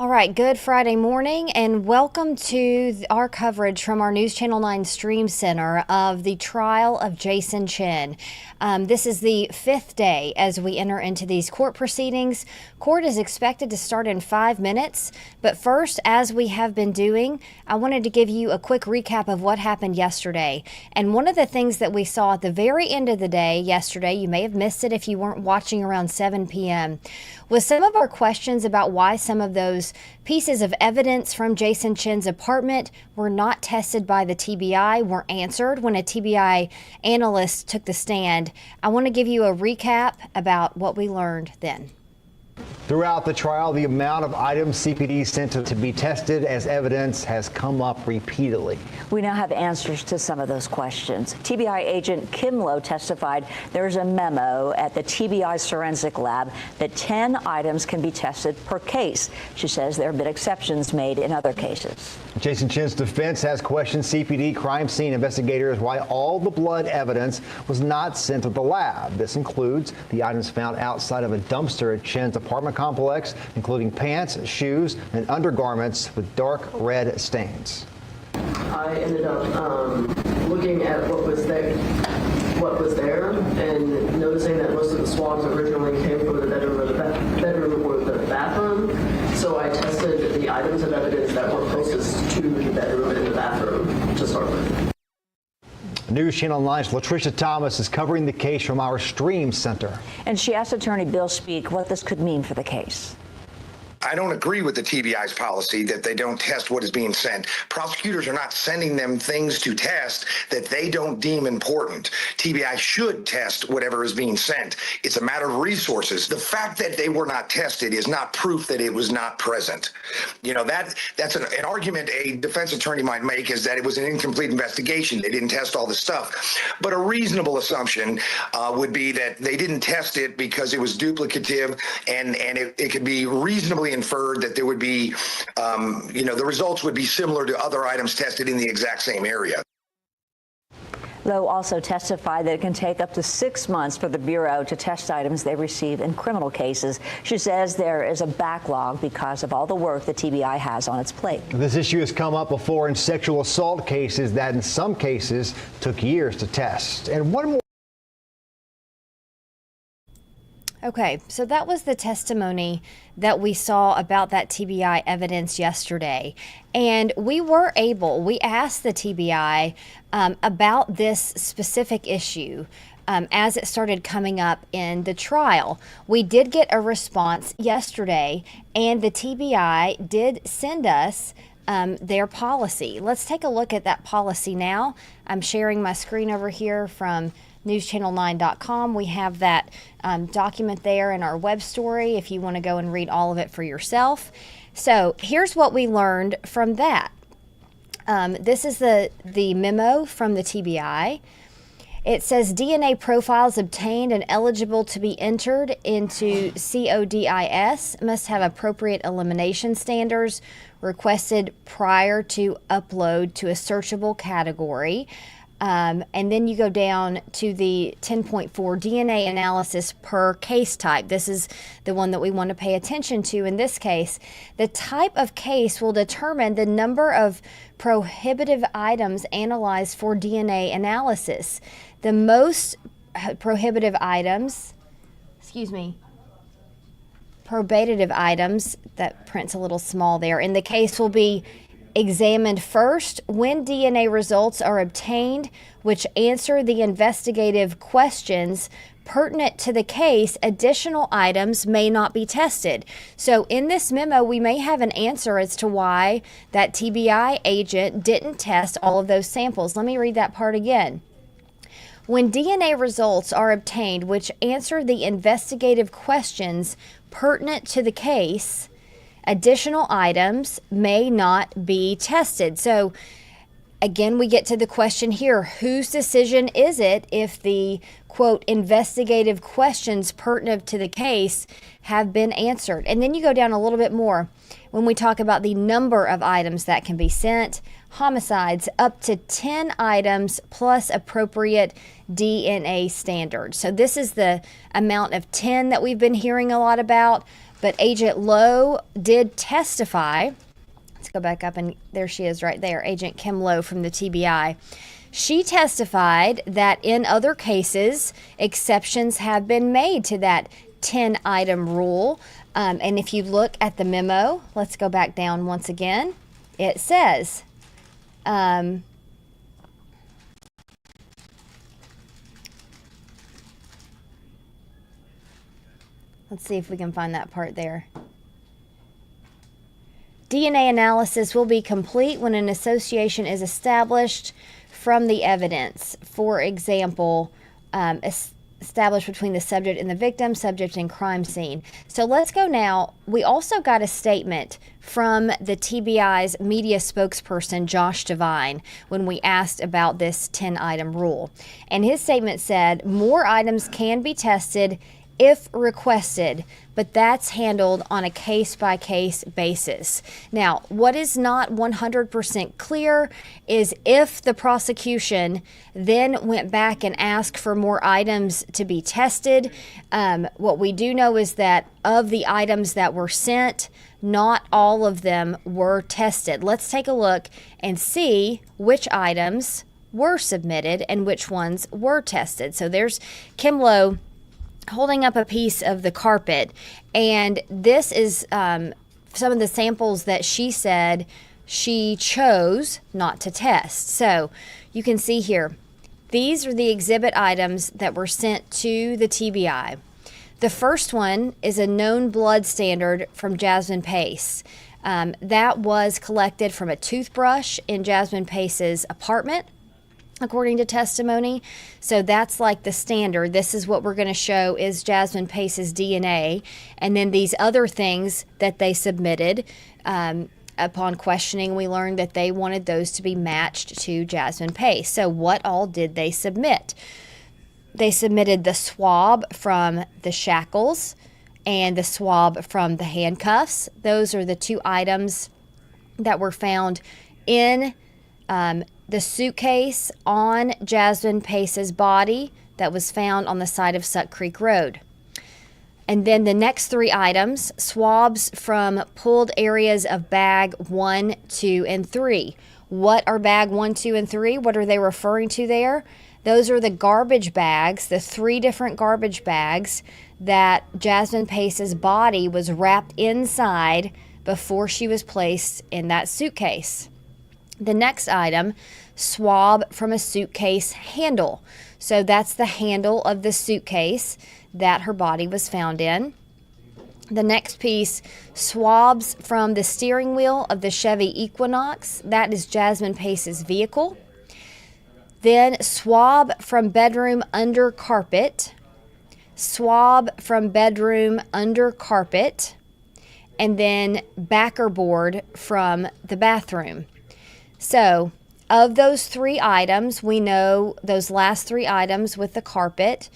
All right, good Friday morning, and welcome to our coverage from our News Channel 9 Stream Center of the trial of Jason Chen. This is the fifth day as we enter into these court proceedings. Court is expected to start in 5 minutes, but first, as we have been doing, I wanted to give you a quick recap of what happened yesterday. And one of the things that we saw at the very end of the day yesterday, you may have missed it if you weren't watching around 7 p.m., was some of our questions about why some of those pieces of evidence from Jason Chen's apartment were not tested by the TBI, were answered when a TBI analyst took the stand. I want to give you a recap about what we learned then. Throughout the trial, the amount of items CPD sent to be tested as evidence has come up repeatedly. We now have answers to some of those questions. TBI agent Kim Lowe testified there's a memo at the TBI forensic lab that 10 items can be tested per case. She says there have been exceptions made in other cases. Jason Chen's defense has questioned CPD crime scene investigators why all the blood evidence was not sent to the lab. This includes the items found outside of a dumpster at Chen's apartment complex, including pants, shoes, and undergarments with dark red stains. I ended up looking at what was there, and noticing that most of the swabs originally came from the bedroom or the bathroom. So I tested the items of evidence that were closest to the bedroom and the bathroom to start with. News Channel 9's Latricia Thomas is covering the case from our Stream Center. And she asked Attorney Bill Speake what this could mean for the case. I don't agree with the TBI's policy that they don't test what is being sent. Prosecutors are not sending them things to test that they don't deem important. TBI should test whatever is being sent. It's a matter of resources. The fact that they were not tested is not proof that it was not present. You know, that's an argument a defense attorney might make, is that it was an incomplete investigation. They didn't test all the stuff. But a reasonable assumption would be that they didn't test it because it was duplicative, and it could be reasonably inferred that there would be, the results would be similar to other items tested in the exact same area. Lowe also testified that it can take up to 6 months for the Bureau to test items they receive in criminal cases. She says there is a backlog because of all the work the TBI has on its plate. This issue has come up before in sexual assault cases that in some cases took years to test. And one more. Okay, so that was the testimony that we saw about that TBI evidence yesterday. And we asked the TBI about this specific issue as it started coming up in the trial. We did get a response yesterday, and the TBI did send us their policy. Let's take a look at that policy now. I'm sharing my screen over here from newschannel9.com. We have that document there in our web story if you want to go and read all of it for yourself. So here's what we learned from that. This is the memo from the TBI. It says DNA profiles obtained and eligible to be entered into CODIS must have appropriate elimination standards requested prior to upload to a searchable category. And then you go down to the 10.4 DNA analysis per case type. This is the one that we want to pay attention to in this case. The type of case will determine the number of prohibitive items analyzed for DNA analysis. The most probative items, that print's a little small there, in the case will be examined first when DNA results are obtained which answer the investigative questions pertinent to the case. Additional items may not be tested. So in this memo, we may have an answer as to why that TBI agent didn't test all of those samples. Let me read that part again. When DNA results are obtained which answer the investigative questions pertinent to the case, additional items may not be tested. So again, we get to the question here, whose decision is it if the, quote, investigative questions pertinent to the case have been answered? And then you go down a little bit more when we talk about the number of items that can be sent. Homicides, up to 10 items plus appropriate DNA standards. So this is the amount of 10 that we've been hearing a lot about. But Agent Lowe did testify. Let's go back up, and there she is right there, Agent Kim Lowe from the TBI. She testified that in other cases, exceptions have been made to that 10-item rule. And if you look at the memo, let's go back down once again. It says, let's see if we can find that part there. DNA analysis will be complete when an association is established from the evidence. For example, established between the subject and the victim, subject and crime scene. So let's go now. We also got a statement from the TBI's media spokesperson, Josh Devine, when we asked about this 10-item rule. And his statement said, more items can be tested if requested, but that's handled on a case-by-case basis. Now, what is not 100% clear is if the prosecution then went back and asked for more items to be tested. What we do know is that of the items that were sent, not all of them were tested. Let's take a look and see which items were submitted and which ones were tested. So there's Kim Lowe holding up a piece of the carpet, and this is some of the samples that she said she chose not to test. So you can see here, these are the exhibit items that were sent to the TBI. The first one is a known blood standard from Jasmine Pace. That was collected from a toothbrush in Jasmine Pace's apartment, according to testimony. So that's like the standard. This is what we're going to show is Jasmine Pace's DNA. And then these other things that they submitted, upon questioning, we learned that they wanted those to be matched to Jasmine Pace. So what all did they submit? They submitted the swab from the shackles and the swab from the handcuffs. Those are the two items that were found in the suitcase on Jasmine Pace's body that was found on the side of Suck Creek Road. And then the next three items, swabs from pulled areas of bag 1, 2, and 3. What are bag 1, 2, and 3? What are they referring to there? Those are the garbage bags, the 3 different garbage bags that Jasmine Pace's body was wrapped inside before she was placed in that suitcase. The next item, swab from a suitcase handle. So that's the handle of the suitcase that her body was found in. The next piece, swabs from the steering wheel of the Chevy Equinox. That is Jasmine Pace's vehicle. Then swab from bedroom under carpet. Swab from bedroom under carpet. And then backer board from the bathroom. So, of those 3 items, we know those last 3 items with the carpet,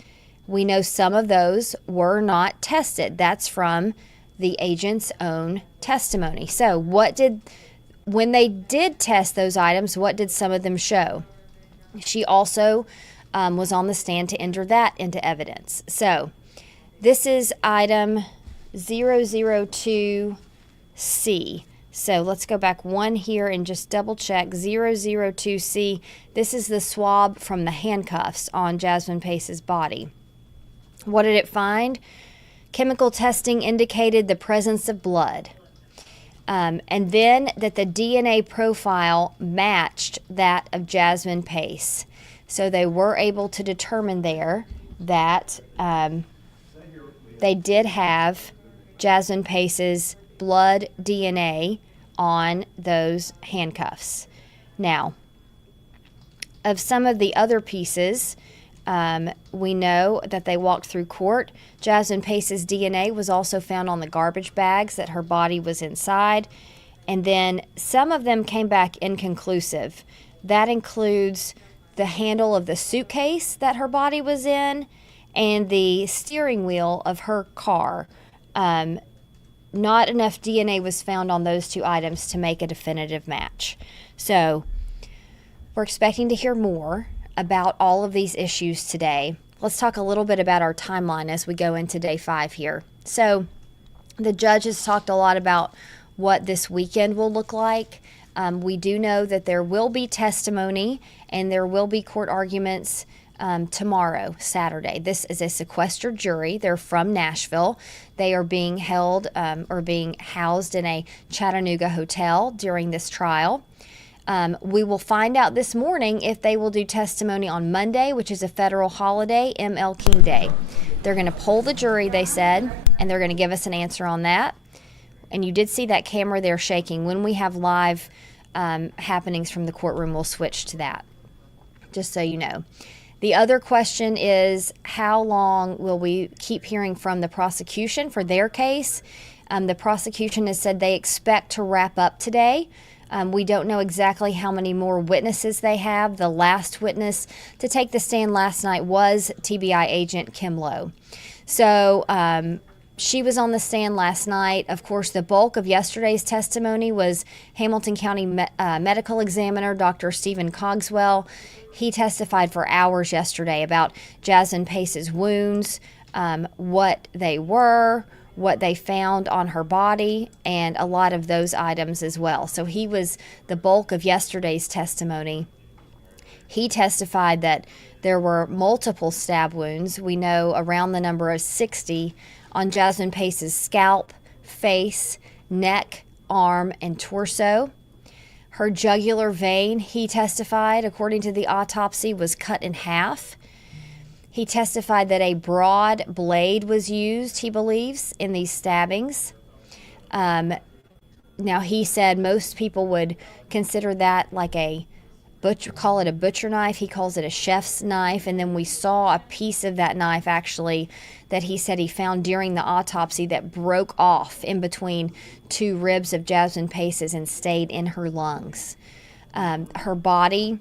we know some of those were not tested. That's from the agent's own testimony. So, when they did test those items, what did some of them show? She also was on the stand to enter that into evidence. So, this is item 002C. So let's go back one here and just double check 002C. This is the swab from the handcuffs on Jasmine Pace's body. What did it find? Chemical testing indicated the presence of blood. And then that the DNA profile matched that of Jasmine Pace. So they were able to determine there that they did have Jasmine Pace's blood DNA on those handcuffs. Now, of some of the other pieces, we know that they walked through court. Jasmine Pace's DNA was also found on the garbage bags that her body was inside. And then some of them came back inconclusive. That includes the handle of the suitcase that her body was in and the steering wheel of her car. Not enough DNA was found on those 2 items to make a definitive match. So we're expecting to hear more about all of these issues today. Let's talk a little bit about our timeline as we go into day 5 here. So The judge has talked a lot about what this weekend will look like. We do know that there will be testimony and there will be court arguments tomorrow, Saturday. This is a sequestered jury. They're from Nashville. They are being held or being housed in a Chattanooga hotel during this trial. We will find out this morning if they will do testimony on Monday, which is a federal holiday, ML King Day. They're going to poll the jury, they said, and they're going to give us an answer on that. And you did see that camera there shaking. When we have live happenings from the courtroom, we'll switch to that, just so you know. The other question is, how long will we keep hearing from the prosecution for their case? The prosecution has said they expect to wrap up today. We don't know exactly how many more witnesses they have. The last witness to take the stand last night was TBI agent Kim Lowe. So she was on the stand last night. Of course, the bulk of yesterday's testimony was Hamilton County Medical Examiner Dr. Stephen Cogswell. He testified for hours yesterday about Jasmine Pace's wounds, what they were, what they found on her body, and a lot of those items as well. So he was the bulk of yesterday's testimony. He testified that there were multiple stab wounds. We know around the number of 60 on Jasmine Pace's scalp, face, neck, arm, and torso. Her jugular vein, he testified, according to the autopsy, was cut in half. He testified that a broad blade was used, he believes, in these stabbings. Now, he said most people would consider that like call it a butcher knife. He calls it a chef's knife. And then we saw a piece of that knife, actually, that he said he found during the autopsy that broke off in between two ribs of Jasmine Pace's and stayed in her lungs. Her body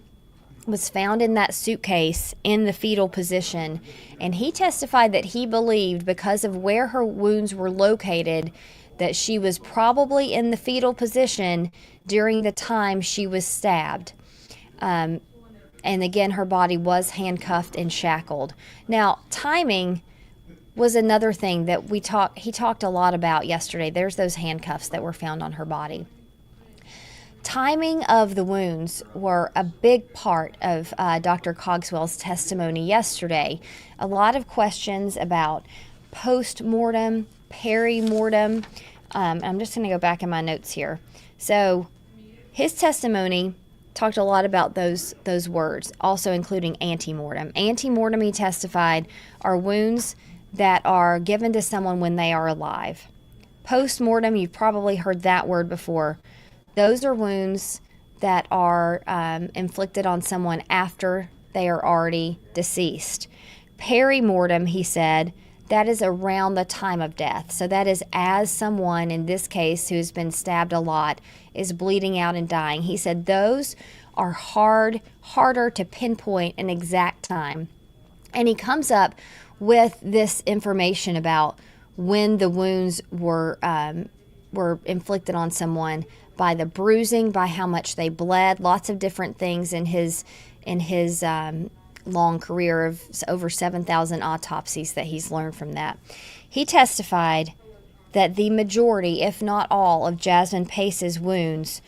was found in that suitcase in the fetal position, and he testified that he believed, because of where her wounds were located, that she was probably in the fetal position during the time she was stabbed. And again, her body was handcuffed and shackled. Now, timing was another thing that he talked a lot about yesterday. There's those handcuffs that were found on her body. Timing of the wounds were a big part of Dr. Cogswell's testimony yesterday. A lot of questions about post-mortem, peri-mortem. I'm just going to go back in my notes here. So his testimony talked a lot about those words, also including ante-mortem. Ante-mortem, he testified, are wounds that are given to someone when they are alive. Post-mortem, you've probably heard that word before. Those are wounds that are inflicted on someone after they are already deceased. Peri-mortem, he said, that is around the time of death. So that is as someone, in this case, who's been stabbed a lot, is bleeding out and dying. He said those are harder to pinpoint an exact time. And he comes up with this information about when the wounds were inflicted on someone, by the bruising, by how much they bled, lots of different things in his long career of over 7,000 autopsies that he's learned from that. He testified that the majority, if not all, of Jasmine Pace's wounds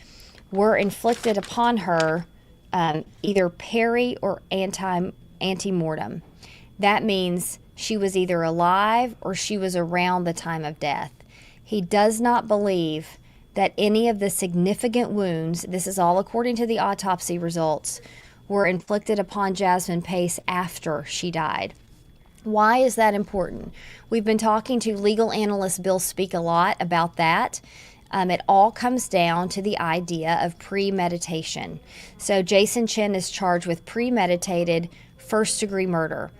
were inflicted upon her either peri or ante-mortem. That means she was either alive or she was around the time of death. He does not believe that any of the significant wounds, this is all according to the autopsy results, were inflicted upon Jasmine Pace after she died. Why is that important? We've been talking to legal analyst Bill Speak a lot about that. It all comes down to the idea of premeditation. So Jason Chen is charged with premeditated first-degree murder.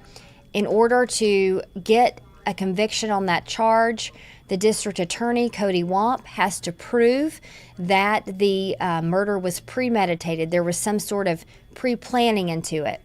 In order to get a conviction on that charge, the district attorney, Cody Wamp, has to prove that the murder was premeditated. There was some sort of pre-planning into it.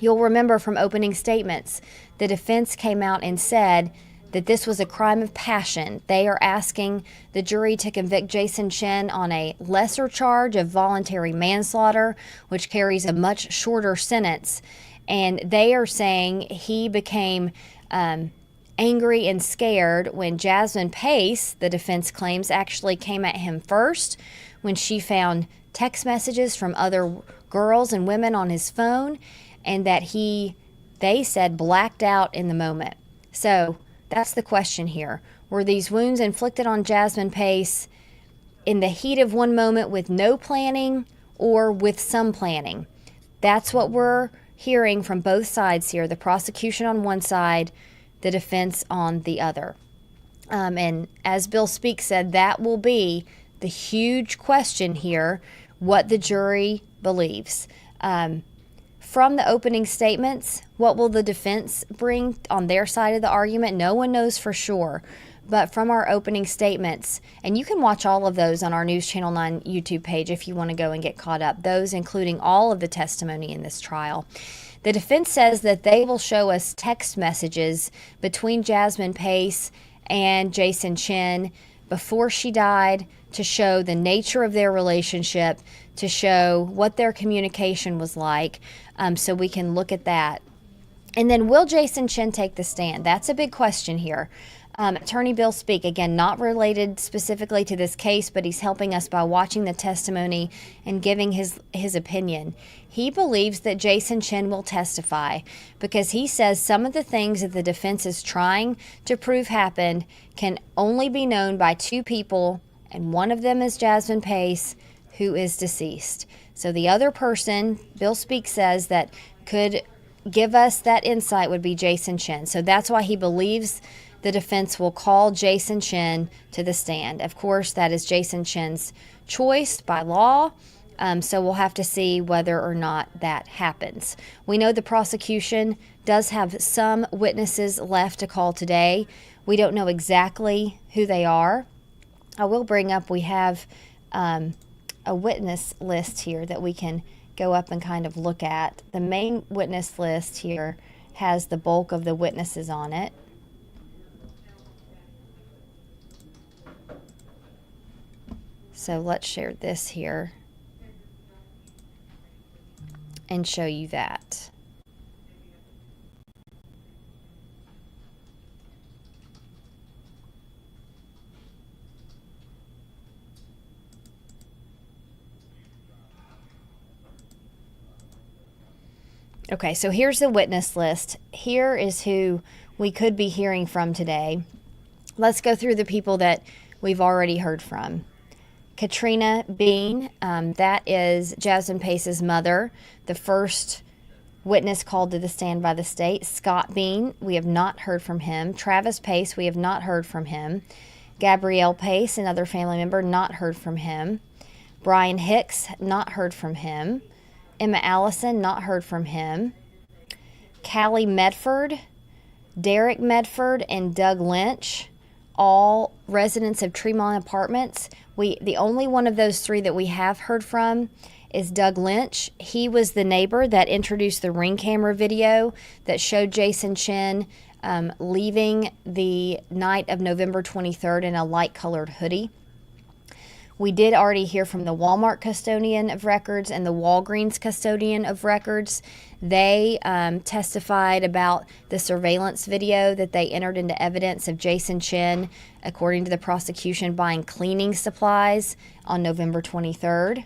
You'll remember from opening statements, the defense came out and said that this was a crime of passion. They are asking the jury to convict Jason Chen on a lesser charge of voluntary manslaughter, which carries a much shorter sentence. And they are saying he became angry and scared when Jasmine Pace, the defense claims, actually came at him first when she found text messages from other girls and women on his phone, and that they said, blacked out in the moment. So that's the question here. Were these wounds inflicted on Jasmine Pace in the heat of one moment with no planning or with some planning? That's what we're hearing from both sides here, the prosecution on one side, the defense on the other. And as Bill Speaks said, that will be the huge question here, what the jury believes. From the opening statements, what will the defense bring on their side of the argument? No one knows for sure. But from our opening statements, and you can watch all of those on our News Channel 9 YouTube page if you want to go and get caught up, those including all of the testimony in this trial. The defense says that they will show us text messages between Jasmine Pace and Jason Chen before she died to show the nature of their relationship, to show what their communication was like, so we can look at that. And then will Jason Chen take the stand? That's a big question here. Attorney Bill Speak, again, not related specifically to this case, but he's helping us by watching the testimony and giving his opinion. He believes that Jason Chen will testify because he says some of the things that the defense is trying to prove happened can only be known by two people, and one of them is Jasmine Pace, who is deceased. So the other person, Bill Speak says, that could give us that insight would be Jason Chen. So that's why he believes the defense will call Jason Chen to the stand. Of course, that is Jason Chen's choice by law, so we'll have to see whether or not that happens. We know the prosecution does have some witnesses left to call today. We don't know exactly who they are. I will bring up, we have a witness list here that we can go up and kind of look at. The main witness list here has the bulk of the witnesses on it. So let's share this here and show you that. Okay, so here's the witness list. Here is who we could be hearing from today. Let's go through the people that we've already heard from. Katrina Bean, that is Jasmine Pace's mother, the first witness called to the stand by the state. Scott Bean, we have not heard from him. Travis Pace, we have not heard from him. Gabrielle Pace, another family member, not heard from him. Brian Hicks, not heard from him. Emma Allison, not heard from him. Callie Medford, Derek Medford, and Doug Lynch, all residents of Tremont Apartments. The only one of those three that we have heard from is Doug Lynch. He was the neighbor that introduced the Ring camera video that showed Jason Chen leaving the night of November 23rd in a light-colored hoodie. We did already hear from the Walmart custodian of records and the Walgreens custodian of records. They testified about the surveillance video that they entered into evidence of Jason Chen, according to the prosecution, buying cleaning supplies on November 23rd.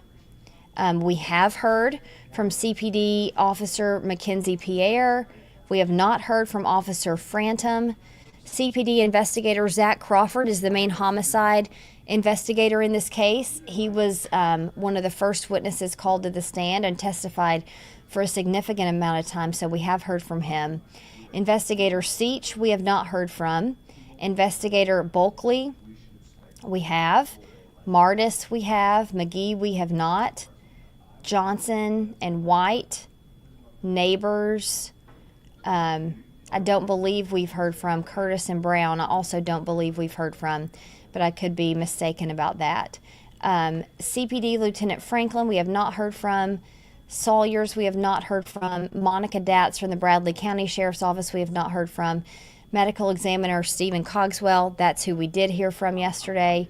We have heard from CPD Officer Mackenzie Pierre. We have not heard from Officer Frantum. CPD investigator Zach Crawford is the main homicide investigator in this case. He was one of the first witnesses called to the stand and testified for a significant amount of time, so we have heard from him. Investigator Seach, we have not heard from. Investigator Bulkley, we have. Mardis, we have. McGee, we have not. Johnson and White, neighbors. I don't believe we've heard from. Curtis and Brown, I also don't believe we've heard from, but I could be mistaken about that. CPD Lieutenant Franklin, we have not heard from. Sawyers, we have not heard from. Monica Datz from the Bradley County Sheriff's Office, we have not heard from. Medical Examiner Stephen Cogswell, that's who we did hear from yesterday.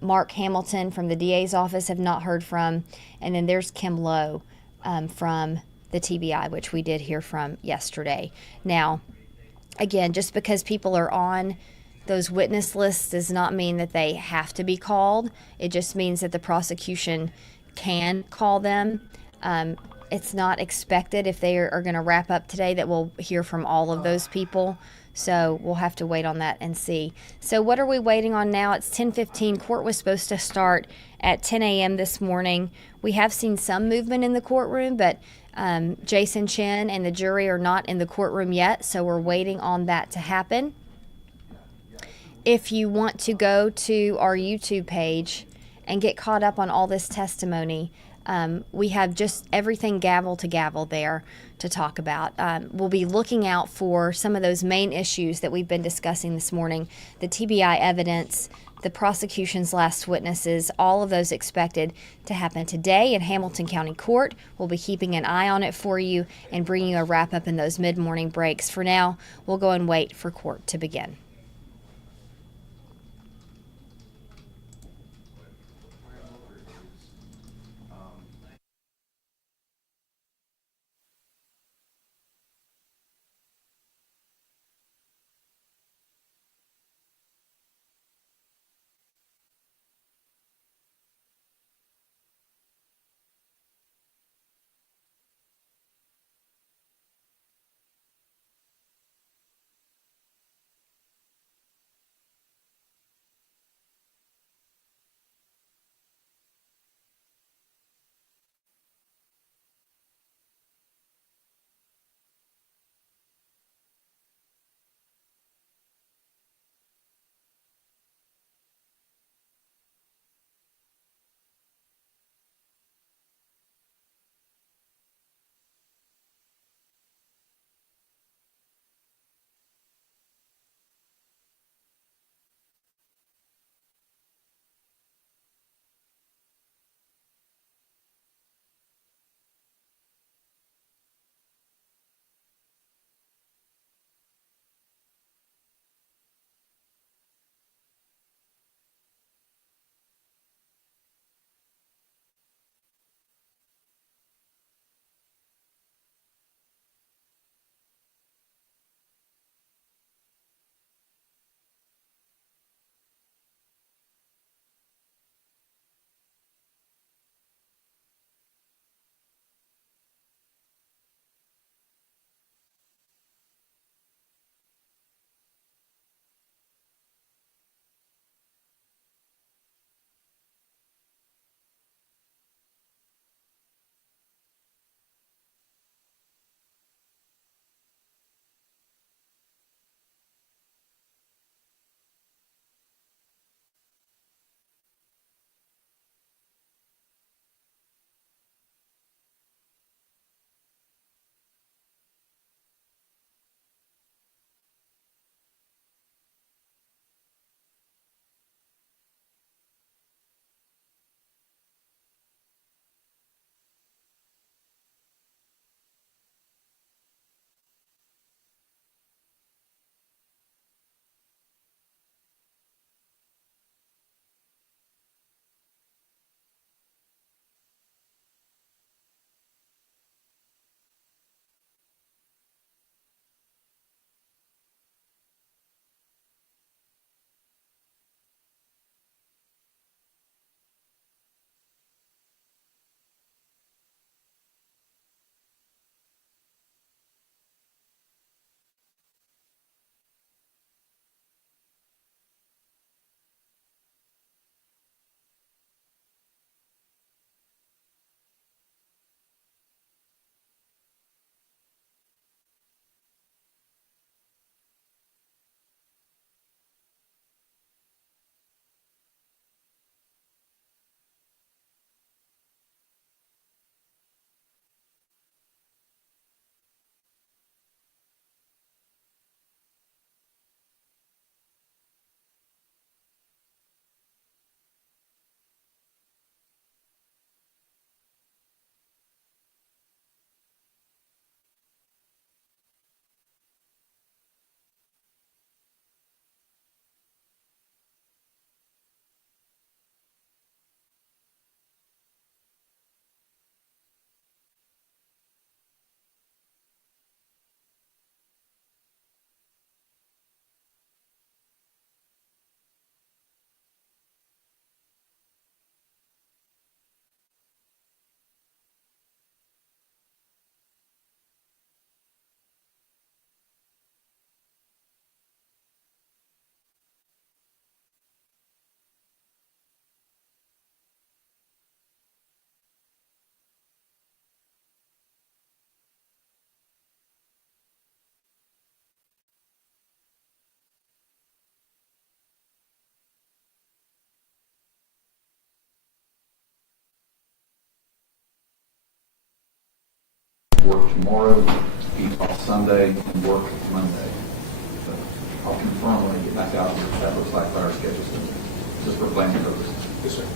Mark Hamilton from the DA's office have not heard from. And then there's Kim Lowe from the TBI, which we did hear from yesterday. Now, Again, just because people are on those witness lists does not mean that they have to be called. It just means that the prosecution can call them. It's not expected if they are going to wrap up today that we'll hear from all of those people. So we'll have to wait on that and see. So what are we waiting on now? It's 10:15. Court was supposed to start at 10 a.m. this morning. We have seen some movement in the courtroom, but Jason Chen and the jury are not in the courtroom yet, so we're waiting on that to happen. If you want to go to our YouTube page and get caught up on all this testimony, we have just everything gavel to gavel there to talk about. We'll be looking out for some of those main issues that we've been discussing this morning, the TBI evidence, the prosecution's last witnesses, all of those expected to happen today in Hamilton County Court. We'll be keeping an eye on it for you and bringing you a wrap up in those mid-morning breaks. For now, we'll go and wait for court to begin. work tomorrow, eat off Sunday, and work Monday. So I'll confirm when I get back out what that looks like by our schedules, just for planning purposes. Yes, sir.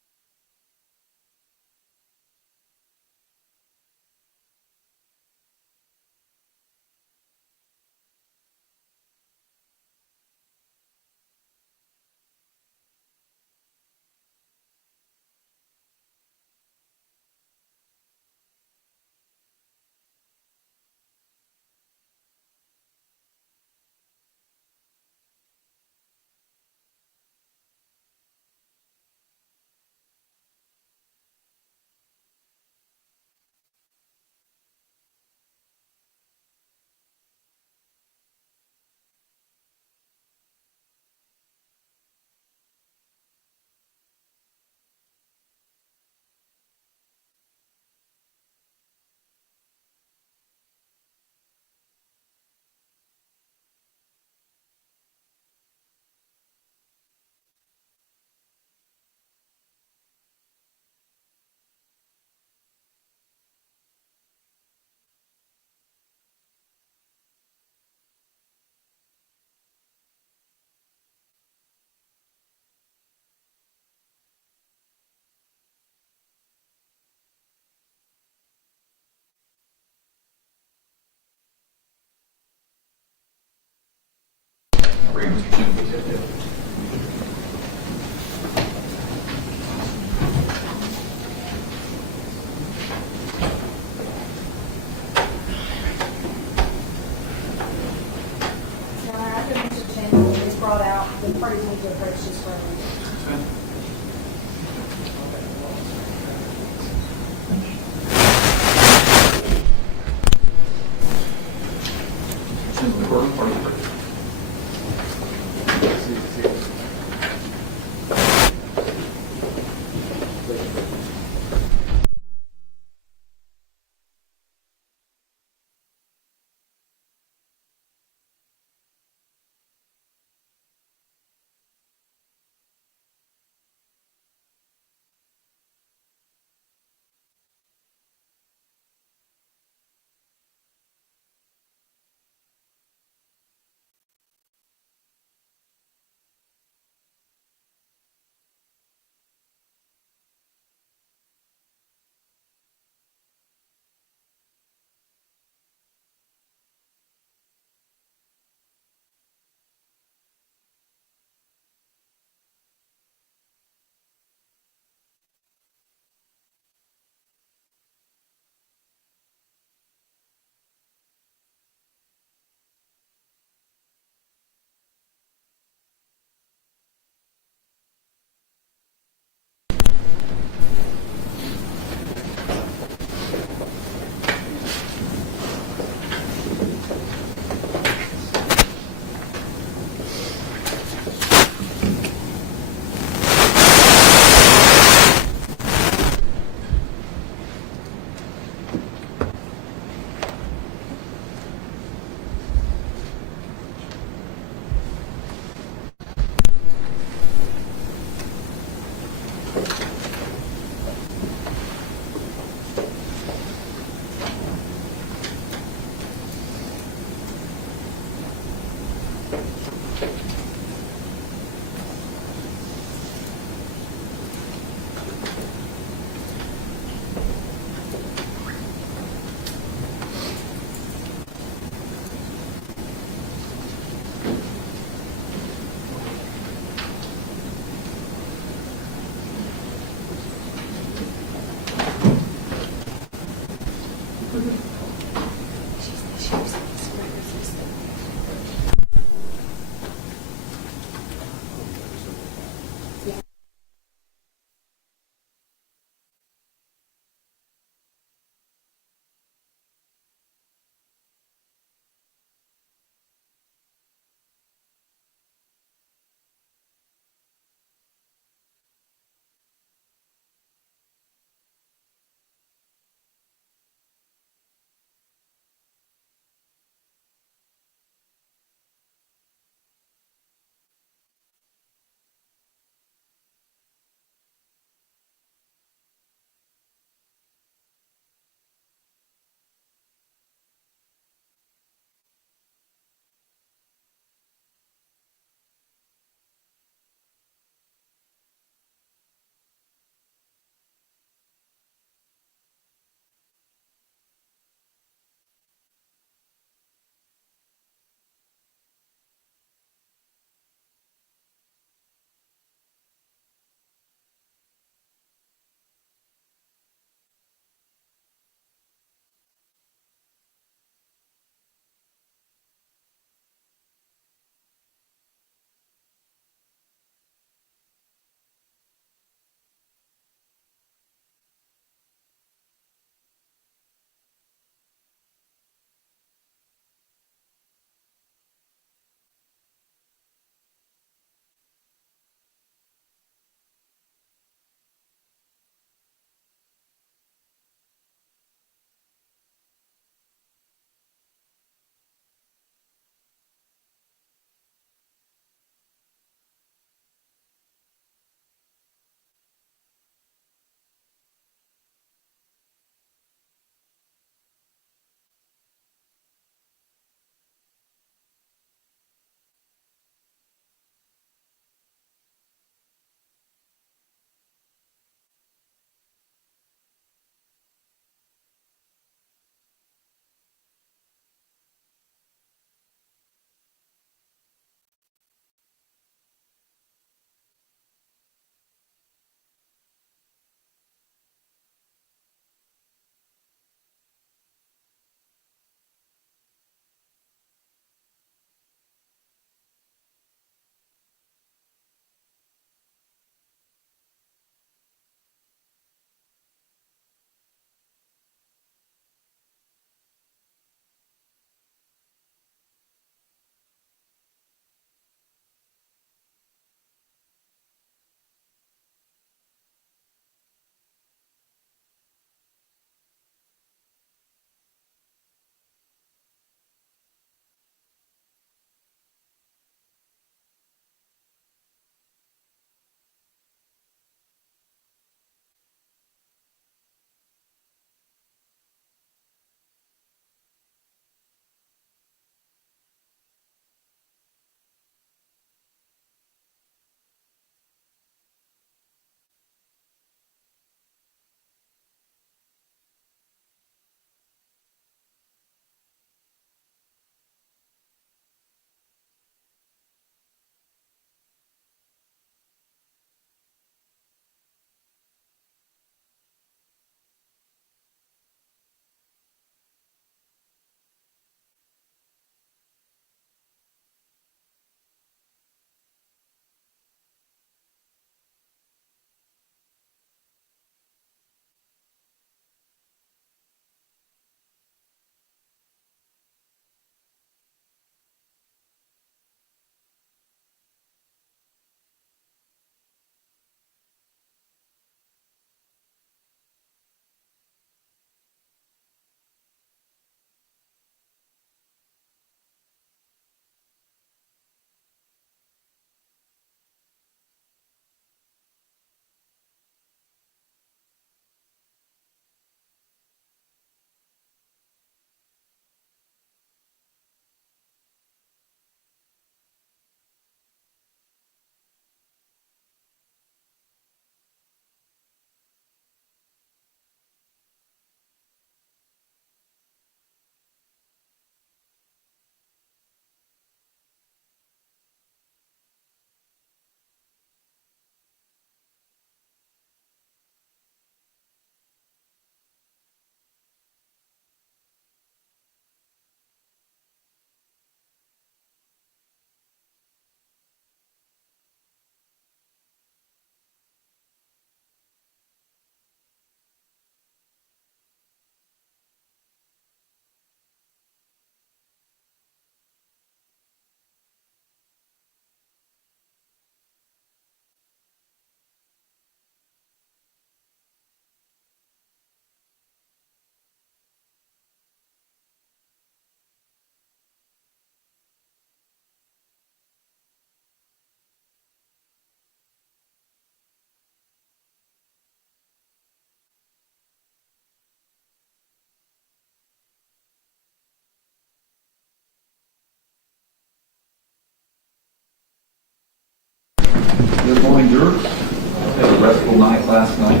restful night last night.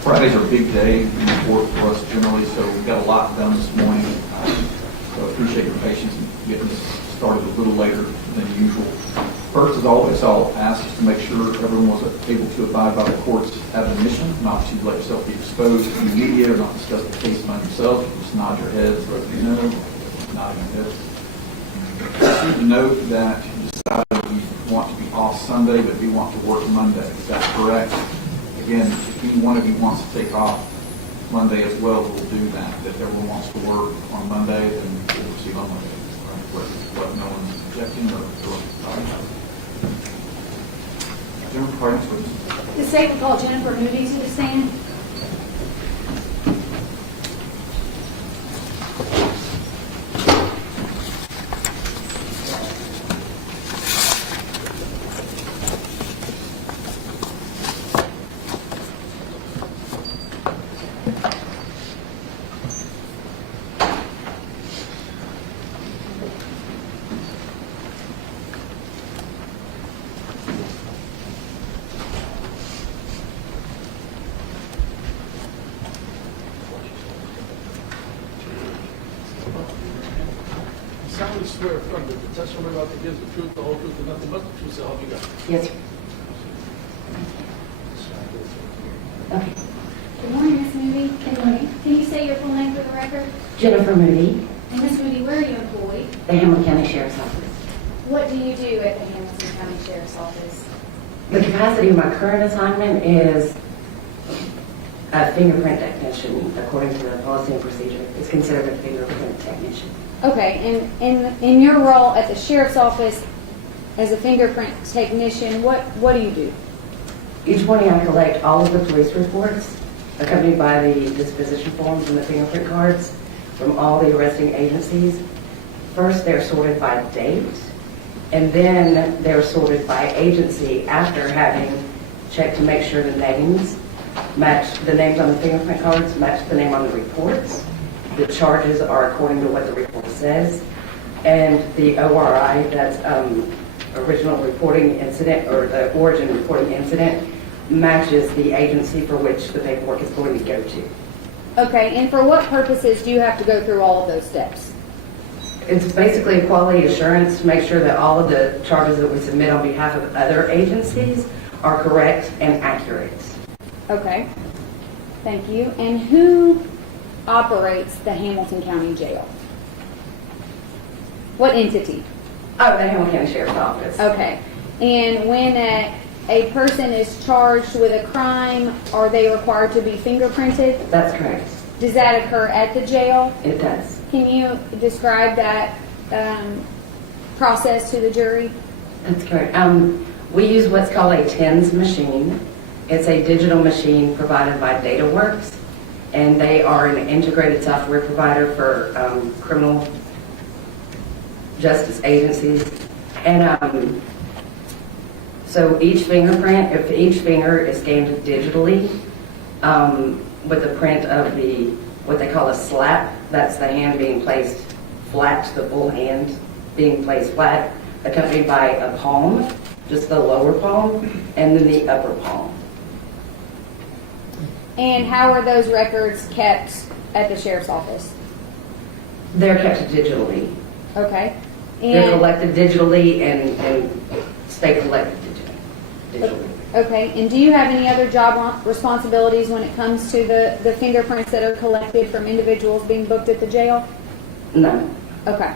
Fridays are a big day in court for us generally, so we got a lot done this morning. So I appreciate your patience in getting this started a little later than usual. First, as always, I'll ask to make sure everyone was able to abide by the court's admonition, not to let yourself be exposed to the media or not discuss the case by yourself. Just nod your heads, let me know. Nod your heads. I need to note that you decided you want to be off Sunday, but you want to work Monday. Is that correct? Again, if any one of you wants to take off Monday as well, we'll do that. If everyone wants to work on Monday, then we'll proceed on Monday. Let no one's objecting or Jennifer, pardon, please. The state will call Jennifer Moody to the stand. Solemnly swear affirm that the testimony about to give the truth, the whole truth, and nothing but the truth, so help you God. Yes, sir. Okay. Good morning, Ms. Moody. Good morning. Can you say your full name for the record? Jennifer Moody, And Ms. Moody, where are you employed? the Hamilton County Sheriff's Office. What do you do at the Hamilton County Sheriff's Office? The capacity of my current assignment is a fingerprint technician, according to the policy and procedure. It's considered a fingerprint technician. Okay, and in your role at the Sheriff's Office as a fingerprint technician, what do you do? Each morning I collect all of the police reports, accompanied by the disposition forms and the fingerprint cards from all the arresting agencies. First, they're sorted by date, and then they're sorted by agency after having checked to make sure the names match, the names on the fingerprint cards match the name on the reports. The charges are according to what the report says, and the ORI, that's original reporting incident, or the origin reporting incident, matches the agency for which the paperwork is going to go to. Okay, and for what purposes do you have to go through all of those steps? It's basically a quality assurance to make sure that all of the charges that we submit on behalf of other agencies are correct and accurate. Okay, thank you. And who operates the Hamilton County Jail? What entity? Oh, the Hamilton County Sheriff's Office. Okay. And when a person is charged with a crime, are they required to be fingerprinted? That's correct. Does that occur at the jail? It does. Can you describe that process to the jury? That's correct. We use what's called a TENS machine. It's a digital machine provided by DataWorks, and they are an integrated software provider for criminal justice agencies. And so each fingerprint, if each finger is scanned digitally with the print of the, what they call a slap, that's the hand being placed flat, the full hand being placed flat, accompanied by a palm, just the lower palm, and then the upper palm. And how are those records kept at the sheriff's office? They're kept digitally. Okay. They're And, collected digitally and stay collected digitally. okay. And do you have any other job responsibilities when it comes to the fingerprints that are collected from individuals being booked at the jail? No. Okay.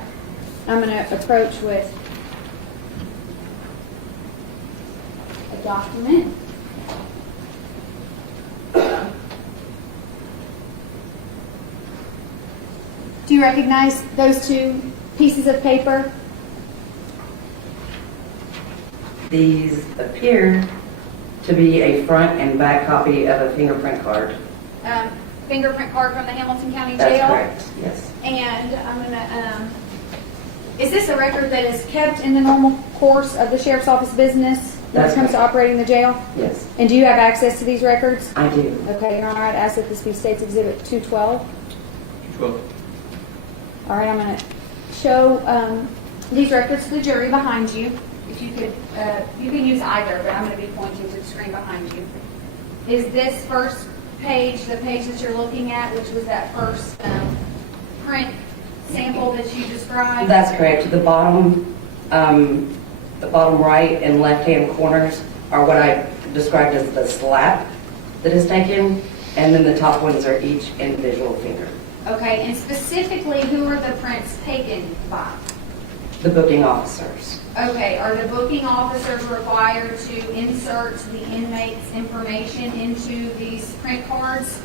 I'm going to approach with a document. Do you recognize those two pieces of paper? These appear to be a front and back copy of a fingerprint card. Fingerprint card from the Hamilton County That's Jail. correct, yes. And I'm gonna, is this a record that is kept in the normal course of the sheriff's office business when That's it comes to correct. operating the jail? Yes, And do you have access to these records? I do. Okay, Your Honor, I'd ask that this be State's Exhibit 212. 212. All right, I'm gonna show these records to the jury behind you. If you could, you can use either, but I'm gonna be pointing to the screen screen behind you. Is this first page, the page that you're looking at, which was that first print sample that you described? That's correct. The bottom right and left-hand corners are what I described as the slap that is taken, and then the top ones are each individual finger. Okay, and specifically, who are the prints taken by? The booking officers. Okay, are the booking officers required to insert the inmate's information into these print cards?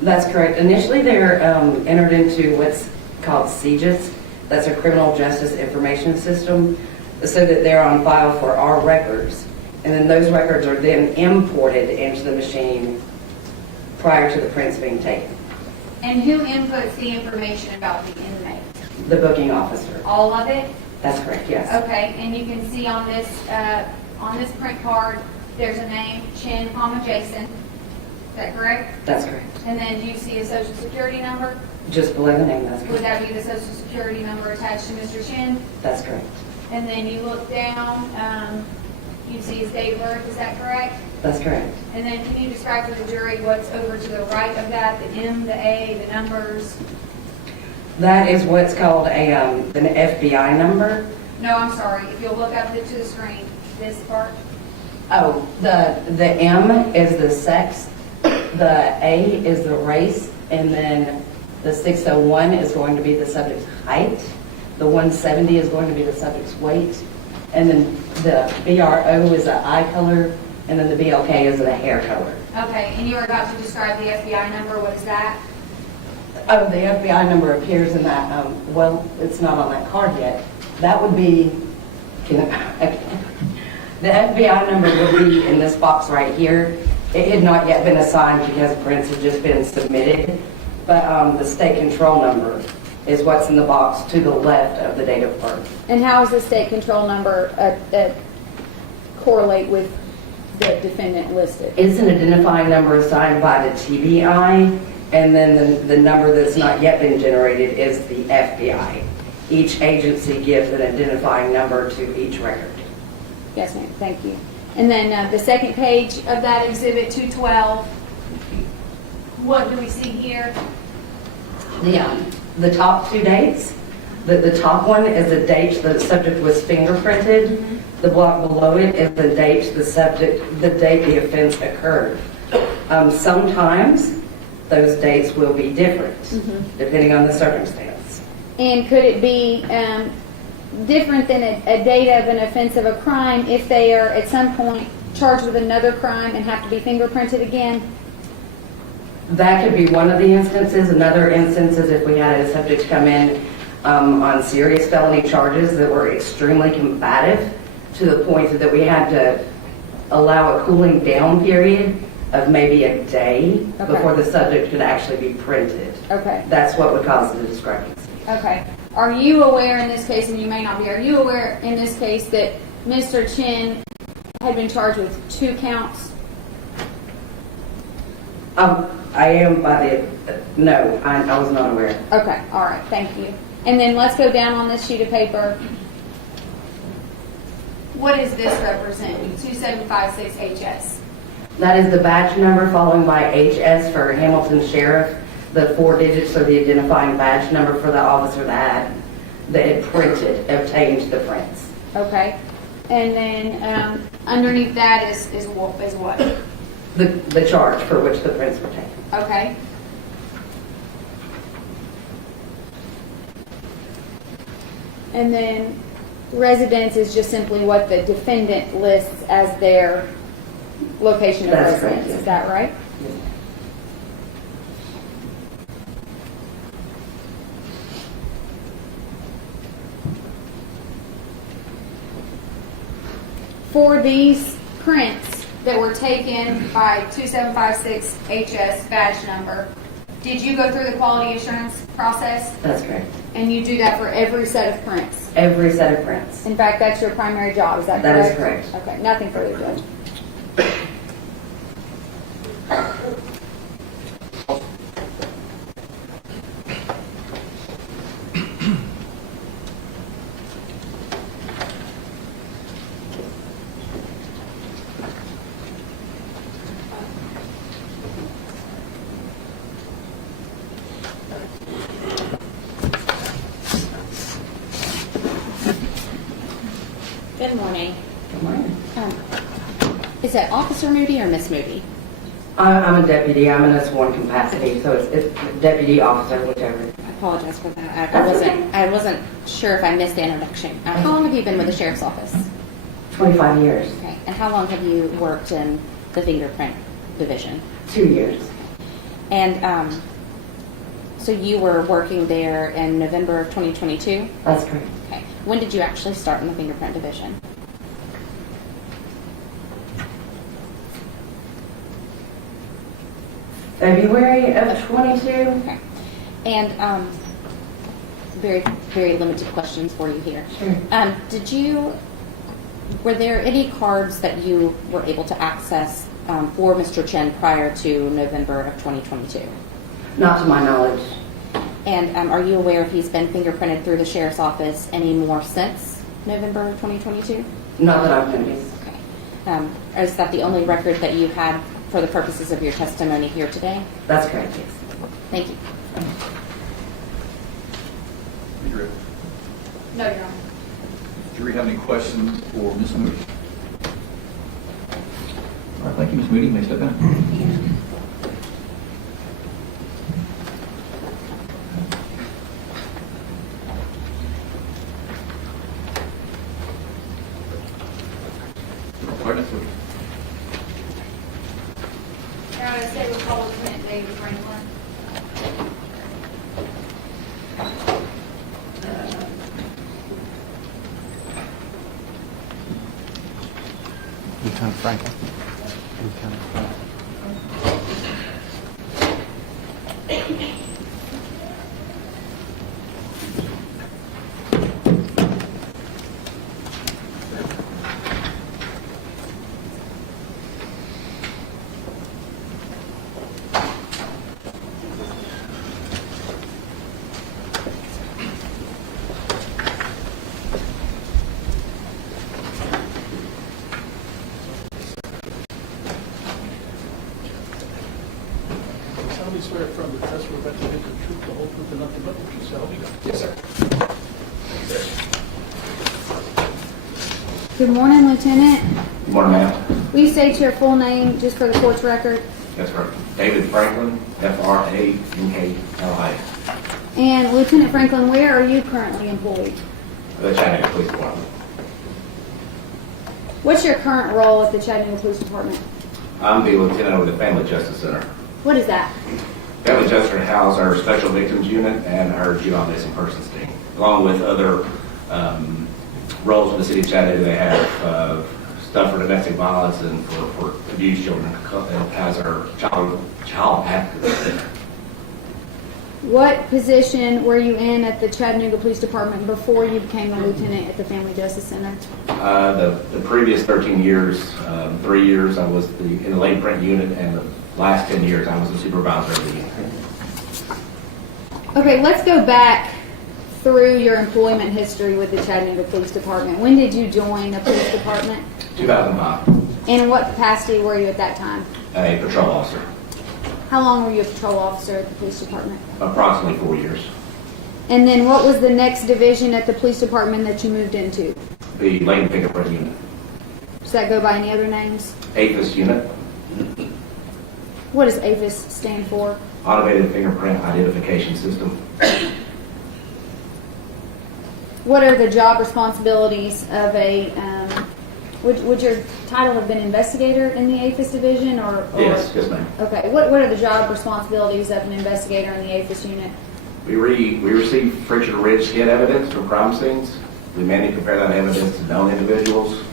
That's correct. Initially, they're entered into what's called CJIS. That's a criminal justice information system, so that they're on file for our records. And then those records are then imported into the machine prior to the prints being taken. And who inputs the information about the inmate? The booking officer. All of it? That's correct, yes. Okay, and you can see on this print card, there's a name, Chen, Jason. Is that correct? That's correct. And then do you see a social security number? Just below the name, that's Would correct. that be the social security number attached to Mr. Chen? That's correct. And then you look down, you see his date of birth, is that correct? That's correct. And then can you describe to the jury what's over to the right of that, the M, the A, the numbers? That is what's called an FBI number. No, I'm sorry, if you'll look up to the screen, this part. Oh, the M is the sex, the A is the race, and then the 601 is going to be the subject's height, the 170 is going to be the subject's weight, and then the BRO is the eye color, and then the BLK is the hair color. Okay, and you were about to describe the FBI number, what is that? Oh, the FBI number appears in that, well, it's not on that card yet. That would be, the FBI number would be in this box right here. It had not yet been assigned because prints had just been submitted, but the state control number is what's in the box to the left of the date of birth. And how does the state control number correlate with the defendant listed? It's an identifying number assigned by the TBI, and then the number that's not yet been generated is the FBI. Each agency gives an identifying number to each record. Yes, ma'am, thank you. And then the second page of that exhibit 212, what do we see here? The top two dates, the top one is the date the subject was fingerprinted. The block below it is the date the date the offense occurred. Sometimes those dates will be different depending on the circumstance. And could it be different than a date of an offense of a crime if they are at some point charged with another crime and have to be fingerprinted again? That could be one of the instances. Another instance is if we had a subject come in on serious felony charges that were extremely combative to the point that we had to allow a cooling down period of maybe a day before the subject could actually be printed. Okay. That's what would cause the discrepancy. Okay. Are you aware in this case, and you may not be, are you aware in this case that Mr. Chen had been charged with 2 counts? I am no, I was not aware. Okay, all right, thank you. And then let's go down on this sheet of paper. What does this represent? 2756HS. That is the badge number following by HS for Hamilton Sheriff. The 4 digits are the identifying badge number for the officer that had obtained the prints. Okay. And then underneath that is what? The charge for which the prints were taken. Okay. And then residence is just simply what the defendant lists as their location of That's residence. correct, yes. Is that right? Yes. For these prints that were taken by 2756HS badge number, did you go through the quality assurance process? That's correct. And you do that for every set of prints? Every set of prints. In fact, that's your primary job, is that That correct? is correct. Okay, nothing further, Judge. Is that Officer Moody or Miss Moody? I'm a deputy. I'm in a sworn capacity, so it's deputy officer, whichever. I apologize for that. That's I wasn't sure if I missed the introduction. How long have you been with the Sheriff's Office? 25 years. Okay. And how long have you worked in the fingerprint division? 2 years. And so you were working there in November of 2022? That's correct. Okay. When did you actually start in the fingerprint division? February of 22. Okay. And very, very limited questions for you here. Sure. Were there any cards that you were able to access for Mr. Chen prior to November of 2022? Not to my knowledge. And are you aware if he's been fingerprinted through the Sheriff's Office any more since November of 2022? Not that I've noticed. Okay. Is that the only record that you had for the purposes of your testimony here today? That's correct, yes. Thank you. Adrian, No, Your Honor. jury have any questions for Ms. Moody? All right, thank you, Ms. Moody. You may step down. Right next to you. Your Honor, State Republican David Franklin. Lieutenant Franklin. Lieutenant Franklin. Solemnly swear affirm the testimony about to give the truth, the whole truth, and nothing but the truth, so help me God. Yes, sir. Good morning, Lieutenant. Good morning, ma'am. Will you state your full name just for the court's record? That's right. David Franklin, F-R-A-N-K-L-I. And Lieutenant Franklin, where are you currently employed? The Chattanooga Police Department. What's your current role at the Chattanooga Police Department? I'm the lieutenant over the Family Justice Center. What is that? Family Justice Center houses our Special Victims Unit and our Juvenile Missing Persons team, along with other roles in the city of Chattanooga. They have stuff for domestic violence and for abused children, and has our child advocacy center. What position were you in at the Chattanooga Police Department before you became a lieutenant at the Family Justice Center? The previous 13 years, 3 years I was in the late print unit, and the last 10 years I was the supervisor of the unit. Okay, let's go back through your employment history with the Chattanooga Police Department. When did you join the police department? 2005, And in what capacity were you at that time? a patrol officer, How long were you a patrol officer at the police department? approximately 4 years. And then what was the next division at the police department that you moved into? The latent fingerprint unit, Does that go by any other names? APHIS unit, What does APHIS stand for? automated fingerprint identification system. What are the job responsibilities of a, would your title have been investigator in the APHIS division or? Yes, yes, ma'am. Okay, what are the job responsibilities of an investigator in the APHIS unit? We receive friction ridge scan evidence from crime scenes. We manually compare that evidence to known individuals.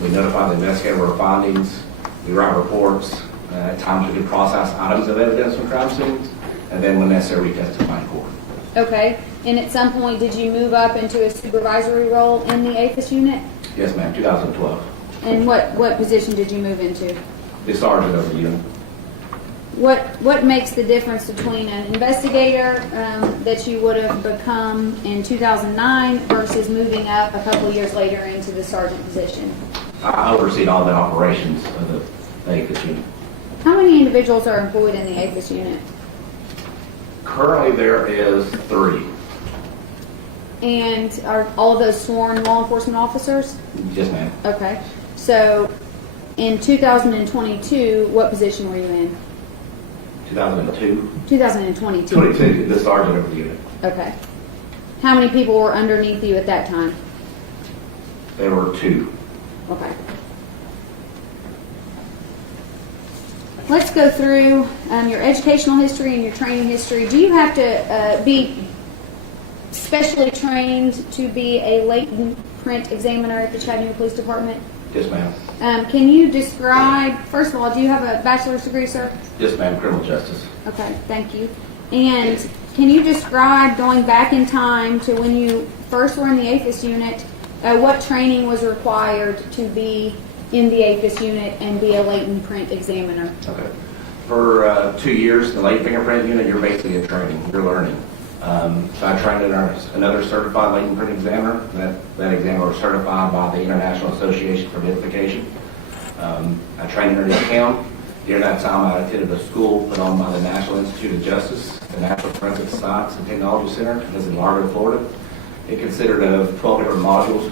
We notify the investigator of our findings. We write reports. At times we can process items of evidence from crime scenes, and then when necessary, we testify in court. Okay, and at some point, did you move up into a supervisory role in the APHIS unit? Yes, ma'am, 2012. And what position did you move into? The sergeant of the unit. What makes the difference between an investigator that you would have become in 2009 versus moving up a couple years later into the sergeant position? I oversee all the operations of the APHIS unit. How many individuals are employed in the APHIS unit? Currently, there is 3. And are all of those sworn law enforcement officers? Yes, ma'am. Okay. So In 2022, what position were you in? 2002, 2022. 22, the sergeant of the unit. Okay. How many people were underneath you at that time? There were 2. Okay. Let's go through your educational history and your training history. Do you have to be specially trained to be a latent print examiner at the Chattanooga Police Department? Yes, ma'am. Can you describe, first of all, do you have a bachelor's degree, sir? Yes, ma'am, criminal justice. Okay, thank you. And can you describe, going back in time to when you first were in the APHIS unit, what training was required to be in the APHIS unit and be a latent print examiner? Okay. For 2 years, in the latent fingerprint unit, you're basically in training. You're learning. So I trained another certified latent print examiner. That examiner was certified by the International Association for Identification. I trained underneath him. During that time, I attended a school put on by the National Institute of Justice, the National Forensic Science and Technology Center. This is in Largo, Florida. It consisted of 12 different modules,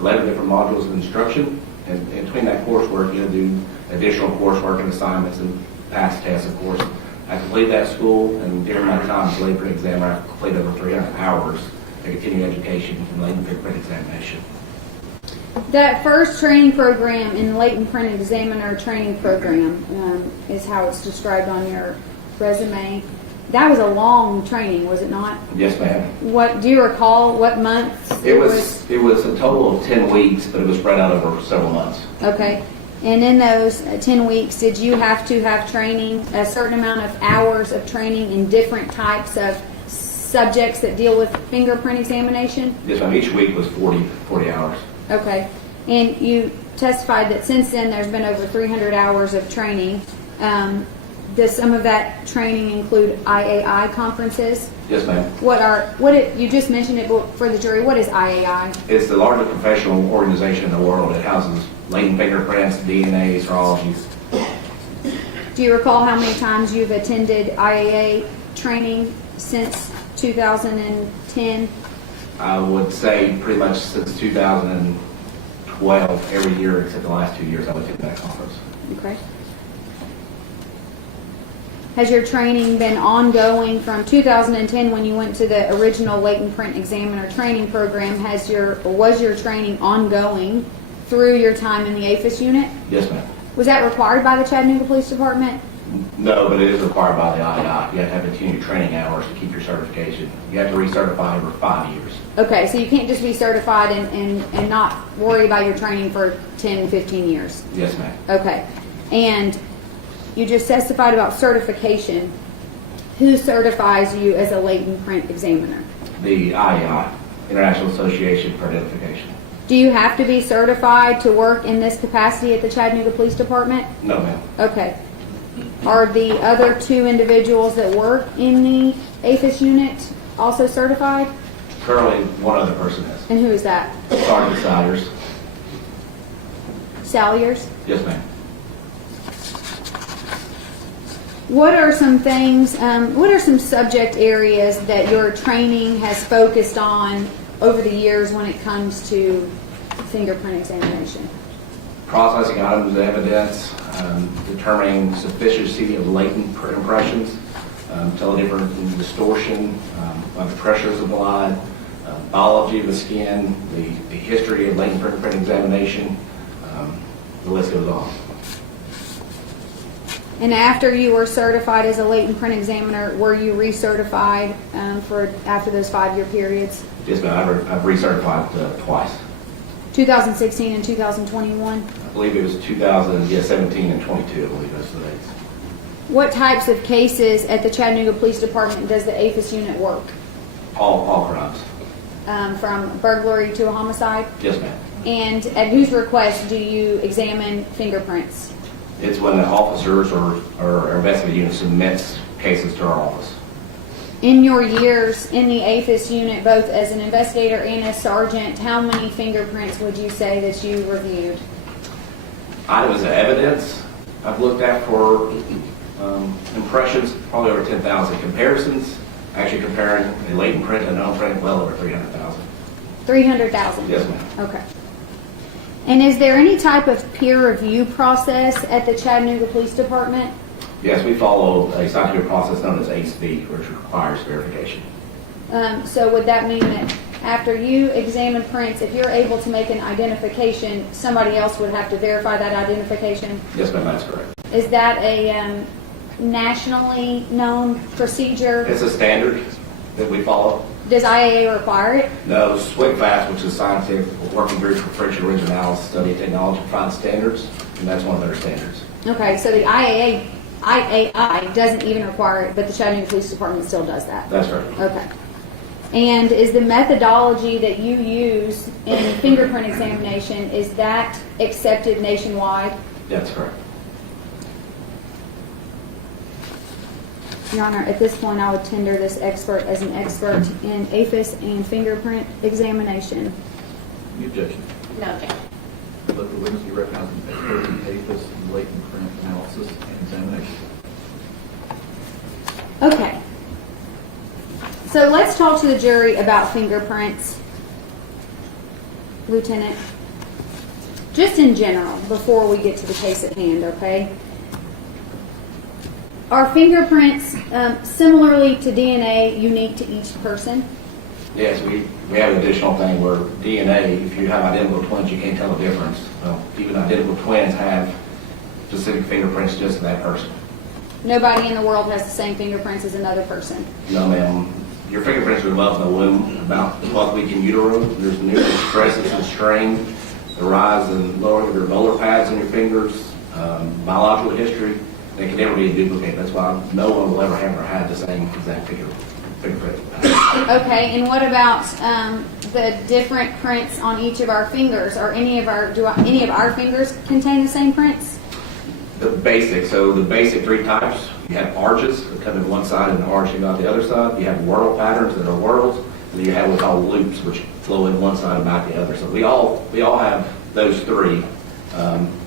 11 different modules of instruction. And in between that coursework, you'll do additional coursework and assignments and pass tests, of course. I completed that school, and during my time as a latent print examiner, I completed over 300 hours of continuing education in latent fingerprint examination. That first training program in the latent print examiner training program is how it's described on your resume. That was a long training, was it not? Yes, ma'am. What do you recall? What months? It was a total of 10 weeks, but it was spread out over several months. Okay. And in those 10 weeks, did you have to have training, a certain amount of hours of training in different types of subjects that deal with fingerprint examination? Yes, ma'am. Each week was 40 hours. Okay. And you testified that since then there's been over 300 hours of training. Does some of that training include IAI conferences? Yes, ma'am. You just mentioned it, but for the jury, what is IAI? It's the largest professional organization in the world. It houses latent fingerprints, DNA, serologies. Do you recall how many times you've attended IAA training since 2010? I would say pretty much since 2012, every year except the last 2 years, I would attend that conference. Okay. Has your training been ongoing from 2010 when you went to the original latent print examiner training program? Was your training ongoing through your time in the APHIS unit? Yes, ma'am. Was that required by the Chattanooga Police Department? No, but it is required by the IAI. You have to have continued training hours to keep your certification. You have to recertify over 5 years. Okay, so you can't just be certified and not worry about your training for 10, 15 years? Yes, ma'am. Okay. And you just testified about certification. Who certifies you as a latent print examiner? The IAI, International Association for Identification. Do you have to be certified to work in this capacity at the Chattanooga Police Department? No, ma'am. Okay. Are the other 2 individuals that work in the APHIS unit also certified? Currently, one other person is. And who is that? Sergeant Siders. Salyers? Yes, ma'am. What are some things, what are some subject areas that your training has focused on over the years when it comes to fingerprint examination? Processing items of evidence, determining sufficiency of latent print impressions, tell the difference in distortion, the pressures of blood, biology of the skin, the history of latent print examination, the list goes on. And after you were certified as a latent print examiner, were you recertified after those 5-year periods? Yes, ma'am. I've recertified twice. 2016 and 2021? I believe it was 2017 and 22, I believe those are the dates. What types of cases at the Chattanooga Police Department does the APHIS unit work? All crimes. From burglary to a homicide? Yes, ma'am. And at whose request do you examine fingerprints? It's when the officers or investigative unit submits cases to our office. In your years in the APHIS unit, both as an investigator and as sergeant, how many fingerprints would you say that you reviewed? Items of evidence I've looked at for impressions, probably over 10,000 comparisons. Actually comparing a latent print and a known print, well over 300,000. 300,000? Yes, ma'am. Okay. And is there any type of peer review process at the Chattanooga Police Department? Yes, we follow a scientific process known as ACE-B, which requires verification. So would that mean that after you examine prints, if you're able to make an identification, somebody else would have to verify that identification? Yes, ma'am, that's correct. Is that a nationally known procedure? It's a standard that we follow. Does IAA require it? No, SWCFAS, which is Scientific Working Group for Friction Ridge Analysis, Study of Technology, Defined Standards, and that's one of their standards. Okay, so the IAI doesn't even require it, but the Chattanooga Police Department still does that? That's right. Okay. And is the methodology that you use in fingerprint examination, is that accepted nationwide? That's correct. Your Honor, at this point, I would tender this expert as an expert in APHIS and fingerprint examination. Any objection? No objection. Let the witness be recognized as an expert in APHIS and latent print analysis and examination. Okay. So let's talk to the jury about fingerprints, Lieutenant. Just in general, before we get to the case at hand, okay? Are fingerprints similarly to DNA unique to each person? Yes, we have an additional thing where DNA, if you have identical twins, you can't tell the difference. Well, even identical twins have specific fingerprints just to that person. Nobody in the world has the same fingerprints as another person. No, ma'am. Your fingerprints are developed in the womb about the 12th week in utero. There's numerous stresses and strain, the rise and lowering of your molar pads in your fingers, biological history. They can never be a duplicate. That's why no one will ever have had the same exact fingerprint. Okay, and what about the different prints on each of our fingers? Are any of our fingers contain the same prints? The basic three types. You have arches that come in one side and arching on the other side. You have whorl patterns that are whorls, and then you have what's called loops, which flow in one side and back the other. So we all have those three.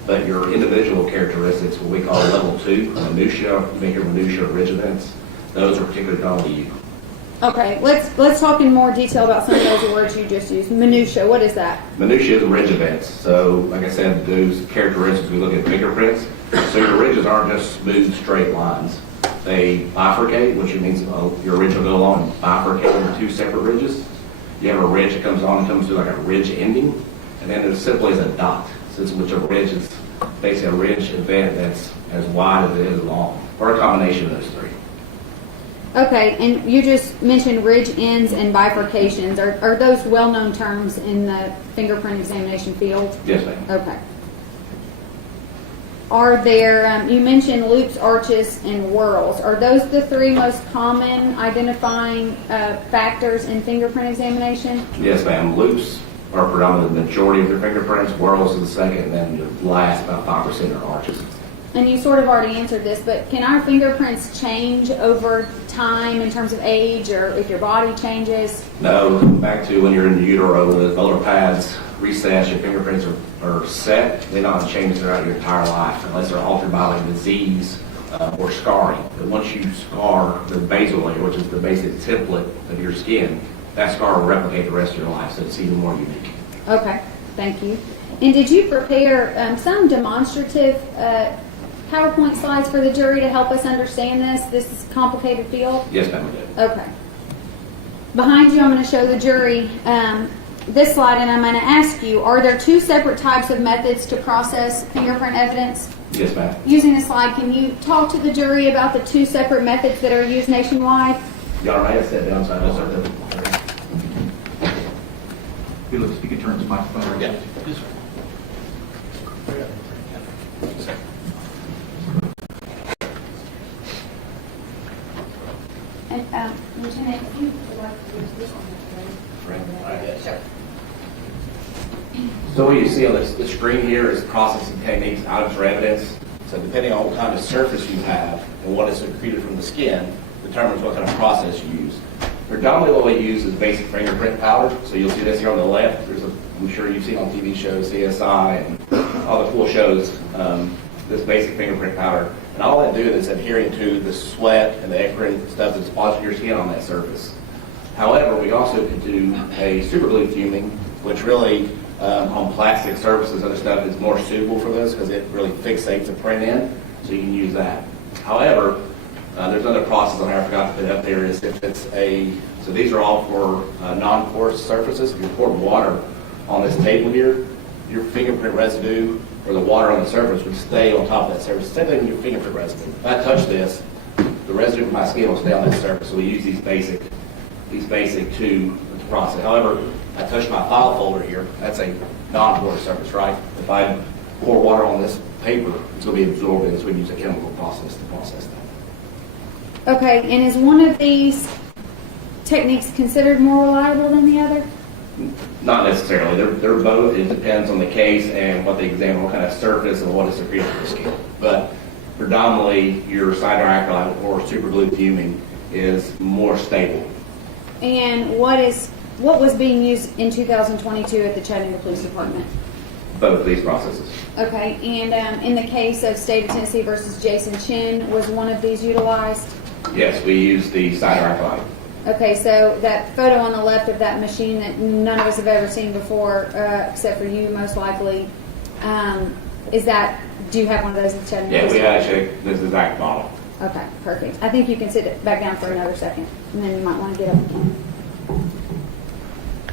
But your individual characteristics, what we call level 2, minutia, you make your minutia regiments, those are particularly known to you. Okay, let's talk in more detail about some of those words you just used. Minutia, what is that? Minutia is ridge events. So, like I said, those characteristics, we look at fingerprints. So your ridges aren't just smooth, straight lines. They bifurcate, which means your ridge will go along and bifurcate into two separate ridges. You have a ridge that comes on and comes to like a ridge ending, and then it simply is a dot. Since which a ridge is basically a ridge event that's as wide as it is long, or a combination of those three. Okay, and you just mentioned ridge ends and bifurcations. Are those well-known terms in the fingerprint examination field? Yes, ma'am. Okay. Are there, you mentioned loops, arches, and whorls. Are those the three most common identifying factors in fingerprint examination? Yes, ma'am. Loops are predominantly the majority of their fingerprints. Whorls is the second, and then the last about 5% are arches. And you sort of already answered this, but can our fingerprints change over time in terms of age or if your body changes? No, back to when you're in the utero, the molar pads recess, your fingerprints are set. They don't change throughout your entire life unless they're altered by like disease or scarring. But once you scar the basal layer, which is the basic template of your skin, that scar will replicate the rest of your life, so it's even more unique. Okay, thank you. And did you prepare some demonstrative PowerPoint slides for the jury to help us understand this? This is a complicated field. Yes, ma'am, we did. Okay. Behind you, I'm going to show the jury this slide, and I'm going to ask you, are there two separate types of methods to process fingerprint evidence? Yes, ma'am. Using the slide, can you talk to the jury about the two separate methods that are used nationwide? Y'all may have sat down, so I know something. Felix, if you could turn the microphone. Yeah. Yes, sir. And Lieutenant, if you would like to use this one. Sure. So what you see on the screen here is processing techniques, items for evidence. So depending on what kind of surface you have and what is secreted from the skin determines what kind of process you use. Predominantly what we use is basic fingerprint powder. So you'll see this here on the left. I'm sure you've seen on TV shows, CSI, and all the cool shows, this basic fingerprint powder. And all that doing is adhering to the sweat and the eccrine stuff that's splotching your skin on that surface. However, we also can do a super glue fuming, which really on plastic surfaces, other stuff is more suitable for this because it really fixates the print in, so you can use that. However, there's another process on there I forgot to put up there is if it's so these are all for non-porous surfaces. If you pour water on this table here, your fingerprint residue or the water on the surface would stay on top of that surface. Same thing with your fingerprint residue. If I touch this, the residue from my skin will stay on that surface. So we use these basic to process. However, I touch my file folder here. That's a non-porous surface, right? If I pour water on this paper, it's going to be absorbed in, so we use a chemical process to process that. Okay, and is one of these techniques considered more reliable than the other? Not necessarily. They're both. It depends on the case and what they examine, what kind of surface and what is secreted from the skin. But predominantly, your cyanoacrylate or superglue fuming is more stable. And what was being used in 2022 at the Chattanooga Police Department? Both of these processes. Okay, and in the case of State of Tennessee versus Jason Chen, was one of these utilized? Yes, we use the cyanoacrylate. Okay, so that photo on the left of that machine that none of us have ever seen before, except for you most likely, do you have one of those in Chattanooga? Yeah, we actually, this is exact model. Okay, perfect. I think you can sit it back down for another second, and then you might want to get up again.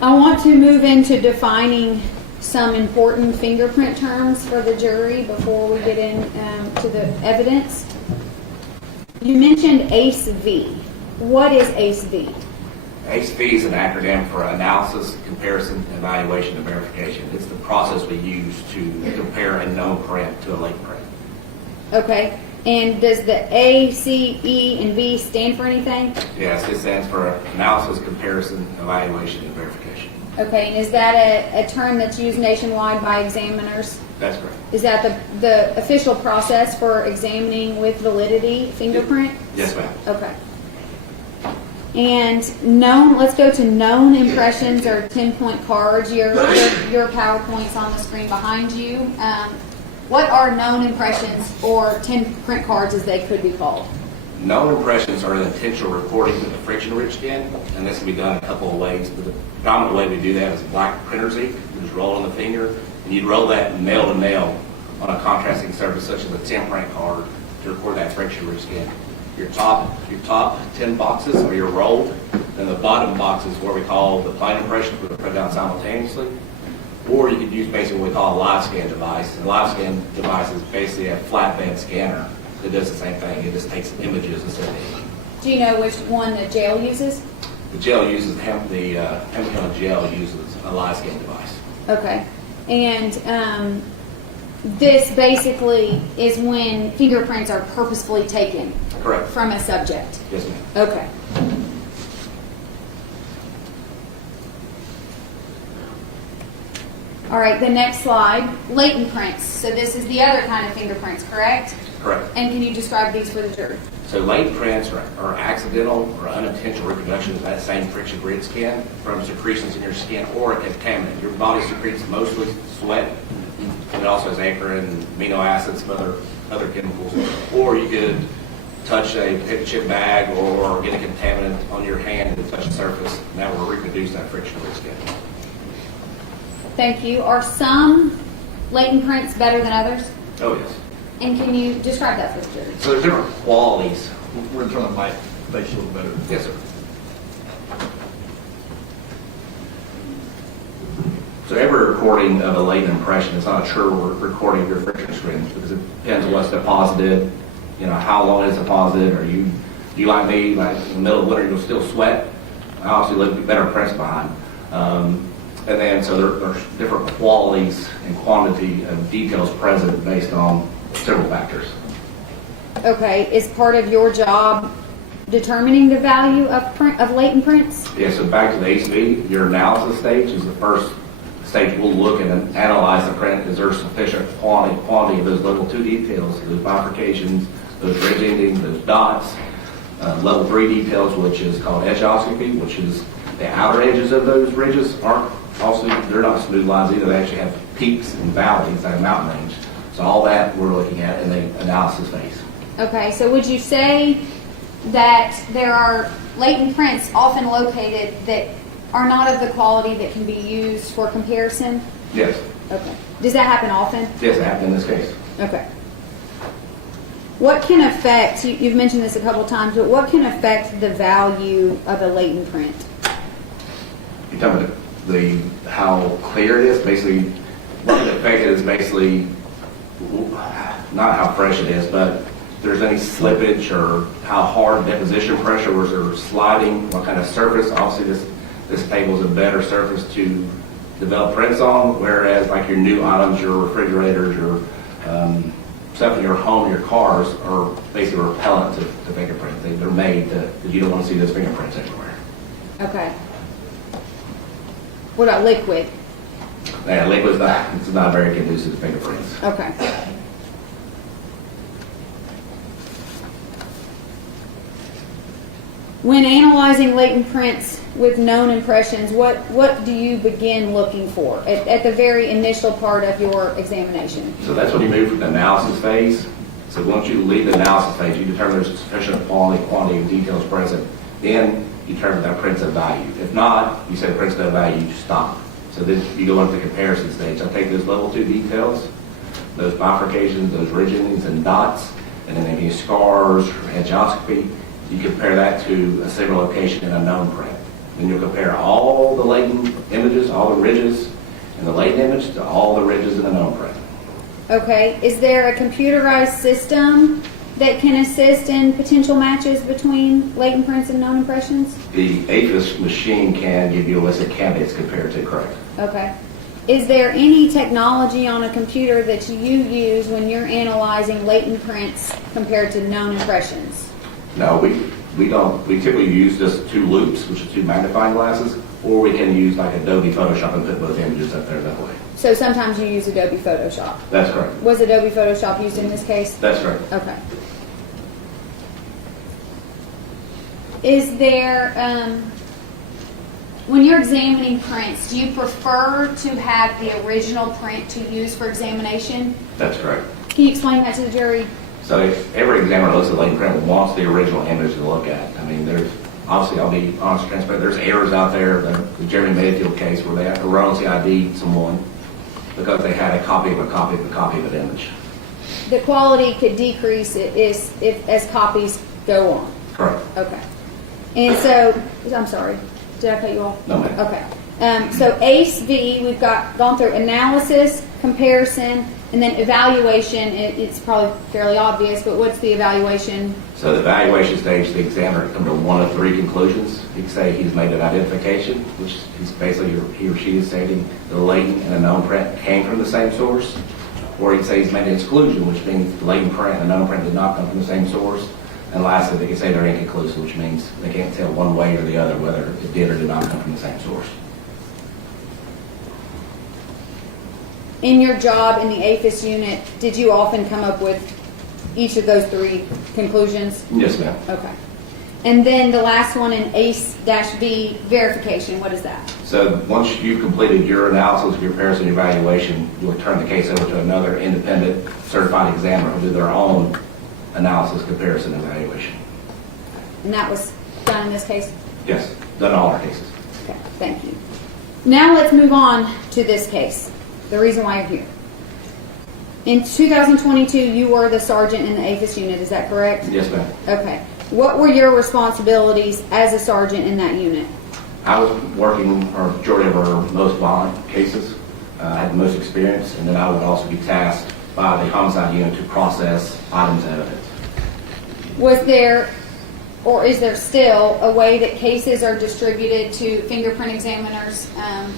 I want to move into defining some important fingerprint terms for the jury before we get to the evidence. You mentioned ACE-V. What is ACE-V? ACE-V is an acronym for Analysis, Comparison, Evaluation, and Verification. It's the process we use to compare a known print to a latent print. Okay. And does the A, C, E, and V stand for anything? Yes, it stands for Analysis, Comparison, Evaluation, and Verification. Okay. And is that a term that's used nationwide by examiners? That's correct. Is that the official process for examining with validity fingerprint? Yes, ma'am. Okay. And let's go to known impressions or 10-point cards. Your PowerPoint's on the screen behind you. What are known impressions or 10-print cards as they could be called? Known impressions are an intentional recording of the friction-rich skin, and this can be done a couple of ways. But the dominant way we do that is black printer's ink. You just roll on the finger, and you'd roll that nail to nail on a contrasting surface such as a 10-print card to record that friction-rich skin. Your top 10 boxes are your rolled, and the bottom box is what we call the plain impressions, where they're put down simultaneously. Or you could use basically what we call a live scan device. And a live scan device is basically a flatbed scanner that does the same thing. It just takes images instead of ink. Do you know which one the jail uses? The gel uses the hemicone gel uses a live scan device. Okay. And this basically is when fingerprints are purposefully taken. Correct. From a subject. Yes, ma'am. Okay. All right, the next slide, latent prints. So this is the other kind of fingerprints, correct? Correct. And can you describe these for the jury? So latent prints are accidental or unintentional reproduction of that same friction-rich skin from secretions in your skin or a contaminant. Your body secretes mostly sweat. It also has anchorin, amino acids, some other chemicals. Or you could touch a potato chip bag or get a contaminant on your hand and touch the surface, and that will reproduce that friction-rich skin. Thank you. Are some latent prints better than others? Oh, yes. And can you describe that for the jury? So there's different qualities. We're going to turn the mic face a little better. Yes, sir. So every recording of a latent impression is not a true recording of your friction screens because it depends on what's deposited, how long it's deposited. Or you like me, like in the middle of winter, you'll still sweat. I also leave better prints behind. And then so there's different qualities and quantity of details present based on several factors. Okay. Is part of your job determining the value of latent prints? Yeah, so back to the ACE-V, your analysis stage is the first stage. We'll look and analyze the print. Is there sufficient quantity of those level 2 details, those bifurcations, those ridge endings, those dots, level 3 details, which is called edgeoscopy, which is the outer edges of those ridges they're not smooth lines either. They actually have peaks and valleys, like a mountain range. So all that we're looking at in the analysis phase. Okay, so would you say that there are latent prints often located that are not of the quality that can be used for comparison? Yes. Okay. Does that happen often? Yes, it happened in this case. Okay. What can affect, you've mentioned this a couple times, but what can affect the value of a latent print? You're talking about how clear it is. Basically, what can affect it is basically not how fresh it is, but if there's any slippage or how hard deposition pressure was or sliding, what kind of surface. Obviously, this table is a better surface to develop prints on, whereas like your new items, your refrigerators, your stuff in your home, your cars are basically repellent to fingerprints. They're made that you don't want to see those fingerprints anywhere. Okay. What about liquid? Yeah, liquid's not very conducive to fingerprints. Okay. When analyzing latent prints with known impressions, what do you begin looking for at the very initial part of your examination? So that's when you move from the analysis phase. So once you leave the analysis phase, you determine there's sufficient quantity of details present. Then you determine that print's of value. If not, you say the print's no value, you stop. So then you go into the comparison stage. I take those level 2 details, those bifurcations, those ridgings and dots, and then any scars or angioscopy. You compare that to a similar location in a known print. Then you'll compare all the latent images, all the ridges in the latent image to all the ridges in the known print. Okay. Is there a computerized system that can assist in potential matches between latent prints and known impressions? The APHIS machine can give you a list of candidates compared to, correct? Okay. Is there any technology on a computer that you use when you're analyzing latent prints compared to known impressions? No, we don't. We typically use just 2 loops, which are 2 magnifying glasses, or we can use like Adobe Photoshop and put both images up there that way. So sometimes you use Adobe Photoshop. That's correct. Was Adobe Photoshop used in this case? That's right. Okay. Is there, when you're examining prints, do you prefer to have the original print to use for examination? That's correct. Can you explain that to the jury? So if every examiner looks at latent print wants the original image to look at. I mean, there's obviously, I'll be honest and transparent, there's errors out there. The Jeremy Mayfield case where they have erroneously ID'd someone because they had a copy of a copy of a copy of an image. The quality could decrease if as copies go on. Correct. Okay. And so, I'm sorry, did I cut you off? No, ma'am. Okay. So ACE-V, we've gone through analysis, comparison, and then evaluation. It's probably fairly obvious, but what's the evaluation? So the evaluation stage, the examiner can come to one of 3 conclusions. He can say he's made an identification, which is basically he or she is stating the latent and a known print came from the same source. Or he can say he's made an exclusion, which means the latent print and the known print did not come from the same source. And lastly, they can say they're inconclusive, which means they can't tell one way or the other whether it did or did not come from the same source. In your job in the APHIS unit, did you often come up with each of those 3 conclusions? Yes, ma'am. Okay. And then the last one in ACE-V, verification, what is that? So once you've completed your analysis, your comparison, your evaluation, you'll turn the case over to another independent certified examiner who do their own analysis, comparison, and evaluation. And that was done in this case? Yes, done all our cases. Okay, thank you. Now let's move on to this case, the reason why you're here. In 2022, you were the sergeant in the APHIS unit, is that correct? Yes, ma'am. Okay. What were your responsibilities as a sergeant in that unit? I was working for a majority of our most violent cases. I had the most experience, and then I would also be tasked by the homicide unit to process items of evidence. Was there, or is there still, a way that cases are distributed to fingerprint examiners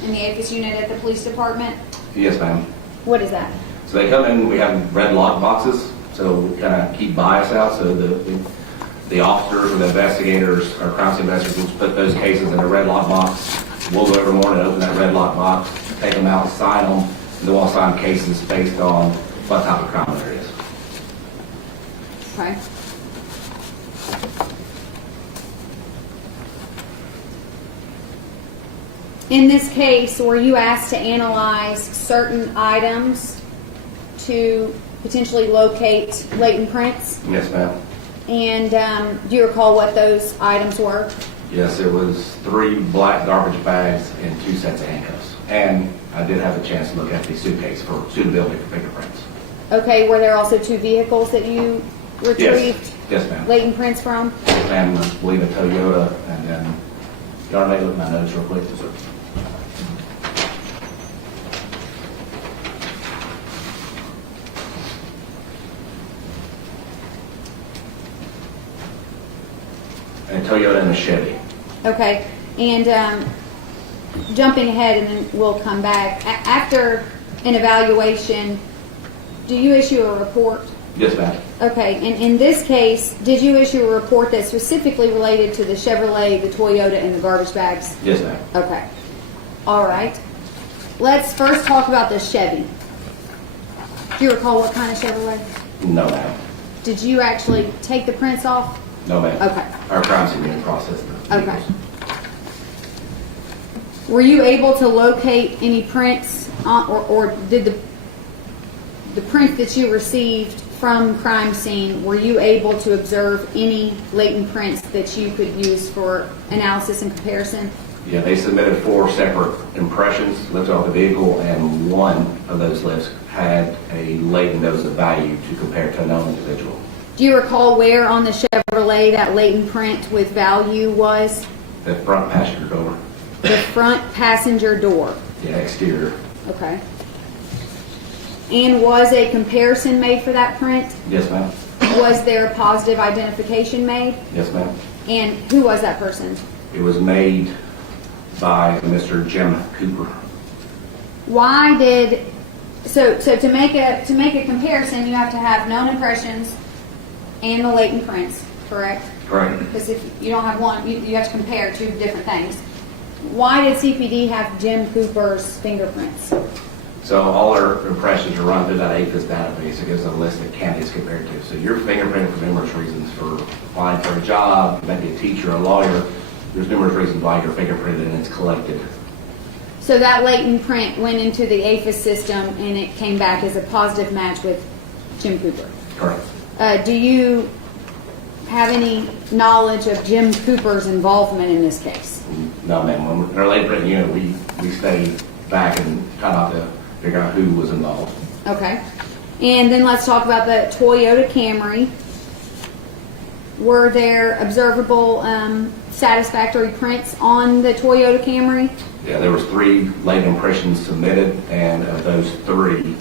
in the APHIS unit at the police department? Yes, ma'am. What is that? So they come in, we have red lock boxes, so we kind of keep bias out, so the officers or the investigators or crime scene investigators will put those cases in a red lock box. We'll go every morning, open that red lock box, take them out, sign them, and then we'll assign cases based on what type of crime there is. Okay. In this case, were you asked to analyze certain items to potentially locate latent prints? Yes, ma'am. And do you recall what those items were? Yes, it was 3 black garbage bags and 2 sets of handcuffs. And I did have a chance to look at the suitcase for suitability for fingerprints. Okay, were there also 2 vehicles that you retrieved Yes, ma'am. latent prints from? And I believe a Toyota, and then, y'all may look at my notes real quick. And a Toyota and a Chevy. Okay, and jumping ahead and then we'll come back. After an evaluation, do you issue a report? Yes, ma'am. Okay, and in this case, did you issue a report that's specifically related to the Chevrolet, the Toyota, and the garbage bags? Yes, ma'am. Okay. All right. Let's first talk about the Chevy. Do you recall what kind of Chevrolet? No, ma'am. Did you actually take the prints off? No, ma'am. Okay. Our crime scene unit processed them. Okay. Were you able to locate any prints or did the prints that you received from crime scene, were you able to observe any latent prints that you could use for analysis and comparison? Yeah, they submitted 4 separate impressions lifted off the vehicle, and one of those lifts had a latent dose of value to compare to a known individual. Do you recall where on the Chevrolet that latent print with value was? The front passenger door. The front passenger door. Yeah, exterior. Okay. And was a comparison made for that print? Yes, ma'am. Was there a positive identification made? Yes, ma'am. And who was that person? It was made by Mr. Jim Cooper. Why did so to make a comparison, you have to have known impressions and the latent prints, correct? Correct. Because if you don't have one, you have to compare 2 different things. Why did CPD have Jim Cooper's fingerprints? So all our impressions are run through that APHIS database. It gives a list of candidates compared to. So you're fingerprinted for numerous reasons, for applying for a job, maybe a teacher, a lawyer. There's numerous reasons why you're fingerprinted, and it's collected. So that latent print went into the APHIS system and it came back as a positive match with Jim Cooper. Correct. Do you have any knowledge of Jim Cooper's involvement in this case? No, ma'am. When we're in our late print unit, we stay back and try not to figure out who was involved. Okay. And then let's talk about the Toyota Camry. Were there observable satisfactory prints on the Toyota Camry? Yeah, there was 3 late impressions submitted, and of those 3,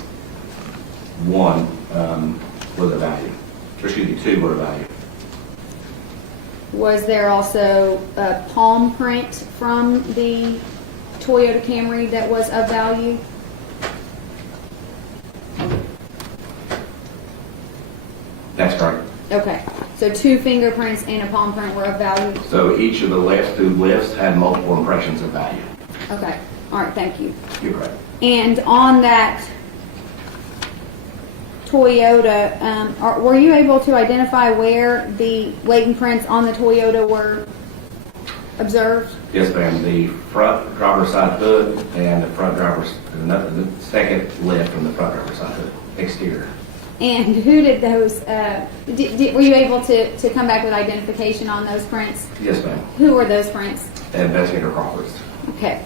1 was a value. Excuse me, 2 were a value. Was there also a palm print from the Toyota Camry that was of value? That's correct. Okay, so 2 fingerprints and a palm print were of value? So each of the last 2 lists had multiple impressions of value. Okay, all right, thank you. You're correct. And on that Toyota, were you able to identify where the latent prints on the Toyota were observed? Yes, ma'am. The front driver's side hood and the second lift from the front driver's side hood, exterior. And who did those, were you able to come back with identification on those prints? Yes, ma'am. Who were those prints? Investigator Crawford's. Okay.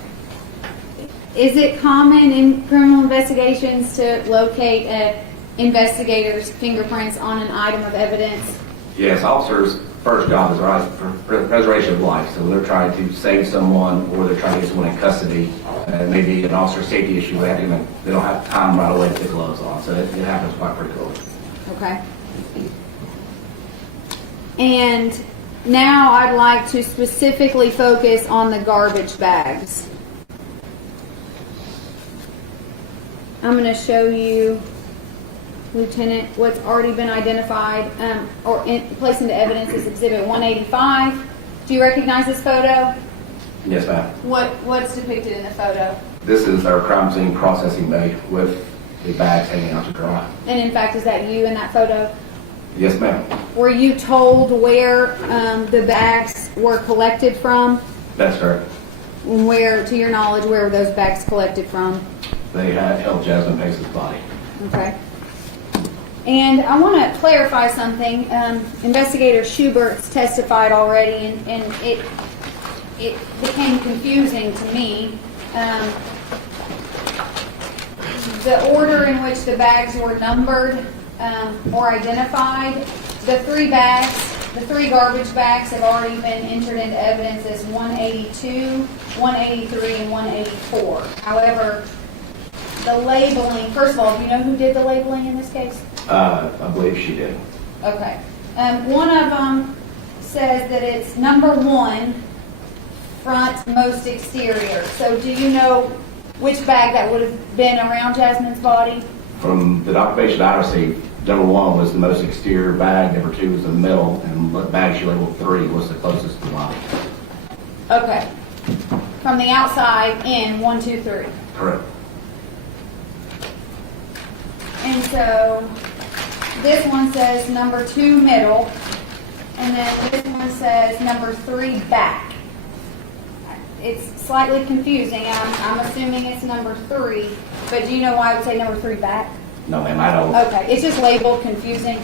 Is it common in criminal investigations to locate an investigator's fingerprints on an item of evidence? Yes, officers' first job is right for preservation of life. So they're trying to save someone, or they're trying to get someone in custody. Maybe an officer safety issue. They don't have time right away to put gloves on. So it happens quite frequently. Okay. And now I'd like to specifically focus on the garbage bags. I'm going to show you, Lieutenant, what's already been identified or placed into evidence as Exhibit 185. Do you recognize this photo? Yes, ma'am. What's depicted in the photo? This is our crime scene processing bay with the bags hanging out to dry. And in fact, is that you in that photo? Yes, ma'am. Were you told where the bags were collected from? That's correct. Where, to your knowledge, where were those bags collected from? They had held Jasmine Pace's body. Okay. And I want to clarify something. Investigator Schubert's testified already, and it became confusing to me. the order in which the bags were numbered or identified. The three garbage bags have already been entered into evidence as 182, 183, and 184. However, the labeling, first of all, do you know who did the labeling in this case? I believe she did. Okay. One of them says that it's number 1, front most exterior. So do you know which bag that would have been around Jasmine's body? From the documentation I received, number 1 was the most exterior bag, number 2 was the middle, and the bag she labeled 3 was the closest to the body. Okay. From the outside in 1, 2, 3. Correct. And so this one says number 2 middle, and then this one says number 3 back. It's slightly confusing. I'm assuming it's number 3, but do you know why I would say number 3 back? No, ma'am, I don't. Okay, it's just labeled confusing.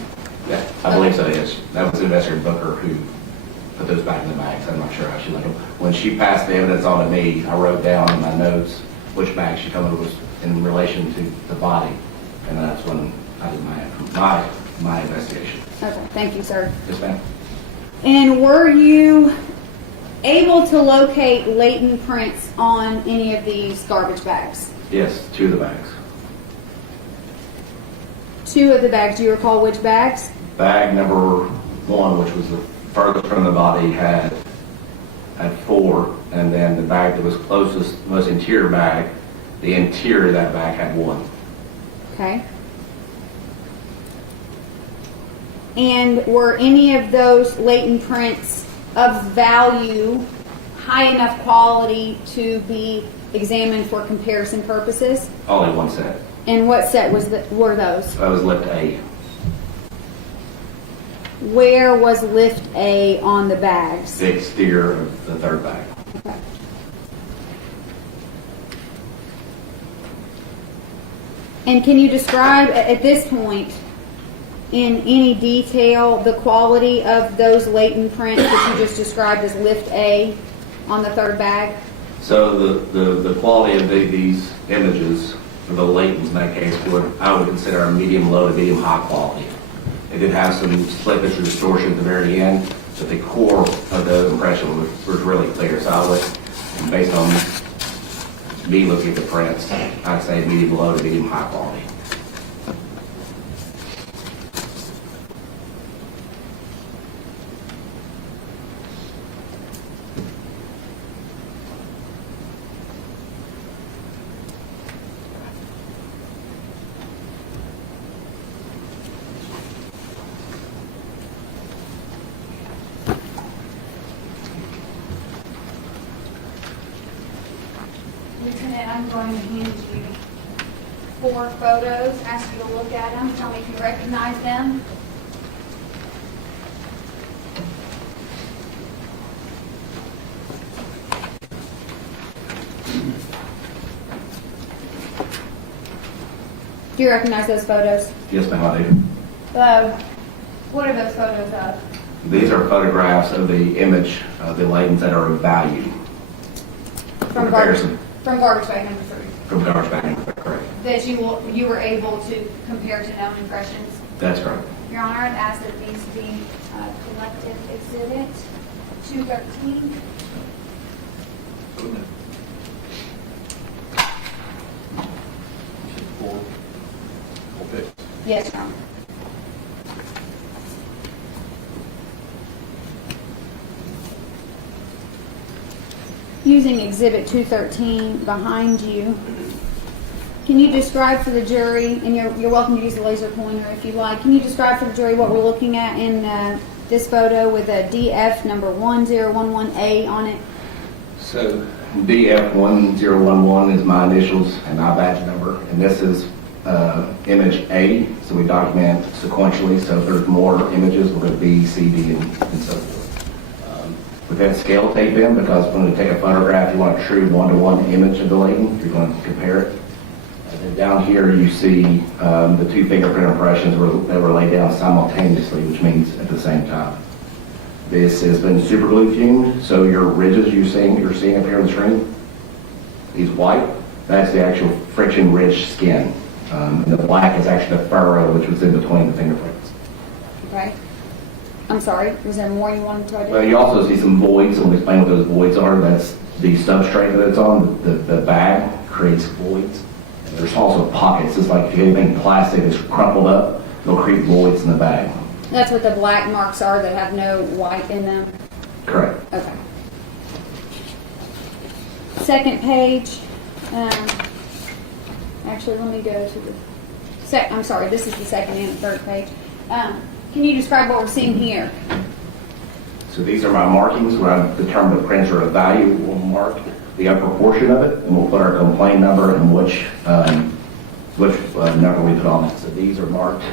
Yeah, I believe so, yes. That was Investigator Booker who put those back in the bags. I'm not sure how she let them. When she passed the evidence on to me, I wrote down in my notes which bag she told me was in relation to the body. And that's when I did my investigation. Okay, thank you, sir. Yes, ma'am. And were you able to locate latent prints on any of these garbage bags? Yes, 2 of the bags. 2 of the bags. Do you recall which bags? Bag number 1, which was the furthest from the body, had 4, and then the bag that was closest, most interior bag, the interior of that bag had 1. Okay. And were any of those latent prints of value, high enough quality to be examined for comparison purposes? Only 1 set. And what set were those? That was lift A. Where was lift A on the bags? The exterior of the 3rd bag. Okay. And can you describe at this point in any detail the quality of those latent prints that you just described as lift A on the 3rd bag? So the quality of these images, or the latents in that case, I would consider a medium low to medium high quality. It did have some split picture distortion at the very end, but the core of the impression was really clear. So I would, based on me looking at the prints, I'd say medium low to medium high quality. Lieutenant, I'm going to hand you 4 photos, ask you to look at them, tell me if you recognize them. Do you recognize those photos? Yes, ma'am, I do. What are those photos of? These are photographs of the image of the latents that are of value. From garbage bag number 3. From garbage bag, correct. That you were able to compare to known impressions. That's correct. Your Honor, I'd ask that these be collected exhibit 213. Yes, Your Honor. Using exhibit 213 behind you, can you describe for the jury, and you're welcome to use the laser pointer if you like, can you describe for the jury what we're looking at in this photo with a DF number 1011A on it? So DF1011 is my initials and my badge number, and this is image A, so we document sequentially, so if there's more images, we're going to B, C, D, and so forth. We've had scale tape in because when you take a photograph, you want a true one-to-one image of the latent. You're going to compare it. And then down here you see the 2 fingerprint impressions that were laid down simultaneously, which means at the same time. This has been super glue fumed, so your ridges you're seeing up here on the screen, these white, that's the actual friction-rich skin And the black is actually the furrow, which was in between the fingerprints. Okay. I'm sorry, was there more you wanted to identify? Well, you also see some voids, and we'll explain what those voids are. That's the substrate that it's on. The bag creates voids. And there's also pockets. It's like if you have anything plastic that's crumpled up, it'll create voids in the bag. That's what the black marks are that have no white in them? Correct. Okay. Second page. Actually, let me go to the I'm sorry, this is the second and third page. Can you describe what we're seeing here? So these are my markings where I've determined the prints are of value. We'll mark the upper portion of it, and we'll put our complaint number and which number we put on it. So these are marked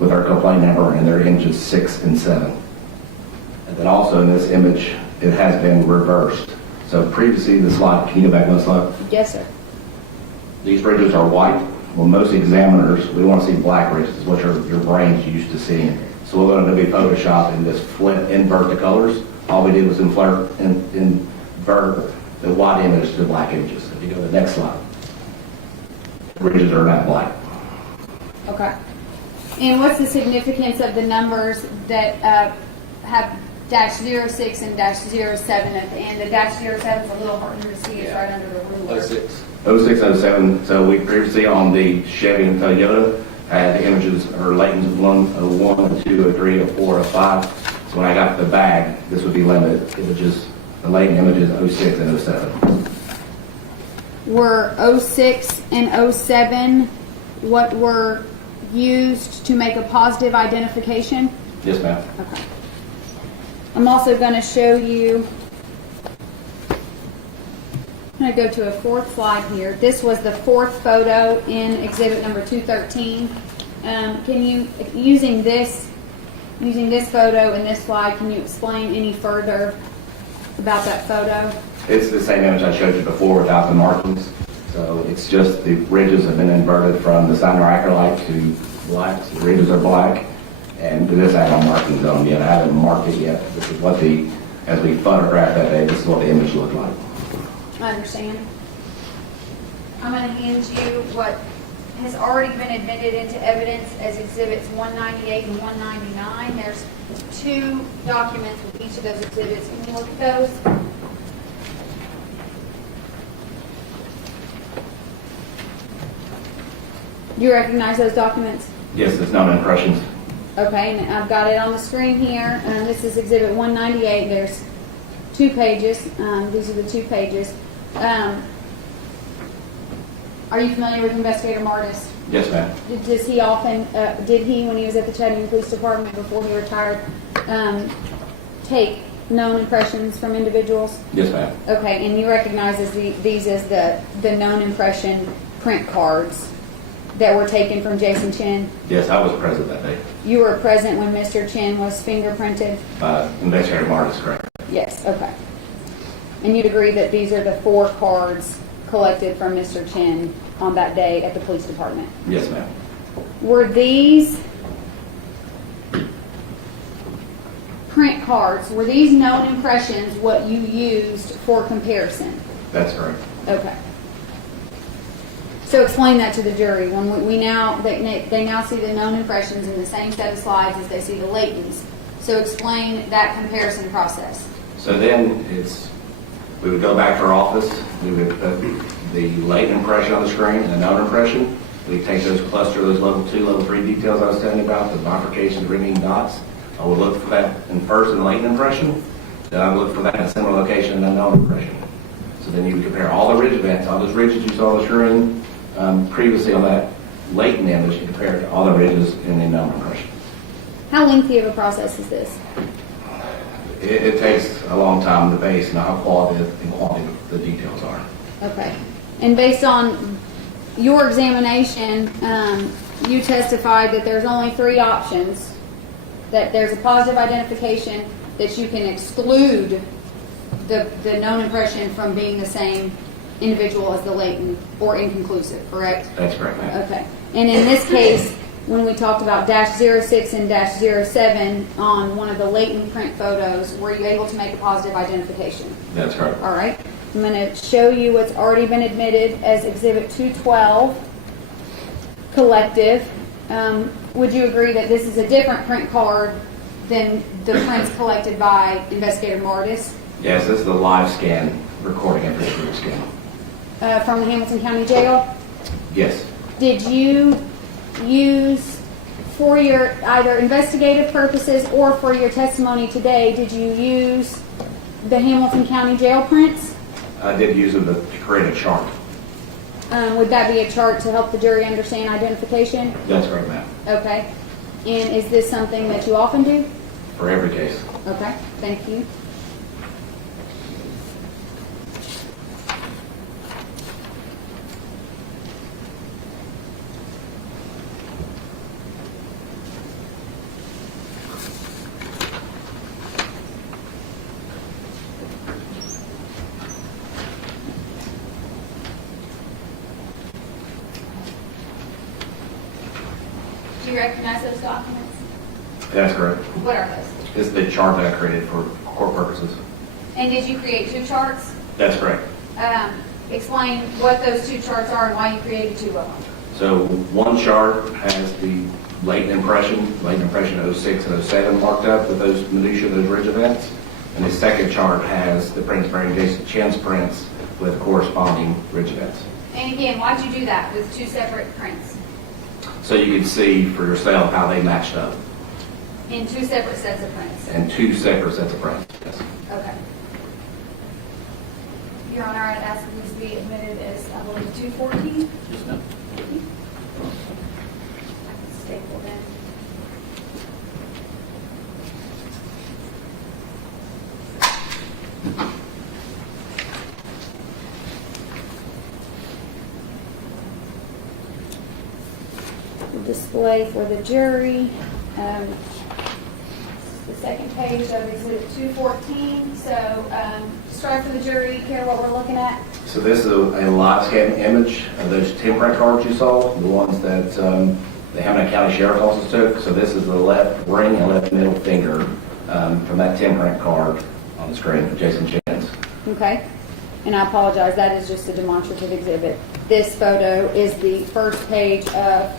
with our complaint number, and they're images 6 and 7. And then also in this image, it has been reversed. So previously, the slide, can you go back one slide? Yes, sir. These ridges are white. Well, most examiners, we want to see black ridges, which are your brain's used to seeing. So we're going to be Photoshop and just invert the colors. All we did was invert the white image to the black images. If you go to the next slide, the ridges are not black. Okay. And what's the significance of the numbers that have -06 and -07 at the end? The -07 is a little harder to see. It's right under the ruler. 06, 07. So we previously on the Chevy and Toyota had the images or latents of 1, 2, 3, 4, 5. So when I got the bag, this would be limited images. The latent images 06 and 07. Were 06 and 07 what were used to make a positive identification? Yes, ma'am. Okay. I'm also going to show you, I'm going to go to a fourth slide here. This was the fourth photo in exhibit number 213. Can you, using this photo and this slide, can you explain any further about that photo? It's the same image I showed you before without the markings. So it's just the ridges have been inverted from the cyanoacrylate to black. So the ridges are black. And this I have no markings on them yet. I haven't marked it yet. This is what as we photographed that day, this is what the image looked like. I understand. I'm going to hand you what has already been admitted into evidence as exhibits 198 and 199. There's 2 documents with each of those exhibits. Can you look at those? Do you recognize those documents? Yes, it's known impressions. Okay, and I've got it on the screen here. This is exhibit 198. There's 2 pages. These are the 2 pages. Are you familiar with Investigator Martis? Yes, ma'am. Does he often, did he, when he was at the Chattanooga Police Department before he retired, take known impressions from individuals? Yes, ma'am. Okay, and you recognize these as the known impression print cards that were taken from Jason Chen? Yes, I was present that day. You were present when Mr. Chen was fingerprinted? Investigator Martis, correct. Yes, okay. And you'd agree that these are the 4 cards collected from Mr. Chen on that day at the police department? Yes, ma'am. Were these print cards, were these known impressions what you used for comparison? That's correct. Okay. So explain that to the jury. When they now see the known impressions in the same set of slides as they see the latents. So explain that comparison process. So then we would go back to our office. We would put the latent impression on the screen and the known impression. We'd take those those level 2, level 3 details I was telling you about, the bifurcations, ringing dots. I would look for that in first in the latent impression. Then I would look for that in a similar location in the known impression. So then you would compare all the ridge events, all those ridges you saw on the screen previously on that latent image, you compare it to all the ridges in the known impression. How lengthy of a process is this? It takes a long time to base on how quality the details are. Okay. And based on your examination, you testified that there's only 3 options, that there's a positive identification, that you can exclude the known impression from being the same individual as the latent, or inconclusive, correct? That's correct, ma'am. Okay. And in this case, when we talked about -06 and -07 on one of the latent print photos, were you able to make a positive identification? That's correct. All right. I'm going to show you what's already been admitted as Exhibit 212. collective. Would you agree that this is a different print card than the prints collected by Investigator Martis? Yes, this is the live scan recording of this group scan. From the Hamilton County Jail? Yes. Did you use, for your either investigative purposes or for your testimony today, did you use the Hamilton County Jail prints? I did use them to create a chart. Would that be a chart to help the jury understand identification? That's correct, ma'am. Okay. And is this something that you often do? For every case. Okay, thank you. Do you recognize those documents? That's correct. What are those? This is the chart that I created for court purposes. And did you create two charts? That's correct. Explain what those two charts are and why you created two of them. So one chart has the latent impression 06 and 07 marked up with those minutiae, those ridge events. And the second chart has the prints bearing Jason Chen's prints with corresponding ridge events. And again, why'd you do that with two separate prints? So you can see for yourself how they matched up. In two separate sets of prints? And two separate sets of prints, yes. Okay. Your Honor, I'd ask that these be admitted as, I believe, 214. Yes, ma'am. Stapled in. The display for the jury. The second page of Exhibit 214. So, describe for the jury, care what we're looking at. So this is a live scan image of those 10 print cards you saw, the ones that the Hamilton County Sheriff's Office took. So this is the left ring and left middle finger from that 10 print card on the screen of Jason Chen's. Okay. And I apologize, that is just a demonstrative exhibit. This photo is the first page of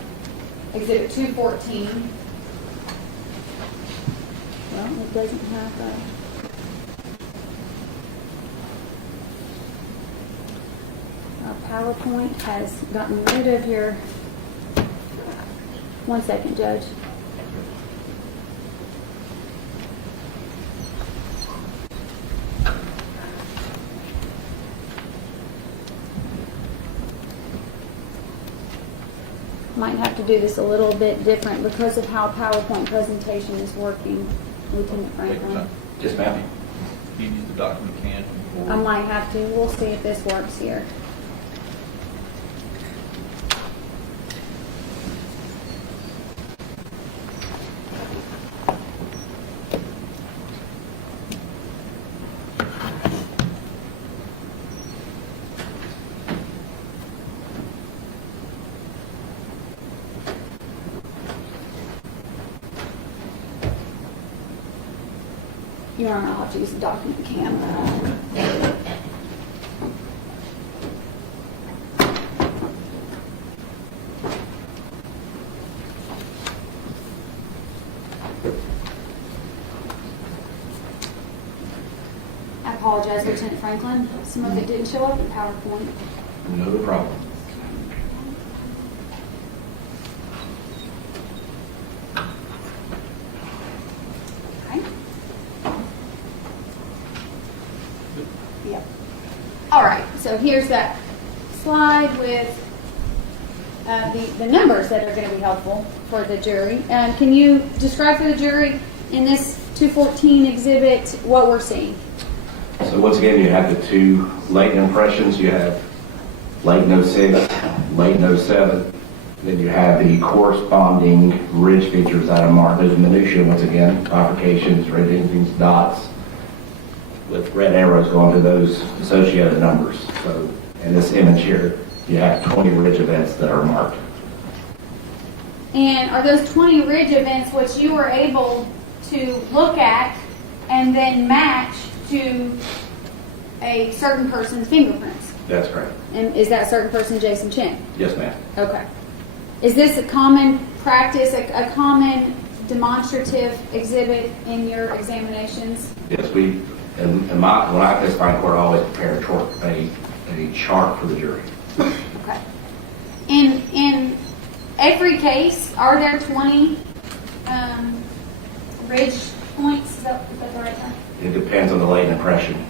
Exhibit 214. Well, it doesn't have a... Our PowerPoint has gotten rid of your... 1 second, Judge. Might have to do this a little bit different because of how PowerPoint presentation is working, Lieutenant Franklin. Yes, ma'am. You use the document can. I might have to. We'll see if this works here. Your Honor, I'll have to use the document cam. I apologize, Lieutenant Franklin. Some of it didn't show up in PowerPoint. No problem. Okay. Yep. All right, so here's that slide with the numbers that are going to be helpful for the jury. Can you describe for the jury in this 214 exhibit what we're seeing? So once again, you have the two latent impressions. You have latent 06, latent 07. Then you have the corresponding ridge features that are marked. Those minutiae, once again, bifurcations, red endings, dots, with red arrows going to those associated numbers. So in this image here, you have 20 ridge events that are marked. And are those 20 ridge events which you were able to look at and then match to a certain person's fingerprints? That's correct. And is that certain person Jason Chen? Yes, ma'am. Okay. Is this a common practice, a common demonstrative exhibit in your examinations? Yes, when I testify in court, I always prepare a chart for the jury. Okay. In every case, are there 20 ridge points? Is that the right term? It depends on the latent impression.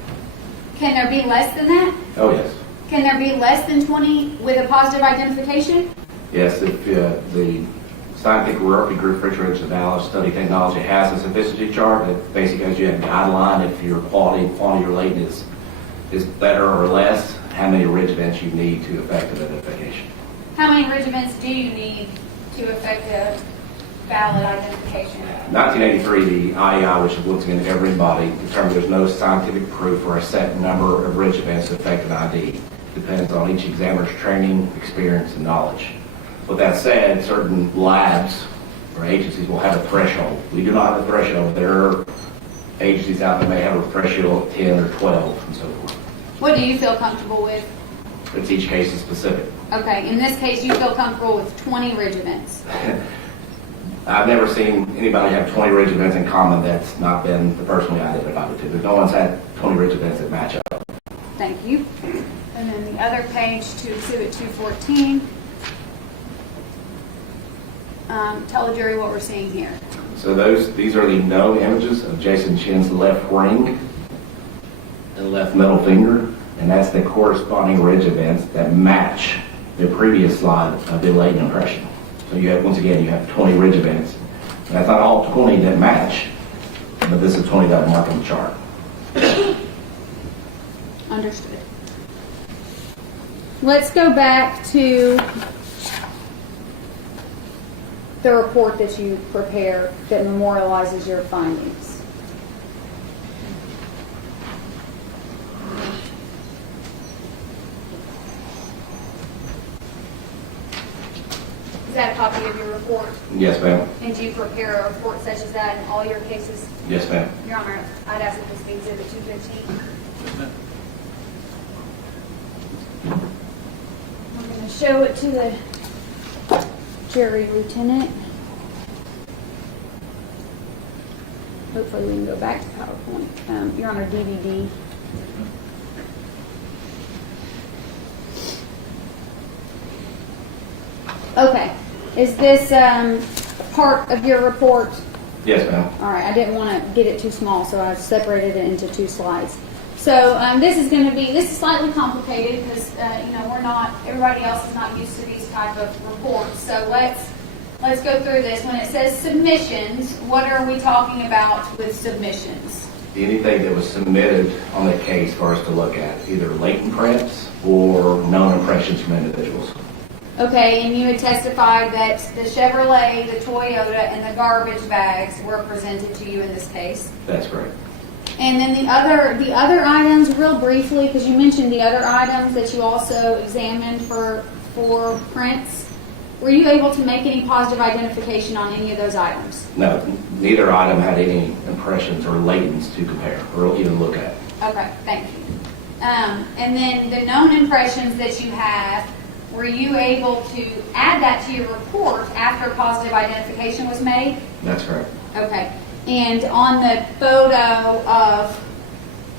Can there be less than that? Oh, yes. Can there be less than 20 with a positive identification? Yes, if the scientific working group for ridge analysis study technology has a sophisticated chart that basically gives you a guideline if your quality or latent is better or less, how many ridge events you need to affect an identification. How many ridge events do you need to affect a valid identification? 1983, the IEI, which looks at every body, determined there's no scientific proof for a set number of ridge events to affect an ID. Depends on each examiner's training, experience, and knowledge. With that said, certain labs or agencies will have a threshold. We do not have a threshold. There are agencies out there that may have a threshold of 10 or 12 and so forth. What do you feel comfortable with? It's each case is specific. Okay, in this case, you feel comfortable with 20 ridge events. I've never seen anybody have 20 ridge events in common that's not been the person we identified with. But no one's had 20 ridge events that match up. Thank you. And then the other page to Exhibit 214. Tell the jury what we're seeing here. So these are the known images of Jason Chen's left ring and left middle finger, and that's the corresponding ridge events that match the previous slide of the latent impression. So you have, once again, you have 20 ridge events. And that's not all 20 that match, but this is 20 that mark on the chart. Understood. Let's go back to the report that you prepare that memorializes your findings. Is that a copy of your report? Yes, ma'am. And do you prepare a report such as that in all your cases? Yes, ma'am. Your Honor, I'd ask that this be Exhibit 215. We're going to show it to the jury lieutenant. Hopefully we can go back to PowerPoint. Your Honor, DVD. Okay. Is this part of your report? Yes, ma'am. All right. I didn't want to get it too small, so I separated it into two slides. So this is slightly complicated because everybody else is not used to these type of reports. So let's go through this. When it says submissions, what are we talking about with submissions? Anything that was submitted on the case for us to look at, either latent prints or known impressions from individuals. Okay, and you had testified that the Chevrolet, the Toyota, and the garbage bags were presented to you in this case. That's correct. And then the other items, real briefly, because you mentioned the other items that you also examined for prints. Were you able to make any positive identification on any of those items? No, neither item had any impressions or latents to compare or even look at. Okay, thank you. And then the known impressions that you have, were you able to add that to your report after positive identification was made? That's correct. Okay. And on the photo of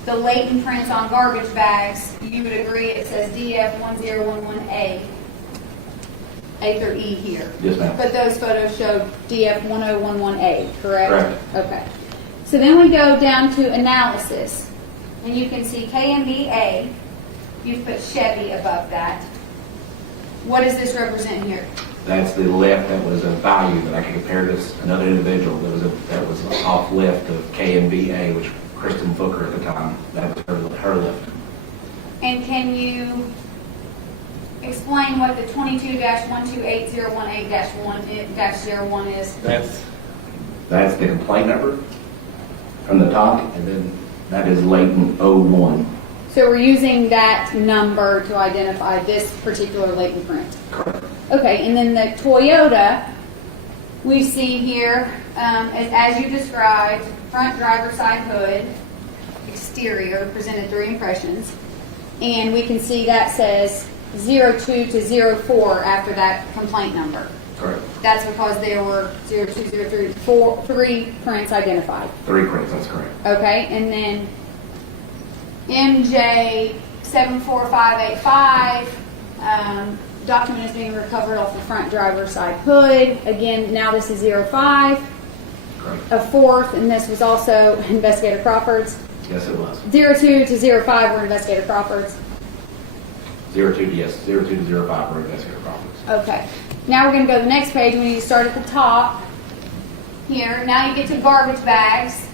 the latent prints on garbage bags, you would agree it says DF1011A. A through E here. Yes, ma'am. But those photos showed DF1011A, correct? Correct. Okay. So then we go down to analysis. And you can see KMBA. You've put Chevy above that. What does this represent here? That's the lift that was a value that I could compare to another individual that was off lift of KMBA, which Kristen Booker at the time, that was her lift. And can you explain what the 22-128-018-1 is? That's the complaint number from the top, and then that is latent 01. So we're using that number to identify this particular latent print. Correct. Okay, and then the Toyota, we see here, as you described, front driver's side hood, exterior, presented 3 impressions. And we can see that says 02 to 04 after that complaint number. Correct. That's because there were 0203, 3 prints identified. 3 prints, that's correct. Okay, and then MJ 74585, document is being recovered off the front driver's side hood. Again, now this is 05. Correct. A 4th, and this was also Investigator Crawford's. Yes, it was. 02 to 05 were Investigator Crawford's. 02, yes, 02 to 05 were Investigator Crawford's. Okay. Now we're going to go to the next page. We need to start at the top here. Now you get to garbage bags.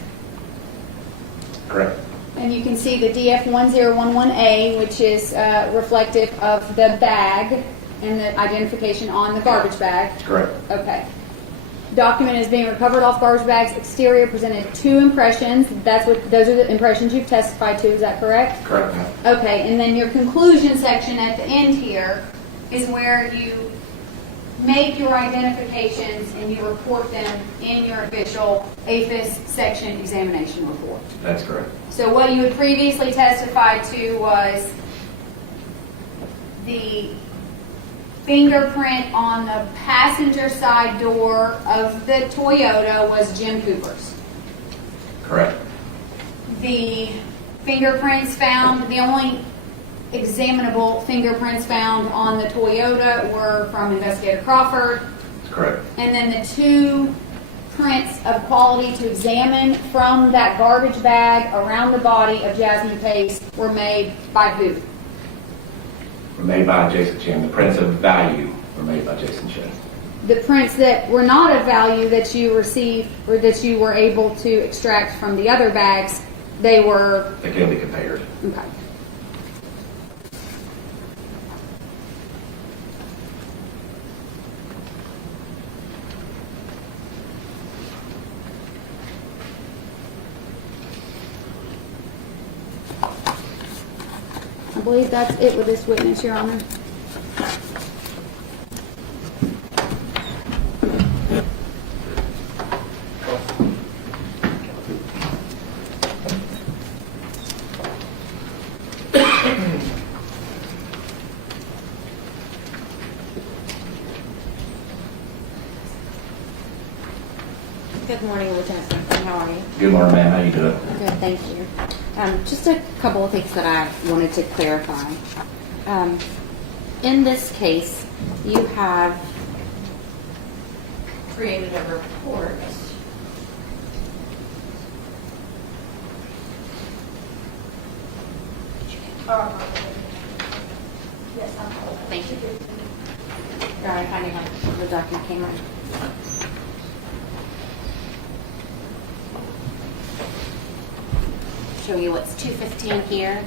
Correct. And you can see the DF1011A, which is reflective of the bag and the identification on the garbage bag. Correct. Okay. Document is being recovered off garbage bags. Exterior presented 2 impressions. Those are the impressions you've testified to. Is that correct? Correct, ma'am. Okay. And then your conclusion section at the end here is where you make your identifications and you report them in your official APHIS section examination report. That's correct. So what you had previously testified to was the fingerprint on the passenger side door of the Toyota was Jim Cooper's. Correct. The fingerprints found, the only examinable fingerprints found on the Toyota were from Investigator Crawford. That's correct. And then the 2 prints of quality to examine from that garbage bag around the body of Jasmine Pace were made by who? Were made by Jason Chen. The prints of value were made by Jason Chen. The prints that were not of value that you received or that you were able to extract from the other bags, they were... They can be compared. Okay. I believe that's it with this witness, Your Honor. Good morning, Lieutenant Simpson. How are you? Good morning, ma'am. How you doing? Good, thank you. Just a couple of things that I wanted to clarify. In this case, you have created a report. Thank you. All right, finding out the document came right. Show you what's 215 here.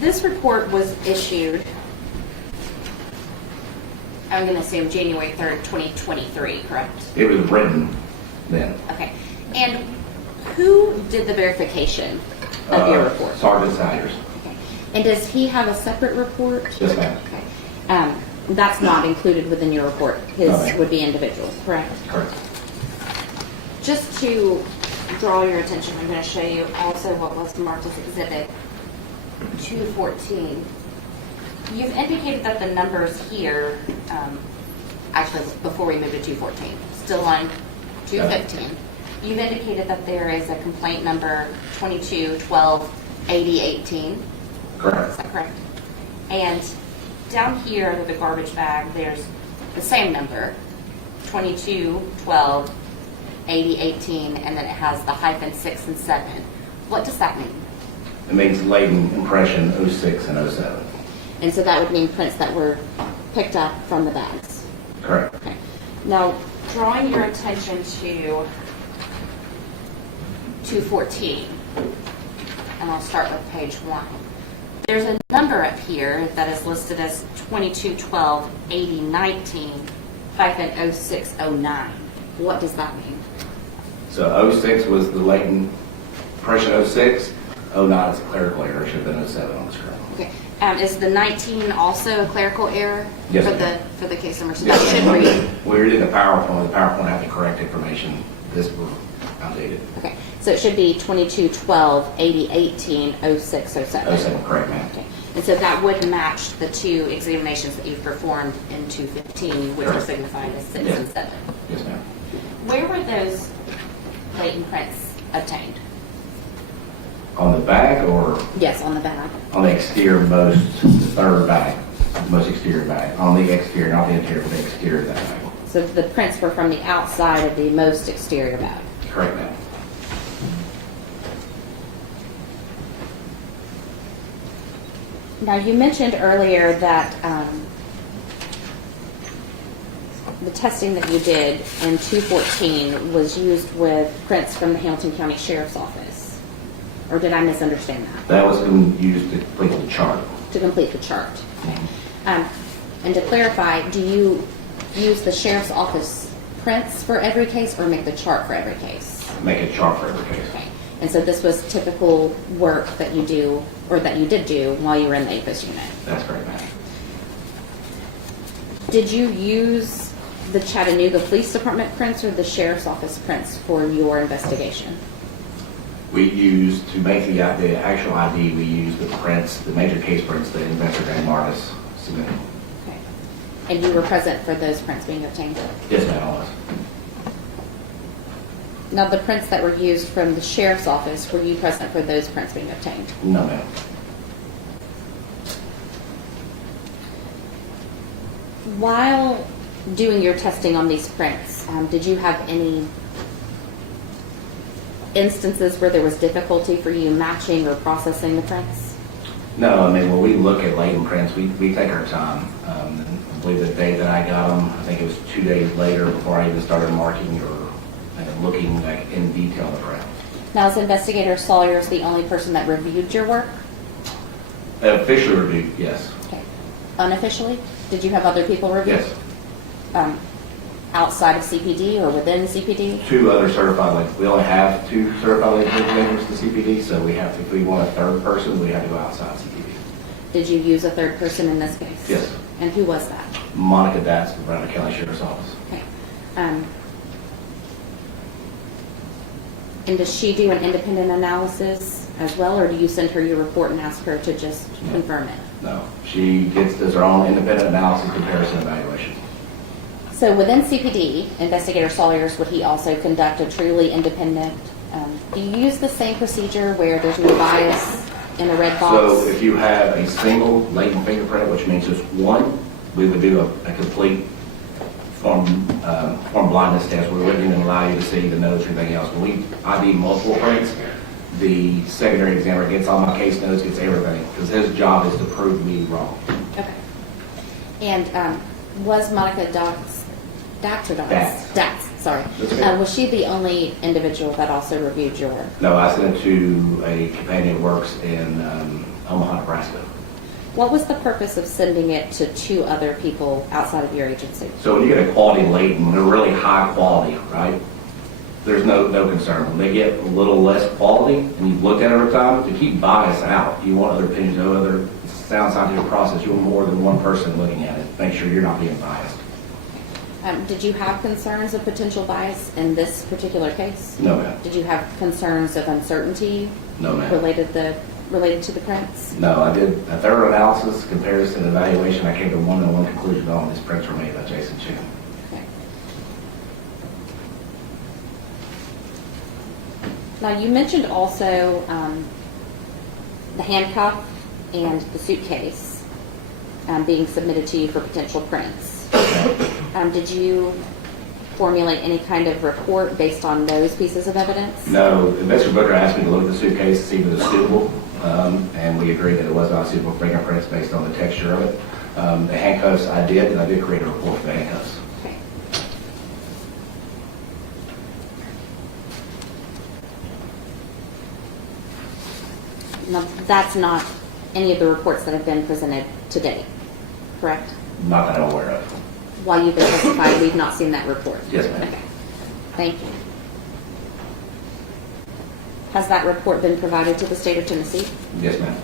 This report was issued, I'm going to assume January 3rd, 2023, correct? It was written then. Okay. And who did the verification of your report? Sergeant Siders. Okay. And does he have a separate report? Yes, ma'am. Okay. That's not included within your report. His No, ma'am. would be individual, correct? Correct. Just to draw your attention, I'm going to show you also what was marked as Exhibit 214. You've indicated that the numbers here, actually before we move to 214, still on 215, you've indicated that there is a complaint number 22128018. Correct. Is that correct? And down here under the garbage bag, there's the same number, 22128018, and then it has the -6 and 7. What does that mean? It means latent impression 06 and 07. And so that would mean prints that were picked up from the bags. Correct. Okay. Now, drawing your attention to 214, and I'll start with page 1. There's a number up here that is listed as 22128019-0609. What does that mean? So 06 was the latent impression 06. 09 is a clerical error. It should have been 07 on the screen. Okay. Is the 19 also a clerical error Yes, for ma'am. the case number? So Yes, that should ma'am. read. We read in the PowerPoint. The PowerPoint had the correct information. This was outdated. Okay. So it should be 22128018-0607. 07, correct, ma'am. Okay. And so that would match the 2 examinations that you've performed in 215, which are Correct. signified as 6 and 7. Yes, ma'am. Where were those latent prints obtained? On the bag or Yes, on the bag. on the exterior most, the third bag, the most exterior bag? On the exterior, not the interior, but the exterior of that bag. So the prints were from the outside of the most exterior bag. Correct, ma'am. Now, you mentioned earlier that the testing that you did in 214 was used with prints from the Hamilton County Sheriff's Office. Or did I misunderstand that? That was used to complete the chart. To complete the chart. And to clarify, do you use the Sheriff's Office prints for every case or make the chart for every case? Make a chart for every case. Okay. And so this was typical work that you do, or that you did do while you were in the APIS unit. That's correct, ma'am. Did you use the Chattanooga Police Department prints or the Sheriff's Office prints for your investigation? We used, to make the actual ID, we used the prints, the major case prints that Investigator Martis submitted. Okay. And you were present for those prints being obtained? Yes, ma'am, I was. Now, the prints that were used from the Sheriff's Office, were you present for those prints being obtained? No, ma'am. While doing your testing on these prints, did you have any instances where there was difficulty for you matching or processing the prints? No, I mean, when we look at latent prints, we take our time. And I believe the day that I got them, I think it was 2 days later before I even started marking or looking like in detail at the print. Now, is Investigator Sawyers the only person that reviewed your work? Officially reviewed, yes. Okay. Unofficially? Did you have other people review? Yes. Outside of CPD or within CPD? 2 other certified, like we only have 2 certified examiners to CPD, so we have to, if we want a third person, we have to go outside CPD. Did you use a third person in this case? Yes. And who was that? Monica Datz from Brown County Sheriff's Office. Okay. And does she do an independent analysis as well, or do you send her your report and ask her to just confirm it? No, she does her own independent analysis, comparison, evaluation. So within CPD, Investigator Sawyers, would he also conduct a truly independent, do you use the same procedure where there's no bias in a red box? So if you have a single latent fingerprint, which means just one, we would do a complete form blindness test. We wouldn't even allow you to see the notes or anything else. When we ID multiple prints, the secondary examiner gets all my case notes, gets everything, because his job is to prove me wrong. Okay. And was Monica sorry. Was she the only individual that also reviewed your work? No, I sent it to a companion who works in Omaha, Nebraska. What was the purpose of sending it to 2 other people outside of your agency? So when you get a quality latent, they're really high quality, right? There's no concern. When they get a little less quality, and you've looked at it over time, to keep bias out, you want other opinions, other sound scientific process, you want more than one person looking at it. Make sure you're not being biased. Did you have concerns of potential bias in this particular case? No, ma'am. Did you have concerns of uncertainty? No, ma'am. Related to the prints? No, I did a thorough analysis, comparison, evaluation. I came to one conclusion on these prints were made by Jason Chen. Okay. Now, you mentioned also the handcuff and the suitcase being submitted to you for potential prints. Did you formulate any kind of report based on those pieces of evidence? No, Investigator Booker asked me to look at the suitcase to see if it was suitable, and we agreed that it was not suitable for fingerprints based on the texture of it. The handcuffs I did, and I did create a report for the handcuffs. Okay. Now, that's not any of the reports that have been presented to date, correct? Not that I'm aware of. While you've been testifying, we've not seen that report? Yes, ma'am. Okay. Thank you. Has that report been provided to the state of Tennessee? Yes, ma'am.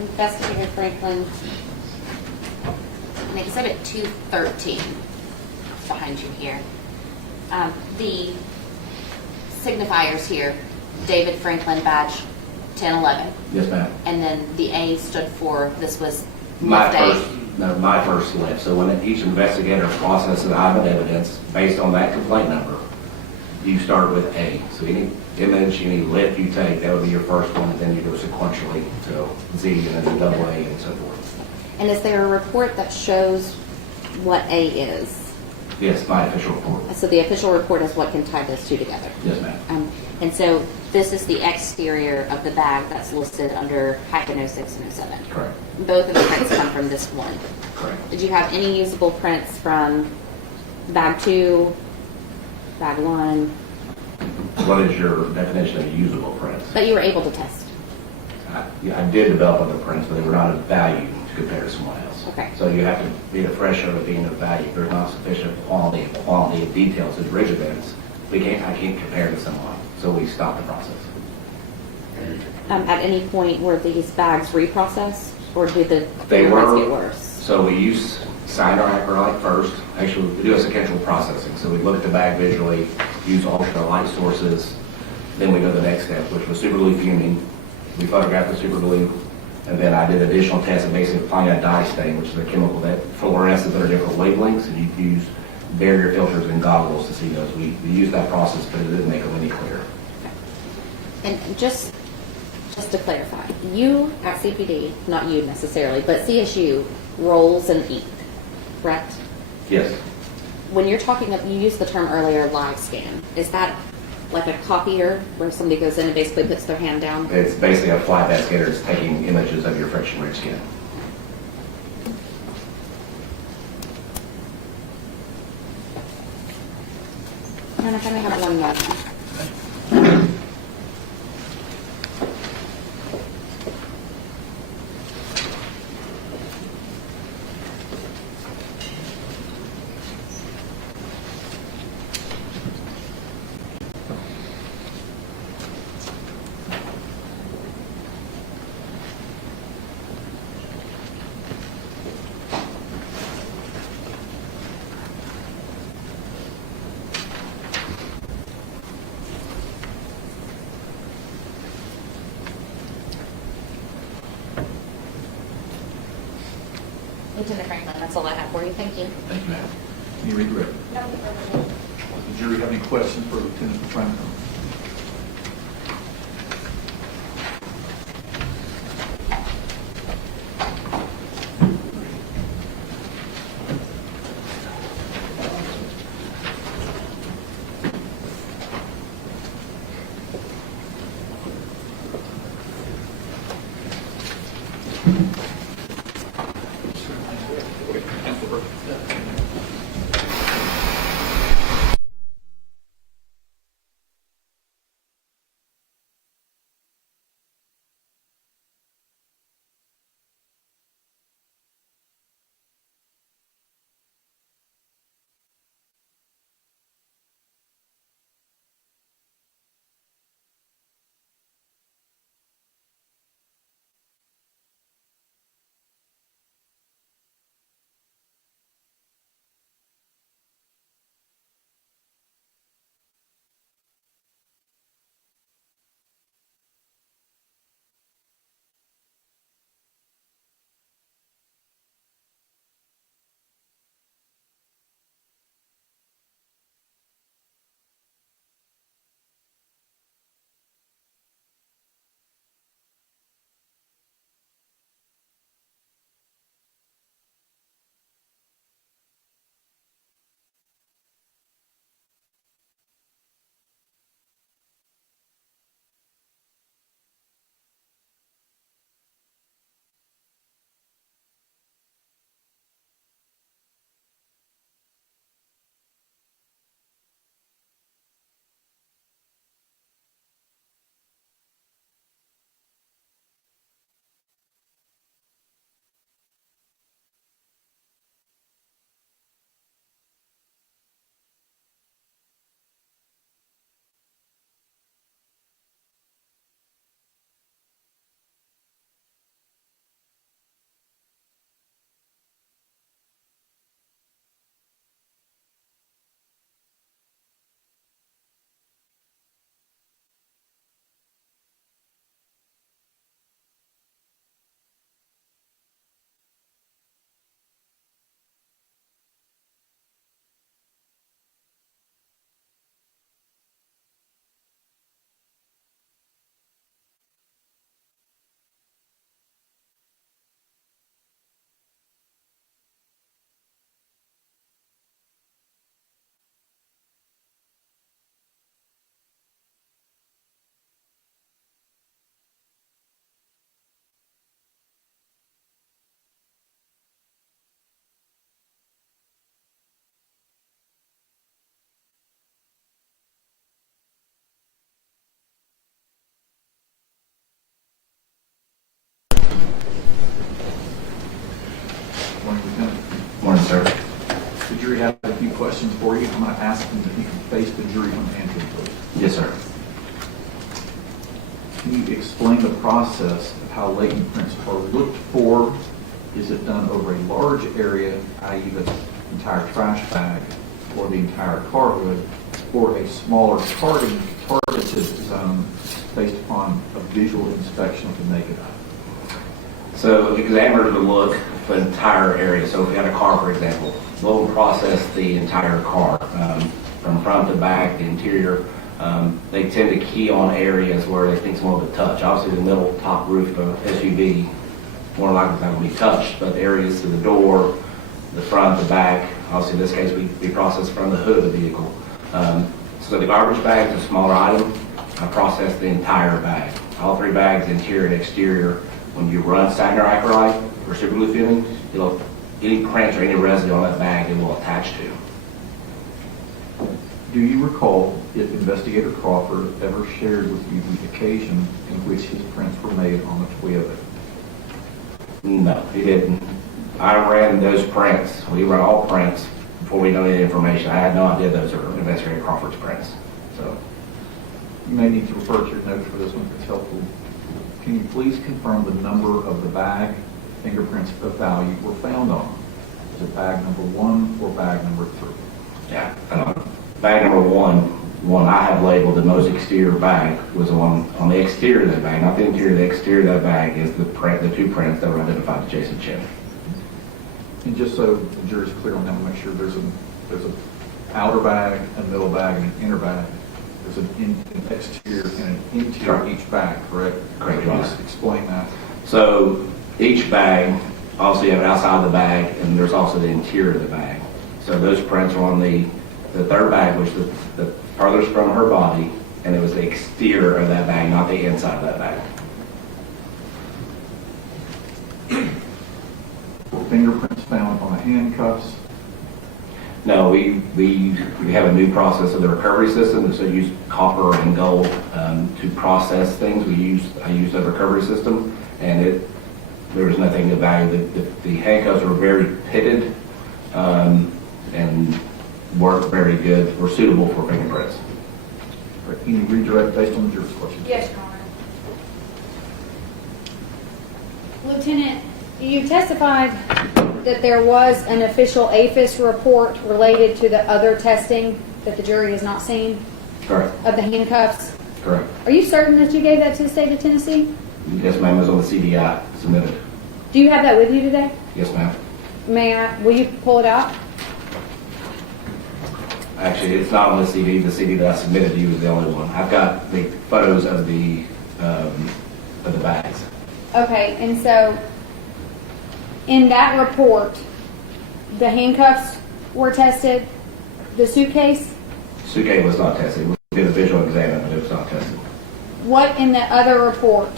Investigator Franklin, in Exhibit 213, behind you here, the signifiers here, David Franklin badge 1011, Yes, ma'am. and then the A stood for, this was My lift A. first, no, my first lift. So when each investigator processes an item of evidence based on that complaint number, you start with A. So any image, any lift you take, that would be your first one, and then you go sequentially to Z and then double A and so forth. And is there a report that shows what A is? Yes, my official report. So the official report is what can tie those two together. Yes, ma'am. And so this is the exterior of the bag that's listed under -06 and 07. Correct. Both of the prints come from this one. Correct. Did you have any usable prints from bag 2, bag 1, What is your definition of usable prints? that you were able to test? I did develop other prints, but they were not of value to compare to someone else. Okay. So you have to be a fresh of being of value. If there's not sufficient quality and details to the ridge events, I can't compare to someone. So we stopped the process. At any point were these bags reprocessed, or did the They fingerprints were. get worse? So we use cyanide acrylite first. Actually, we do a sequential processing. So we look at the bag visually, use alternate light sources. Then we go to the next step, which was superglue fuming. We photographed the superglue. And then I did additional tests of basically applying a dye stain, which is a chemical that fluoresces at different wavelengths, and you can use barrier filters and goggles to see those. We used that process, but it didn't make them any clearer. And just to clarify, you at CPD, not you necessarily, but CSU rolls and ink, correct? Yes. When you're talking, you used the term earlier, live scan. Is that like a copier where somebody goes in and basically puts their hand down? It's basically a flyback scanner. It's taking images of your friction-rich skin. And if I may have one more. Lieutenant Franklin, that's all I have for you. Thank you. Thank you, ma'am. Can you redirect? No, Does the jury have any questions for Lieutenant Franklin? jury has a few questions for you. I'm going to ask them if you can face the jury when answering, please. Yes, sir. Can you explain the process of how latent prints are looked for? Is it done over a large area, i.e. the entire trash bag or the entire car hood, or a smaller targeted zone based upon a visual inspection of the naked eye? So examiners would look for the entire area. So if you had a car, for example, we'll process the entire car from front to back, the interior. They tend to key on areas where they think someone would touch. Obviously, the middle top roof of an SUV, more likely it's not going to be touched, but the areas to the door, the front, the back, obviously in this case we process from the hood of the vehicle. So the garbage bag is a smaller item. I process the entire bag. All three bags, interior and exterior. When you run Sagner-Acrylite or superglue filling, any prints or any residue on that bag it will attach to. Do you recall if Investigator Crawford ever shared with you the occasion in which his prints were made on the Toyota? No, he didn't. I ran those prints. We run all prints before we know any information. I had no idea those are Investigator Crawford's prints. So You may need to refer to your notes for this one if it's helpful. Can you please confirm the number of the bag fingerprints of value were found on? Is it bag number 1 or bag number 3? yeah, bag number one I have labeled the most exterior bag was the one on the exterior of that bag, not the interior. The exterior of that bag is the two prints that were identified to Jason Chen. And just so the jury's clear on that, we'll make sure there's an outer bag, a middle bag, and an inner bag. There's an exterior and an interior each bag, correct? Correct, Can Your you Honor. just explain that? So each bag, also you have it outside the bag, and there's also the interior of the bag. So those prints are on the third bag, which is the furthest from her body, and it was the exterior of that bag, not the inside of that bag. Were fingerprints found on the handcuffs? No, we have a new process of the recovery system, so we use copper and gold to process things. I used a recovery system, and there was nothing of value. The handcuffs were very pitted and weren't very good, were suitable for fingerprints. All right, can you redirect based on the jury's questions? Yes, Your Honor. Lieutenant, you testified that there was an official APHIS report related to the other testing that the jury has not seen Correct. of the handcuffs. Correct. Are you certain that you gave that to the state of Tennessee? Yes, ma'am. It was on the CDI submitted. Do you have that with you today? Yes, ma'am. Will you pull it out? Actually, it's not on the CD. The CD that I submitted to you is the only one. I've got the photos of the bags. Okay, and so in that report, the handcuffs were tested, the suitcase? Suitcase was not tested. We did a visual exam, but it was not tested. What in the other report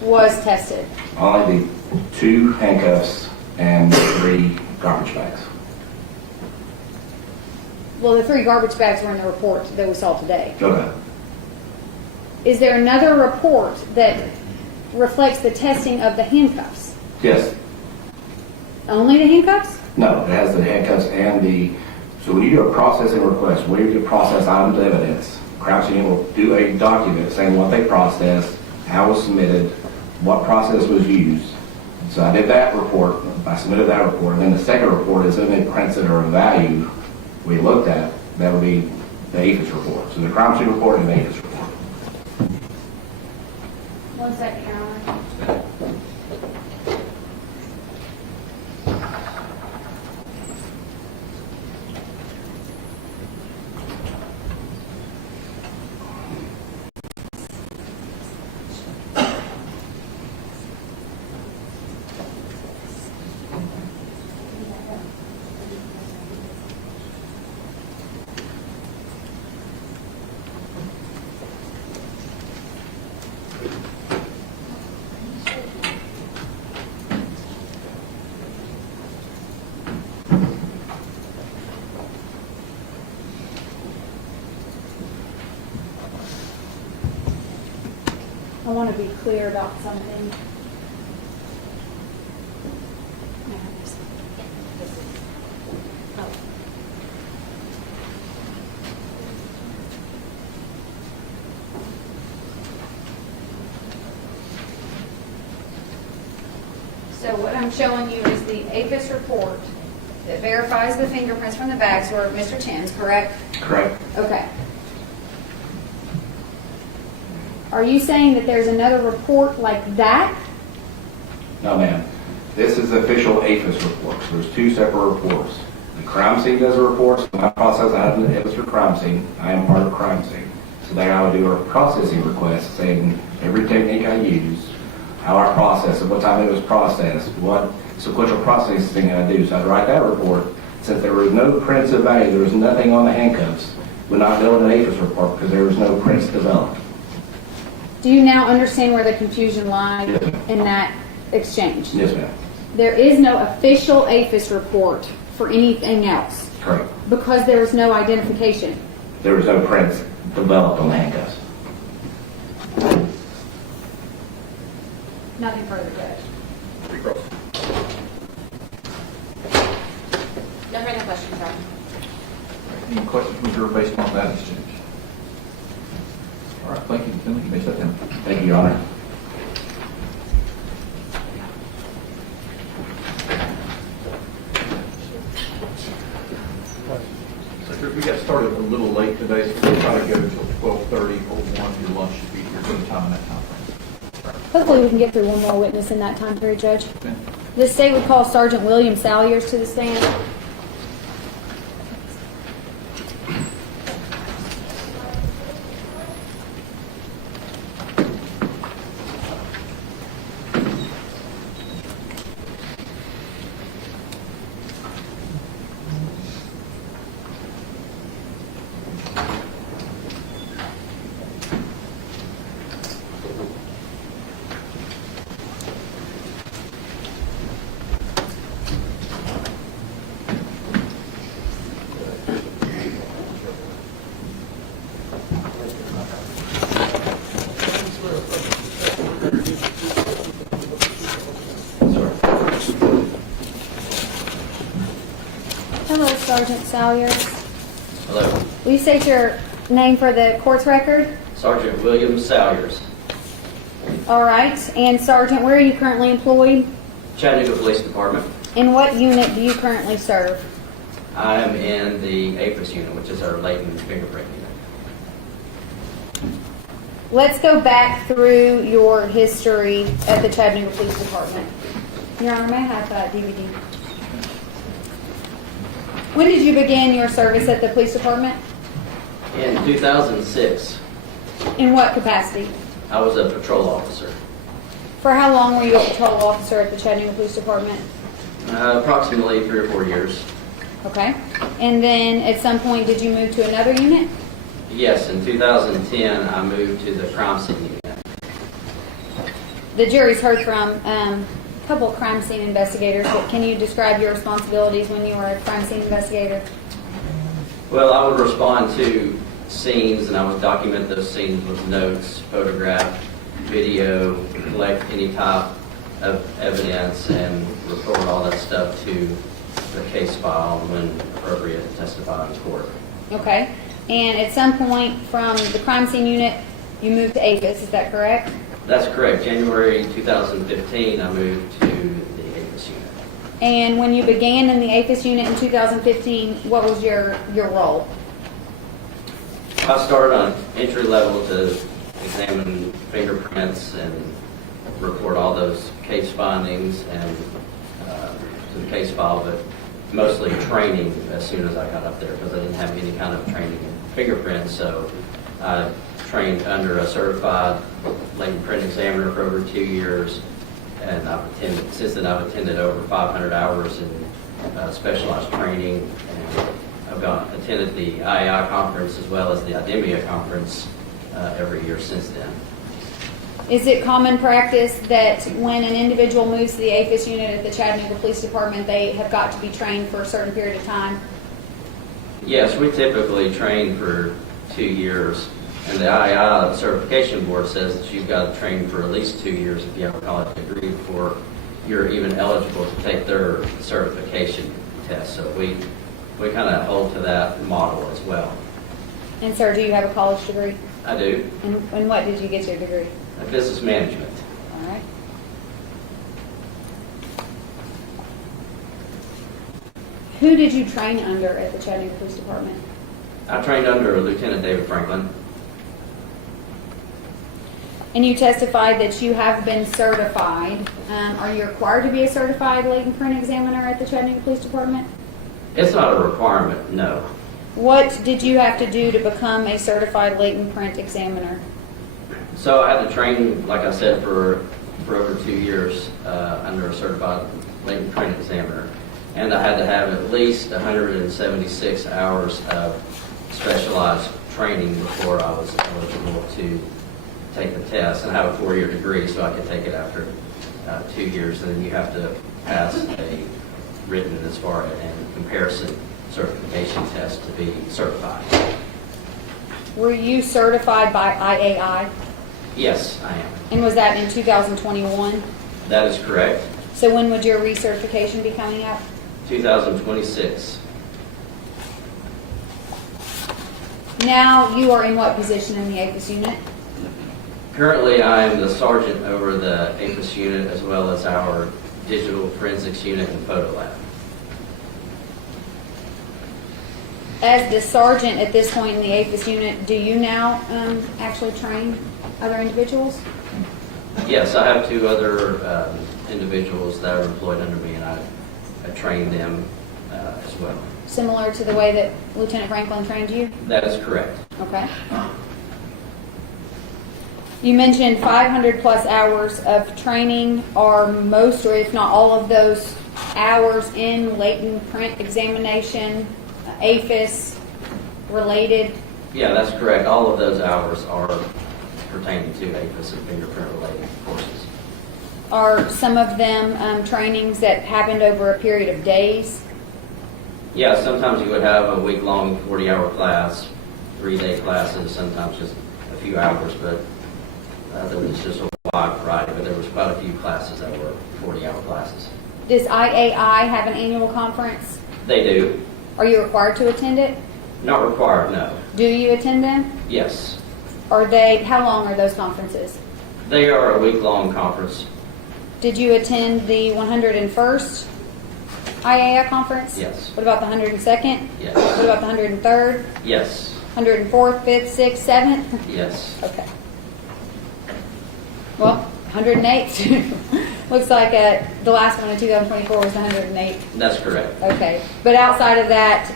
was tested? Only the 2 handcuffs and the 3 garbage bags. Well, the 3 garbage bags were in the report that we saw today. Okay. Is there another report that reflects the testing of the handcuffs? Yes. Only the handcuffs? No, it has the handcuffs and so when you do a processing request, where you process items of evidence, Crouch Union will do a document saying what they processed, how it was submitted, what process was used. So I did that report, I submitted that report, and then the second report is any prints that are of value we looked at, that would be the APHIS report. So the crime scene report and the APHIS report. 1 second, Your Honor. I want to be clear about something. So what I'm showing you is the APHIS report that verifies the fingerprints from the bags were Mr. Chen's, correct? Correct. Okay. Are you saying that there's another report like that? No, ma'am. This is the official APHIS report. So there's two separate reports. The crime scene does a report, so my process out of the evidence for crime scene. I am part of crime scene. So then I would do a processing request saying every technique I use, how I process it, what time it was processed, what sequential processing I do. So I'd write that report. Since there was no prints of value, there was nothing on the handcuffs, would not build an APHIS report because there was no prints developed. Do you now understand where the confusion lies Yes, ma'am. in that exchange? Yes, ma'am. There is no official APHIS report for anything else Correct. because there was no identification. There was no prints developed on the handcuffs. Nothing further, Judge. No further questions, sir. Any questions from the juror based on that exchange? All right, thank you, Finley. You may sit down. Thank you, Your Honor. So we got started a little late today, so we'll try to go until 12:30 or 1. Your lunch should be here sometime in that time frame. Hopefully we can get through one more witness in that time period, Judge. Okay. The state would call Sergeant William Salyers to the stand. Hello, Sergeant Salyers. Hello, Will you state your name for the court's record? Sergeant William Salyers, All right. And Sergeant, where are you currently employed? Chattanooga Police Department. In what unit do you currently serve? I am in the APHIS unit, which is our latent fingerprint unit. Let's go back through your history at the Chattanooga Police Department. Your Honor, may I have that DVD? When did you begin your service at the police department? In 2006, In what capacity? I was a patrol officer. For how long were you a patrol officer at the Chattanooga Police Department? Approximately 3 or 4 years. Okay. And then at some point, did you move to another unit? Yes, in 2010, I moved to the crime scene unit. The jury's heard from a couple of crime scene investigators, but can you describe your responsibilities when you were a crime scene investigator? Well, I would respond to scenes and I would document those scenes with notes, photograph, video, collect any type of evidence and report all that stuff to the case file when appropriate to testify in court. Okay. And at some point from the crime scene unit, you moved to APHIS, is that correct? That's correct. January 2015, I moved to the APHIS unit. And when you began in the APHIS unit in 2015, what was your role? I started on entry level to examine fingerprints and report all those case findings and to the case file, but mostly training as soon as I got up there because I didn't have any kind of training in fingerprints. So I trained under a certified latent print examiner for over 2 years, and since then I've attended over 500 hours in specialized training, and I've attended the IAI conference as well as the IDEMIA conference every year since then. Is it common practice that when an individual moves to the APHIS unit at the Chattanooga Police Department, they have got to be trained for a certain period of time? Yes, we typically train for 2 years, and the IAI certification board says that you've got to train for at least 2 years if you have a college degree before you're even eligible to take their certification test. So we kind of hold to that model as well. And sir, do you have a college degree? I do. And what did you get your degree? Business management. All right. Who did you train under at the Chattanooga Police Department? I trained under Lieutenant David Franklin. And you testified that you have been certified. Are you required to be a certified latent print examiner at the Chattanooga Police Department? It's not a requirement, no. What did you have to do to become a certified latent print examiner? So I had to train, like I said, for over 2 years under a certified latent print examiner. And I had to have at least 176 hours of specialized training before I was eligible to take the test. And I have a 4-year degree, so I could take it after 2 years. And then you have to pass a written as far as comparison certification test to be certified. Were you certified by IAI? Yes, I am. And was that in 2021? That is correct. So when would your recertification be coming up? 2026. Now you are in what position in the APIS unit? Currently, I am the sergeant over the APIS unit as well as our digital forensics unit and photo lab. As the sergeant at this point in the APIS unit, do you now actually train other individuals? Yes, I have 2 other individuals that are employed under me, and I train them as well. Similar to the way that Lieutenant Franklin trained you? That is correct. Okay. You mentioned 500 plus hours of training. Are most, or if not all of those hours in latent print examination, APHIS related? Yeah, that's correct. All of those hours are pertaining to APIS and fingerprint related courses. Are some of them trainings that happened over a period of days? Yeah, sometimes you would have a week-long 40-hour class, 3-day classes, sometimes just a few hours, but there was just a wide variety, but there was quite a few classes that were 40-hour classes. Does IAI have an annual conference? They do. Are you required to attend it? Not required, no. Do you attend them? Yes. Are they, how long are those conferences? They are a week-long conference. Did you attend the 101st IAI conference? Yes. What about the 102nd? Yes. What about the 103rd? Yes. 104th, 5th, 6th, 7th? Yes. Okay. Well, 108th. Looks like the last one in 2024 was the 108th. That's correct. Okay. But outside of that,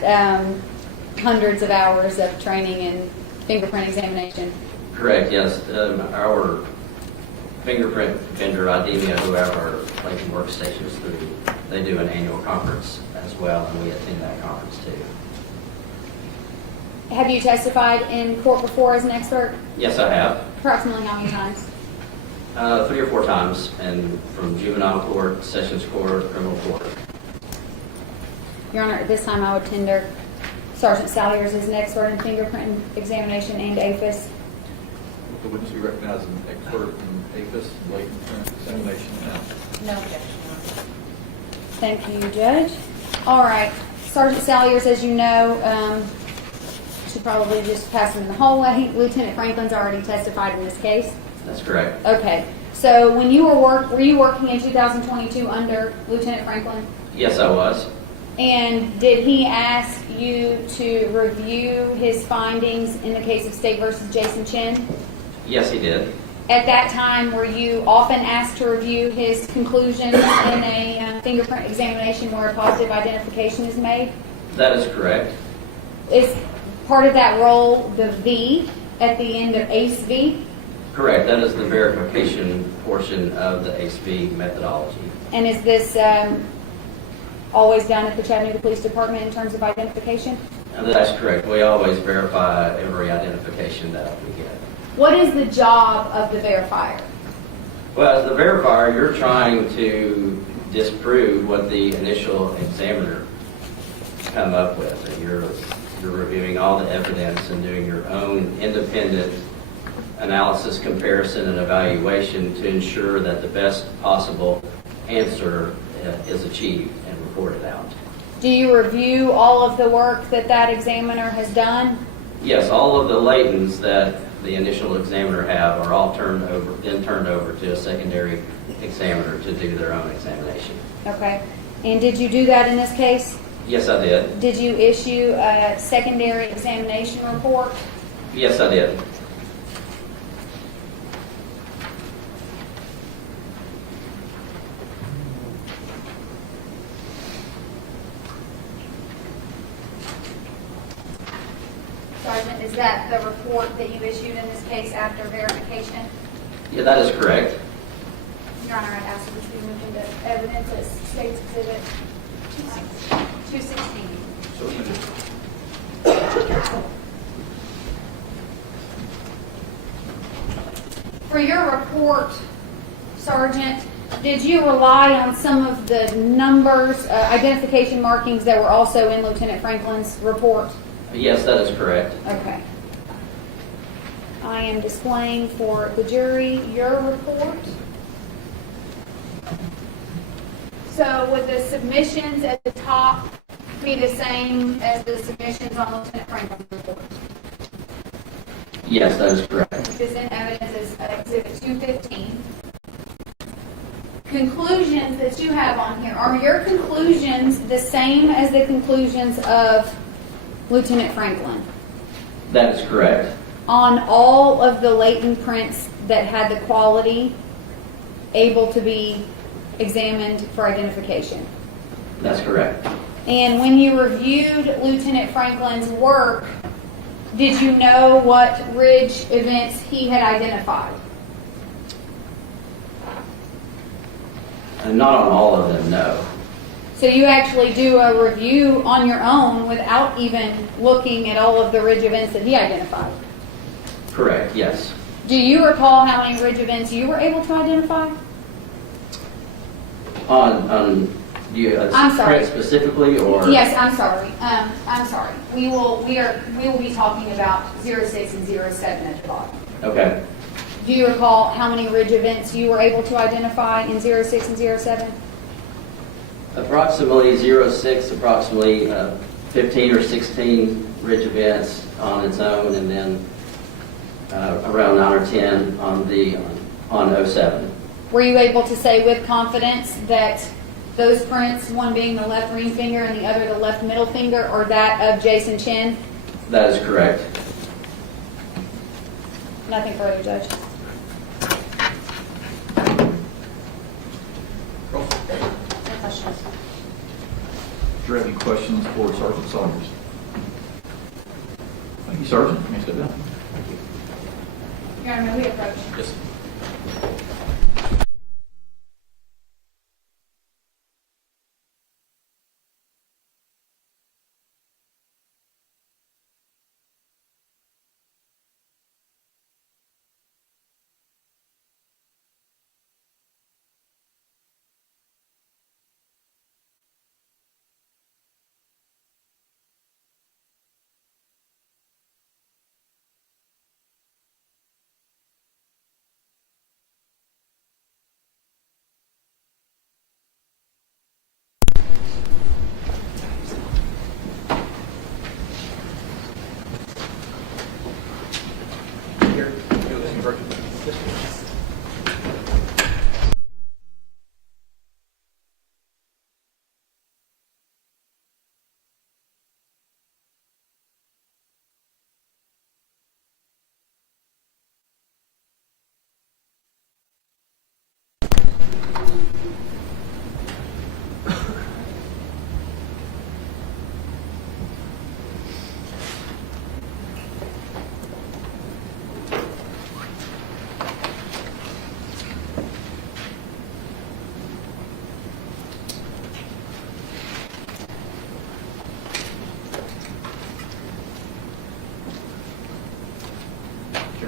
hundreds of hours of training and fingerprint examination. Correct, yes. Our fingerprint vendor, IDEMIA, who have our latent workstations through, they do an annual conference as well, and we attend that conference too. Have you testified in court before as an expert? Yes, I have. Approximately how many times? 3 or 4 times, and from juvenile court, sessions court, criminal court. Your Honor, at this time I would tender Sergeant Salyers as an expert in fingerprint examination and APHIS. Would the witness be recognized as an expert in APHIS, latent print examination? No objection. Thank you, Judge. All right. Sergeant Salyers, as you know, should probably just pass him in the hallway. Lieutenant Franklin's already testified in this case. That's correct. Okay. So when you were you working in 2022 under Lieutenant Franklin? Yes, I was. And did he ask you to review his findings in the case of State versus Jason Chen? Yes, he did. At that time, were you often asked to review his conclusions in a fingerprint examination where a positive identification is made? That is correct. Is part of that role the V at the end of ACE-V? Correct. That is the verification portion of the ACE-V methodology. And is this always done at the Chattanooga Police Department in terms of identification? That's correct. We always verify every identification that we get. What is the job of the verifier? Well, as the verifier, you're trying to disprove what the initial examiner come up with. And you're reviewing all the evidence and doing your own independent analysis, comparison, and evaluation to ensure that the best possible answer is achieved and reported out. Do you review all of the work that that examiner has done? Yes, all of the latents that the initial examiner have are all turned over to a secondary examiner to do their own examination. Okay. And did you do that in this case? Yes, I did. Did you issue a secondary examination report? Yes, I did. Sergeant, is that the report that you issued in this case after verification? Yeah, that is correct. Your Honor, I'd ask that this be moved into evidence as State's Exhibit 216. For your report, Sergeant, did you rely on some of the numbers, identification markings that were also in Lieutenant Franklin's report? Yes, that is correct. Okay. I am displaying for the jury your report. So would the submissions at the top be the same as the submissions on Lieutenant Franklin's report? Yes, that is correct. Which is in evidence as Exhibit 215. Conclusions that you have on here, are your conclusions the same as the conclusions of Lieutenant Franklin? That is correct. On all of the latent prints that had the quality able to be examined for identification? That's correct. And when you reviewed Lieutenant Franklin's work, did you know what ridge events he had identified? Not on all of them, no. So you actually do a review on your own without even looking at all of the ridge events that he identified? Correct, yes. Do you recall how many ridge events you were able to identify? On I'm sorry. print specifically, or? Yes, I'm sorry. I'm sorry. We will be talking about 06 and 07 at the bottom. Okay. Do you recall how many ridge events you were able to identify in 06 and 07? Approximately 06, approximately 15 or 16 ridge events on its own, and then around 9 or 10 on 07. Were you able to say with confidence that those prints, one being the left ring finger and the other the left middle finger, are that of Jason Chen? That is correct. Nothing further, Judge. No questions. Do you have any questions for Sergeant Saunders? Thank you, Sergeant. You may step down. Your Honor, may we approach? Yes.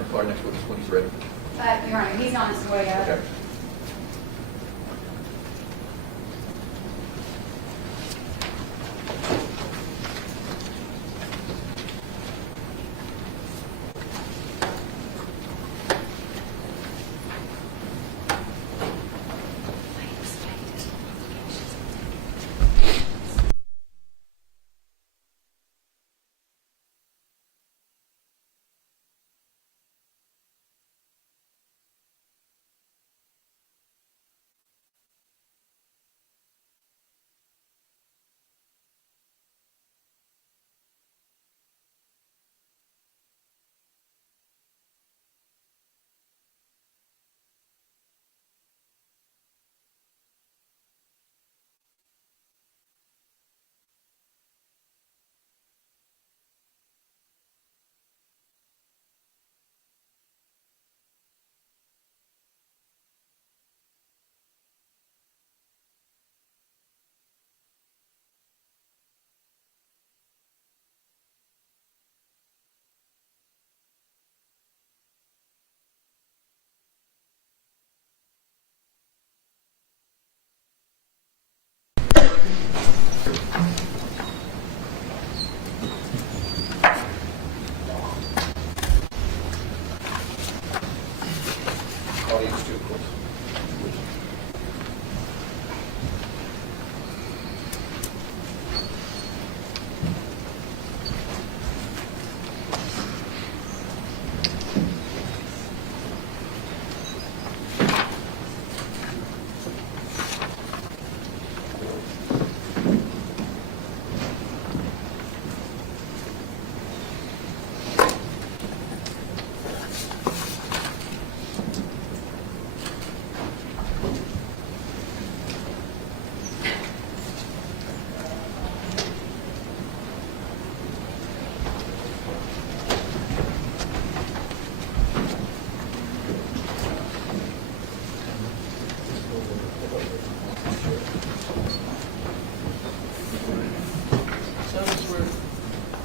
Clark next witness when he's ready. Your Honor, he's on his way up. Okay.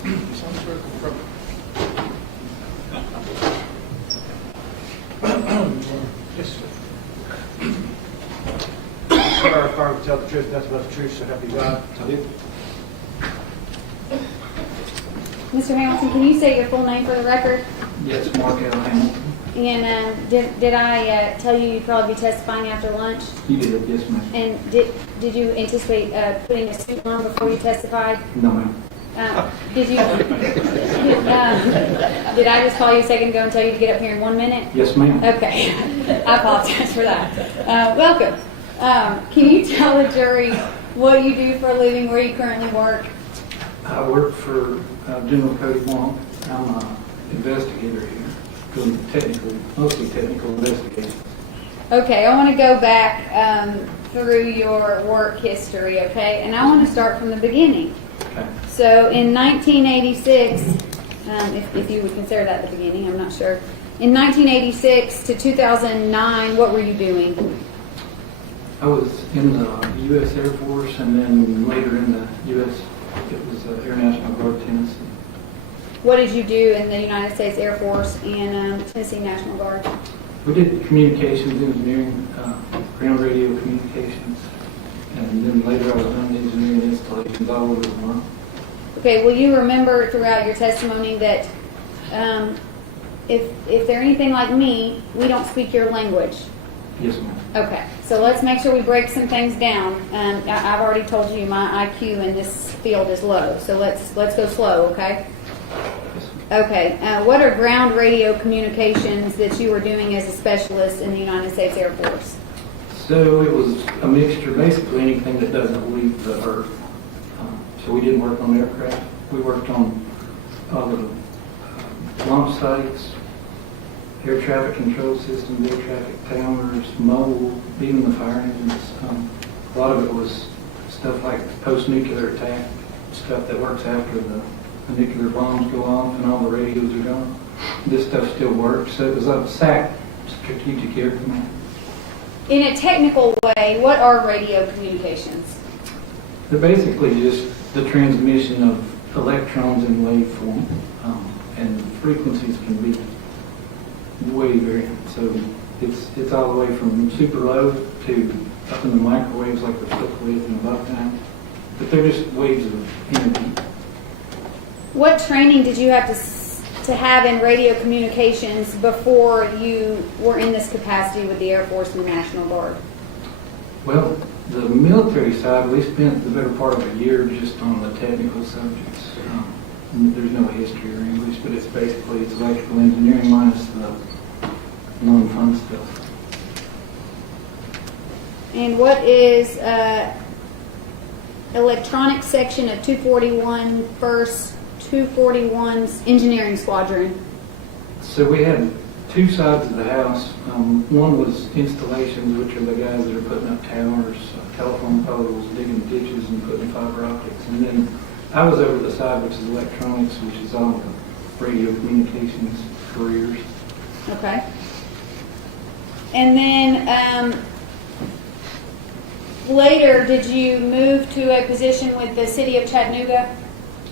You sound swear to confirm. Yes, sir. Swear or affirm to tell the truth, nothing but the truth, so help you God. I do. Mr. Hamilton, can you say your full name for the record? Yes, Mark L. Hamilton. And did I tell you you'd probably be testifying after lunch? You did, yes, ma'am. And did you anticipate putting a suit on before you testified? No, ma'am. Did you? Did I just call you a second ago and tell you to get up here in 1 minute? Yes, ma'am. Okay, I apologize for that. Welcome. Can you tell the jury what you do for a living, where you currently work? I work for General Cody Wong. I'm an investigator here, doing mostly technical investigations. Okay, I want to go back through your work history, okay? And I want to start from the beginning. Okay. So in 1986, if you would consider that the beginning, I'm not sure. In 1986 to 2009, what were you doing? I was in the U.S. Air Force and then later in the U.S. It was Air National Guard, Tennessee. What did you do in the United States Air Force and Tennessee National Guard? We did communications engineering, ground radio communications, and then later I was doing engineering installations all over the world. Okay, will you remember throughout your testimony that if they're anything like me, we don't speak your language? Yes, ma'am. Okay, so let's make sure we break some things down. I've already told you my IQ in this field is low, so let's go slow, okay? Yes, ma'am. Okay, what are ground radio communications that you were doing as a specialist in the United States Air Force? So it was a mixture, basically anything that doesn't leave the Earth. So we didn't work on aircraft. We worked on the launch sites, air traffic control systems, air traffic towers, mobile, even the fire engines. A lot of it was stuff like post-nuclear attack, stuff that works after the nuclear bombs go off and all the radios are gone. This stuff still works. So it was a SAC, Strategic Air Command. In a technical way, what are radio communications? They're basically just the transmission of electrons in waveform, and frequencies can be way varying. So it's all the way from super low to up in the microwaves like the flip wave and above that. But they're just waves of energy. What training did you have to have in radio communications before you were in this capacity with the Air Force and the National Guard? Well, the military side, we spent the better part of a year just on the technical subjects. There's no history or English, but it's electrical engineering minus the non-fun stuff. And what is electronic section of 241 First 241's engineering squadron? So we had two sides of the house. One was installations, which are the guys that are putting up towers, telephone poles, digging ditches, and putting fiber optics. And then I was over the side, which is electronics, which is all the radio communications careers. Okay. And then later, did you move to a position with the city of Chattanooga?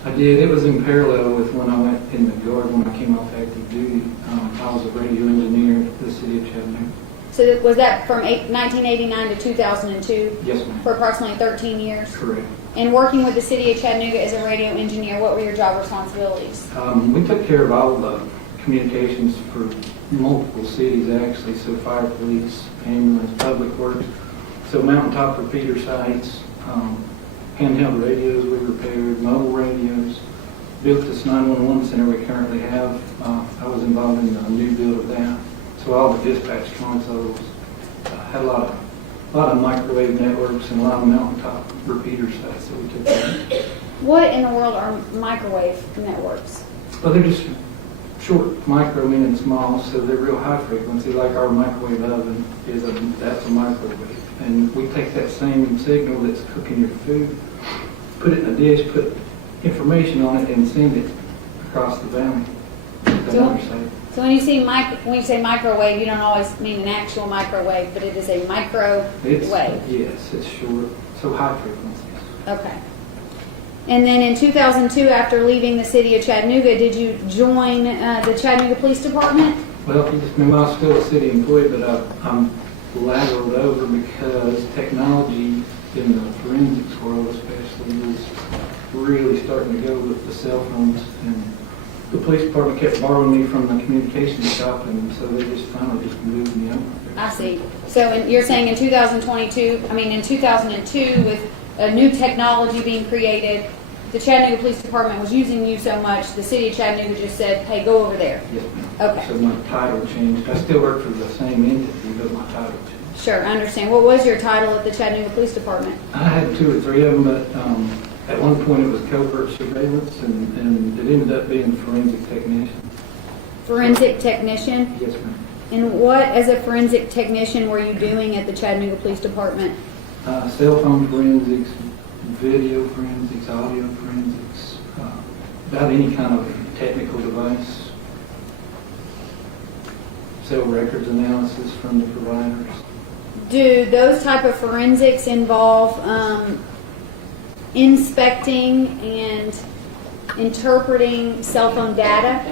I did. It was in parallel with when I went in the Guard when I came off active duty. I was a radio engineer at the city of Chattanooga. So was that from 1989 to 2002? Yes, ma'am. For approximately 13 years? Correct. And working with the city of Chattanooga as a radio engineer, what were your job responsibilities? We took care of all the communications for multiple cities, actually. So fire, police, ambulance, public works. So mountaintop repeater sites, handheld radios we repaired, mobile radios, built this 911 center we currently have. I was involved in the new build of that. So all the dispatch consoles had a lot of microwave networks and a lot of mountaintop repeater sites that we took care of. What in the world are microwave networks? Well, they're just short, micro, meaning small, so they're real high frequency, like our microwave oven that's a microwave. And we take that same signal that's cooking your food, put it in a dish, put information on it, and send it across the valley. So when you say microwave, you don't always mean an actual microwave, but it is a microwave. Yes, it's short, so high frequencies. Okay. And then in 2002, after leaving the city of Chattanooga, did you join the Chattanooga Police Department? Well, I was still a city employee, but I'm lateraled over because technology in the forensics world especially was really starting to go with the cell phones. And the police department kept borrowing me from the communications shop, and so they just finally just moved me over there. I see. So you're saying in 2002, with new technology being created, the Chattanooga Police Department was using you so much, the city of Chattanooga just said, hey, go over there. Yes, ma'am. Okay. So my title changed. I still work for the same entity, but my title changed. Sure, I understand. What was your title at the Chattanooga Police Department? I had 2 or 3 of them, but at one point it was covert surveillance, and it ended up being forensic technician. Forensic technician? Yes, ma'am. And what, as a forensic technician, were you doing at the Chattanooga Police Department? Cell phone forensics, video forensics, audio forensics, about any kind of technical device. Cell records analysis from the providers. Do those type of forensics involve inspecting and interpreting cell phone data?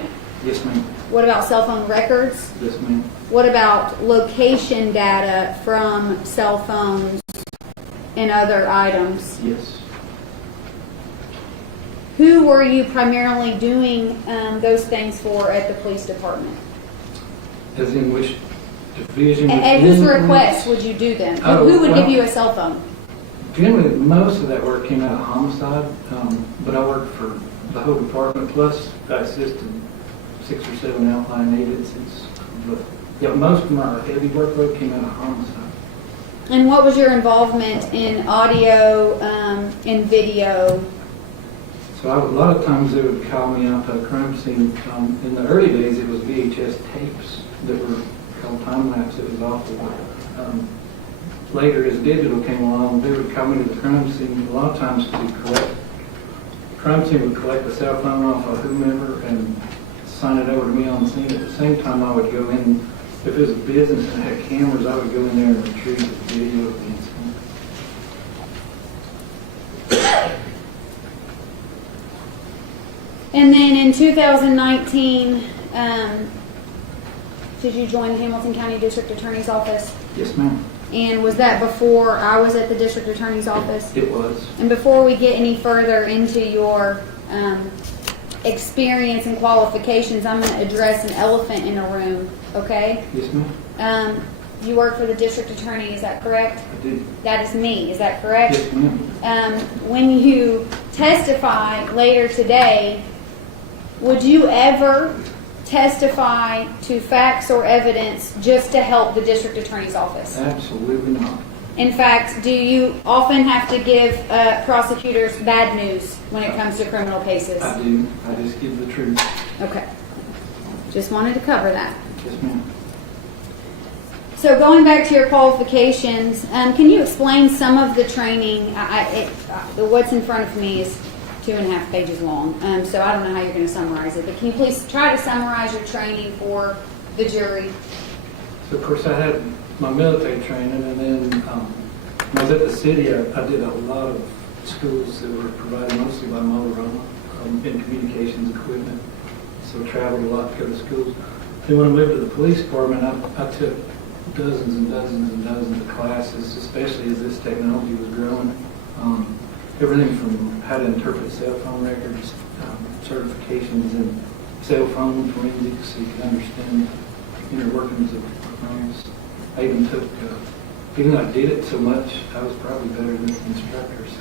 Yes, ma'am. What about cell phone records? Yes, ma'am. What about location data from cell phones and other items? Yes. Who were you primarily doing those things for at the police department? As in which division? At whose request would you do them? Who would give you a cell phone? Generally, most of that work came out of homicide, but I worked for the whole department, plus I assisted 6 or 7 outlying agencies. But yeah, most of my heavy workload came out of homicide. And what was your involvement in audio and video? So a lot of times they would call me out to a crime scene. In the early days, it was VHS tapes that were called time-lapse. It was awful. Later, as digital came along, they would call me to the crime scene a lot of times to collect. Crime scene would collect the cell phone off of whomever and sign it over to me on the scene. At the same time, I would go in, if it was a business and had cameras, I would go in there and retrieve the video of the incident. And then in 2019, did you join the Hamilton County District Attorney's Office? Yes, ma'am. And was that before I was at the District Attorney's Office? It was. And before we get any further into your experience and qualifications, I'm going to address an elephant in the room, okay? Yes, ma'am. You work for the District Attorney, is that correct? I did. That is me, is that correct? Yes, ma'am. When you testify later today, would you ever testify to facts or evidence just to help the District Attorney's Office? Absolutely not. In fact, do you often have to give prosecutors bad news when it comes to criminal cases? I do. I just give the truth. Okay. Just wanted to cover that. Yes, ma'am. So going back to your qualifications, can you explain some of the training? What's in front of me is 2.5 pages long, so I don't know how you're going to summarize it, but can you please try to summarize your training for the jury? So, of course, I had my military training, and then when I was at the city, I did a lot of schools that were provided mostly by Motorola in communications equipment, so traveled a lot to go to schools. Then when I moved to the police department, I took dozens and dozens and dozens of classes, especially as this technology was growing. Everything from how to interpret cell phone records, certifications in cell phone forensics, so you can understand the inner workings of phones. I even took, even though I did it so much, I was probably better than the instructors,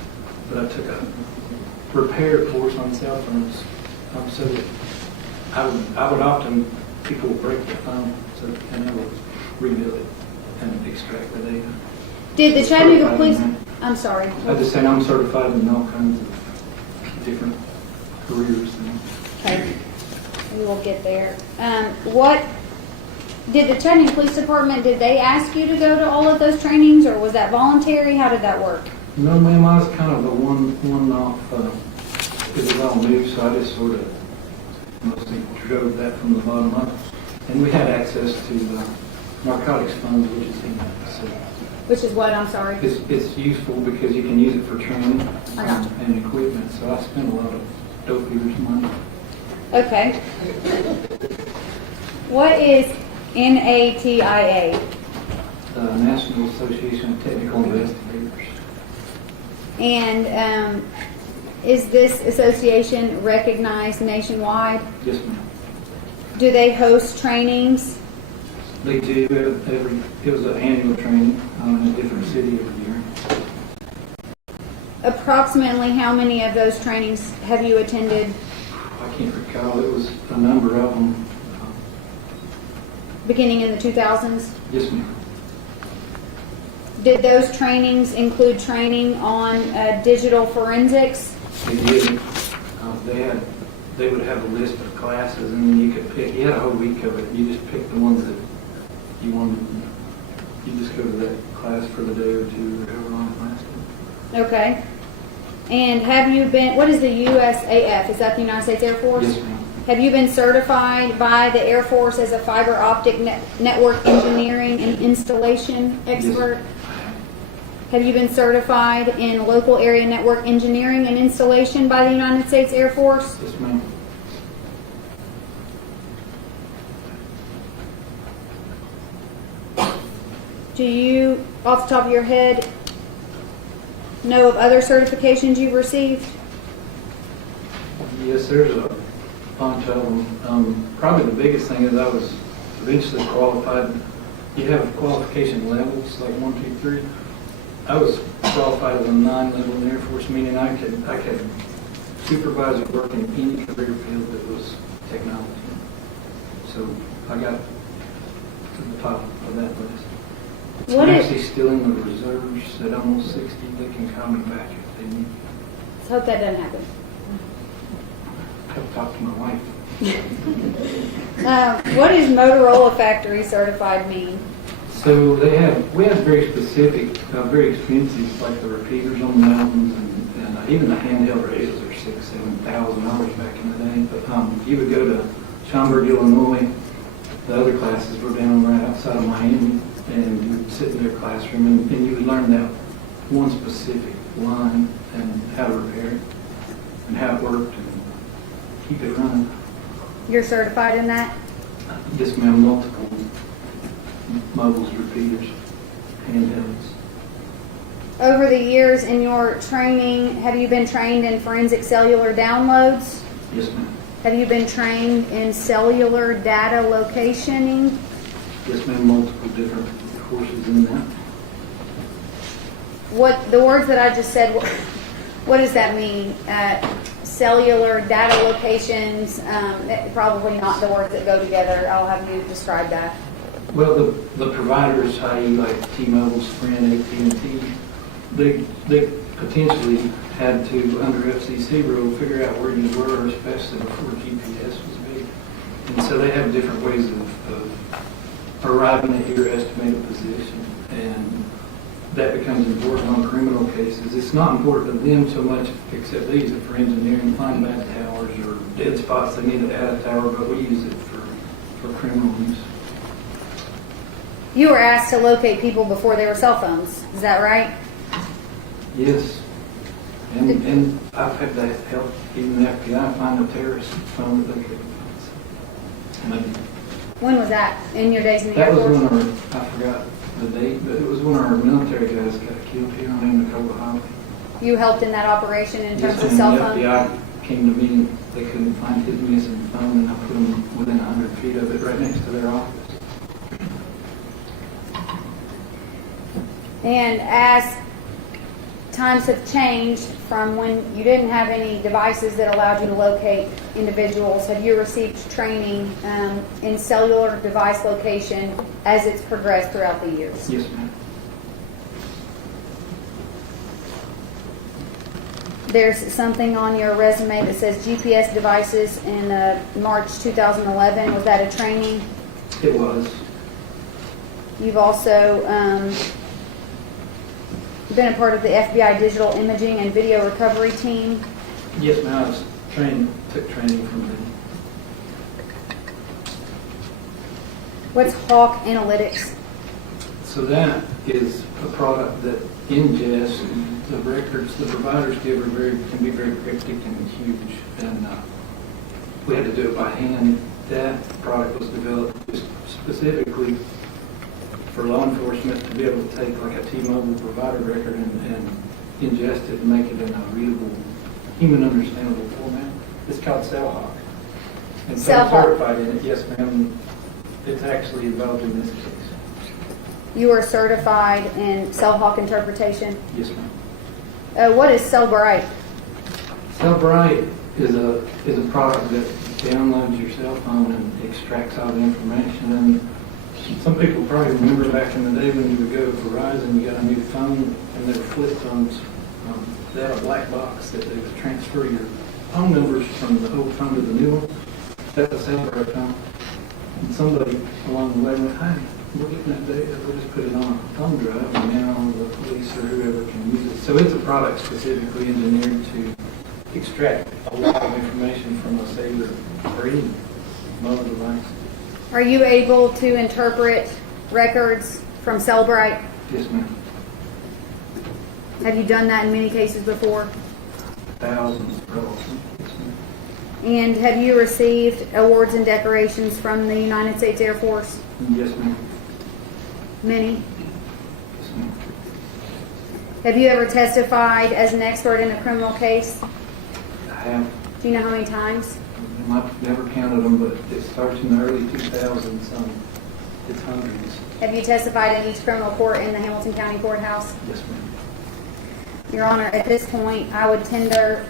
but I took a repair course on cell phones, so that I would often, people would break the phone, and I would rebuild it and extract the data. Did the Chattanooga Police... I'm sorry. I just saying I'm certified in all kinds of different careers. Okay. We will get there. What did the Chattanooga Police Department, did they ask you to go to all of those trainings, or was that voluntary? How did that work? No, ma'am, I was kind of a one-off. It was all new, so I just sort of mostly drove that from the bottom up. And we had access to narcotics funds, which is in that. So Which is what, I'm sorry? It's useful because you can use it for training I got you. and equipment, so I spend a lot of dope dealers' money. Okay. What is NATIA? National Association of Technical Investigators. And is this association recognized nationwide? Yes, ma'am. Do they host trainings? They do it was an annual training in a different city every year. Approximately how many of those trainings have you attended? I can't recall. It was a number of them. Beginning in the 2000s? Yes, ma'am. Did those trainings include training on digital forensics? They did. They would have a list of classes, and then you could pick. You had a whole week of it. You just picked the ones that you wanted. You just go to that class for the day or two, or however long it lasted. Okay. And have you been, what is the USAF? Is that the United States Air Force? Yes, ma'am. Have you been certified by the Air Force as a fiber optic network engineering and installation expert? Yes. Have you been certified in local area network engineering and installation by the United States Air Force? Yes, ma'am. Do you, off the top of your head, know of other certifications you've received? Yes, there's a bunch of them. Probably the biggest thing is I was eventually qualified. You have qualification levels, like 1, 2, 3. I was qualified as a 9 level in the Air Force, meaning I could supervise or work in any career field that was technology. So I got to the top of that list. What I'm is- actually still in the reserves at almost 60. They can call me back if they need. Let's hope that doesn't happen. I have to talk to my wife. What does Motorola factory certified mean? So we have very specific, very expensive, like the repeaters on the mountains, and even the handheld radios are $6,000-$7,000 back in the day. But you would go to Schaumburg, Illinois. The other classes were down right outside of Miami, and you would sit in their classroom, and you would learn that one specific line and how to repair it, and how it worked, and keep it running. You're certified in that? Yes, ma'am. Multiple mobiles, repeaters, handhelds. Over the years in your training, have you been trained in forensic cellular downloads? Yes, ma'am. Have you been trained in cellular data locationing? Yes, ma'am. Multiple different courses in that. What the words that I just said, what does that mean? Cellular data locations, probably not the words that go together. I'll have you describe that. Well, the providers, i.e. like T-Mobile, Sprint, AT&T, they potentially had to, under FCC rule, figure out where you were, especially before GPS was big. And so they have different ways of arriving at your estimated position. And that becomes important on criminal cases. It's not important to them so much, except they use it for engineering, find bad towers or dead spots they need to add a tower, but we use it for criminal use. You were asked to locate people before there were cell phones. Is that right? Yes. And I've had that help even the FBI find a terrorist phone that they couldn't find. When was that? In your days in the That Air was Force? when I forgot the date, but it was when our military guys got killed here on Indicola Highway. You helped in that operation in terms Yes, of and cell the phone? FBI came to me and they couldn't find his missing phone, and I put him within 100 feet of it right next to their office. And as times have changed from when you didn't have any devices that allowed you to locate individuals, have you received training in cellular device location as it's progressed throughout the years? Yes, ma'am. There's something on your resume that says GPS devices in March 2011. Was that a training? It was. You've also been a part of the FBI digital imaging and video recovery team. Yes, ma'am. I was took training from them. What's Hawk Analytics? So that is a product that ingests the records the providers give can be very cryptic and huge, and we had to do it by hand. That product was developed just specifically for law enforcement to be able to take like a T-Mobile provider record and ingest it and make it in a readable, human understandable format. It's called CellHawk. And so I'm certified in it. Yes, ma'am. It's actually involved in this case. You are certified in CellHawk interpretation? Yes, ma'am. What is CellBright? CellBright is a product that downloads your cell phone and extracts all the information. And some people probably remember back in the day when you would go to Verizon, you got a new phone, and they were flip phones. They had a black box that they would transfer your phone numbers from the old phone to the new one. That's a CellBright phone. And somebody along the way went, hey, we're getting that data, we'll just put it on a thumb drive, and now the police or whoever can use it. So it's a product specifically engineered to extract a lot of information from a cellular or any mobile device. Are you able to interpret records from CellBright? Yes, ma'am. Have you done that in many cases before? Thousands, probably. Yes, ma'am. And have you received awards and decorations from the United States Air Force? Yes, ma'am. Many. Yes, ma'am. Have you ever testified as an expert in a criminal case? I have. Do you know how many times? I've never counted them, but it starts in the early 2000s. It's hundreds. Have you testified in each criminal court in the Hamilton County Courthouse? Yes, ma'am. Your Honor, at this point, I would tender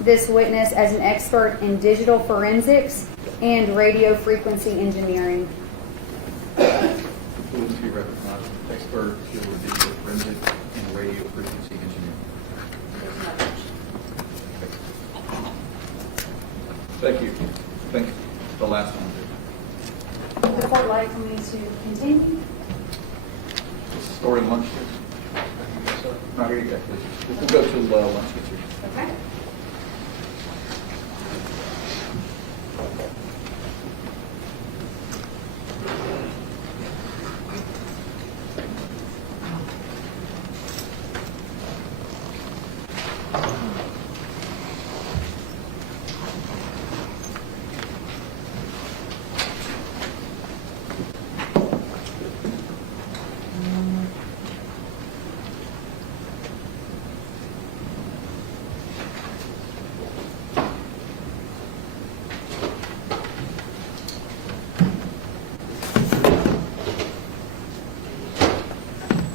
this witness as an expert in digital forensics and radio frequency engineering. Please be recognized. Expert in digital forensics and radio frequency engineering. Thank you. Thank you. The last one. Would the court like for me to continue? Story lunch. No, here you go, please. We'll go to lunch with you. Okay.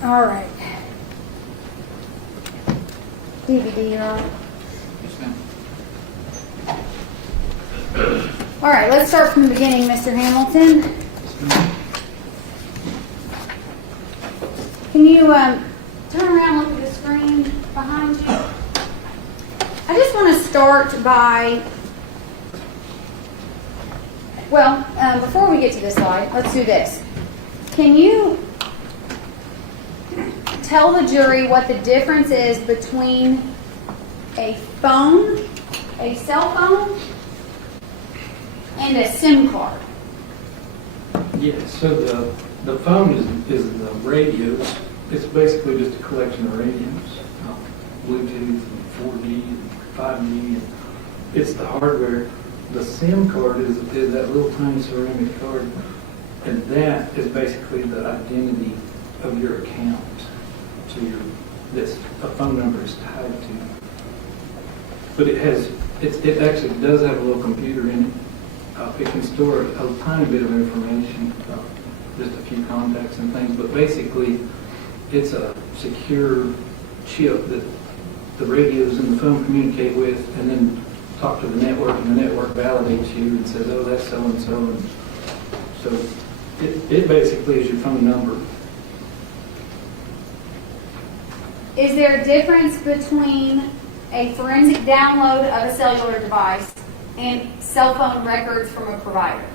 All right. DVD, Your Honor. Yes, ma'am. All right, let's start from the beginning, Mr. Hamilton. Can you turn around and look at the screen behind you? I just want to start by, well, before we get to this slide, let's do this. Can you tell the jury what the difference is between a phone, a cell phone, and a SIM card? Yes, so the phone is the radios. It's basically just a collection of radios, Bluetooth and 4G and 5G. And it's the hardware. The SIM card is that little tiny ceramic card, and that is basically the identity of your account. So this a phone number is tied to. But it actually does have a little computer in it. It can store a tiny bit of information, just a few contacts and things, but basically it's a secure chip that the radios in the phone communicate with and then talk to the network, and the network validates you and says, oh, that's so-and-so. And so it basically is your phone number. Is there a difference between a forensic download of a cellular device and cell phone records from a provider?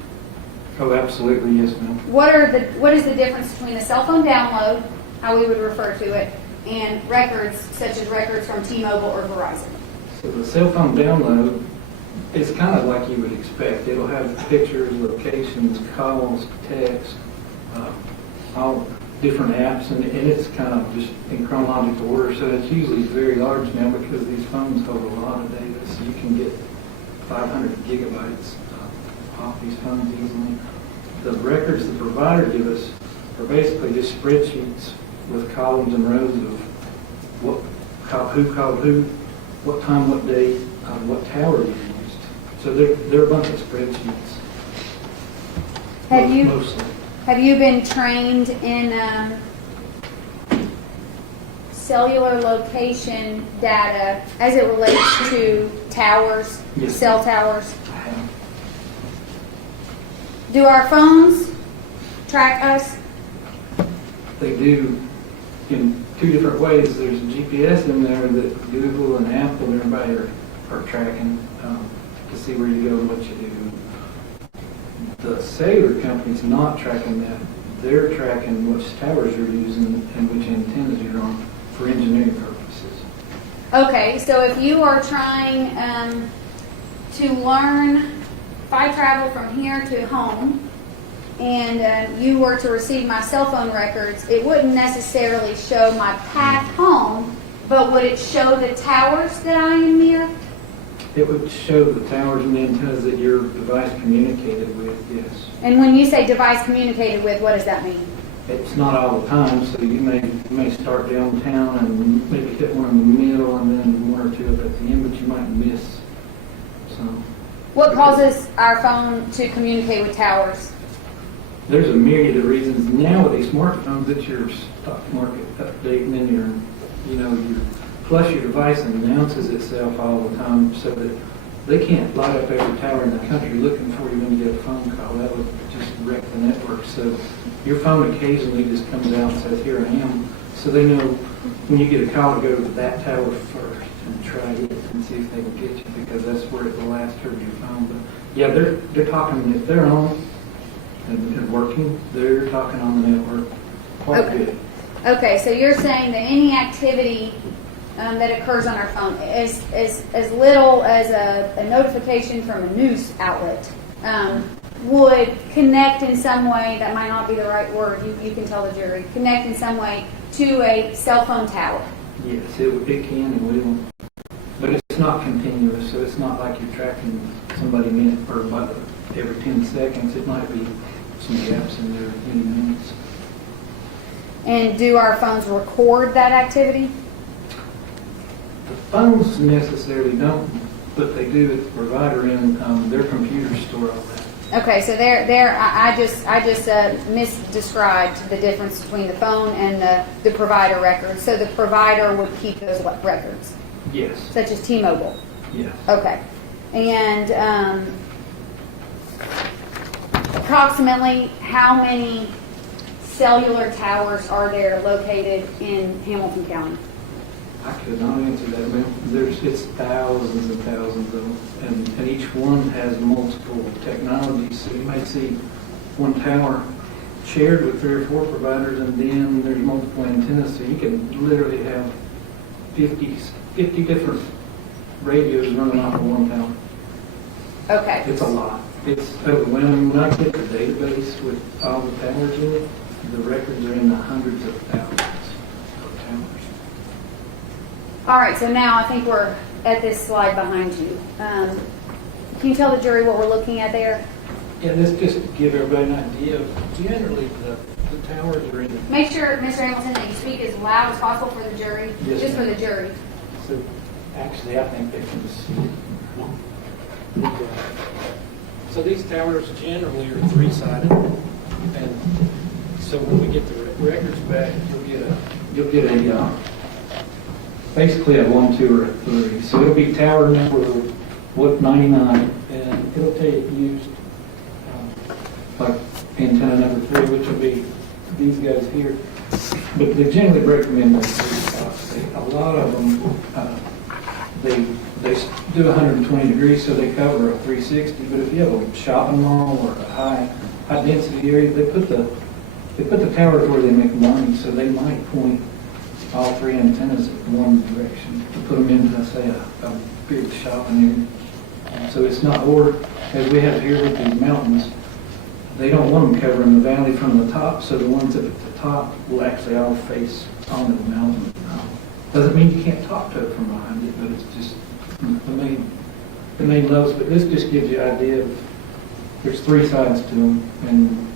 Oh, absolutely, yes, ma'am. What is the difference between a cell phone download, how we would refer to it, and records such as records from T-Mobile or Verizon? So the cell phone download is kind of like you would expect. It'll have pictures, locations, calls, text, all. different apps, and it's kind of just in chronological order, so it's usually very large now because these phones hold a lot of data, so you can get 500 gigabytes off these phones easily. The records the provider give us are basically just spreadsheets with columns and rows of who called who, what time, what day, what tower you used. So they're a bunch of spreadsheets. Mostly. Have you been trained in cellular location data as it relates to towers, Yes. cell towers? I have. Do our phones track us? They do in two different ways. There's a GPS in there that Google and Apple and everybody are tracking to see where you go and what you do. The cellular company's not tracking that. They're tracking which towers you're using and which antennas you're on for engineering purposes. Okay, so if you are trying to learn, if I travel from here to home and you were to receive my cell phone records, it wouldn't necessarily show my path home, but would it show the towers that I am near? It would show the towers and antennas that your device communicated with, yes. And when you say device communicated with, what does that mean? It's not all the time, so you may start downtown and maybe hit one in the middle and then one or two up at the end, but you might miss some. What causes our phone to communicate with towers? There's a myriad of reasons. Now with these smartphones, it's your stock market update, and then plus your device announces itself all the time so that they can't light up every tower in the country looking for you when you get a phone call. That would just wreck the network. So your phone occasionally just comes out and says, here I am. So they know when you get a call to go to that tower first and try it and see if they can get you, because that's where it will last heard your phone. But yeah, they're talking, if they're on and working, they're talking on the network quite good. Okay, so you're saying that any activity that occurs on our phone is as little as a notification from a news outlet would connect in some way, that might not be the right word, you can tell the jury, connect in some way to a cell phone tower. Yes, it can and will. But it's not continuous, so it's not like you're tracking somebody minute or about every 10 seconds. It might be some gaps in there many minutes. And do our phones record that activity? The phones necessarily don't, but they do at the provider and their computers store all that. Okay, so I just misdescribed the difference between the phone and the provider records. So the provider would keep those records? Yes. Such as T-Mobile? Yes. Okay. And approximately how many cellular towers are there located in Hamilton County? I could not answer that, but it's thousands and thousands of them, and each one has multiple technologies. So you might see one tower shared with 3 or 4 providers, and then there's multiple antennas, so you can literally have 50 different radios running off of one tower. Okay. It's a lot. It's overwhelming. When I get the database with all the towers in it, the records are in the hundreds of thousands of towers. All right, so now I think we're at this slide behind you. Can you tell the jury what we're looking at there? Yeah, let's just give everybody an idea of generally the towers are in the... Make sure, Mr. Hamilton, that you speak as loud as possible for the jury, Yes, just for ma'am. the jury. So actually, I think they can see. So these towers generally are 3-sided, and so when we get the records back, You'll get a basically a 1, 2, or a 3. So it'll be tower number 99, and it'll tell you it used like antenna number 3, which will be these guys here. But they generally break them into 3 spots. A lot of them they do 120 degrees, so they cover a 360. But if you have a shopping mall or a high density area, they put the towers where they make money, so they might point all 3 antennas in one direction to put them into, say, a big shopping area. So it's not, or as we have here with these mountains, they don't want them covering the valley from the top, so the ones up at the top will actually all face onto the mountain. Doesn't mean you can't talk to it from behind it, but it's just the main levels. But this just gives you an idea of, there's 3 sides to them, and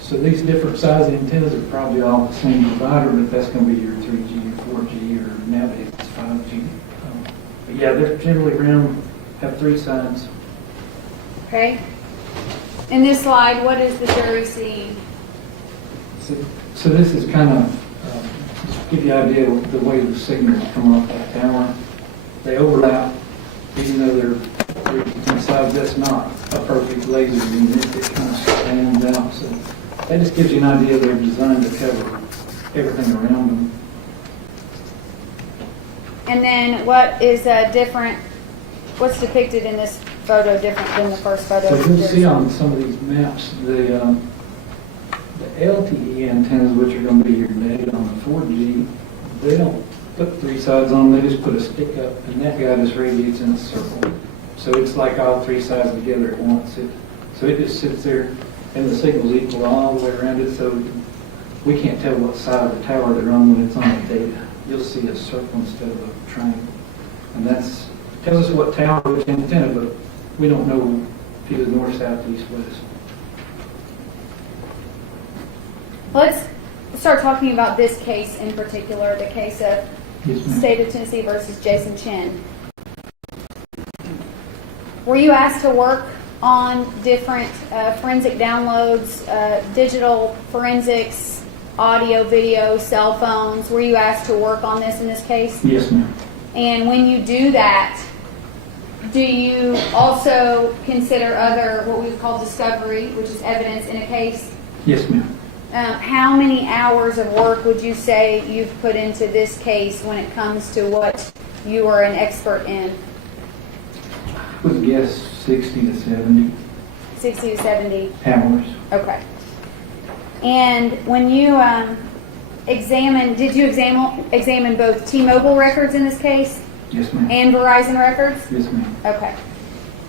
so these different size antennas are probably all the same provider, but that's going to be your 3G or 4G, or nowadays it's 5G. But yeah, they're generally have 3 sides. Okay. In this slide, what is the jury seeing? So this is kind of, just give you an idea of the way the signals come off that tower. They overlap, even though they're 3 different sides. That's not a perfect laser beam. It kind of stands out. So that just gives you an idea they're designed to cover everything around them. And then what is what's depicted in this photo different than the first photo? So you'll see on some of these maps, the LTE antennas, which are going to be your data on the 4G, they don't put 3 sides on them, they just put a stick up, and that guy just radiates in a circle. So it's like all 3 sides together at once. So it just sits there, and the signal's equal all the way around it, so we can't tell what side of the tower they're on when it's on the data. You'll see a circle instead of a triangle. And that tells us what tower, which antenna, but we don't know if it is north, south, east, west. Let's start talking about this case in particular, the case of State of Tennessee versus Jason Chen. Were you asked to work on different forensic downloads, digital forensics, audio, video, cell phones? Were you asked to work on this in this case? Yes, ma'am. And when you do that, do you also consider other, what we would call discovery, which is evidence in a case? Yes, ma'am. How many hours of work would you say you've put into this case when it comes to what you are an expert in? I would guess 60 to 70. 60 to 70 hours. Okay. And when you did you examine both T-Mobile records in this case? Yes, ma'am. And Verizon records? Yes, ma'am. Okay.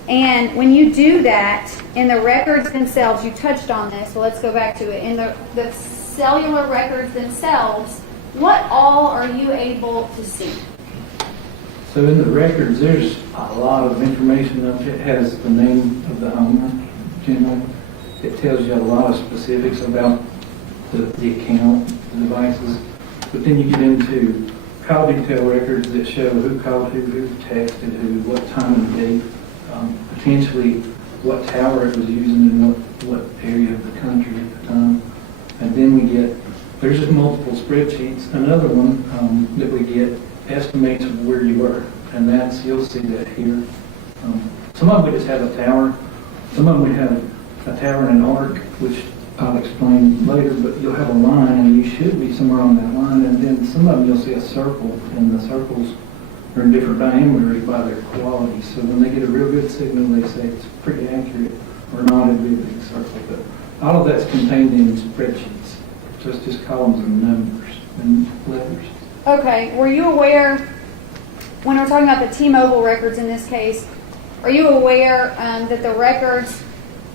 And when you do that, in the records themselves, you touched on this, so let's go back to it. In the cellular records themselves, what all are you able to see? So in the records, there's a lot of information. It has the name of the owner, generally. It tells you a lot of specifics about the account, the devices. But then you get into call detail records that show who called who texted who, what time and date, potentially what tower it was using in what area of the country at the time. And then there's just multiple spreadsheets. Another one that we get estimates of where you were, and you'll see that here. Some of them we just have a tower. Some of them we have a tower and an arc, which I'll explain later, but you'll have a line, and you should be somewhere on that line, and then some of them you'll see a circle, and the circles are in different diameters by their quality. So when they get a real good signal, they say it's pretty accurate, or not a big circle. But all of that's contained in spreadsheets. So it's just columns of numbers and letters. Okay. Were you aware, when we're talking about the T-Mobile records in this case, are you aware that the records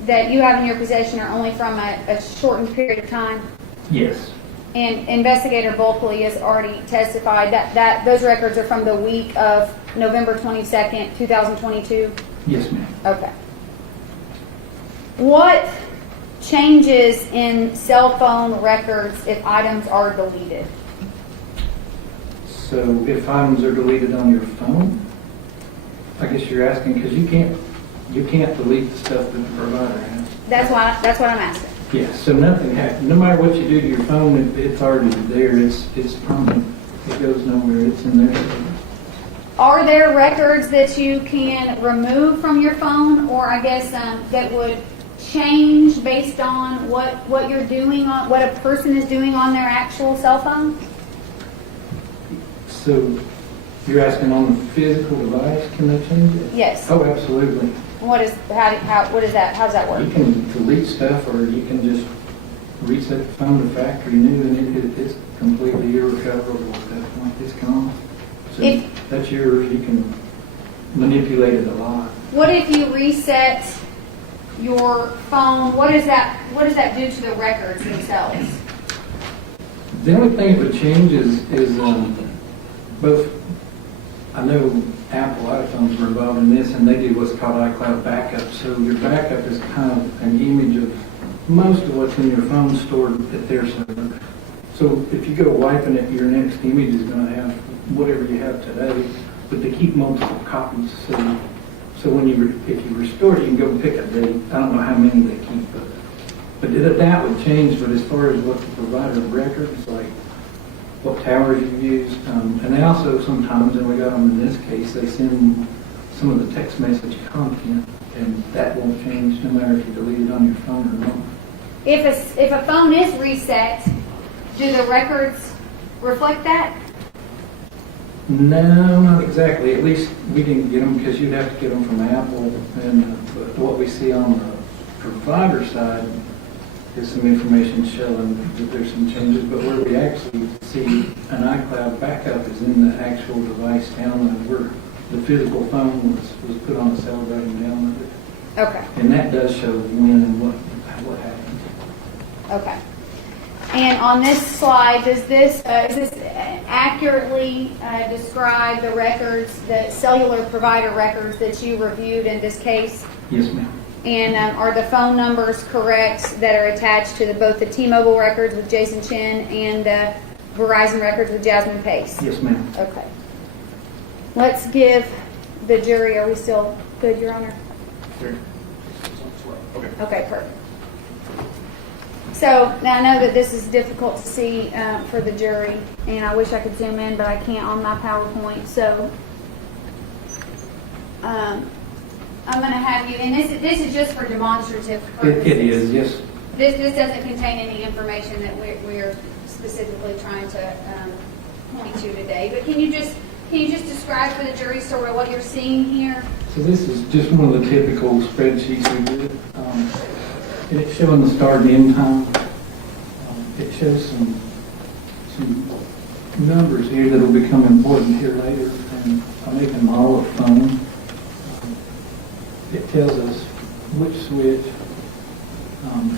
that you have in your possession are only from a shortened period of time? Yes. And Investigator Bulkley has already testified that those records are from the week of November 22nd, 2022? Yes, ma'am. Okay. What changes in cell phone records if items are deleted? So if items are deleted on your phone, I guess you're asking, because you can't delete the stuff that the provider has. That's what I'm asking. Yeah, so nothing happens. No matter what you do to your phone, it's already there. It's permanent. It goes nowhere. It's in there. Are there records that you can remove from your phone, or I guess that would change based on what you're doing on what a person is doing on their actual cell phone? So you're asking on the physical device, can they change it? Yes. Oh, absolutely. What is that? How does that work? You can delete stuff, or you can just reset the phone to factory new, and it's completely irrecoverable at that point. It's gone. So that's yours. You can manipulate it a lot. What if you reset your phone, what does that do to the records themselves? The only thing it would change is both, I know Apple iPhones were involved in this, and they do what's called iCloud backup. So your backup is kind of an image of most of what's in your phone stored at their server. So if you go wiping it, your next image is going to have whatever you have today, but they keep multiple copies. So when if you restore it, you can go pick a date. I don't know how many they keep, but that would change. But as far as what the provider of records, like what towers you used, and they also sometimes, and we got them in this case, they send some of the text message content, and that won't change no matter if you delete it on your phone or not. If a phone is reset, do the records reflect that? No, not exactly. At least we didn't get them because you'd have to get them from Apple. And but what we see on the provider side is some information showing that there's some changes. But where we actually see an iCloud backup is in the actual device download, where the physical phone was put on a celebrator and downloaded. Okay. And that does show when and what happened. Okay. And on this slide, does this accurately describe the records, the cellular provider records that you reviewed in this case? Yes, ma'am. And are the phone numbers correct that are attached to both the T-Mobile records with Jason Chen and the Verizon records with Jasmine Pace? Yes, ma'am. Okay. Let's give the jury, are we still good, Your Honor? Sure. Okay. Okay, perfect. So now I know that this is difficult to see for the jury, and I wish I could zoom in, but I can't on my PowerPoint. So I'm going to have you, and this is just for demonstrative purposes. It is, yes. This doesn't contain any information that we're specifically trying to point to today. But can you just describe for the jury sort of what you're seeing here? So this is just one of the typical spreadsheets we did. And it's showing the start and end time. It shows some numbers here that will become important here later. And I make a model of phone. It tells us which switch,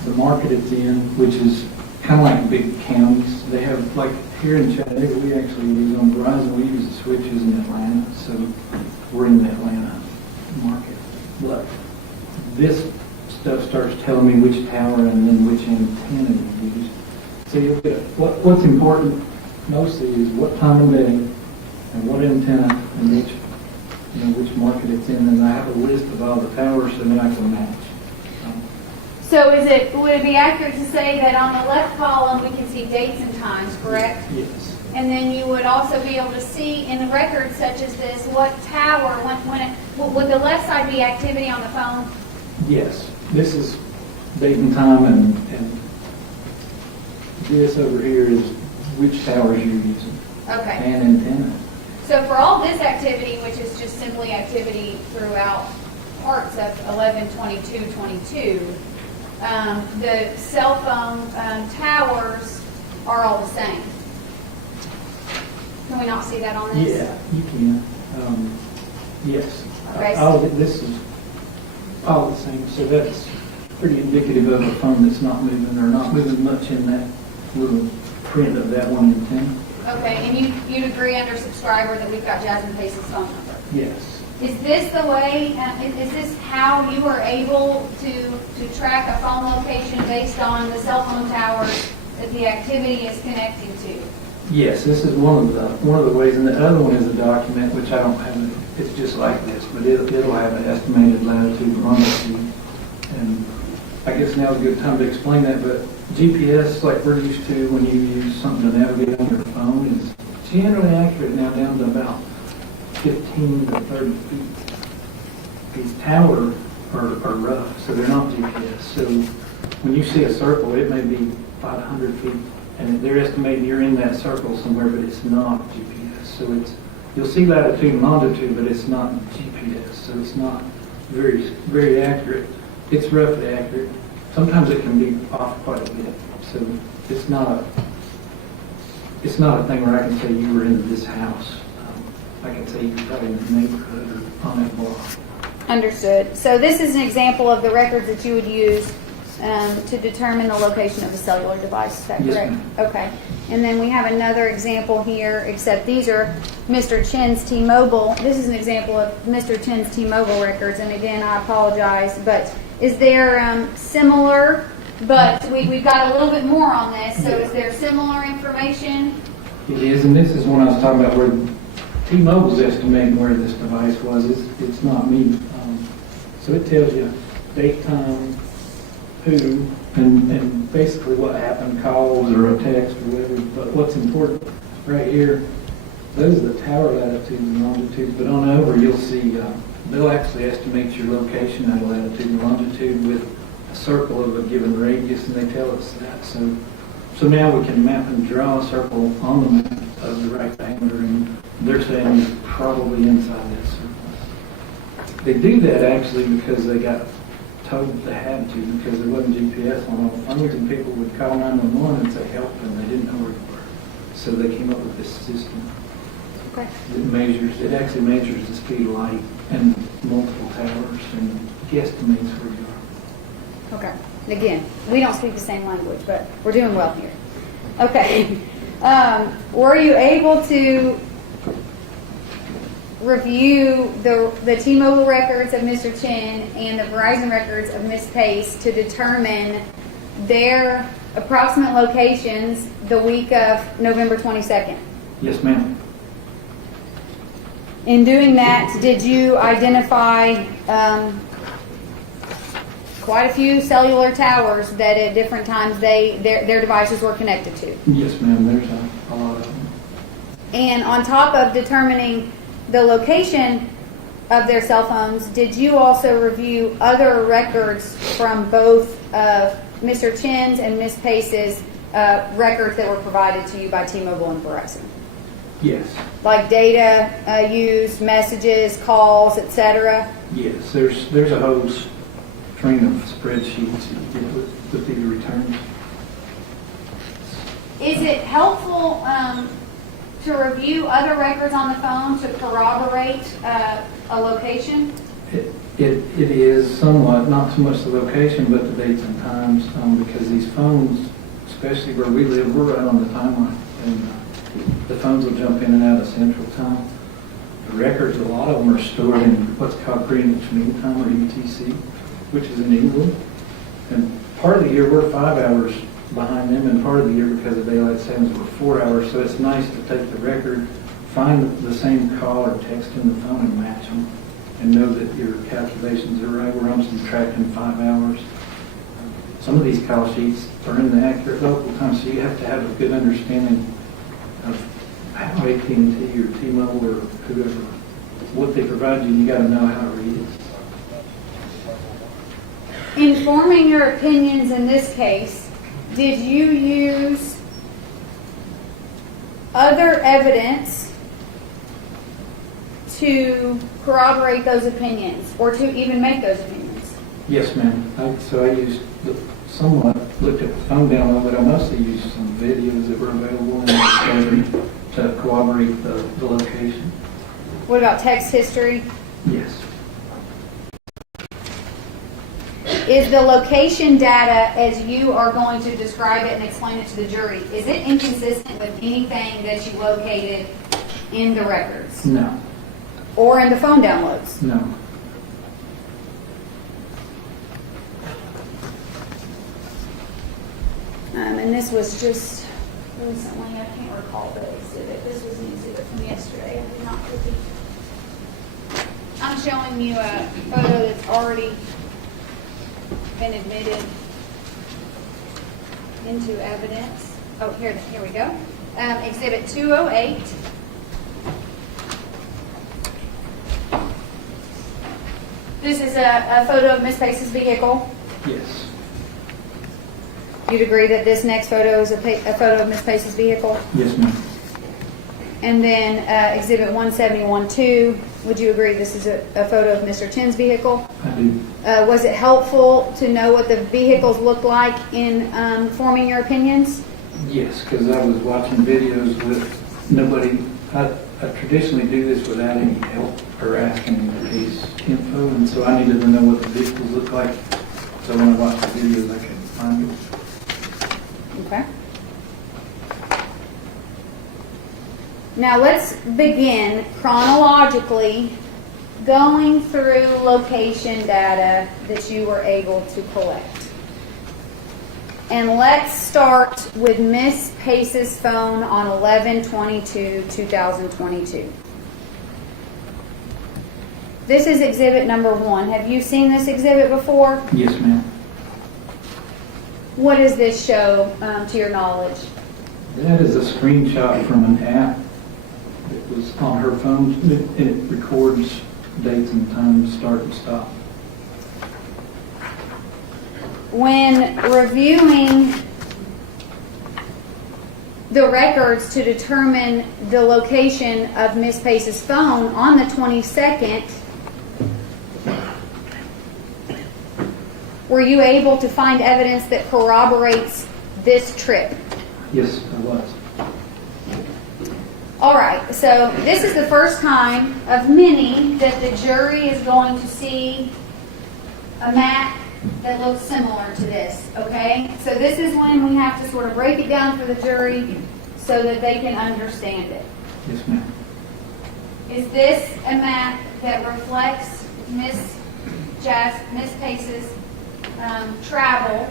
the market it's in, which is kind of like big counties. They have, like here in Chattanooga, we actually use on Verizon, we use the switches in Atlanta. So we're in the Atlanta market. But this stuff starts telling me which tower and then which antenna you use. So you'll get what's important mostly is what time of day and what antenna and which market it's in, and I have a list of all the towers so then I can match. So would it be accurate to say that on the left column we can see dates and times, correct? Yes. And then you would also be able to see in the records such as this what tower, would the left side be activity on the phone? Yes. This is date and time, and this over here is which towers you're using. Okay. And antenna. So for all this activity, which is just simply activity throughout parts of 11/22/22, the cell phone towers are all the same. Can we not see that on this? Yeah, you can. Yes. Okay. This is all the same, so that's pretty indicative of a phone that's not moving or not moving much in that little print of that one antenna. Okay, and you'd agree under subscriber that we've got Jasmine Pace's phone number? Yes. Is this the way, is this how you were able to track a phone location based on the cell phone towers that the activity is connecting to? Yes, this is one of the ways, and the other one is a document which I don't have. It's just like this, but it'll have an estimated latitude and longitude. And I guess now's a good time to explain that. But GPS, like we're used to when you use something to navigate on your phone, is generally accurate now down to about 15 to 30 feet. These towers are rough, so they're not GPS. So when you see a circle, it may be 500 feet. And they're estimating you're in that circle somewhere, but it's not GPS. So you'll see latitude and longitude, but it's not GPS. So it's not very, very accurate. It's roughly accurate. Sometimes it can be off quite a bit. So it's not a thing where I can say you were in this house. I can say you're probably in the neighborhood or on that block. Understood. So this is an example of the records that you would use to determine the location of a cellular device. Is that Yes, correct? ma'am. Okay. And then we have another example here, except these are Mr. Chen's T-Mobile. This is an example of Mr. Chen's T-Mobile records. And again, I apologize, but is there similar, but we've got a little bit more on this. So is there similar information? It is, and this is one I was talking about where T-Mobile's estimating where this device was. It's not me. So it tells you date, time, who, and basically what happened, calls or a text or whatever. But what's important right here, those are the tower latitudes and longitudes. But on over, you'll see they'll actually estimate your location at a latitude and longitude with a circle of a given radius, and they tell us that. So now we can map and draw a circle on the map of the right diameter, and they're saying it's probably inside that circle. They do that actually because they got told they had to, because there wasn't GPS on all the phones, and people would call 911 and say help, and they didn't know where they were. So they came up with this system. Okay. It actually measures the speed of light and multiple towers and guesstimates where you are. Okay. Again, we don't speak the same language, but we're doing well here. Okay. Were you able to review the T-Mobile records of Mr. Chen and the Verizon records of Ms. Pace to determine their approximate locations the week of November 22nd? Yes, ma'am. In doing that, did you identify quite a few cellular towers that at different times their devices were connected to? Yes, ma'am. There's a lot of them. And on top of determining the location of their cell phones, did you also review other records from both Mr. Chen's and Ms. Pace's records that were provided to you by T-Mobile and Verizon? Yes. Like data used, messages, calls, etc.? Yes. There's a whole string of spreadsheets you get with the returns. Is it helpful to review other records on the phone to corroborate a location? It is somewhat, not so much the location, but the dates and times, because these phones, especially where we live, we're right on the timeline, and the phones will jump in and out of Central Time. The records, a lot of them are stored in what's called Greenwich Mean Time, or UTC, which is in England. And part of the year we're 5 hours behind them, and part of the year because of daylight savings we're 4 hours. So it's nice to take the record, find the same call or text in the phone and match them, and know that your calculations are right. Where I'm subtracting 5 hours. Some of these call sheets are in the accurate local time, so you have to have a good understanding of how AT&T or T-Mobile or whoever, what they provide you. You got to know how to read it. In forming your opinions in this case, did you use other evidence to corroborate those opinions or to even make those opinions? Yes, ma'am. So I used somewhat looked at the phone download, but I mostly used some videos that were available in the discovery to corroborate the location. What about text history? Yes. Is the location data, as you are going to describe it and explain it to the jury, is it inconsistent with anything that you located in the records? No. Or in the phone downloads? No. And this was just recently, I can't recall the exhibit. This was an exhibit from yesterday. I did not repeat. I'm showing you a photo that's already been admitted into evidence. Oh, here we go. Exhibit 208. This is a photo of Ms. Pace's vehicle. Yes. You'd agree that this next photo is a photo of Ms. Pace's vehicle? Yes, ma'am. And then Exhibit 171-2, would you agree this is a photo of Mr. Chen's vehicle? I do. Was it helpful to know what the vehicles looked like in forming your opinions? Yes, because I was watching videos with nobody. I traditionally do this without any help. are asking his info, and so I needed to know what the vehicles look like. So when I watched the videos, I could find them. Okay. Now let's begin chronologically going through location data that you were able to collect. And let's start with Miss Pace's phone on 11/22/2022. This is exhibit number 1. Have you seen this exhibit before? Yes, ma'am. What does this show to your knowledge? That is a screenshot from an app that was on her phone, and it records dates and times, start and stop. When reviewing the records to determine the location of Miss Pace's phone on the 22nd, were you able to find evidence that corroborates this trip? Yes, I was. All right, so this is the first time of many that the jury is going to see a map that looks similar to this, okay? So this is when we have to sort of break it down for the jury so that they can understand it. Yes, ma'am. Is this a map that reflects Miss Pace's travel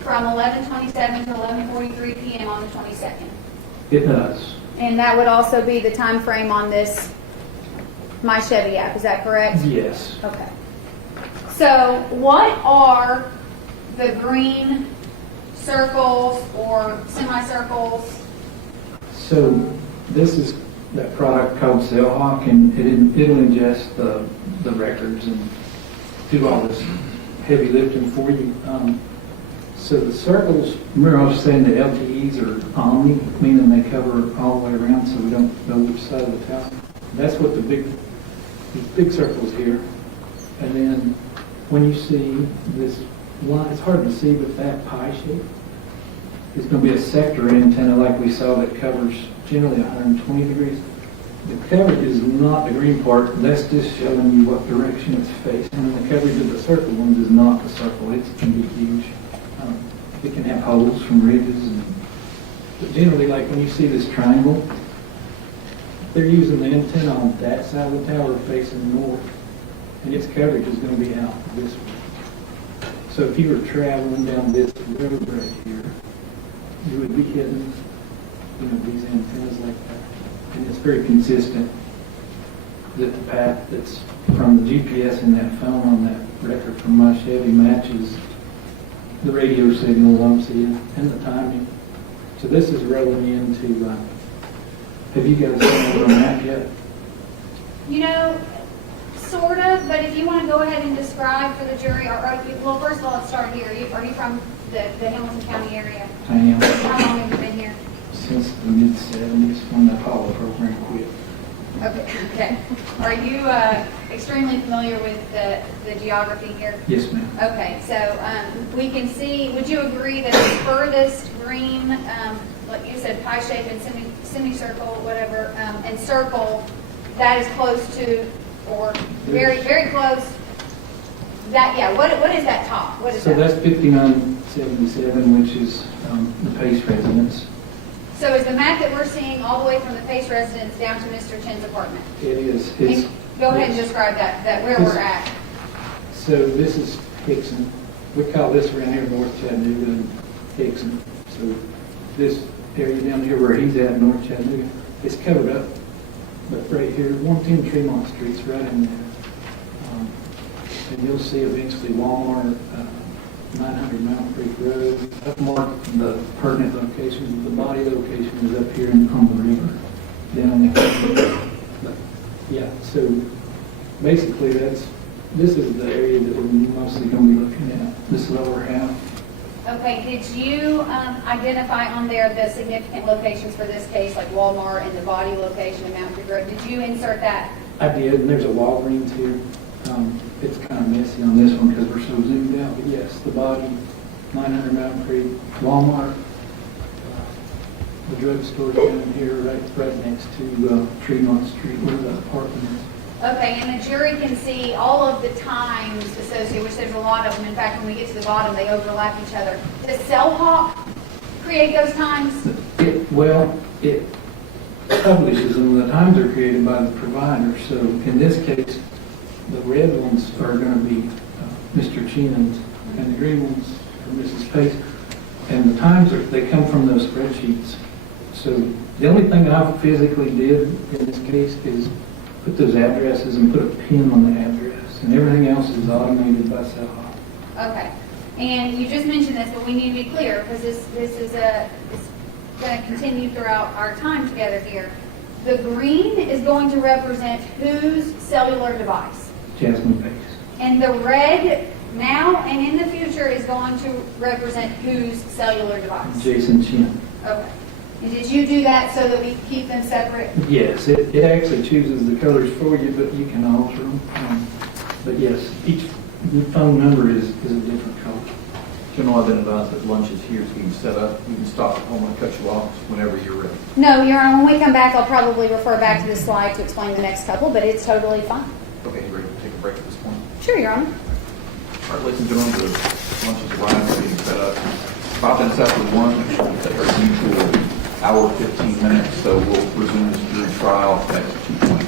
from 11:27 to 11:43 p.m. on the 22nd? It does. And that would also be the time frame on this My Chevy app, is that correct? Yes. Okay. So what are the green circles or semicircles? So this is that product called Cellhawk, and it'll ingest the records and do all this heavy lifting for you. So the circles, remember I was saying the LTEs are omni, meaning they cover all the way around, so we don't know which side of the tower. That's what these big circles here. And then when you see this line, it's hard to see, but that pie shape is going to be a sector antenna like we saw that covers generally 120 degrees. The coverage is not the green part. That's just showing you what direction it's facing. And the coverage of the circle ones is not the circle. It can be huge. It can have holes from ridges. But generally, like when you see this triangle, they're using the antenna on that side of the tower facing north. And its coverage is going to be out this way. So if you were traveling down this road right here, you would be hitting, these antennas like that. And it's very consistent that the path that's from the GPS in that phone on that record from my Chevy matches the radio signal I'm seeing and the timing. So this is rolling into, have you guys seen it on a map yet? Sort of, but if you want to go ahead and describe for the jury, well, first of all, let's start here. Are you from the Hamilton County area? I am. How long have you been here? Since the mid-70s when the Apollo program quit. Okay. Are you extremely familiar with the geography here? Yes, ma'am. Okay, so we can see, would you agree that the furthest green, like you said, pie shape and semicircle, whatever, and circle, that is close to, or very, very close? What is that top? What is so that? that's 5977, which is the Pace residence. So is the map that we're seeing all the way from the Pace residence down to Mr. Chen's apartment? It is. Go ahead and describe that where we're at. So this is Hickson. We call this around here North Chattanooga and Hickson. So this area down here where he's at, North Chattanooga, it's covered up. But right here, 110 Tremont Street's right in there. And you'll see eventually Walmart, 900 Mountain Creek Road, upmark the pertinent location. The body location is up here on the river, down there. But, yeah, so basically this is the area that we're mostly going to be looking at, this lower half. Okay, did you identify on there the significant locations for this case, like Walmart and the body location of Mountain Creek Road? Did you insert that? I did, and there's a Walgreens here. It's kind of messy on this one because we're so zoomed out, but yes, the body, 900 Mountain Creek, Walmart, the drugstore down here right next to Tremont Street where the apartment is. Okay, and the jury can see all of the times associated, which there's a lot of them. In fact, when we get to the bottom, they overlap each other. Does CellHawk create those times? It publishes them. The times are created by the provider. So in this case, the red ones are going to be Mr. Chen's, and the green ones are Mrs. Pace. And the times they come from those spreadsheets. So the only thing I physically did in this case is put those addresses and put a pin on the address, and everything else is automated by CellHawk. Okay, and you just mentioned this, but we need to be clear because this is going to continue throughout our time together here. The green is going to represent whose cellular device? Jasmine Pace. And the red now and in the future is going to represent whose cellular device? Jason Chen. Okay. And did you do that so that we keep them separate? Yes, it actually chooses the colors for you, but you can alter them. But yes, each phone number is a different color. General, I've been advised that lunch is here, so you can set up, you can stop. I don't want to cut you off whenever you're ready. No, Your Honor, when we come back, I'll probably refer back to the slide to explain the next couple, but it's totally fine. Okay, you ready to take a break at this point? Sure, Your Honor. All right, ladies and gentlemen, the lunch is arrived, we're getting set up. 5 minutes after lunch, we'll take our usual hour, 15 minutes, so we'll resume this jury trial at 2:20.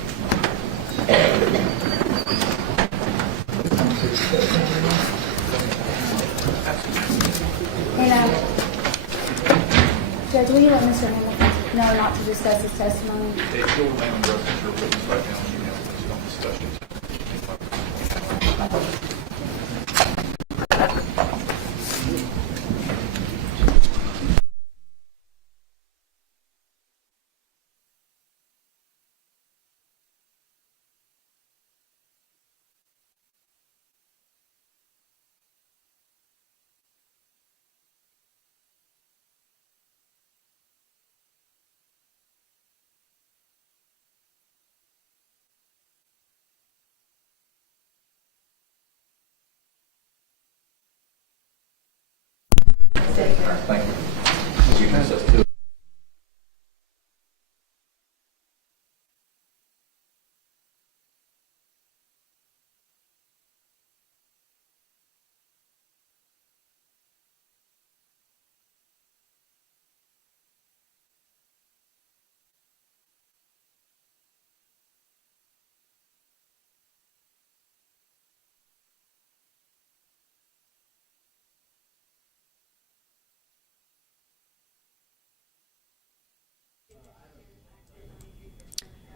And, Judge, will you let Mr. Hamilton know not to discuss his testimony? They still remain on record as your witness right now, and you have to don't discuss it. Thank you. As you can see,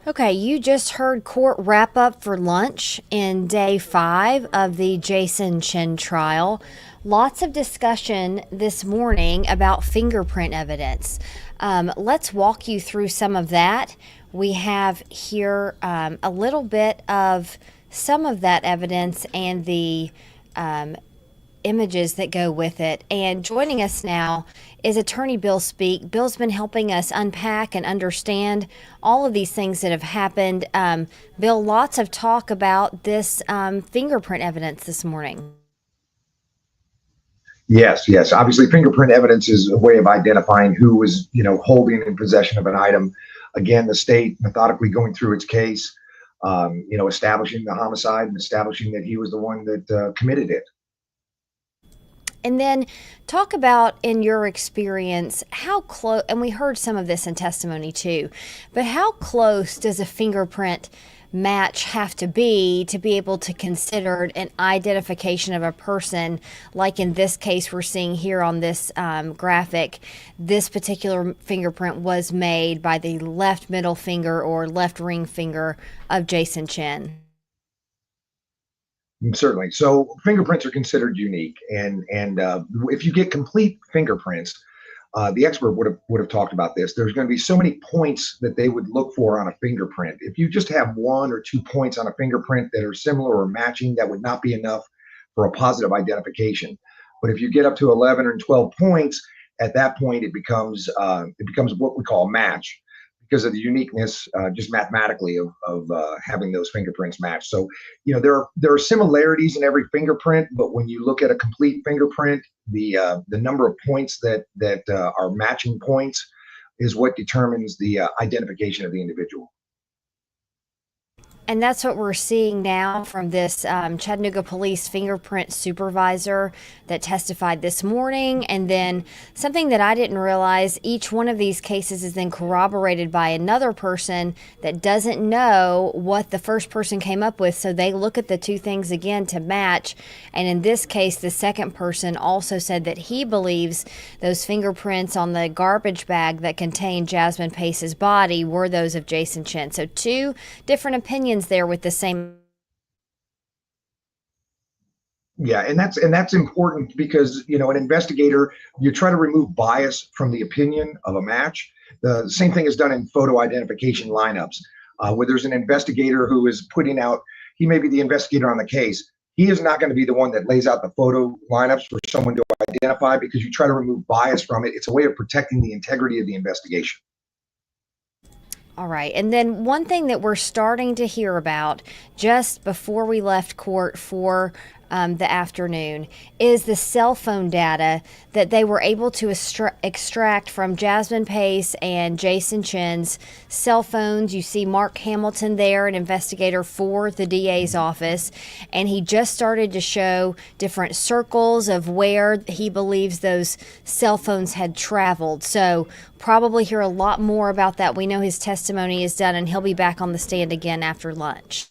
Okay, you just heard court wrap up for lunch in day 5 of the Jason Chen trial. Lots of discussion this morning about fingerprint evidence. Let's walk you through some of that. We have here a little bit of some of that evidence and the images that go with it. And joining us now is attorney Bill Speak. Bill's been helping us unpack and understand all of these things that have happened. Bill, lots of talk about this fingerprint evidence this morning. Yes. Obviously, fingerprint evidence is a way of identifying who was, holding in possession of an item. Again, the state methodically going through its case, establishing the homicide and establishing that he was the one that committed it. And then talk about, in your experience, how close, and we heard some of this in testimony too, but how close does a fingerprint match have to be able to consider an identification of a person, like in this case we're seeing here on this graphic? This particular fingerprint was made by the left middle finger or left ring finger of Jason Chen. Certainly. So fingerprints are considered unique, and if you get complete fingerprints, the expert would have talked about this. There's going to be so many points that they would look for on a fingerprint. If you just have 1 or 2 points on a fingerprint that are similar or matching, that would not be enough for a positive identification. But if you get up to 11 or 12 points, at that point it becomes what we call a match, because of the uniqueness, just mathematically, of having those fingerprints match. So, there are similarities in every fingerprint, but when you look at a complete fingerprint, the number of points that are matching points is what determines the identification of the individual. And that's what we're seeing now from this Chattanooga police fingerprint supervisor that testified this morning. And then something that I didn't realize, each one of these cases is then corroborated by another person that doesn't know what the first person came up with. So they look at the two things again to match. And in this case, the second person also said that he believes those fingerprints on the garbage bag that contained Jasmine Pace's body were those of Jason Chen. So two different opinions there with the same. Yeah, and that's important because, you know, an investigator, you try to remove bias from the opinion of a match. The same thing is done in photo identification lineups, where there's an investigator who is putting out, he may be the investigator on the case. He is not going to be the one that lays out the photo lineups for someone to identify, because you try to remove bias from it. It's a way of protecting the integrity of the investigation. All right. And then one thing that we're starting to hear about just before we left court for the afternoon is the cell phone data that they were able to extract from Jasmine Pace and Jason Chen's cell phones. You see Mark Hamilton there, an investigator for the DA's office, and he just started to show different circles of where he believes those cell phones had traveled. So probably hear a lot more about that. We know his testimony is done, and he'll be back on the stand again after lunch.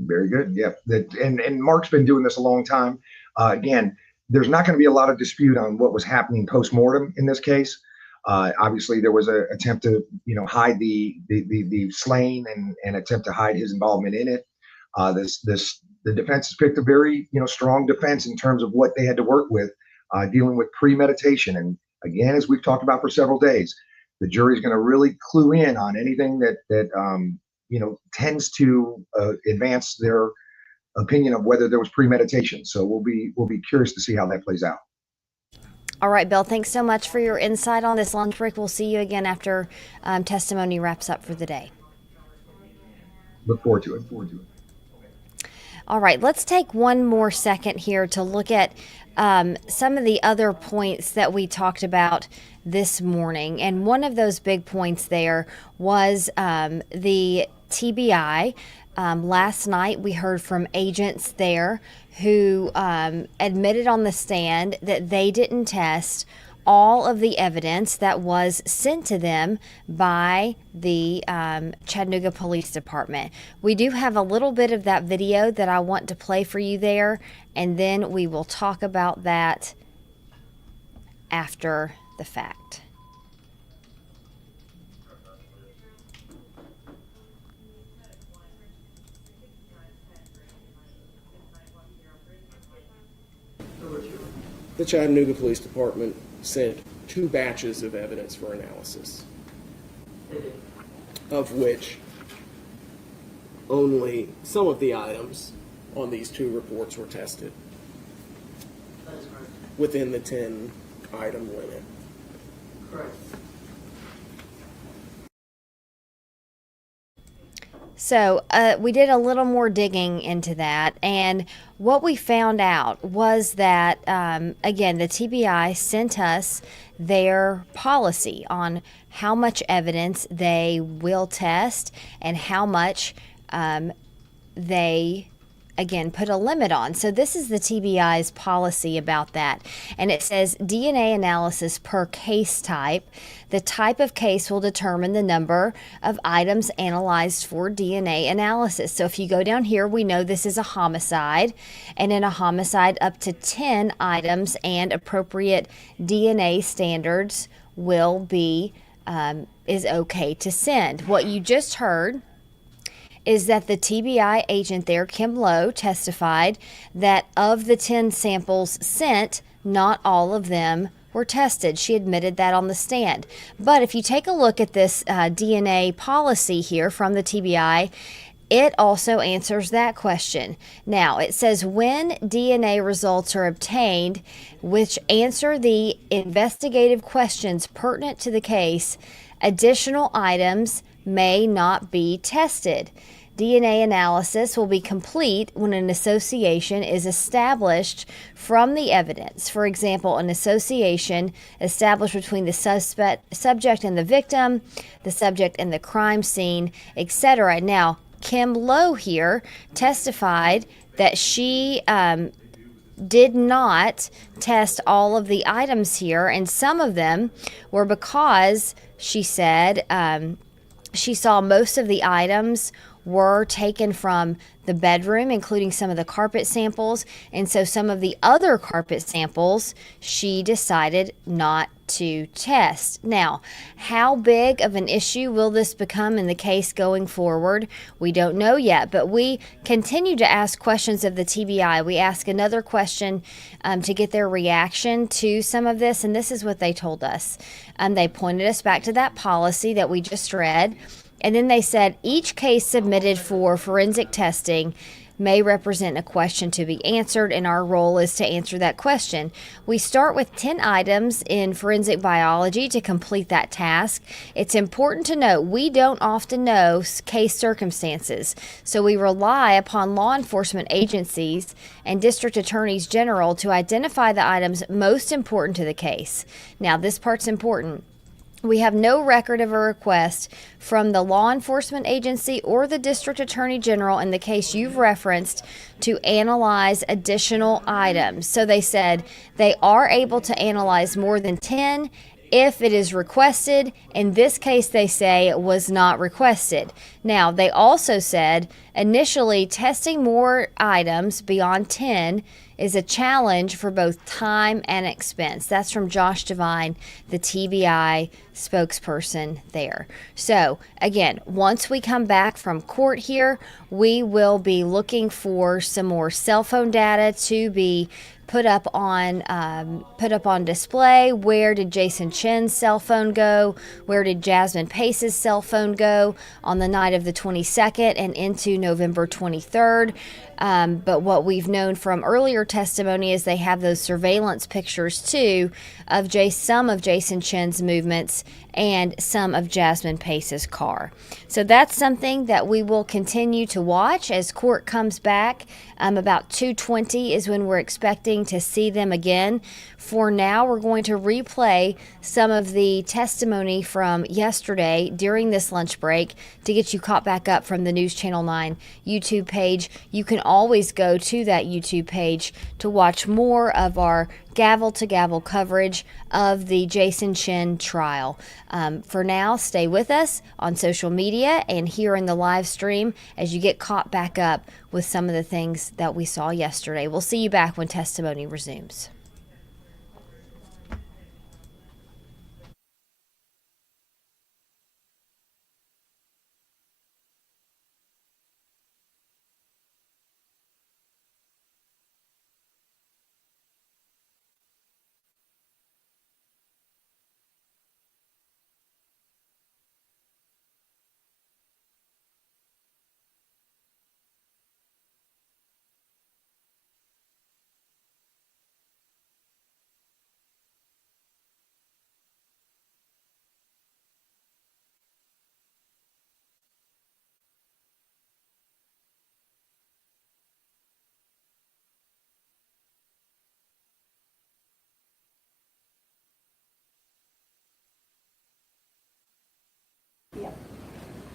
Very good. Yeah. And Mark's been doing this a long time. Again, there's not going to be a lot of dispute on what was happening post-mortem in this case. Obviously, there was an attempt to, hide the slaying and attempt to hide his involvement in it. The defense has picked a very, strong defense in terms of what they had to work with, dealing with premeditation. And again, as we've talked about for several days, the jury is going to really clue in on anything that tends to advance their opinion of whether there was premeditation. So we'll be curious to see how that plays out. All right, Bill, thanks so much for your insight on this lunch break. We'll see you again after testimony wraps up for the day. Look forward to it. All right, let's take one more second here to look at some of the other points that we talked about this morning. And one of those big points there was the TBI. Last night, we heard from agents there who admitted on the stand that they didn't test all of the evidence that was sent to them by the Chattanooga Police Department. We do have a little bit of that video that I want to play for you there, and then we will talk about that after the fact. The Chattanooga Police Department sent 2 batches of evidence for analysis, of which only some of the items on these 2 reports were tested within the 10-item limit. Correct. So we did a little more digging into that, and what we found out was that, again, the TBI sent us their policy on how much evidence they will test and how much they, again, put a limit on. So this is the TBI's policy about that. And it says DNA analysis per case type. The type of case will determine the number of items analyzed for DNA analysis. So if you go down here, we know this is a homicide. And in a homicide, up to 10 items and appropriate DNA standards will be, is okay to send. What you just heard is that the TBI agent there, Kim Lowe, testified that of the 10 samples sent, not all of them were tested. She admitted that on the stand. But if you take a look at this DNA policy here from the TBI, it also answers that question. Now, it says when DNA results are obtained, which answer the investigative questions pertinent to the case, additional items may not be tested. DNA analysis will be complete when an association is established from the evidence. For example, an association established between the subject and the victim, the subject and the crime scene, etc. Now, Kim Lowe here testified that she did not test all of the items here, and some of them were because she said she saw most of the items were taken from the bedroom, including some of the carpet samples, and so some of the other carpet samples she decided not to test. Now, how big of an issue will this become in the case going forward? We don't know yet, but we continue to ask questions of the TBI. We ask another question to get their reaction to some of this, and this is what they told us. They pointed us back to that policy that we just read, and then they said each case submitted for forensic testing may represent a question to be answered, and our role is to answer that question. We start with 10 items in forensic biology to complete that task. It's important to note we don't often know case circumstances, so we rely upon law enforcement agencies and district attorneys general to identify the items most important to the case. Now, this part's important. We have no record of a request from the law enforcement agency or the district attorney general in the case you've referenced to analyze additional items. So they said they are able to analyze more than 10 if it is requested. In this case, they say it was not requested. Now, they also said initially testing more items beyond 10 is a challenge for both time and expense. That's from Josh Devine, the TBI spokesperson there. So again, once we come back from court here, we will be looking for some more cell phone data to be put up on display. Where did Jason Chen's cell phone go? Where did Jasmine Pace's cell phone go on the night of the 22nd and into November 23rd? But what we've known from earlier testimony is they have those surveillance pictures too of some of Jason Chen's movements and some of Jasmine Pace's car. So that's something that we will continue to watch as court comes back. About 2:20 is when we're expecting to see them again. For now, we're going to replay some of the testimony from yesterday during this lunch break to get you caught back up from the News Channel 9 YouTube page. You can always go to that YouTube page to watch more of our gavel-to-gavel coverage of the Jason Chen trial. For now, stay with us on social media and here in the live stream as you get caught back up with some of the things that we saw yesterday. We'll see you back when testimony resumes. Yep.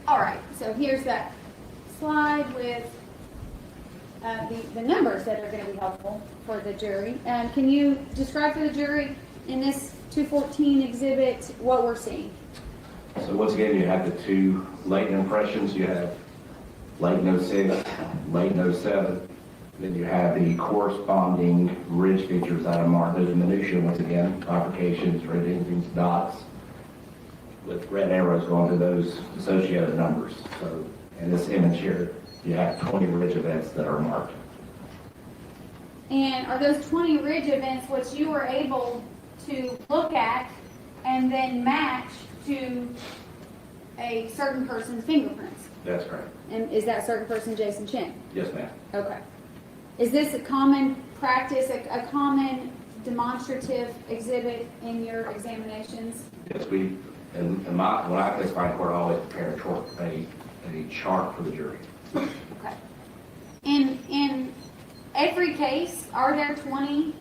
All right, so here's that slide with the numbers that are going to be helpful for the jury. Can you describe for the jury in this 214 exhibit what we're seeing? So once again, you have the two late impressions. You have late in 06, late in 07. Then you have the corresponding ridge features that are marked. Those are minutia once again, bifurcations, red endings, dots, with red arrows going to those associated numbers. So in this image here, you have 20 ridge events that are marked. And are those 20 ridge events what you were able to look at and then match to a certain person's fingerprints? That's correct. And is that certain person Jason Chen? Yes, ma'am. Okay. Is this a common practice, a common demonstrative exhibit in your examinations? Yes, when I testify in court, I always prepare a chart for the jury. Okay. In every case, are there 20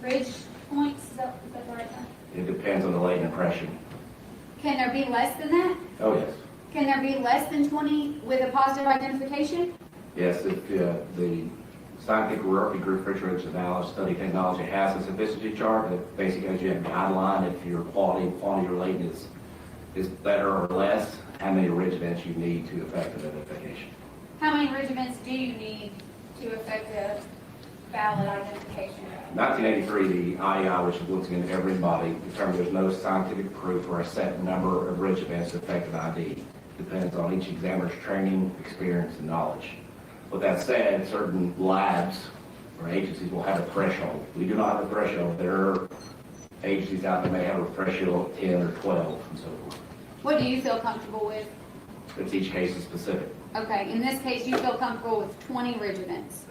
ridge points? Is that the right one? It depends on the latent impression. Can there be less than that? Oh, yes. Can there be less than 20 with a positive identification? Yes, if the scientific working group for ridge analysis study technology has a sophisticated chart that basically gives you a guideline if your quality or latent is better or less, how many ridge events you need to affect an identification. How many ridge events do you need to affect a valid identification? 1983, the IEI, which is looking at every body, determined there's no scientific proof for a set number of ridge events to affect an ID. Depends on each examiner's training, experience, and knowledge. With that said, certain labs or agencies will have a threshold. We do not have a threshold. There are agencies out there that may have a threshold of 10 or 12 and so forth. What do you feel comfortable with? It's each case is specific. Okay, in this case, you feel comfortable with 20 ridge events.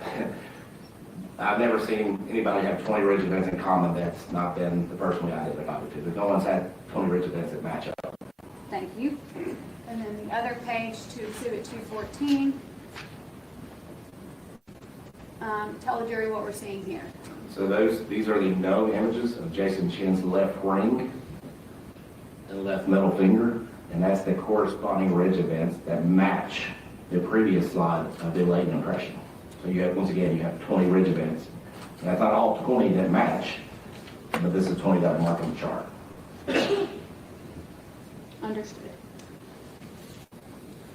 I've never seen anybody have 20 ridge events in common that's not been the person we identified with. But no one's had 20 ridge events that match up. Thank you. And then the other page to Exhibit 214. Tell the jury what we're seeing here. So these are the known images of Jason Chen's left ring and left middle finger, and that's the corresponding ridge events that match the previous slide of the latent impression. So you have, once again, you have 20 ridge events. And that's not all 20 that match, but this is 20 that mark on the chart. Understood.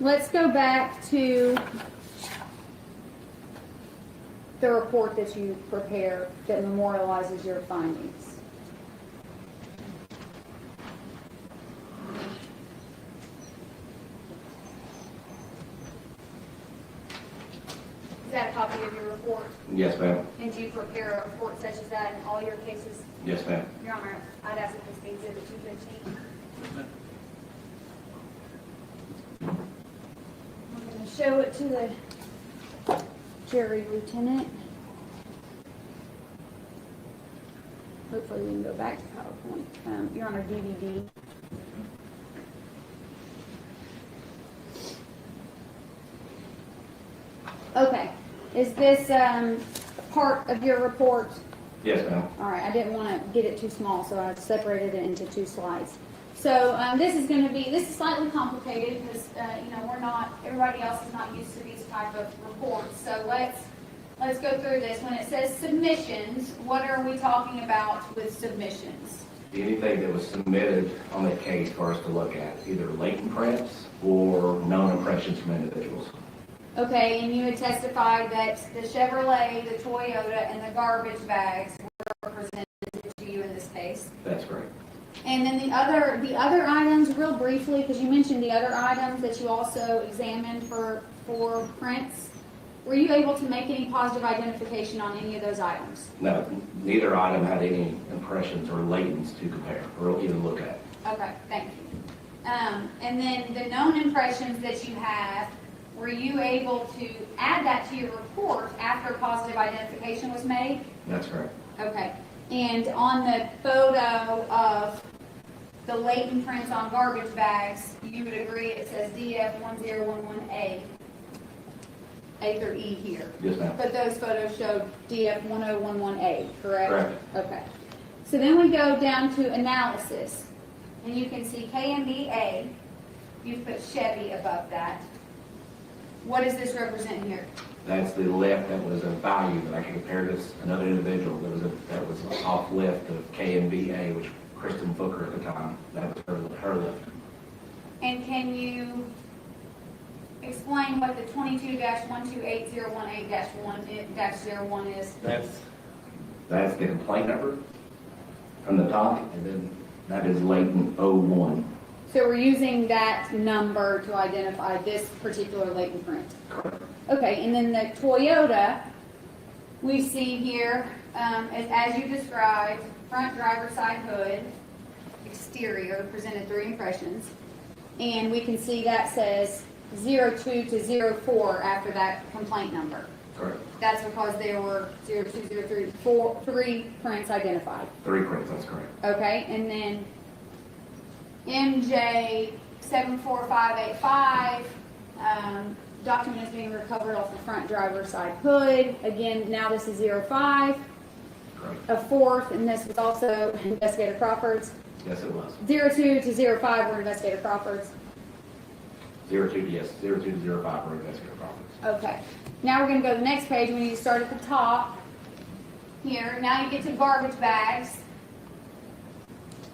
Let's go back to the report that you prepare that memorializes your findings. Is that a copy of your report? Yes, ma'am. And do you prepare a report such as that in all your cases? Yes, ma'am. Your Honor, I'd ask if this be Exhibit 215. I'm going to show it to the jury lieutenant. Hopefully we can go back to PowerPoint. Your Honor, DVD. Okay. Is this part of your report? Yes, ma'am. All right. I didn't want to get it too small, so I separated it into two slides. So this is slightly complicated because everybody else is not used to these type of reports. So let's go through this. When it says submissions, what are we talking about with submissions? Anything that was submitted on the case for us to look at, either latent prints or known impressions from individuals. Okay, and you had testified that the Chevrolet, the Toyota, and the garbage bags were presented to you in this case. That's correct. And then the other items, real briefly, because you mentioned the other items that you also examined for prints. Were you able to make any positive identification on any of those items? No, neither item had any impressions or latents to compare or even look at. Okay, thank you. And then the known impressions that you have, were you able to add that to your report after positive identification was made? That's correct. Okay. And on the photo of the latent prints on garbage bags, you would agree it says DF1011A, A through E here. Yes, ma'am. But those photos showed DF1011A, correct? Correct. Okay. So then we go down to analysis, and you can see KMBA. You've put Chevy above that. What does this represent here? That's the lift that was a value that I can compare to another individual that was off lift of KMBA, which Kristen Booker at the time, that was her lift. And can you explain what the 22-128018-1-01 is? That's the complaint number from the top, and then that is latent 01. So we're using that number to identify this particular latent print. Correct. Okay, and then the Toyota, we see here, as you described, front driver's side hood, exterior, presented 3 impressions. And we can see that says 02 to 04 after that complaint number. Correct. That's because there were 02, 03, 3 prints identified. 3 prints, that's correct. Okay, and then MJ 74585, Document is being recovered off the front driver's side hood. Again, now this is 05. A fourth, and this was also Investigator Crawford's. Yes, it was. 02 to 05 were Investigator Crawford's. 02, yes, 02 to 05 for Investigator Crawford's. Okay. Now we're going to go to the next page. We need to start at the top here. Now you get to garbage bags.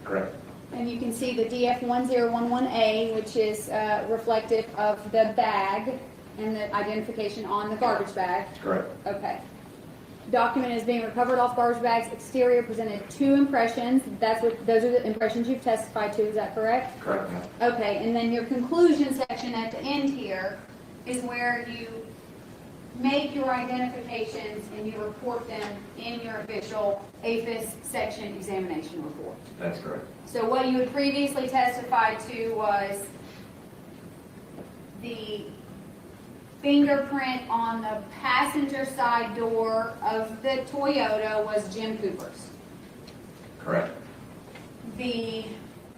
Correct. And you can see the DF1011A, which is reflective of the bag and the identification on the garbage bag. Correct. Okay. Document is being recovered off garbage bags. Exterior presented 2 impressions. Those are the impressions you've testified to. Is that correct? Correct, ma'am. Okay. And then your conclusion section at the end here is where you make your identifications and you report them in your official APHIS section examination report. That's correct. So what you had previously testified to was the fingerprint on the passenger side door of the Toyota was Jim Cooper's. Correct. The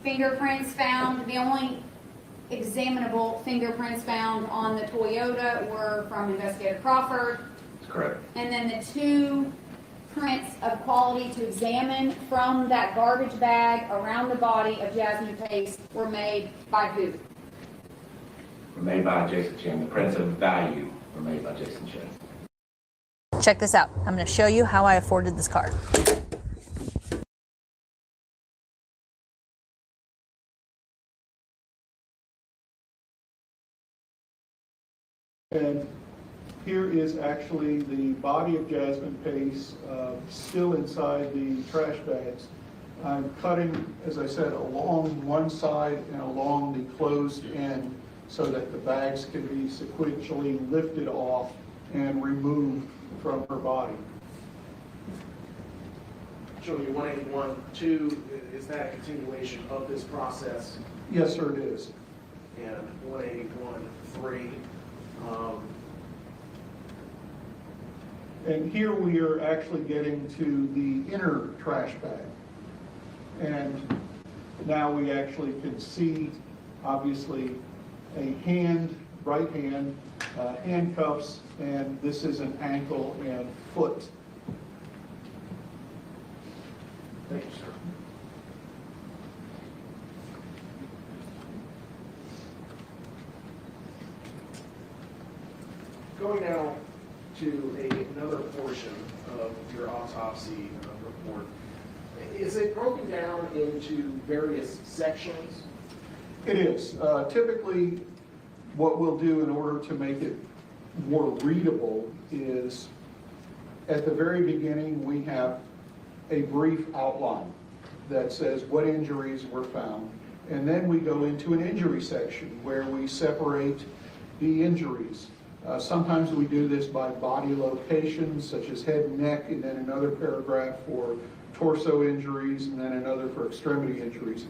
fingerprints found, the only examinable fingerprints found on the Toyota were from Investigator Crawford. That's correct. And then the 2 prints of quality to examine from that garbage bag around the body of Jasmine Pace were made by who? Were made by Jason Chen. The prints of value were made by Jason Chen. Check this out. I'm going to show you how I afforded this car. And here is actually the body of Jasmine Pace still inside the trash bags. I'm cutting, as I said, along one side and along the closed end so that the bags can be sequentially lifted off and removed from her body. Showing you 181.2, is that a continuation of this process? Yes, sir, it is. And 181.3. And here we are actually getting to the inner trash bag. And now we actually can see, obviously, a hand, right hand, handcuffs, and this is an ankle and foot. Thank you, sir. Going now to another portion of your autopsy report, is it broken down into various sections? It is. Typically, what we'll do in order to make it more readable is, at the very beginning, we have a brief outline that says what injuries were found. And then we go into an injury section where we separate the injuries. Sometimes we do this by body locations, such as head and neck, and then another paragraph for torso injuries, and then another for extremity injuries.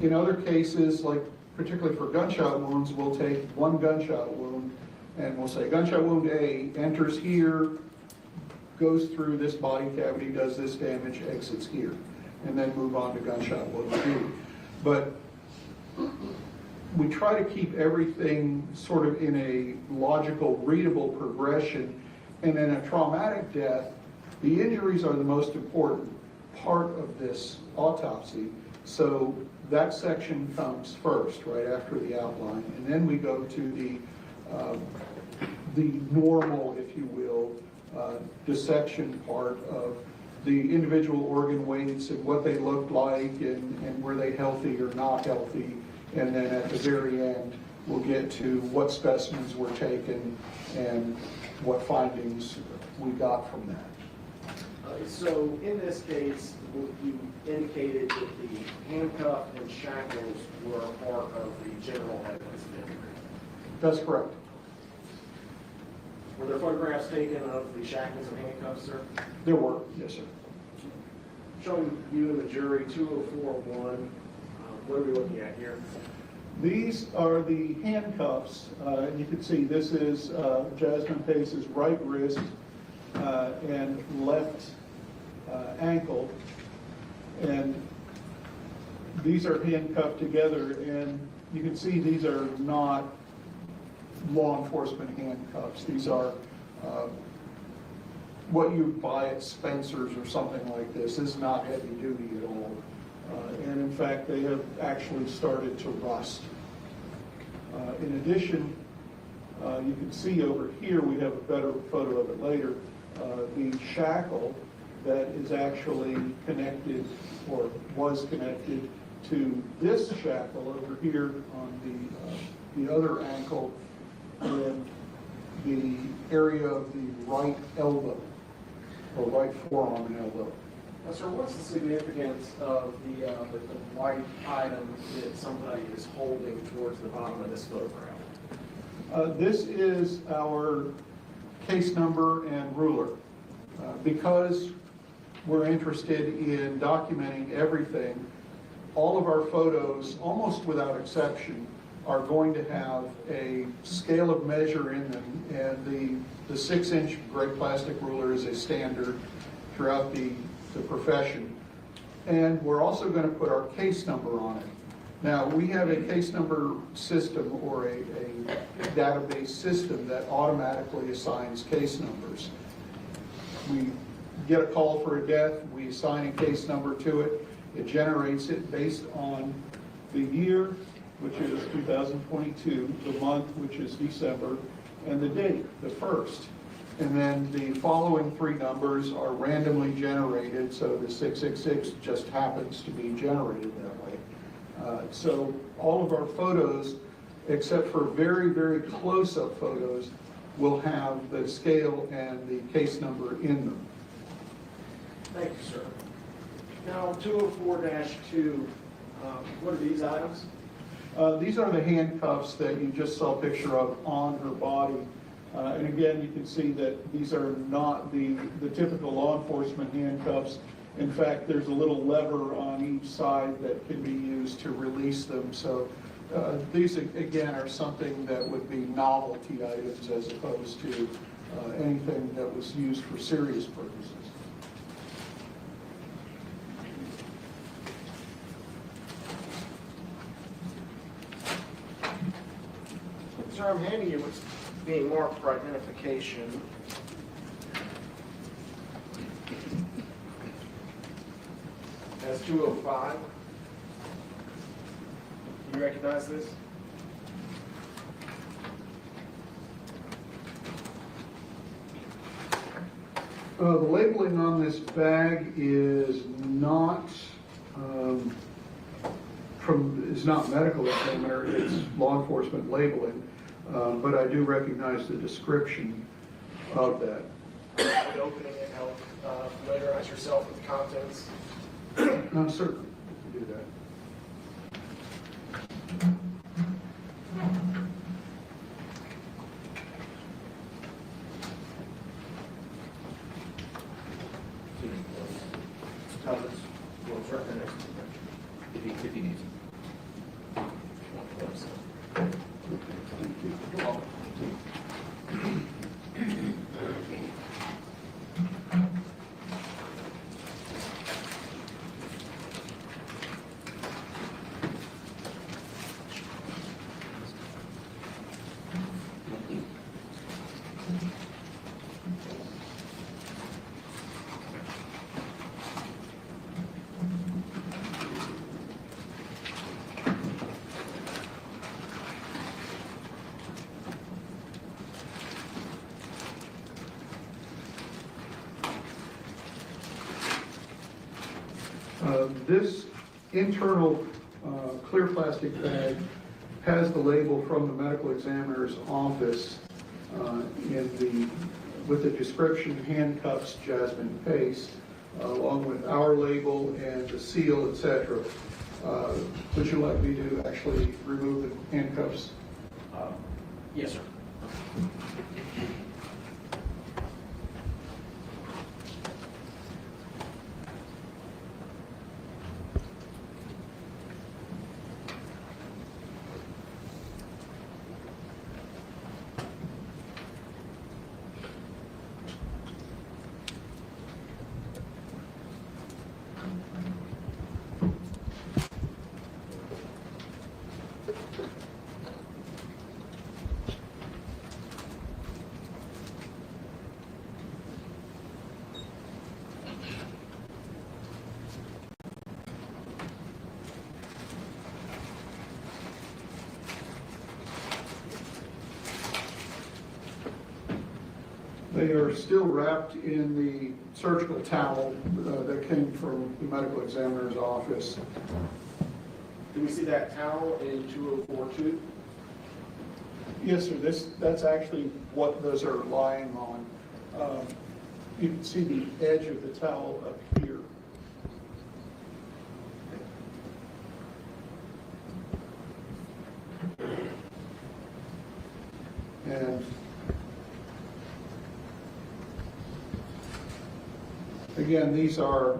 In other cases, like particularly for gunshot wounds, we'll take one gunshot wound and we'll say gunshot wound A enters here, goes through this body cavity, does this damage, exits here, and then move on to gunshot wound B. But we try to keep everything sort of in a logical, readable progression. And in a traumatic death, the injuries are the most important part of this autopsy. So that section comes first, right after the outline. And then we go to the normal, if you will, dissection part of the individual organ weights and what they looked like and were they healthy or not healthy. And then at the very end, we'll get to what specimens were taken and what findings we got from that. So in this case, you indicated that the handcuff and shackles were a part of the general evidence of injury. That's correct. Were there photographs taken of the shackles and handcuffs, sir? There were, yes, sir. Showing you and the jury 204-1. What are we looking at here? These are the handcuffs. You can see this is Jasmine Pace's right wrist and left ankle. And these are handcuffed together. And you can see these are not law enforcement handcuffs. These are what you buy at Spencer's or something like this. This is not heavy duty at all. And in fact, they have actually started to rust. In addition, you can see over here, we have a better photo of it later, the shackle that is actually connected or was connected to this shackle over here on the other ankle in the area of the right elbow, or right forearm and elbow. Sir, what's the significance of the white item that somebody is holding towards the bottom of this photograph? This is our case number and ruler. Because we're interested in documenting everything, all of our photos, almost without exception, are going to have a scale of measure in them, and the 6-inch gray plastic ruler is a standard throughout the profession. And we're also going to put our case number on it. Now, we have a case number system or a database system that automatically assigns case numbers. We get a call for a death, we assign a case number to it. It generates it based on the year, which is 2022, the month, which is December, and the date, the 1st. And then the following 3 numbers are randomly generated, so the 666 just happens to be generated that way. So all of our photos, except for very, very close-up photos, will have the scale and the case number in them. Thank you, sir. Now, 204-2, what are these items? These are the handcuffs that you just saw a picture of on her body. And again, you can see that these are not the typical law enforcement handcuffs. In fact, there's a little lever on each side that can be used to release them. So these, again, are something that would be novelty items as opposed to anything that was used for serious purposes. Sir, I'm handing you what's being marked for identification. As 205. Do you recognize this? The labeling on this bag is not it's not medical examiner, it's law enforcement labeling, but I do recognize the description of that. Would opening it help familiarize yourself with the contents? No, certainly, we can do that. If he needs it. This internal clear plastic bag has the label from the medical examiner's office with the description handcuffs Jasmine Pace, along with our label and the seal, etc. Would you like me to actually remove the handcuffs? Yes, sir. They are still wrapped in the surgical towel that came from the medical examiner's office. Do we see that towel in 204-2? Yes, sir. That's actually what those are lying on. You can see the edge of the towel up here. And again, these are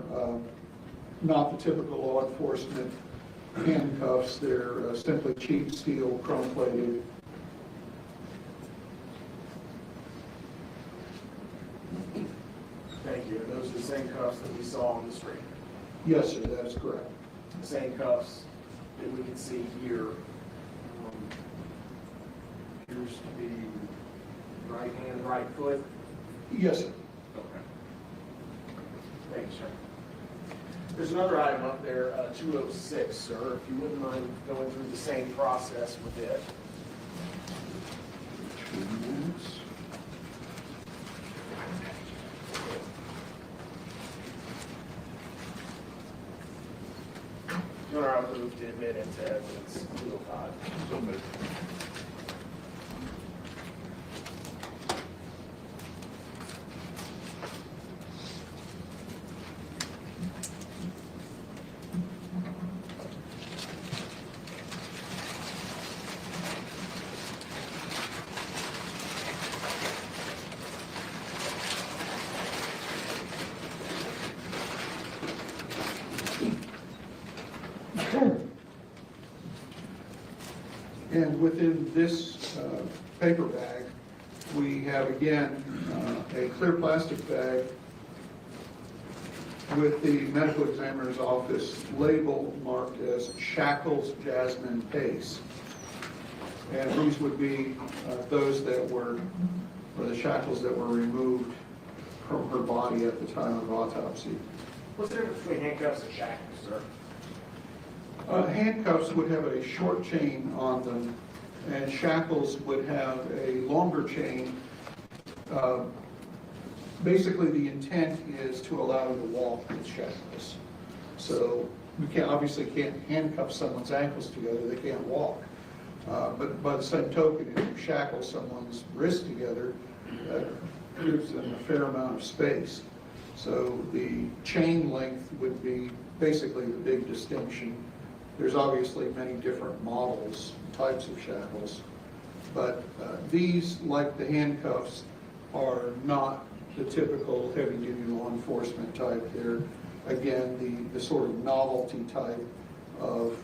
not the typical law enforcement handcuffs. They're simply cheap steel, chrome-plated. Thank you. And those are the same cuffs that we saw on the screen. Yes, sir, that is correct. The same cuffs that we can see here. Appears to be right hand, right foot. Yes, sir. Okay. Thank you, sir. There's another item up there, 206, sir. If you wouldn't mind going through the same process with it. 2 minutes. You want to move to admit into evidence 205. So moved. And within this paper bag, we have again a clear plastic bag with the medical examiner's office label marked as Shackles Jasmine Pace. And these would be those that were, or the shackles that were removed from her body at the time of autopsy. What's the difference between handcuffs and shackles, sir? Handcuffs would have a short chain on them, and shackles would have a longer chain. Basically, the intent is to allow you to walk with shackles. So you obviously can't handcuff someone's ankles together, they can't walk. But by the same token, if you shackle someone's wrists together, that gives them a fair amount of space. So the chain length would be basically the big distinction. There's obviously many different models, types of shackles, but these, like the handcuffs, are not the typical heavy-duty law enforcement type. They're, again, the sort of novelty type of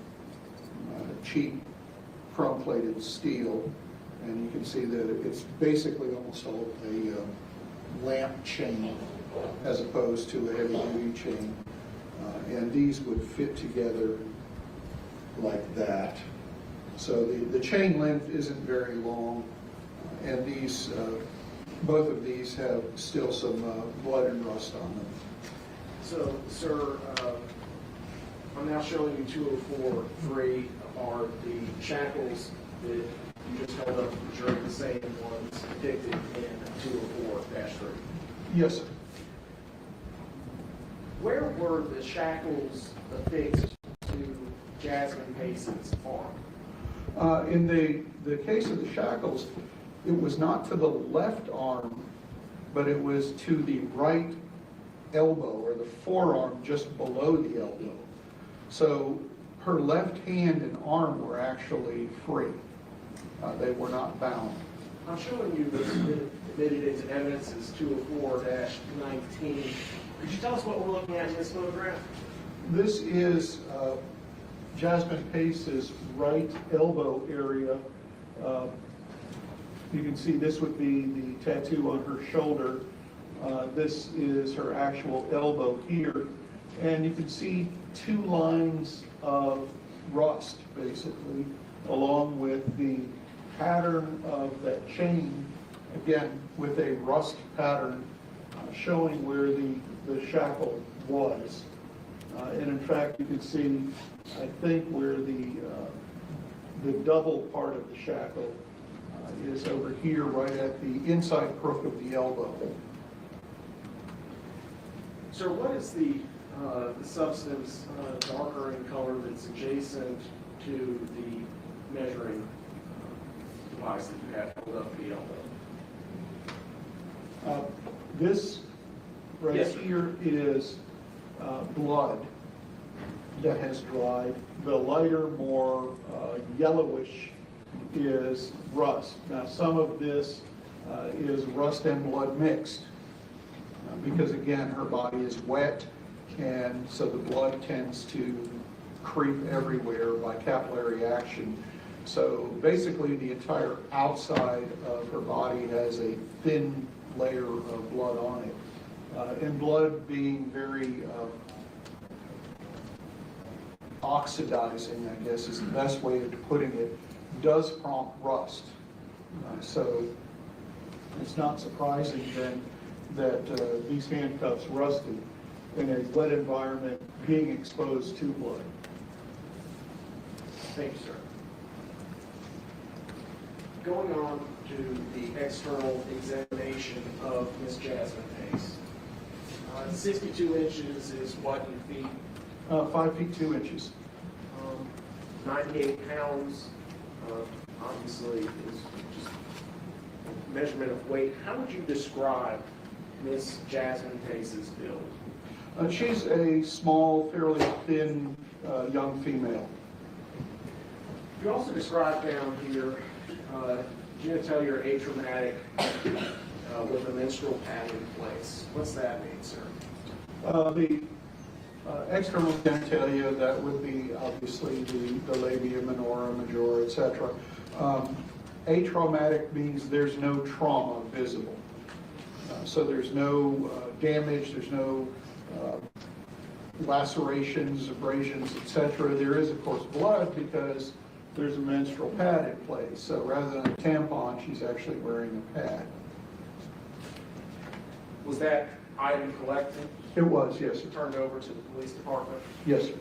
cheap chrome-plated steel, and you can see that it's basically almost all a lamp chain as opposed to a heavy-duty chain, and these would fit together like that. So the chain length isn't very long, and these, both of these have still some blood and rust on them. So, sir, I'm now showing you 204-3 are the shackles that you just held up to the jury, the same ones depicted in 204-3. Yes, sir. Where were the shackles affixed to Jasmine Pace's arm? In the case of the shackles, it was not to the left arm, but it was to the right elbow, or the forearm just below the elbow. So her left hand and arm were actually free. They were not bound. I'm showing you this admitted into evidence as 204-19. Could you tell us what we're looking at in this photograph? This is Jasmine Pace's right elbow area. You can see this would be the tattoo on her shoulder. This is her actual elbow here. And you can see 2 lines of rust, basically, along with the pattern of that chain, again, with a rust pattern showing where the shackle was. And in fact, you can see, I think, where the double part of the shackle is over here, right at the inside crook of the elbow. Sir, what is the substance darker in color that's adjacent to the measuring device that you have held up the elbow? This right Yes, sir. here is blood that has dried. The lighter, more yellowish is rust. Now, some of this is rust and blood mixed because, again, her body is wet, and so the blood tends to creep everywhere by capillary action. So basically, the entire outside of her body has a thin layer of blood on it. And blood being very oxidizing, I guess is the best way of putting it, does prompt rust. So it's not surprising then that these handcuffs rusted in a wet environment being exposed to blood. Thank you, sir. Going on to the external examination of Miss Jasmine Pace. 62 inches is what in feet? 5 feet 2 inches. 98 pounds, obviously, is just measurement of weight. How would you describe Miss Jasmine Pace's build? She's a small, fairly thin young female. You also described down here genitalia atraumatic with a menstrual pad in place. What's that mean, sir? The external genitalia, that would be obviously the labia minora, majora, etc. Atraumatic means there's no trauma visible. So there's no damage, there's no lacerations, abrasions, etc. There is, of course, blood because there's a menstrual pad in place. So rather than a tampon, she's actually wearing a pad. Was that item collected? It was, yes, sir. Turned over to the police department? Yes, sir.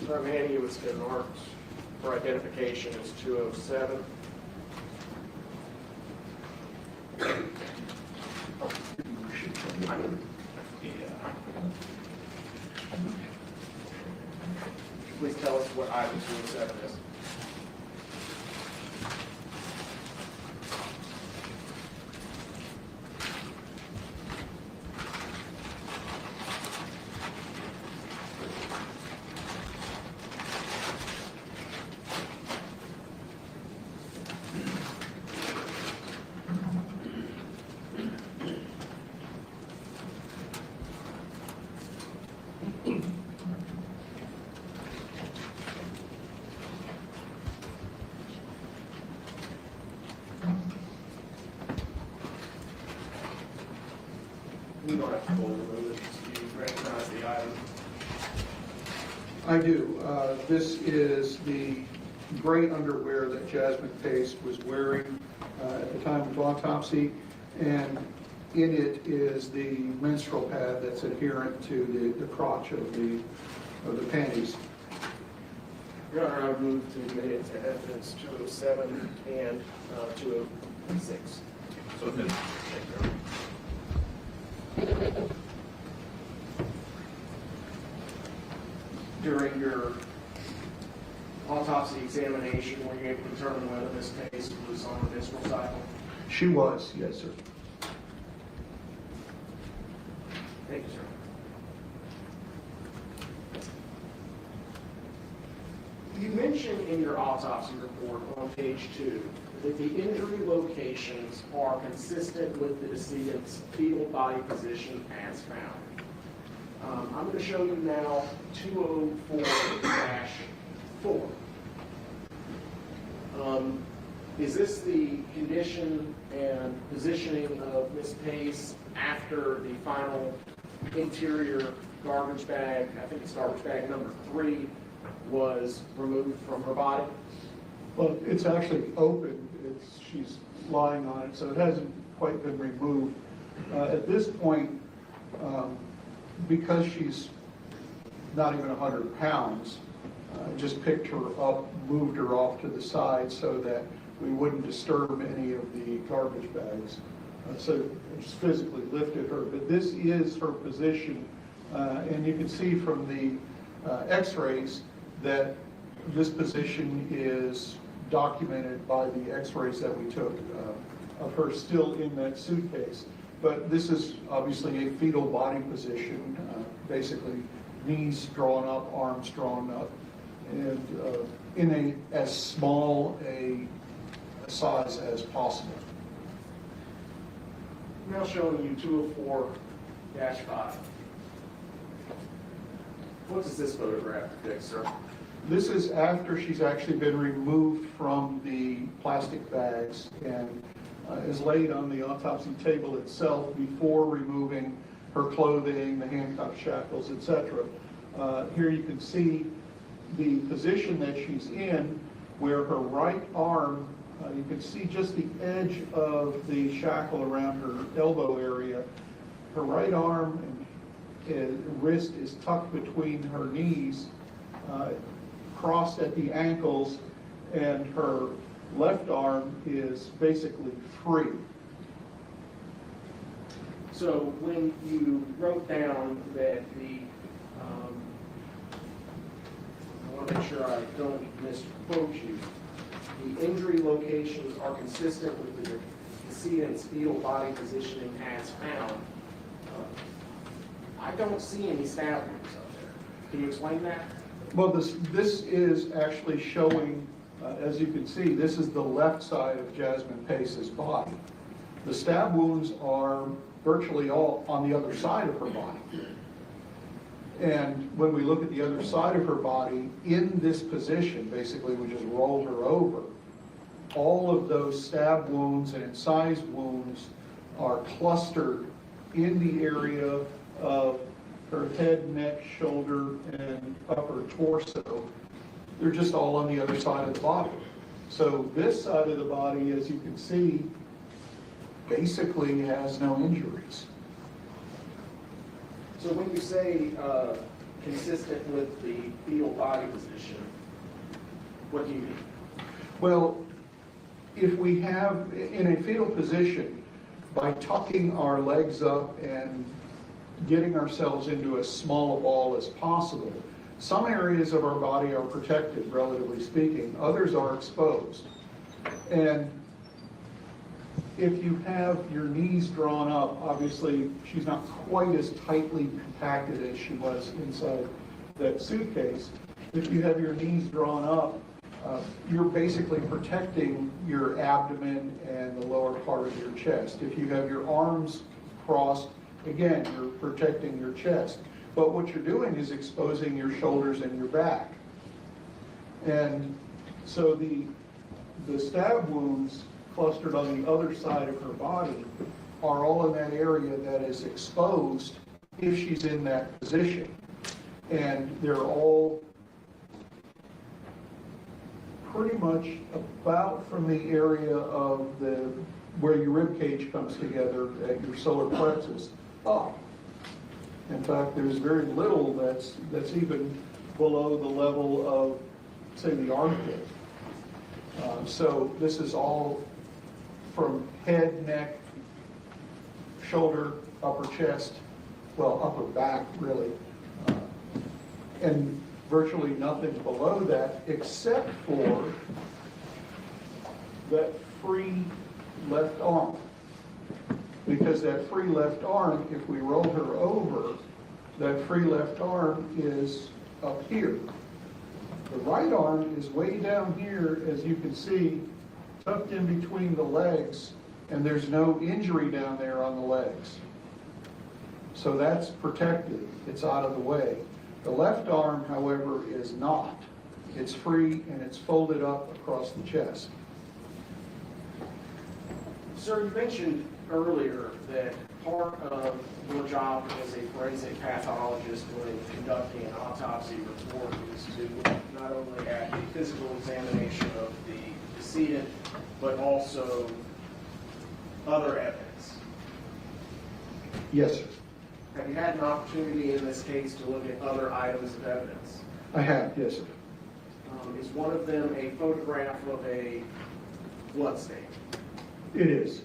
The remaining was been marked for identification as 207. Please tell us what item 207 is. You don't have to hold the list. Do you recognize the item? I do. This is the gray underwear that Jasmine Pace was wearing at the time of autopsy, and in it is the menstrual pad that's adherent to the crotch of the panties. Your Honor, I would move to admit it to evidence 207 and 206. So admitted. During your autopsy examination, were you able to determine whether this case was on a menstrual cycle? She was, yes, sir. Thank you, sir. You mentioned in your autopsy report on page 2 that the injury locations are consistent with the decedent's fetal body position as found. I'm going to show you now 204-4. Is this the condition and positioning of Ms. Pace after the final interior garbage bag, I think it's garbage bag number 3, was removed from her body? Well, it's actually open. She's lying on it, so it hasn't quite been removed. At this point, because she's not even 100 pounds, just picked her up, moved her off to the side so that we wouldn't disturb any of the garbage bags. So I just physically lifted her, but this is her position, and you can see from the x-rays that this position is documented by the x-rays that we took of her still in that suitcase. But this is obviously a fetal body position, basically knees drawn up, arms drawn up, and in as small a size as possible. Now showing you 204-5. What does this photograph depict, sir? This is after she's actually been removed from the plastic bags and is laid on the autopsy table itself before removing her clothing, the handcuff shackles, etc. Here you can see the position that she's in, where her right arm, you can see just the edge of the shackle around her elbow area. Her right arm and wrist is tucked between her knees, crossed at the ankles, and her left arm is basically free. So when you wrote down that I want to make sure I don't misquote you, the injury locations are consistent with the decedent's fetal body positioning as found, I don't see any stab wounds up there. Can you explain that? Well, this is actually showing, as you can see, this is the left side of Jasmine Pace's body. The stab wounds are virtually all on the other side of her body. And when we look at the other side of her body, in this position, basically we just rolled her over, all of those stab wounds and incised wounds are clustered in the area of her head, neck, shoulder, and upper torso. They're just all on the other side of the body. So this side of the body, as you can see, basically has no injuries. So when you say consistent with the fetal body position, what do you mean? Well, if we have, in a fetal position, by tucking our legs up and getting ourselves into as small a ball as possible, some areas of our body are protected, relatively speaking, others are exposed. And if you have your knees drawn up, obviously she's not quite as tightly compacted as she was inside that suitcase. If you have your knees drawn up, you're basically protecting your abdomen and the lower part of your chest. If you have your arms crossed, again, you're protecting your chest. But what you're doing is exposing your shoulders and your back. And so the stab wounds clustered on the other side of her body are all in that area that is exposed if she's in that position. And they're all pretty much about from the area of where your rib cage comes together at your solar plexus up. In fact, there's very little that's even below the level of, say, the armpit. So this is all from head, neck, shoulder, upper chest, well, upper back, really, and virtually nothing below that except for that free left arm. Because that free left arm, if we roll her over, that free left arm is up here. The right arm is way down here, as you can see, tucked in between the legs, and there's no injury down there on the legs. So that's protected. It's out of the way. The left arm, however, is not. It's free and it's folded up across the chest. Sir, you mentioned earlier that part of your job as a forensic pathologist when conducting an autopsy report is to look not only at the physical examination of the decedent, but also other evidence. Yes, sir. Have you had an opportunity in this case to look at other items of evidence? I have, yes, sir. Is one of them a photograph of a blood stain? It is.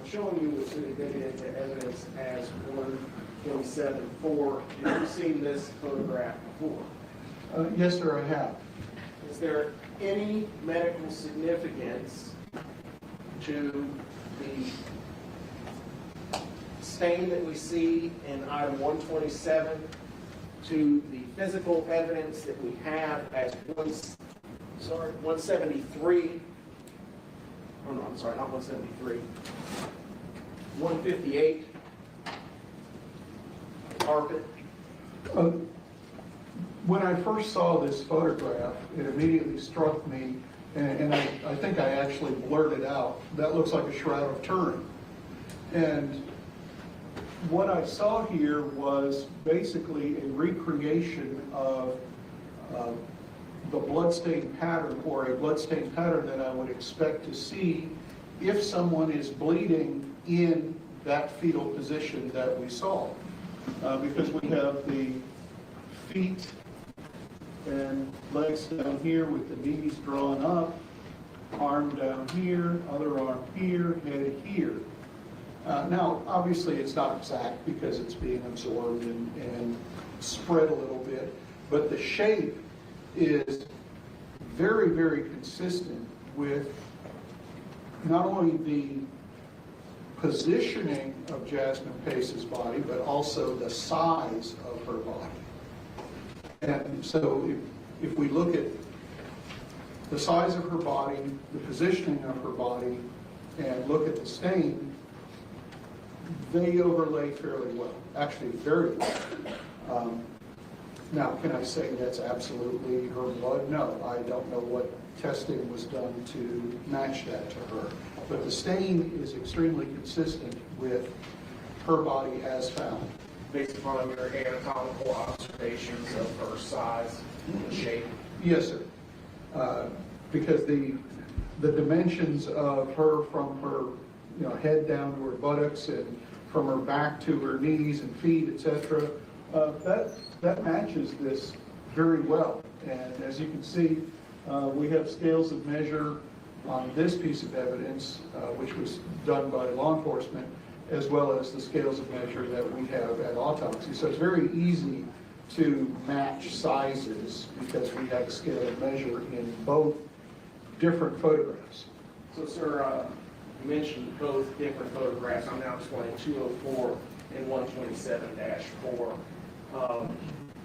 I'm showing you what's been admitted into evidence as 127-4. Have you seen this photograph before? Yes, sir, I have. Is there any medical significance to the stain that we see in item 127 to the physical evidence that we have as 173? Oh no, I'm sorry, not 173. 158. Carpet. When I first saw this photograph, it immediately struck me, and I think I actually blurted out, that looks like a Shroud of Turin. And what I saw here was basically a recreation of the bloodstain pattern, or a bloodstain pattern that I would expect to see if someone is bleeding in that fetal position that we saw. Because we have the feet and legs down here with the knees drawn up, arm down here, other arm here, head here. Now, obviously, it's not exact because it's being absorbed and spread a little bit, but the shape is very, very consistent with not only the positioning of Jasmine Pace's body, but also the size of her body. And so if we look at the size of her body, the positioning of her body, and look at the stain, they overlay fairly well, actually very well. Now, can I say that's absolutely her blood? No, I don't know what testing was done to match that to her. But the stain is extremely consistent with her body as found. Based upon your anatomical observations of her size and shape? Yes, sir. Because the dimensions of her from her head down to her buttocks and from her back to her knees and feet, etc., that matches this very well. And as you can see, we have scales of measure on this piece of evidence, which was done by law enforcement, as well as the scales of measure that we have at autopsy. So it's very easy to match sizes because we have a scale of measure in both different photographs. So, sir, you mentioned both different photographs. I'm now displaying 204 and 127-4.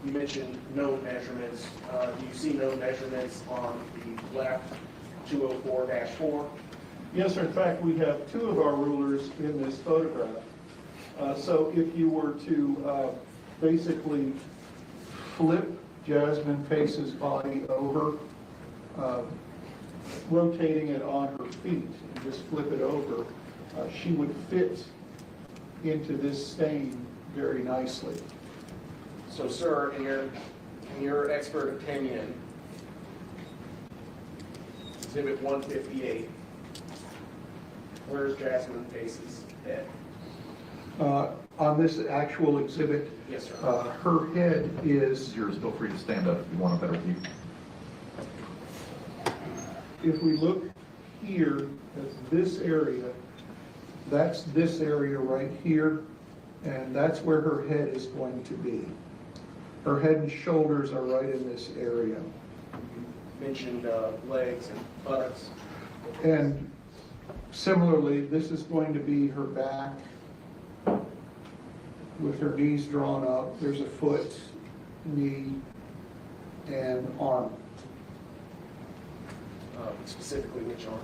You mentioned no measurements. Do you see no measurements on the left 204-4? Yes, sir. In fact, we have two of our rulers in this photograph. So if you were to basically flip Jasmine Pace's body over, rotating it on her feet, and just flip it over, she would fit into this stain very nicely. So, sir, in your expert opinion, Exhibit 158, where's Jasmine Pace's head? On this actual exhibit, yes, sir. Her head is... Yours, feel free to stand up if you want a better view. If we look here at this area, that's this area right here, and that's where her head is going to be. Her head and shoulders are right in this area. You mentioned legs and buttocks. And similarly, this is going to be her back with her knees drawn up. There's a foot, knee, and arm. Specifically, which arm?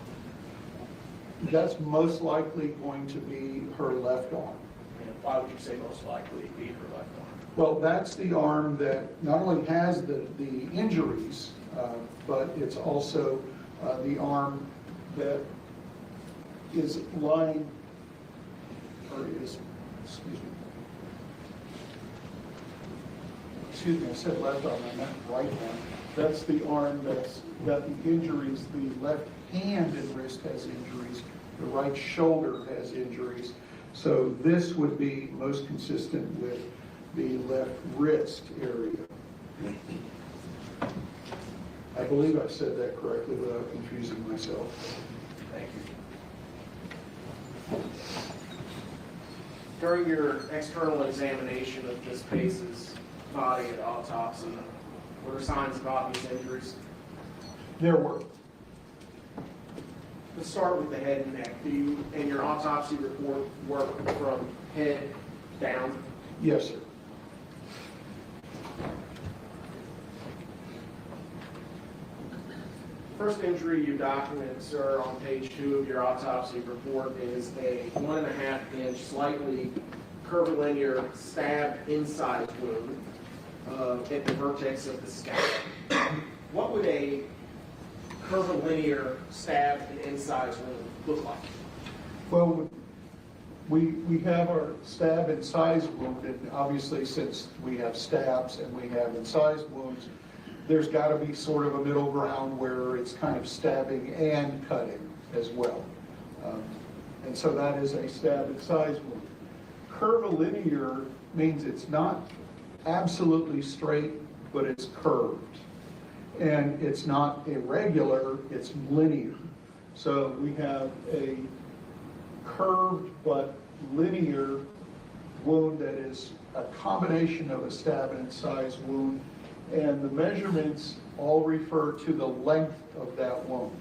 That's most likely going to be her left arm. And why would you say most likely be her left arm? Well, that's the arm that not only has the injuries, but it's also the arm that is lying, or is, excuse me, I said left arm, I meant right arm. That's the arm that's got the injuries. The left hand and wrist has injuries. The right shoulder has injuries. So this would be most consistent with the left wrist area. I believe I said that correctly without confusing myself. Thank you. During your external examination of Ms. Pace's body at autopsy, were there signs of obvious injuries? There were. Let's start with the head and neck. Do you, in your autopsy report, work from head down? Yes, sir. First injury you document, sir, on page 2 of your autopsy report is a 1.5-inch, slightly curvilinear stab incise wound at the vertex of the scalp. What would a curvilinear stab and incise wound look like? Well, we have our stab and size wound, and obviously since we have stabs and we have incised wounds, there's got to be sort of a middle ground where it's kind of stabbing and cutting as well. And so that is a stab and size wound. Curvilinear means it's not absolutely straight, but it's curved. And it's not irregular, it's linear. So we have a curved but linear wound that is a combination of a stab and incise wound, and the measurements all refer to the length of that wound.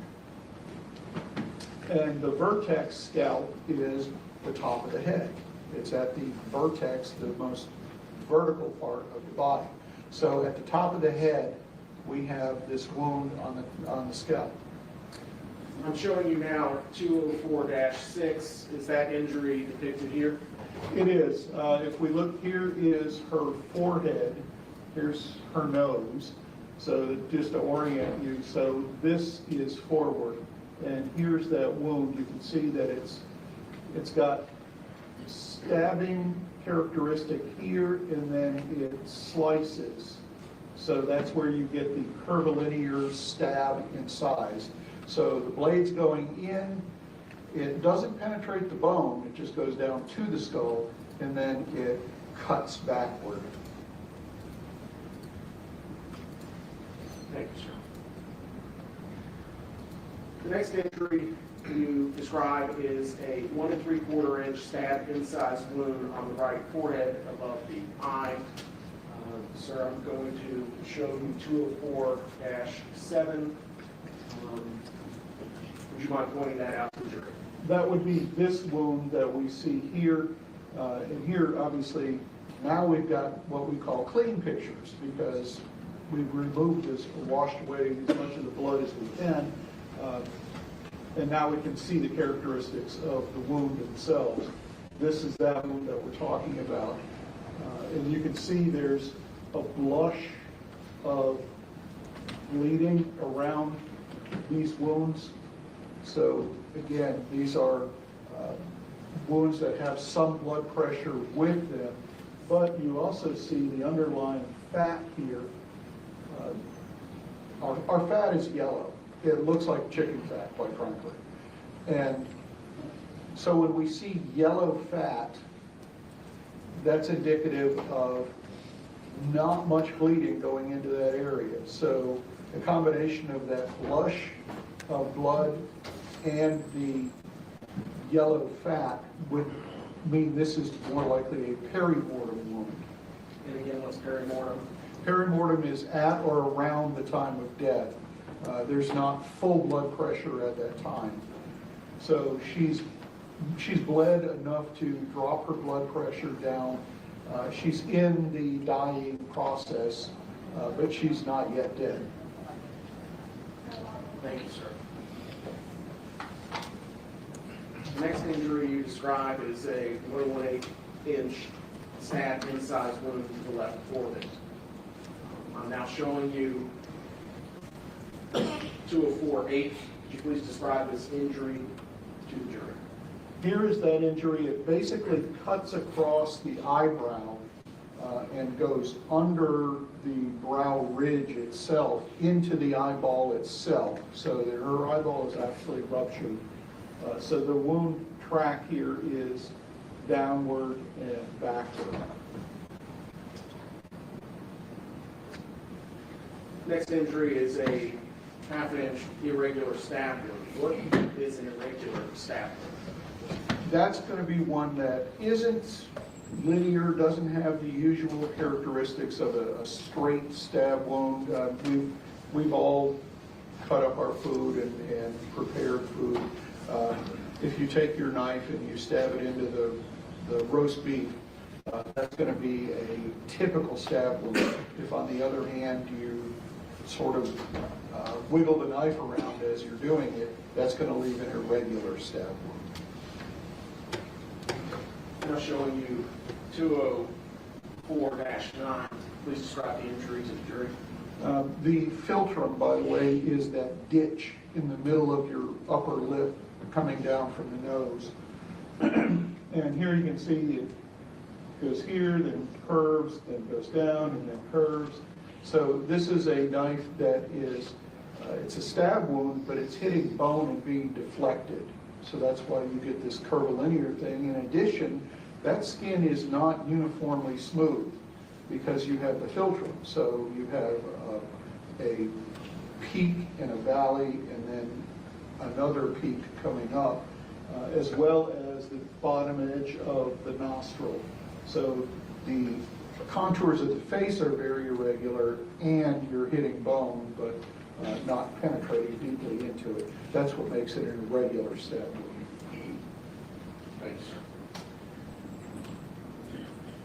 And the vertex scalp is the top of the head. It's at the vertex, the most vertical part of the body. So at the top of the head, we have this wound on the scalp. I'm showing you now 204-6. Is that injury depicted here? It is. If we look, here is her forehead. Here's her nose. So just to orient you, so this is forward, and here's that wound. You can see that it's got stabbing characteristic here, and then it slices. So that's where you get the curvilinear stab incise. So the blade's going in, it doesn't penetrate the bone, it just goes down to the skull, and then it cuts backward. Thank you, sir. The next injury you describe is a 1 3/4-inch stab incise wound on the right forehead above the eye. Sir, I'm going to show you 204-7. Would you mind pointing that out to the jury? That would be this wound that we see here. And here, obviously, now we've got what we call clean pictures because we've removed this, washed away as much of the blood as we can. And now we can see the characteristics of the wound themselves. This is that wound that we're talking about. And you can see there's a blush of bleeding around these wounds. So again, these are wounds that have some blood pressure with them, but you also see the underlying fat here. Our fat is yellow. It looks like chicken fat, quite frankly. And so when we see yellow fat, that's indicative of not much bleeding going into that area. So the combination of that blush of blood and the yellow fat would mean this is more likely a perimortem wound. And again, what's perimortem? Perimortem is at or around the time of death. There's not full blood pressure at that time. So she's bled enough to drop her blood pressure down. She's in the dying process, but she's not yet dead. Thank you, sir. The next injury you describe is a 1.18-inch stab incise wound to the left forehead. I'm now showing you 204-8. Could you please describe this injury to the jury? Here is that injury. It basically cuts across the eyebrow and goes under the brow ridge itself into the eyeball itself, so that her eyeball is actually ruptured. So the wound track here is downward and backward. Next injury is a half-inch irregular stab wound. What is an irregular stab wound? That's going to be one that isn't linear, doesn't have the usual characteristics of a straight stab wound. We've all cut up our food and prepared food. If you take your knife and you stab it into the roast beef, that's going to be a typical stab wound. If on the other hand you sort of wiggle the knife around as you're doing it, that's going to leave an irregular stab wound. Now showing you 204-9. Please describe the injury to the jury. The philtrum, by the way, is that ditch in the middle of your upper lip coming down from the nose. And here you can see it goes here, then curves, then goes down, and then curves. So this is a knife that is, it's a stab wound, but it's hitting bone and being deflected. So that's why you get this curvilinear thing. In addition, that skin is not uniformly smooth because you have the philtrum. So you have a peak and a valley and then another peak coming up, as well as the bottom edge of the nostril. So the contours of the face are very irregular and you're hitting bone, but not penetrating deeply into it. That's what makes it an irregular stab wound. Thanks.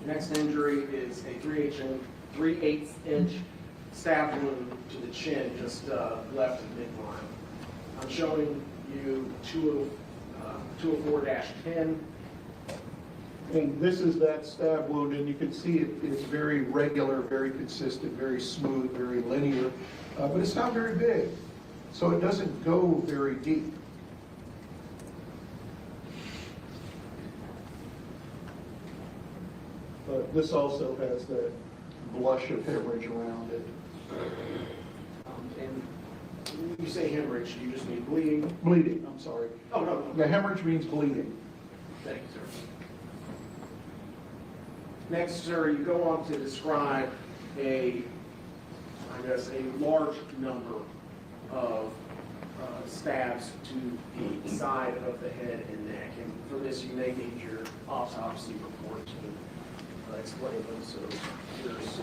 Next injury is a 3/8 inch stab wound to the chin, just left of midline. I'm showing you 204-10. And this is that stab wound, and you can see it's very regular, very consistent, very smooth, very linear, but it's not very big, so it doesn't go very deep. But this also has that blush of hemorrhage around it. And when you say hemorrhage, you just mean bleeding? Bleeding, I'm sorry. Oh, no. The hemorrhage means bleeding. Thank you, sir. Next, sir, you go on to describe a large number of stabs to the side of the head and neck. And for this, you may need your autopsy report to explain them. So here's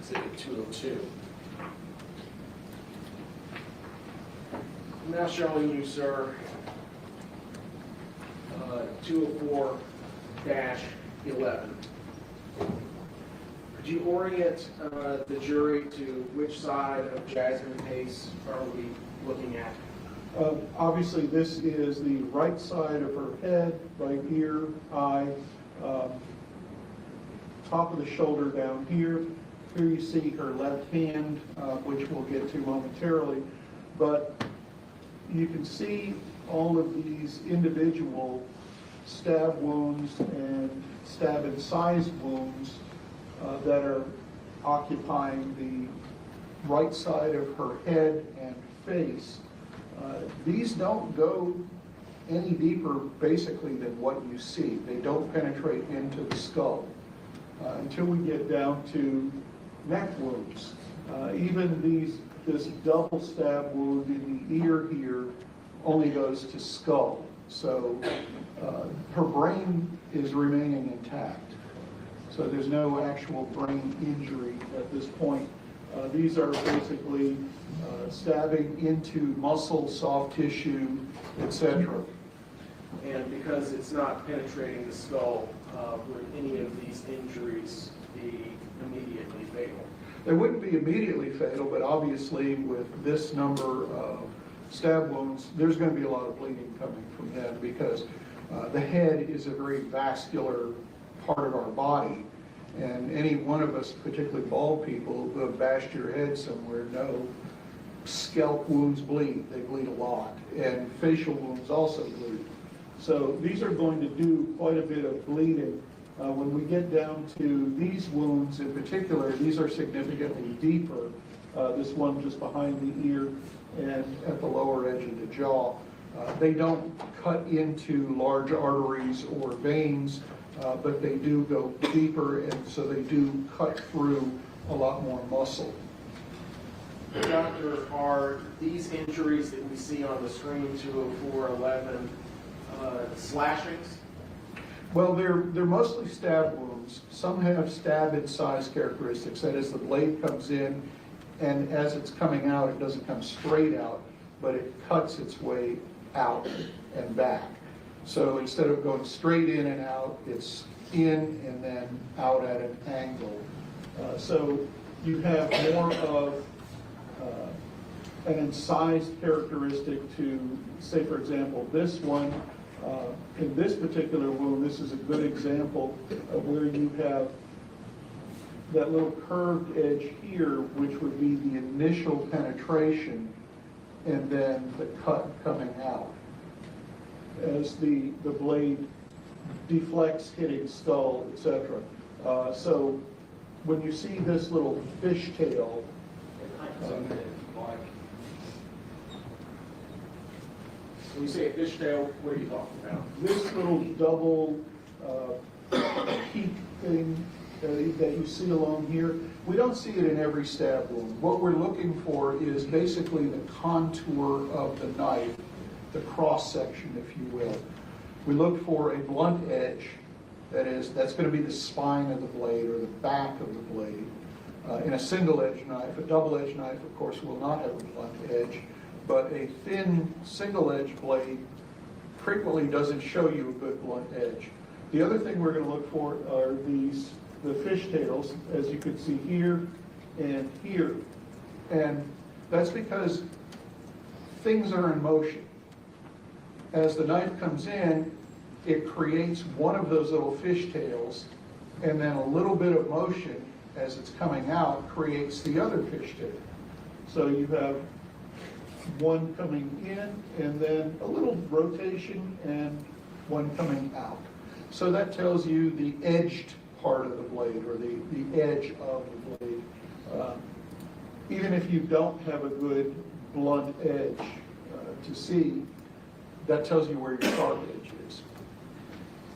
Exhibit 202. I'm now showing you, sir, 204-11. Could you orient the jury to which side of Jasmine Pace are we looking at? Obviously, this is the right side of her head, right ear, eye, top of the shoulder down here. Here you see her left hand, which we'll get to momentarily. But you can see all of these individual stab wounds and stab incised wounds that are occupying the right side of her head and face. These don't go any deeper basically than what you see. They don't penetrate into the skull until we get down to neck wounds. Even this double stab wound in the ear here only goes to skull. So her brain is remaining intact. So there's no actual brain injury at this point. These are basically stabbing into muscle, soft tissue, etc. And because it's not penetrating the skull, would any of these injuries be immediately fatal? They wouldn't be immediately fatal, but obviously with this number of stab wounds, there's going to be a lot of bleeding coming from them because the head is a very vascular part of our body. And any one of us, particularly bald people who have bashed your head somewhere, know scalp wounds bleed. They bleed a lot. And facial wounds also bleed. So these are going to do quite a bit of bleeding. When we get down to these wounds in particular, these are significantly deeper. This one just behind the ear and at the lower edge of the jaw. They don't cut into large arteries or veins, but they do go deeper, and so they do cut through a lot more muscle. Doctor, are these injuries that we see on the screen, 20411, slashings? Well, they're mostly stab wounds. Some have stab incise characteristics. That is, the blade comes in, and as it's coming out, it doesn't come straight out, but it cuts its way out and back. So instead of going straight in and out, it's in and then out at an angle. So you have more of an incised characteristic to, say, for example, this one. In this particular wound, this is a good example of where you have that little curved edge here, which would be the initial penetration, and then the cut coming out as the blade deflects, hitting skull, etc. So when you see this little fishtail, When you say a fishtail, what are you talking about? this little double peak thing that you see along here, we don't see it in every stab wound. What we're looking for is basically the contour of the knife, the cross section, if you will. We look for a blunt edge, that's going to be the spine of the blade or the back of the blade. In a single edge knife, a double edge knife, of course, will not have a blunt edge, but a thin single edge blade frequently doesn't show you a good blunt edge. The other thing we're going to look for are the fishtails, as you can see here and here. And that's because things are in motion. As the knife comes in, it creates one of those little fishtails, and then a little bit of motion as it's coming out creates the other fishtail. So you have one coming in, and then a little rotation, and one coming out. So that tells you the edged part of the blade, or the edge of the blade. Even if you don't have a good blunt edge to see, that tells you where your sharp edge is.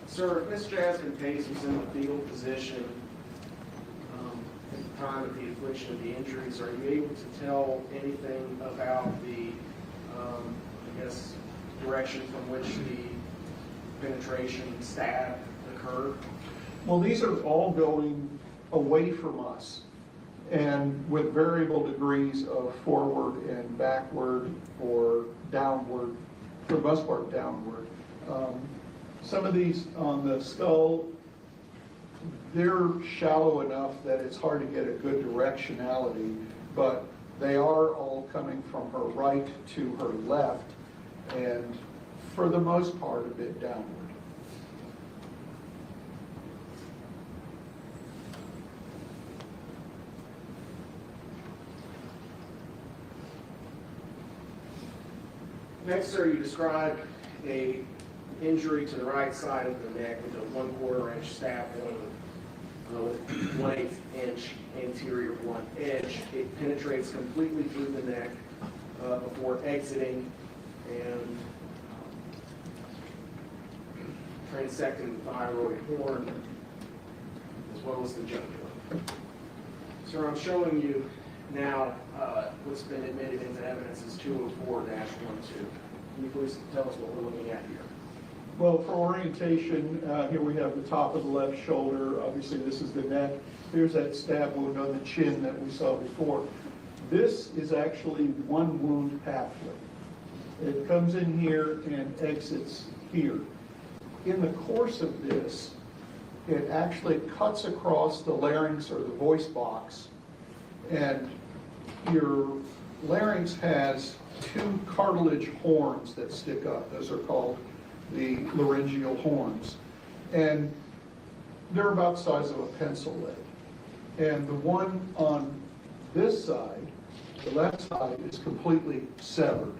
Sir, Miss Jasmine Pace was in the fetal position at the time of the infliction of the injuries. Are you able to tell anything about the, I guess, direction from which the penetration stab occurred? Well, these are all going away from us, and with variable degrees of forward and backward or downward, for the most part downward. Some of these on the skull, they're shallow enough that it's hard to get a good directionality, but they are all coming from her right to her left, and for the most part a bit downward. Next, sir, you described a injury to the right side of the neck with a 1/4 inch stab wound with 1/8 inch anterior blunt edge. It penetrates completely through the neck before exiting and transecting the thyroid horn as well as the jugular. Sir, I'm showing you now what's been admitted into evidence is 204-12. Can you please tell us what we're looking at here? Well, for orientation, here we have the top of the left shoulder. Obviously, this is the neck. Here's that stab wound on the chin that we saw before. This is actually one wound pathway. It comes in here and exits here. In the course of this, it actually cuts across the larynx or the voice box, and your larynx has two cartilage horns that stick up. Those are called the laryngeal horns. And they're about the size of a pencil lead. And the one on this side, the left side, is completely severed.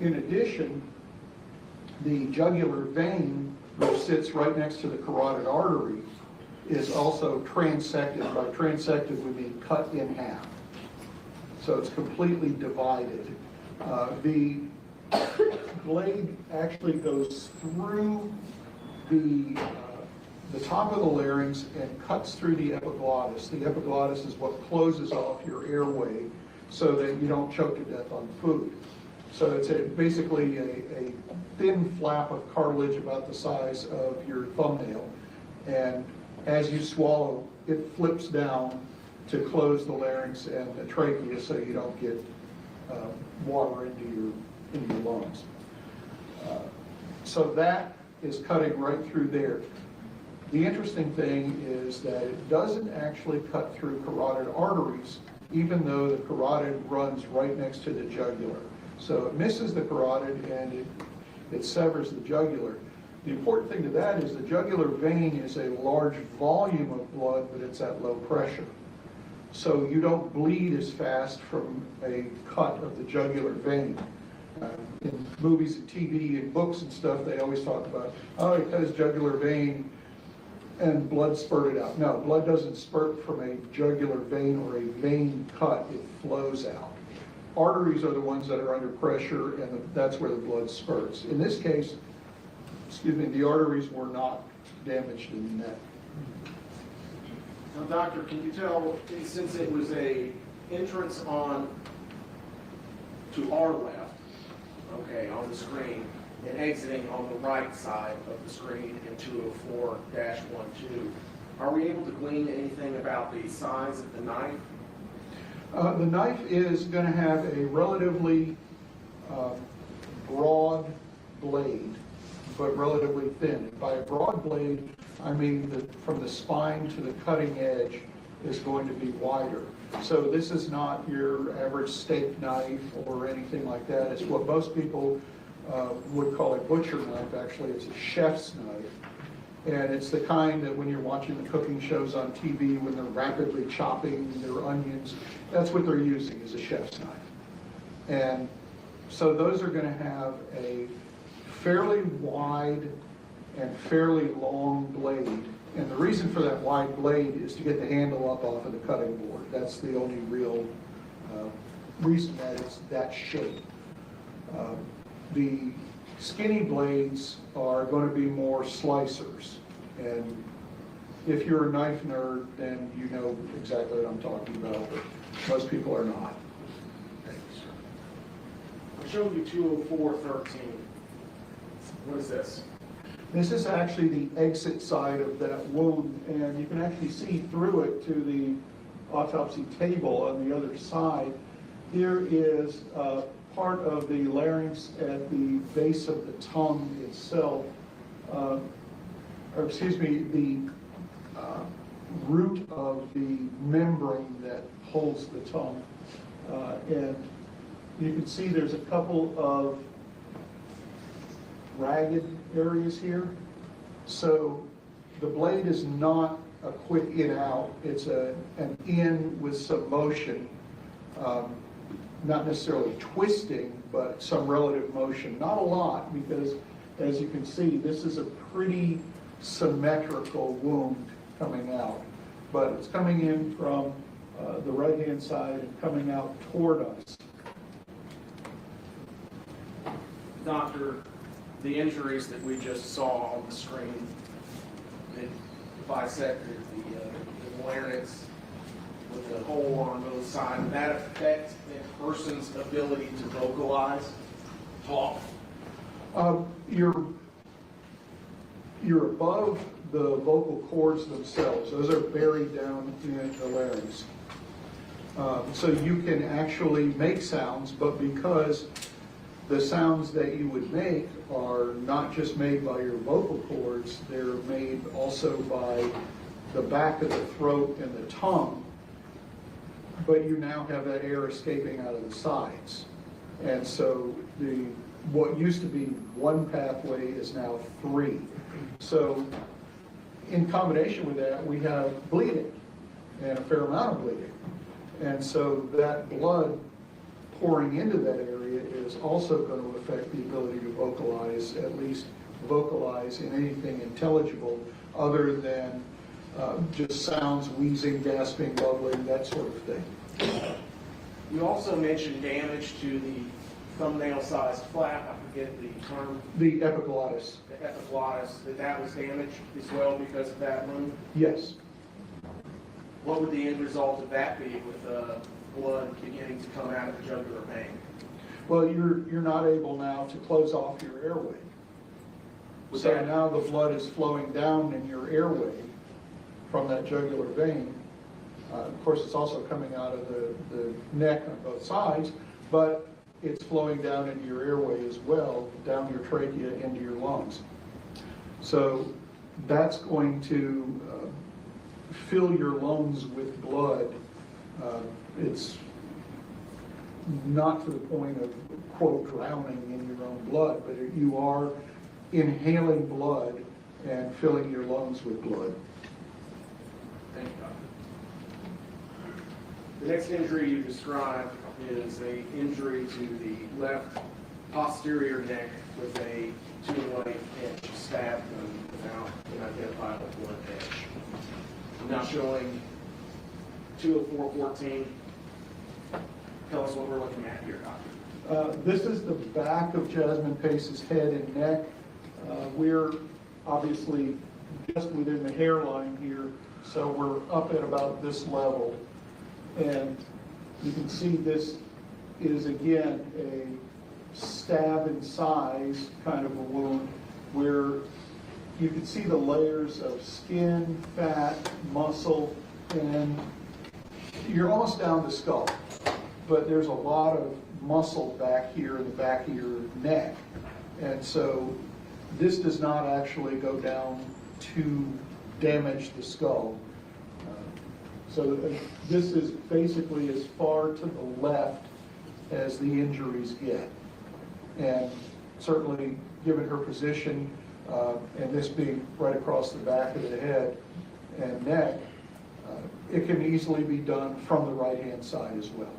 In addition, the jugular vein, which sits right next to the carotid artery, is also transected. By transected, we mean cut in half. So it's completely divided. The blade actually goes through the top of the larynx and cuts through the epiglottis. The epiglottis is what closes off your airway so that you don't choke to death on food. So it's basically a thin flap of cartilage about the size of your thumbnail. And as you swallow, it flips down to close the larynx and the trachea so you don't get water into your lungs. So that is cutting right through there. The interesting thing is that it doesn't actually cut through carotid arteries, even though the carotid runs right next to the jugular. So it misses the carotid and it severs the jugular. The important thing to that is the jugular vein is a large volume of blood, but it's at low pressure. So you don't bleed as fast from a cut of the jugular vein. In movies and TV and books and stuff, they always talk about, oh, he cut his jugular vein and blood spurted out. No, blood doesn't spurt from a jugular vein or a vein cut, it flows out. Arteries are the ones that are under pressure, and that's where the blood spurts. In this case, the arteries were not damaged in the neck. Now, doctor, can you tell, since it was a entrance on to our left, okay, on the screen, and exiting on the right side of the screen in 204-12, are we able to glean anything about the size of the knife? The knife is going to have a relatively broad blade, but relatively thin. And by a broad blade, I mean that from the spine to the cutting edge is going to be wider. So this is not your average steak knife or anything like that. It's what most people would call a butcher knife. Actually, it's a chef's knife. And it's the kind that when you're watching the cooking shows on TV, when they're rapidly chopping their onions, that's what they're using, is a chef's knife. And so those are going to have a fairly wide and fairly long blade. And the reason for that wide blade is to get the handle up off of the cutting board. That's the only real reason that it's that shape. The skinny blades are going to be more slicers. And if you're a knife nerd, then you know exactly what I'm talking about, but most people are not. I showed you 204-13. What is this? This is actually the exit side of that wound, and you can actually see through it to the autopsy table on the other side. Here is part of the larynx at the base of the tongue itself, or excuse me, the root of the membrane that holds the tongue. And you can see there's a couple of ragged areas here. So the blade is not a quick in-out, it's an in with some motion. Not necessarily twisting, but some relative motion. Not a lot, because as you can see, this is a pretty symmetrical wound coming out. But it's coming in from the right-hand side and coming out toward us. Doctor, the injuries that we just saw on the screen, it bisected the larynx with a hole on both sides, and that affects the person's ability to vocalize, talk? You're above the vocal cords themselves. Those are buried down in the larynx. So you can actually make sounds, but because the sounds that you would make are not just made by your vocal cords, they're made also by the back of the throat and the tongue, but you now have that air escaping out of the sides. And so what used to be one pathway is now three. So in combination with that, we have bleeding, and a fair amount of bleeding. And so that blood pouring into that area is also going to affect the ability to vocalize, at least vocalize in anything intelligible other than just sounds, wheezing, gasping, bubbling, that sort of thing. You also mentioned damage to the thumbnail-sized flap, I forget the term. The epiglottis. The epiglottis, that was damaged as well because of that wound? Yes. What would the end result of that be with blood beginning to come out of the jugular vein. Well, you're not able now to close off your airway. So now the blood is flowing down in your airway from that jugular vein. Of course, it's also coming out of the neck on both sides, but it's flowing down into your airway as well, down your trachea into your lungs. So that's going to fill your lungs with blood. It's not to the point of, quote, drowning in your own blood, but you are inhaling blood and filling your lungs with blood. Thank you, Doctor. The next injury you described is an injury to the left posterior neck with a 2.1-inch stab wound without an identifiable blood edge. I'm now showing 204-14. Tell us what we're looking at here, Doctor. This is the back of Jasmine Pace's head and neck. We're obviously just within the hairline here, so we're up at about this level. And you can see this is, again, a stab and size kind of a wound where you can see the layers of skin, fat, muscle, and you're almost down the skull. But there's a lot of muscle back here in the back of your neck. And so this does not actually go down to damage the skull. So this is basically as far to the left as the injuries get. And certainly, given her position, and this being right across the back of the head and neck, it can easily be done from the right-hand side as well.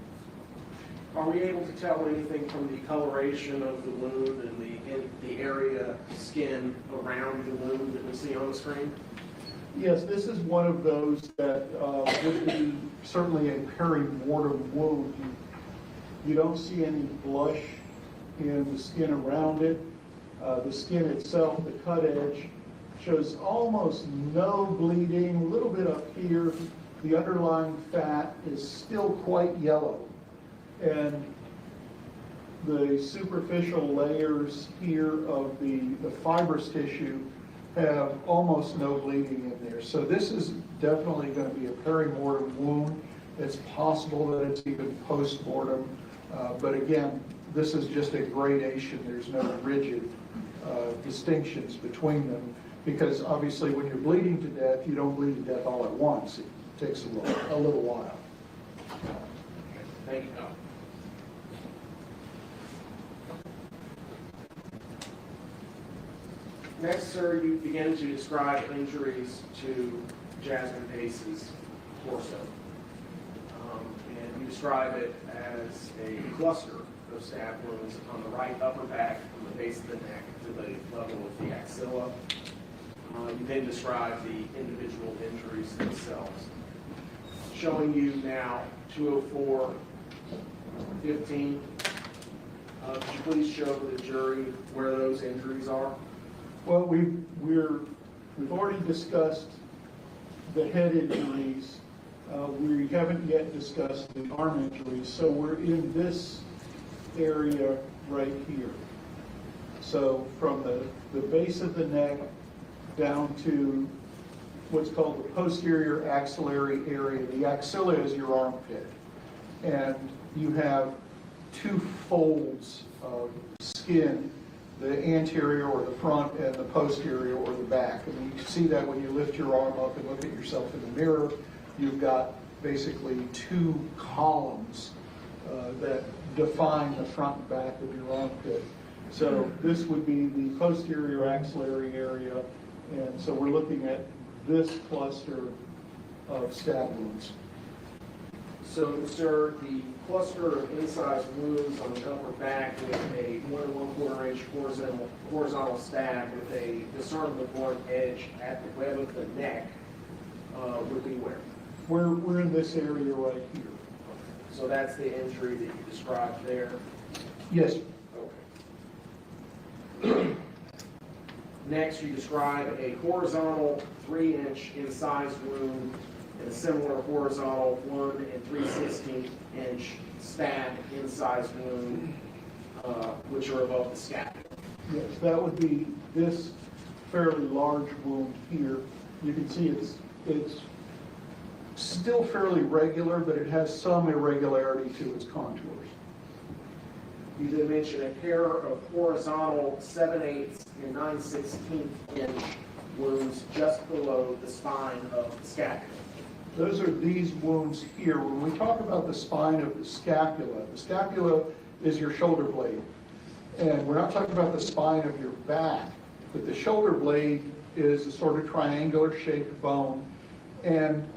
Are we able to tell anything from the coloration of the wound and the area skin around the wound that we see on the screen? Yes, this is one of those that would be certainly a peri-mortem wound. You don't see any blush in the skin around it. The skin itself, the cut edge, shows almost no bleeding, a little bit up here. The underlying fat is still quite yellow. And the superficial layers here of the fibrous tissue have almost no bleeding in there. So this is definitely going to be a peri-mortem wound. It's possible that it's even post-mortem. But again, this is just a gradation. There's no rigid distinctions between them, because obviously when you're bleeding to death, you don't bleed to death all at once. It takes a little while. Thank you, Doctor. Next, sir, you begin to describe injuries to Jasmine Pace's torso. And you describe it as a cluster of stab wounds on the right upper back from the base of the neck to the level of the axilla. You then describe the individual injuries themselves. Showing you now 204-15. Could you please show the jury where those injuries are? Well, we've already discussed the head injuries. We haven't yet discussed the arm injuries, so we're in this area right here. So from the base of the neck down to what's called the posterior axillary area. The axilla is your armpit, and you have two folds of skin, the anterior or the front and the posterior or the back. And you can see that when you lift your arm up and look at yourself in the mirror. You've got basically two columns that define the front and back of your armpit. So this would be the posterior axillary area, and so we're looking at this cluster of stab wounds. So, sir, the cluster of incised wounds on the upper back with a 1 1/4 inch horizontal stab with a discernible blunt edge at the web of the neck would be where? We're in this area right here. So that's the injury that you described there? Yes. Okay. Next, you describe a horizontal 3-inch incised wound and a similar horizontal 1 3/16 inch stab incised wound, which are above the scapula. Yes, that would be this fairly large wound here. You can see it's still fairly regular, but it has some irregularity to its contours. You did mention a pair of horizontal 7/8 and 9/16 inch wounds just below the spine of the scapula. Those are these wounds here. When we talk about the spine of the scapula is your shoulder blade. And we're not talking about the spine of your back, but the shoulder blade is a sort of triangular shaped bone. And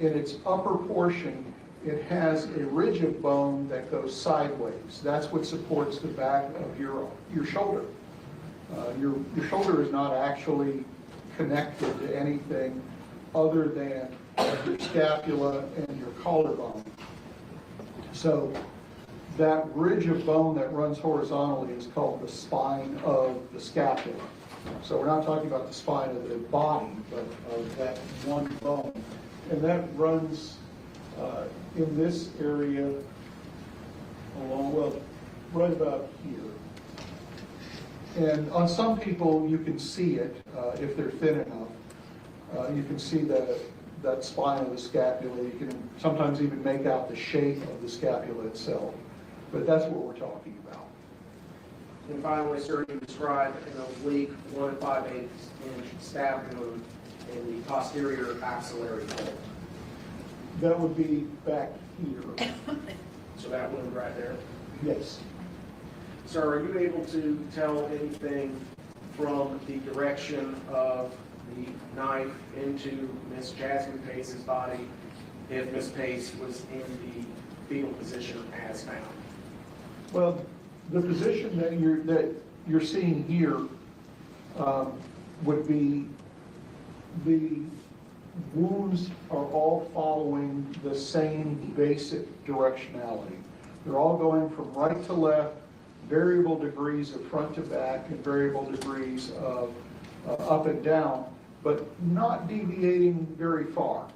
in its upper portion, it has a ridge of bone that goes sideways. That's what supports the back of your shoulder. Your shoulder is not actually connected to anything other than your scapula and your collarbone. So that ridge of bone that runs horizontally is called the spine of the scapula. So we're not talking about the spine of the body, but of that one bone. And that runs in this area along, well, right about here. And on some people, you can see it if they're thin enough. You can see that spine of the scapula. You can sometimes even make out the shape of the scapula itself. But that's what we're talking about. And finally, sir, you described an oblique 1 5/8 inch stab wound in the posterior axillary fold. That would be back here. So that wound right there. Yes. Sir, are you able to tell anything from the direction of the knife into Miss Jasmine Pace's body if Miss Pace was in the fetal position as found? Well, the position that you're seeing here would be the wounds are all following the same basic directionality. They're all going from right to left, variable degrees of front to back, and variable degrees of up and down, but not deviating very far.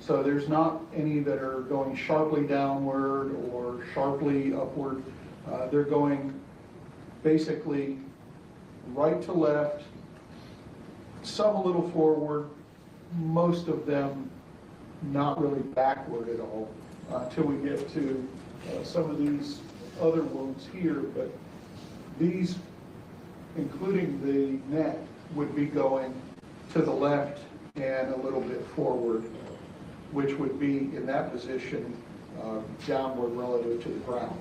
So there's not any that are going sharply downward or sharply upward. They're going basically right to left, some a little forward, most of them not really backward at all, until we get to some of these other wounds here. But these, including the neck, would be going to the left and a little bit forward, which would be in that position downward relative to the ground,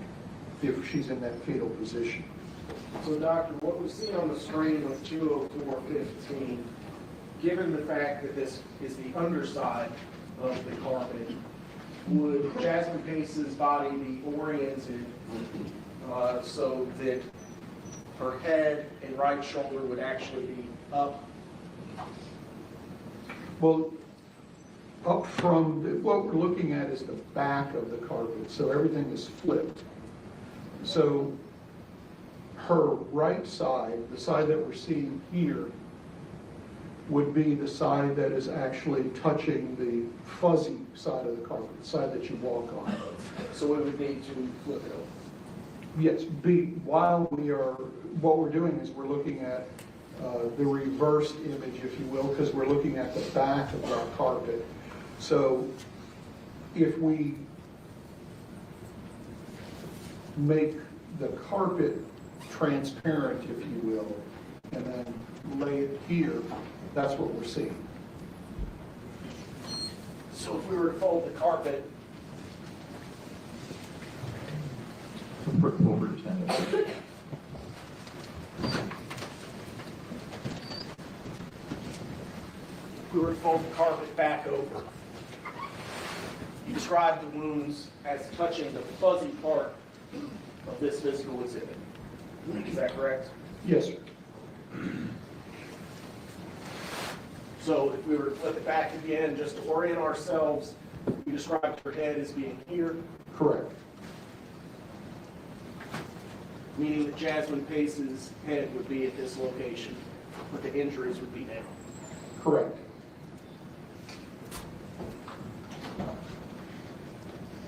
if she's in that fetal position. So, doctor, what we see on the screen with 204-15, given the fact that this is the underside of the carpet, would Jasmine Pace's body be oriented so that her head and right shoulder would actually be up? Well, up from, what we're looking at is the back of the carpet, so everything is flipped. So her right side, the side that we're seeing here, would be the side that is actually touching the fuzzy side of the carpet, the side that you walk on. So we would need to flip it over. Yes, while we are, what we're doing is we're looking at the reversed image, if you will, because we're looking at the back of that carpet. So if we make the carpet transparent, if you will, and then lay it here, that's what we're seeing. So if we were to fold the carpet, Over to stand up. if we were to fold the carpet back over, you described the wounds as touching the fuzzy part of this physical exhibit. Is that correct? Yes, sir. So if we were to flip it back again, just to orient ourselves, you described her head as being here, Correct. meaning that Jasmine Pace's head would be at this location, but the injuries would be down. Correct.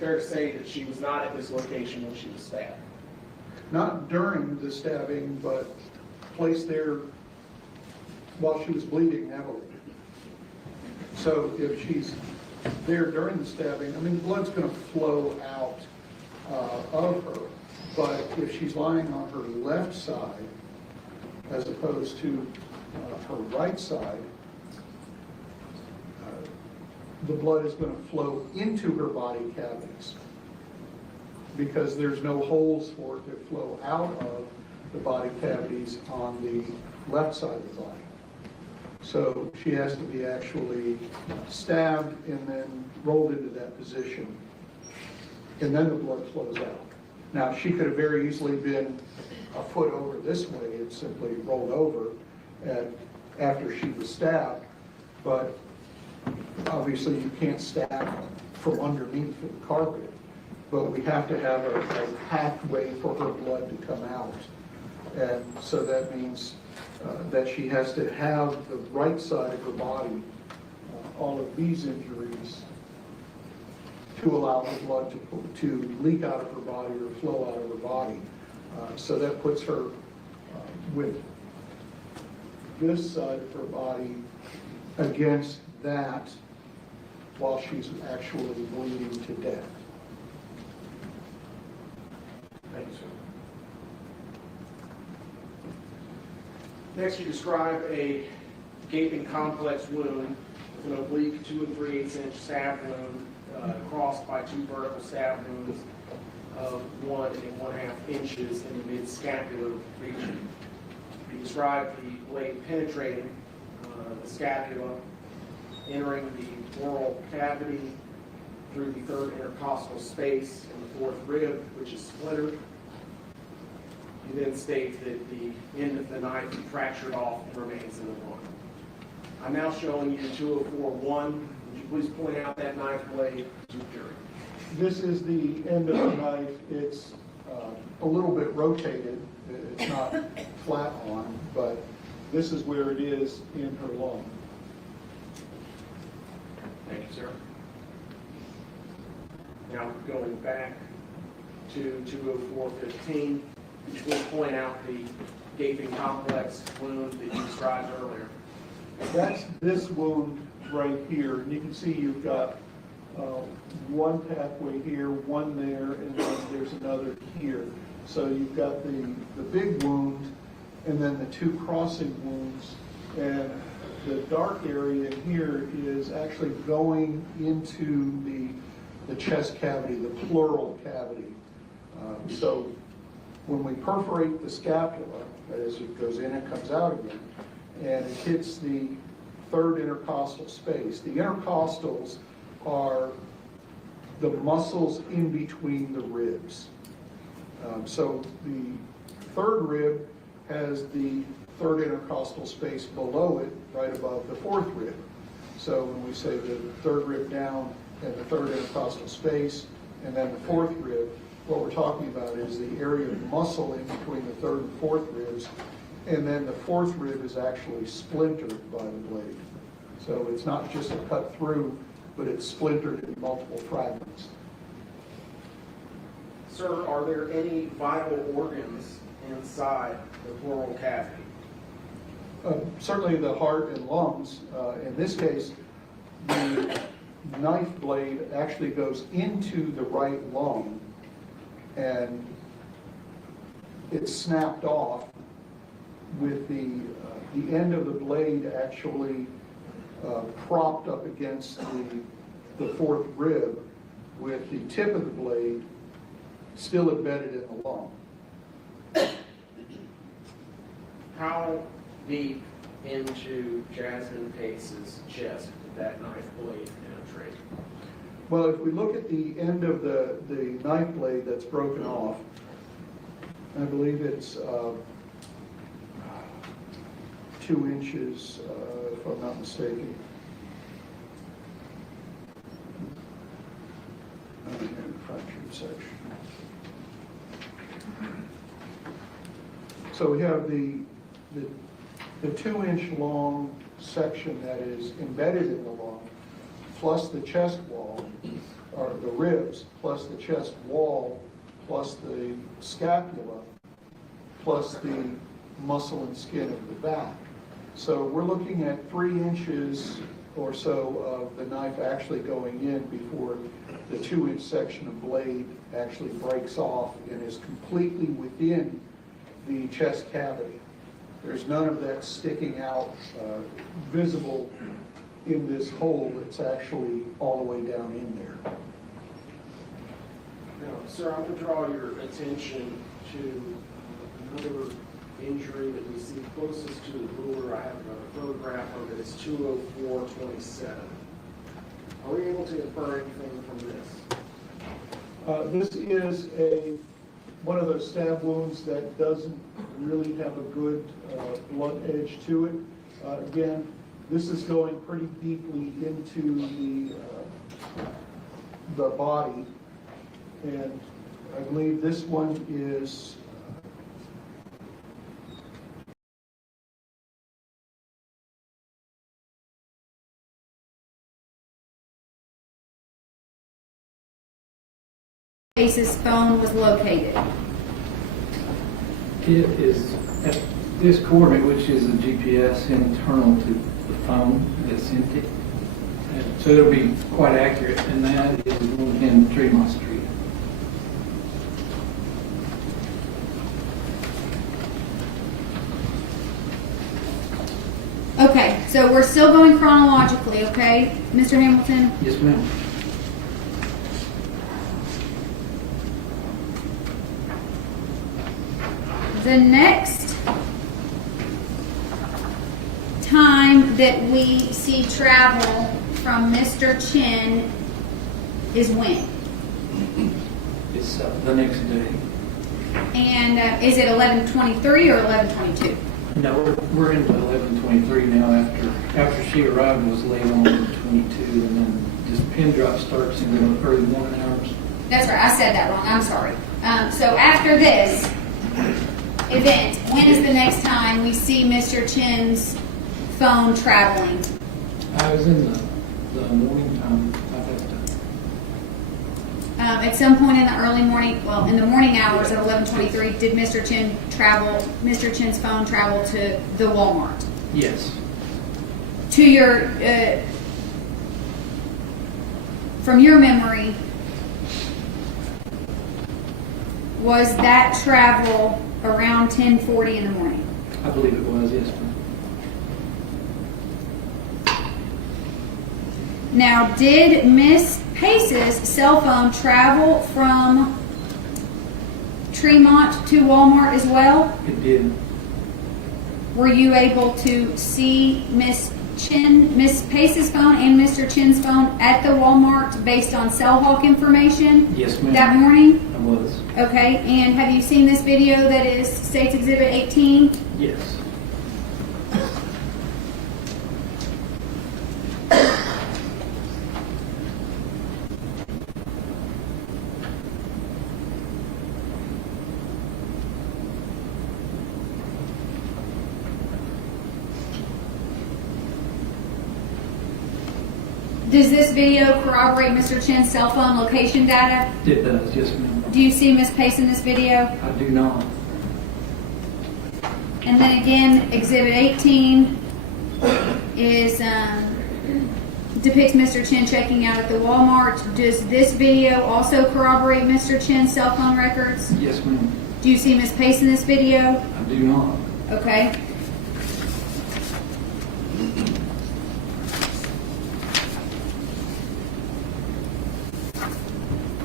fair to say that she was not at this location when she was stabbed? Not during the stabbing, but placed there while she was bleeding heavily. So if she's there during the stabbing, I mean, blood's going to flow out of her, but if she's lying on her left side as opposed to her right side, the blood is going to flow into her body cavities because there's no holes for it to flow out of the body cavities on the left side of the body. So she has to be actually stabbed and then rolled into that position, and then the blood flows out. Now, she could have very easily been a foot over this way and simply rolled over after she was stabbed, but obviously you can't stab from underneath the carpet, but we have to have a pathway for her blood to come out. And so that means that she has to have the right side of her body, all of these injuries, to allow the blood to leak out of her body or flow out of her body. So that puts her with this side of her body against that while she's actually bleeding to death. Thank you, sir. Next, you describe a gaping complex wound with an oblique 2 3/8 inch stab wound crossed by 2 vertical stab wounds of 1 1/2 inches in the mid-scapular region. You describe the blade penetrating the scapula, entering the oral cavity through the 3rd intercostal space and the 4th rib, which is splintered. You then state that the end of the knife fractured off and remains in the lung. I'm now showing you 204-1. Would you please point out that knife blade to the jury? This is the end of the knife. It's a little bit rotated. It's not flat on, but this is where it is in her lung. Thank you, sir. Now going back to 204-15, would you please point out the gaping complex wound that you described earlier? That's this wound right here. And you can see you've got one pathway here, one there, and then there's another here. So you've got the big wound and then the 2 crossing wounds. And the dark area here is actually going into the chest cavity, the pleural cavity. So when we perforate the scapula, as it goes in and comes out again, and it hits the 3rd intercostal space. The intercostals are the muscles in between the ribs. So the 3rd rib has the 3rd intercostal space below it, right above the 4th rib. So when we say the 3rd rib down and the 3rd intercostal space, and then the 4th rib, what we're talking about is the area of muscle in between the 3rd and 4th ribs, and then the 4th rib is actually splintered by the blade. So it's not just a cut through, but it's splintered in multiple fragments. Sir, are there any vital organs inside the pleural cavity? Certainly the heart and lungs. In this case, the knife blade actually goes into the right lung, and it's snapped off with the end of the blade actually propped up against the 4th rib, with the tip of the blade still embedded in the lung. How deep into Jasmine Pace's chest did that knife blade penetrate? Well, if we look at the end of the knife blade that's broken off, I believe it's 2 inches, if I'm not mistaken. Fractured section. So we have the 2-inch long section that is embedded in the lung, plus the chest wall, or the ribs, plus the chest wall, plus the scapula, plus the muscle and skin of the back. So we're looking at 3 inches or so of the knife actually going in before the 2-inch section of blade actually breaks off and is completely within the chest cavity. There's none of that sticking out visible in this hole. It's actually all the way down in there. Now, sir, I'm going to draw your attention to another injury that we see closest to the ruler. I have a photograph of it. It's 204-27. Are we able to infer anything from this? This is one of those stab wounds that doesn't really have a good blunt edge to it. Again, this is going pretty deeply into the body, and I believe this one is Pace's phone was located. It is at this coordinate, which is a GPS internal to the phone that sent it. And so it'll be quite accurate, and that is in Tremont Street. Okay, so we're still going chronologically, okay, Mr. Hamilton? Yes, ma'am. The next time that we see travel from Mr. Chen is when? It's the next day. And is it 11:23 or 11:22? No, we're into 11:23 now. After she arrived, it was late on 22, and then this pin drop starts in the early morning hours. That's right, I said that wrong, I'm sorry. So after this event, when is the next time we see Mr. Chen's phone traveling? I was in the morning time. At some point in the early morning, well, in the morning hours at 11:23, did Mr. Chen's phone travel to the Walmart? Yes. To your, from your memory, was that travel around 10:40 in the morning? I believe it was, yes, ma'am. Now, did Miss Pace's cell phone travel from Tremont to Walmart as well? It did. Were you able to see Miss Pace's phone and Mr. Chen's phone at the Walmart based on cell hawk information? Yes, ma'am. That morning? I was. Okay, and have you seen this video that is State's Exhibit 18? Yes. Does this video corroborate Mr. Chen's cell phone location data? It does, yes, ma'am. Do you see Miss Pace in this video? I do not. And then again, Exhibit 18 is depicts Mr. Chen checking out at the Walmart. Does this video also corroborate Mr. Chen's cell phone records? Yes, ma'am. Do you see Miss Pace in this video? I do not. Okay.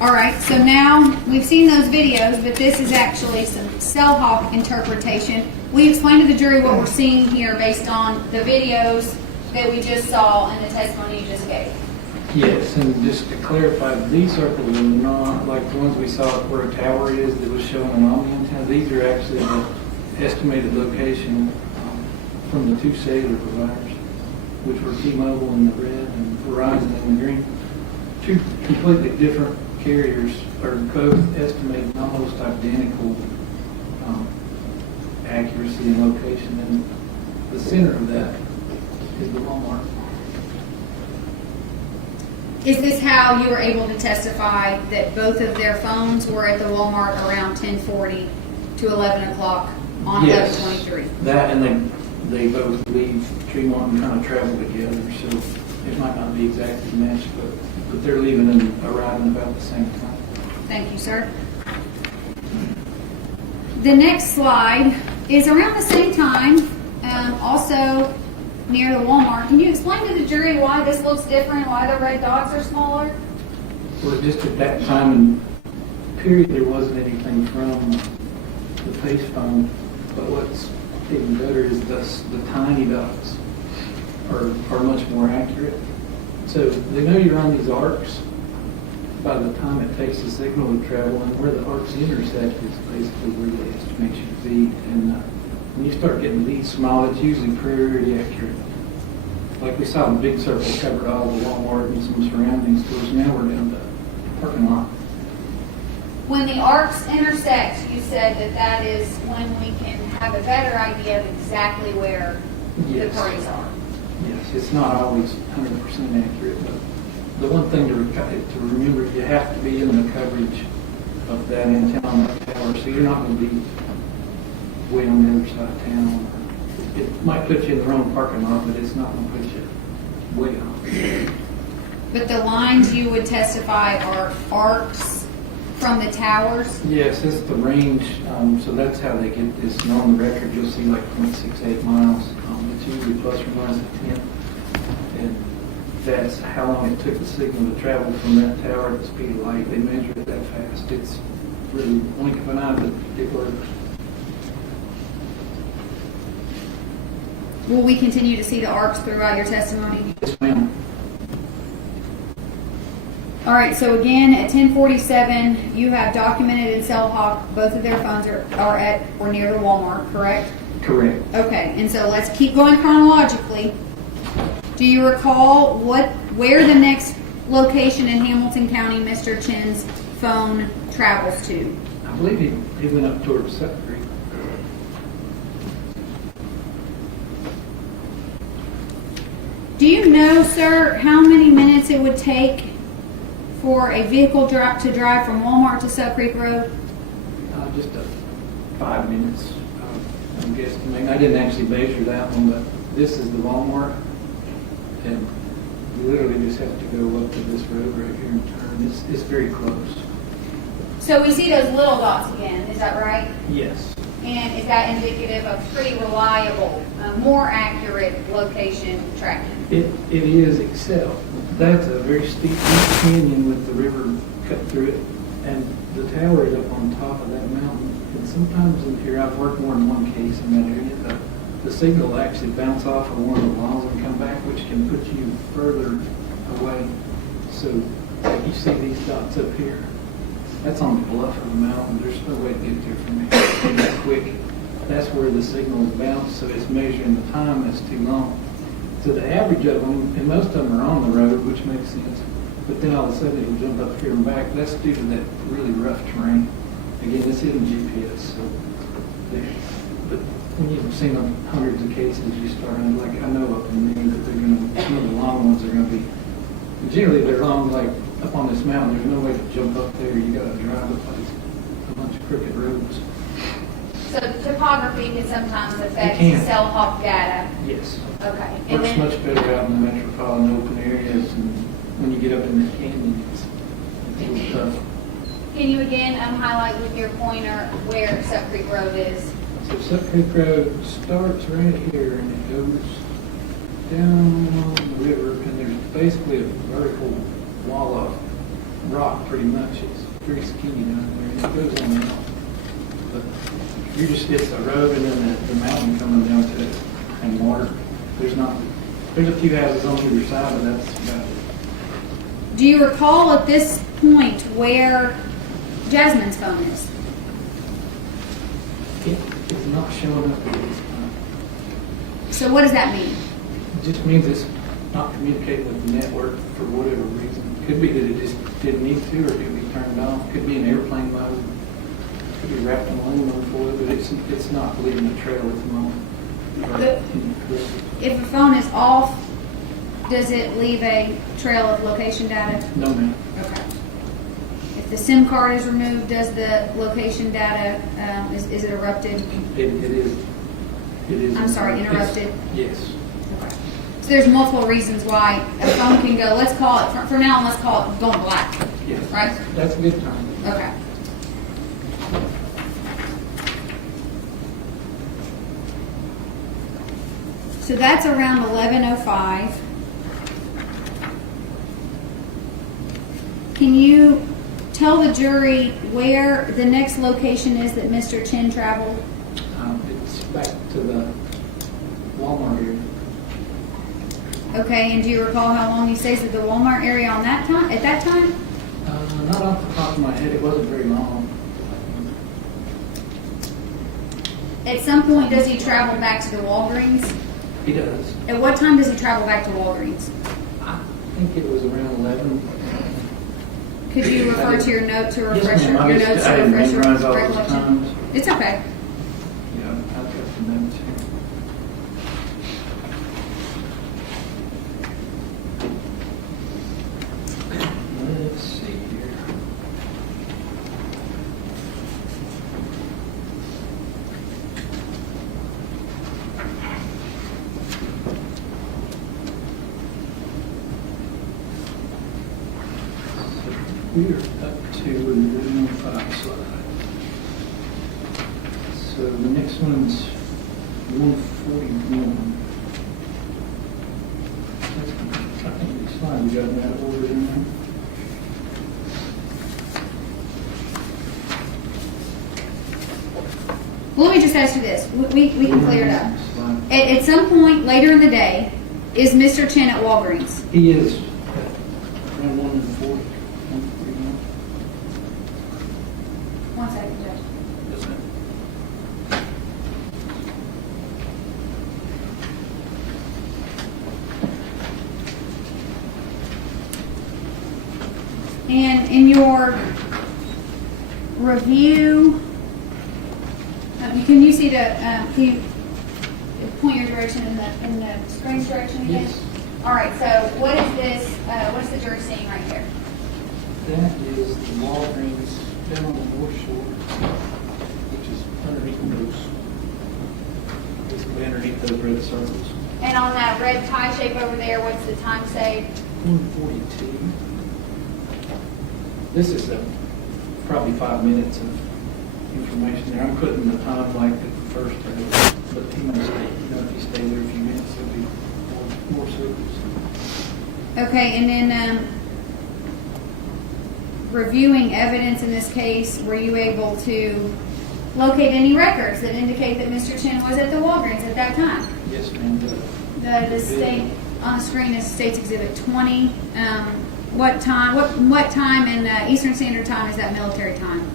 All right, so now we've seen those videos, but this is actually some cell hawk interpretation. We explained to the jury what we're seeing here based on the videos that we just saw and the testimony you just gave. Yes, and just to clarify, these circles are not like the ones we saw where a tower is that was showing an Omni antenna. These are actually the estimated location from the two cellular providers, which were T-Mobile in the red and Verizon in the green. Two completely different carriers are both estimating almost identical accuracy and location, and the center of that is the Walmart. Is this how you were able to testify that both of their phones were at the Walmart around 10:40 to 11 o'clock on Yes. 11/23? That and they both leave Tremont and kind of travel together, so it might not be exactly matched, but they're leaving and arriving about the same time. Thank you, sir. The next slide is around the same time, also near the Walmart. Can you explain to the jury why this looks different, why the red dots are smaller? Well, just at that time and period, there wasn't anything from the Pace phone, but what's even better is the tiny dots are much more accurate. So they know you're on these arcs by the time it takes the signal to travel, and where the arcs intersect is basically where they estimate your Z. And when you start getting these small, it's usually pretty accurate. Like we saw, the big circle covered all the Walmart and some surrounding stores. Now we're down to parking lot. When the arcs intersect, you said that is when we can have a better idea of exactly where the parties are. Yes, it's not always 100% accurate, but the one thing to remember, you have to be in the coverage of that antenna on that tower, so you're not going to be way on the other side of town. It might put you in the wrong parking lot, but it's not going to put you way off. But the lines you would testify are arcs from the towers? Yes, it's the range, so that's how they get this. And on the record, you'll see like 0.68 miles. It's usually plus or minus a tenth. And that's how long it took the signal to travel from that tower at the speed of light. They measure it that fast. It's really blink of an eye, but it works. Will we continue to see the arcs throughout your testimony? Yes, ma'am. All right, so again, at 10:47, you have documented in Cell Hawk, both of their phones are at or near the Walmart, correct? Correct. Okay, and so let's keep going chronologically. Do you recall where the next location in Hamilton County Mr. Chen's phone travels to? I believe he went up towards Sutton Creek. Do you know, sir, how many minutes it would take for a vehicle to drive from Walmart to Sutton Creek Road? Just 5 minutes, I'm guessing. I didn't actually measure that one, but this is the Walmart, and you literally just have to go up to this road right here and turn. It's very close. So we see those little dots again, is that right? Yes. And is that indicative of pretty reliable, more accurate location tracking? It is, except that's a very steep canyon with the river cut through it, and the tower is up on top of that mountain. And sometimes in here, I've worked more than one case in that area, the signal will actually bounce off of one of the walls and come back, which can put you further away. So like you see these dots up here. That's on the bluff of the mountain. There's no way to get there from here. That quick. That's where the signal is bounced, so it's measuring the time that's too long. So the average of them, and most of them are on the road, which makes sense, but then all of a sudden it'll jump up here and back. That's due to that really rough terrain. Again, this isn't GPS, so but when you've seen hundreds of cases, you start, and like I know up in Maine that they're going to, some of the long ones are going to be, generally they're long, like up on this mountain, there's no way to jump up there. You got to drive up like a bunch of crooked roads. So topography can sometimes affect can. Cell Hawk data? Yes. Okay. Works much better out in the metropolitan open areas, and when you get up in the canyon, it's a little tough. Can you again highlight with your pointer where Sutton Creek Road is? So Sutton Creek Road starts right here, and it goes down the river, and there's basically a vertical wall of rock, pretty much. It's pretty skinny down there, and it goes on out. But it's a road and then the mountain coming down to it, and water. There's a few houses on either side, but that's about it. Do you recall at this point where Jasmine's phone is? It's not showing up at this time. So what does that mean? It just means it's not communicating with the network for whatever reason. Could be that it just didn't need to, or it could be turned off. Could be in airplane mode. Could be wrapped in aluminum foil, but it's not leaving a trail at the moment. If a phone is off Does it leave a trail of location data? No, ma'am. Okay. If the SIM card is removed, does the location data, is it erupted? It is. It is. I'm sorry, interrupted? Yes. Okay. So there's multiple reasons why a phone can go, let's call it, for now on, let's call it going black. Yes. Right? That's a good time. Okay. So that's around 11:05. Can you tell the jury where the next location is that Mr. Chen traveled? It's back to the Walmart area. Okay, and do you recall how long he stays at the Walmart area on that time? At that time? Not off the top of my head, it wasn't very long. At some point, does he travel back to the Walgreens? He does. At what time does he travel back to Walgreens? I think it was around 11. Could you refer to your note to Yes, refresh ma'am. your I notes just- to I didn't refresh your memorize all those recollection? times. It's okay. Yeah, I've got the notes here. Let's see here. We are up to the 105 slide. So the next one's 141. I think the slide we got in that order in there. Well, let me just ask you this. We can clear it up. At some point later in the day, is Mr. Chen at Walgreens? He is around 140, 141. One second, Judge. Yes, ma'am. And in your review, can you see the, can you point your direction in the screen's direction again? Yes. All right, so what is this, what is the jury seeing right here? That is the Walgreens down on the North Shore, which is underneath those, basically underneath those red circles. And on that red pie shape over there, what's the time saved? 142. This is probably 5 minutes of information there. I'm putting the time like at the first, but he must stay, if you stay there a few minutes, there'll be more circles. Okay, and then reviewing evidence in this case, were you able to locate any records that indicate that Mr. Chen was at the Walgreens at that time? Yes, ma'am. The state on the screen is State's Exhibit 20. What time in Eastern Standard Time is that military time?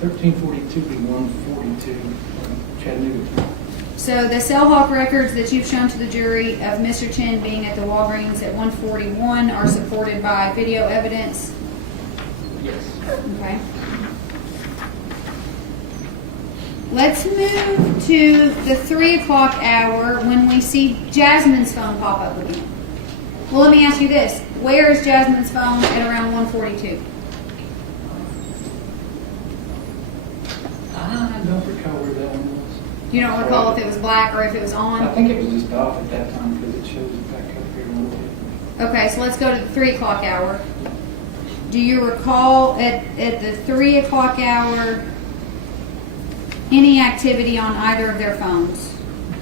1342 to 142 Chattanooga time. So the Cellhawk records that you've shown to the jury of Mr. Chen being at the Walgreens at 141 are supported by video evidence? Yes. Okay. Let's move to the 3 o'clock hour when we see Jasmine's phone pop up again. Well, let me ask you this. Where is Jasmine's phone at around 142? I don't recall where that one was. You don't recall if it was black or if it was on? I think it was just off at that time because it shows it back up here a little bit. Okay, so let's go to the 3 o'clock hour. Do you recall at the 3 o'clock hour any activity on either of their phones?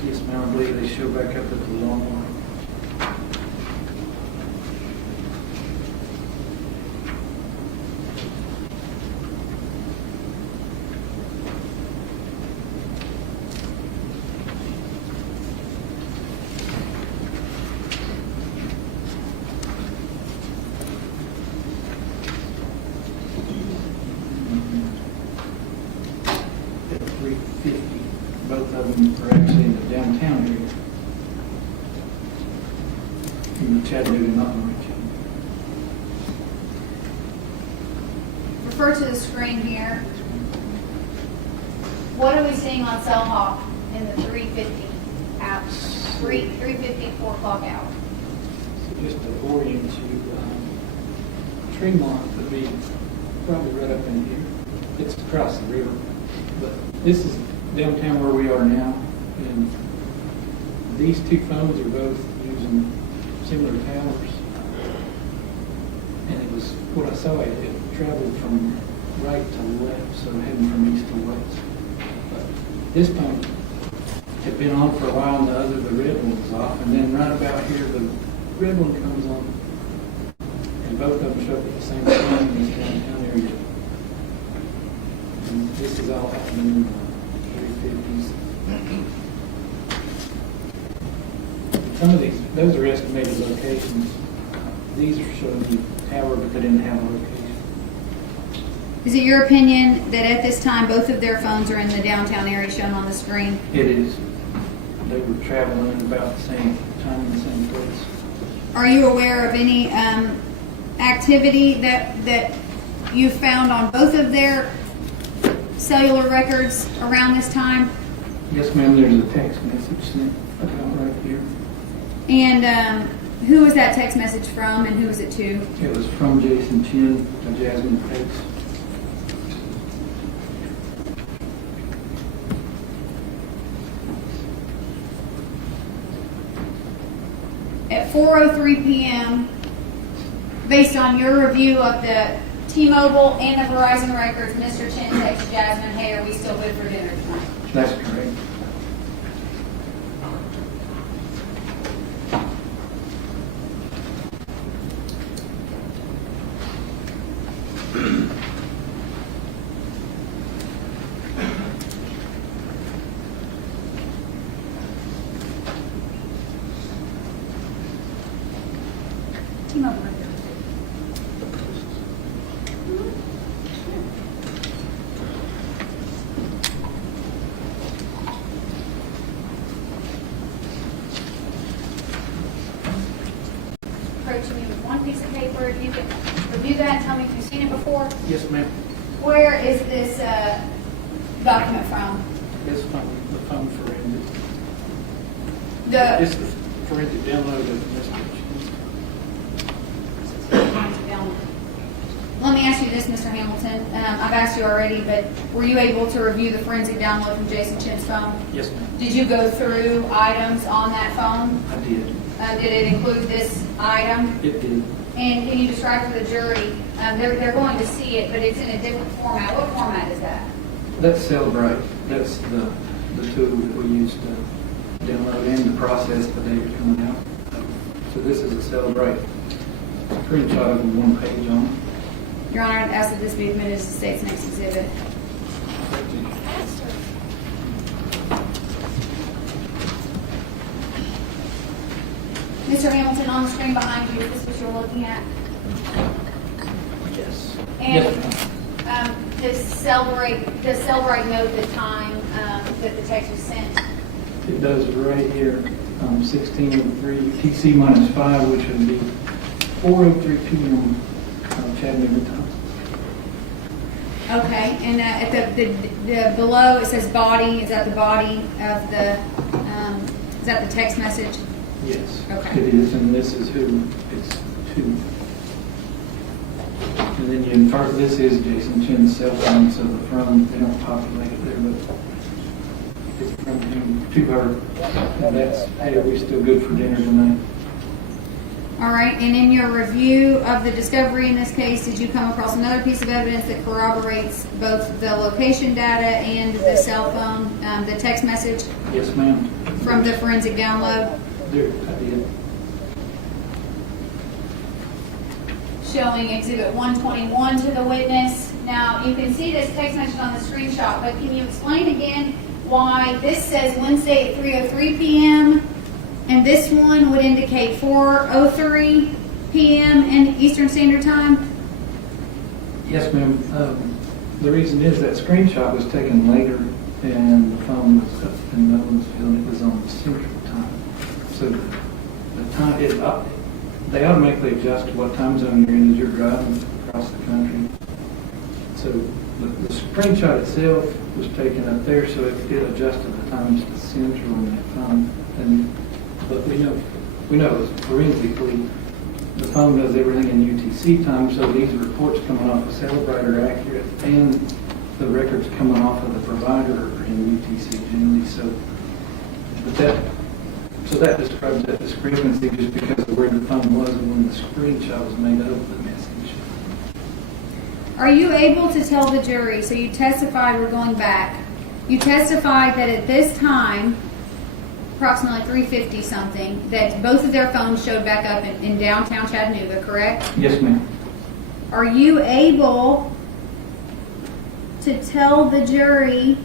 Yes, ma'am. I believe they show back up at the Walmart. At 350, both of them are actually in the downtown area. In the Chattanooga, not in Richmond. Refer to the screen here. What are we seeing on Cellhawk in the 350 hour? 350, 4 o'clock hour. So just to orient you, Tremont would be probably right up in here. It's across the river. But this is downtown where we are now. And these two phones are both using similar towers. And it was, what I saw, it traveled from right to left, so heading from east to west. But this phone had been on for a while, and the red one was off, and then right about here, the red one comes on, and both of them show up at the same time in this downtown area. And this is all happening in the 350s. Some of these, those are estimated locations. These are showing the tower, but they didn't have a location. Is it your opinion that at this time both of their phones are in the downtown area shown on the screen? It is. They were traveling at about the same time in the same place. Are you aware of any activity that you found on both of their cellular records around this time? Yes, ma'am. There's a text message sent about right here. And who was that text message from, and who was it to? It was from Jason Chen of Jasmine Pace. At 4:03 p.m., based on your review of the T-Mobile and the Verizon records, Mr. Chen texted Jasmine, "Hey, are we still good for dinner tonight?" That's correct. T-Mobile records. Approaching you with one piece of paper. If you could review that and tell me if you've seen it before. Yes, ma'am. Where is this document from? This phone, the phone forensic. The This is forensic download of the message. Let me ask you this, Mr. Hamilton. I've asked you already, but were you able to review the forensic download from Jason Chen's phone? Yes, ma'am. Did you go through items on that phone? I did. Did it include this item? It did. And can you describe for the jury? They're going to see it, but it's in a different format. What format is that? That's Celebrate. That's the tool that we use to download and to process the data coming out. So this is a Celebrate screenshot of one page on it. Your Honor, I'd ask that this be admitted as the state's next exhibit. Mr. Hamilton, on the screen behind you, is this what you're looking at? Yes. And does Celebrate note the time that the text was sent? It does right here, 16:03 TC minus 5, which would be 4:03 p.m. Chattanooga time. Okay, and at the below it says body. Is that the body of the? Is that the text message? Yes. Okay. It is, and this is who it's to. And then you infer this is Jason Chen's cell phone, so the from, they don't populate it there, but it's from him to her. And that's, hey, are we still good for dinner tonight? All right, and in your review of the discovery in this case, did you come across another piece of evidence that corroborates both the location data and the cell phone, the text message? Yes, ma'am. From the forensic download? There, I did. Showing Exhibit 121 to the witness. Now, you can see this text message on the screenshot, but can you explain again why this says Wednesday at 3:03 p.m. and this one would indicate 4:03 p.m. in Eastern Standard Time? Yes, ma'am. The reason is that screenshot was taken later and the phone was up in Nolensville and it was on Central Time. So the time, they automatically adjust to what time zone you're in as you're driving across the country. So the screenshot itself was taken up there, so it adjusted the times to Central in that phone. But we know we know it's forensically, the phone does everything in UTC time, so these reports coming off of Celebrite are accurate, and the records coming off of the provider are in UTC generally, so, so that describes that discrepancy just because of where the phone was and when the screenshot was made of the message. Are you able to tell the jury, so you testified, we're going back, you testified that at this time, approximately 3:50 something, that both of their phones showed back up in downtown Chattanooga, correct? Yes, ma'am. Are you able to tell the jury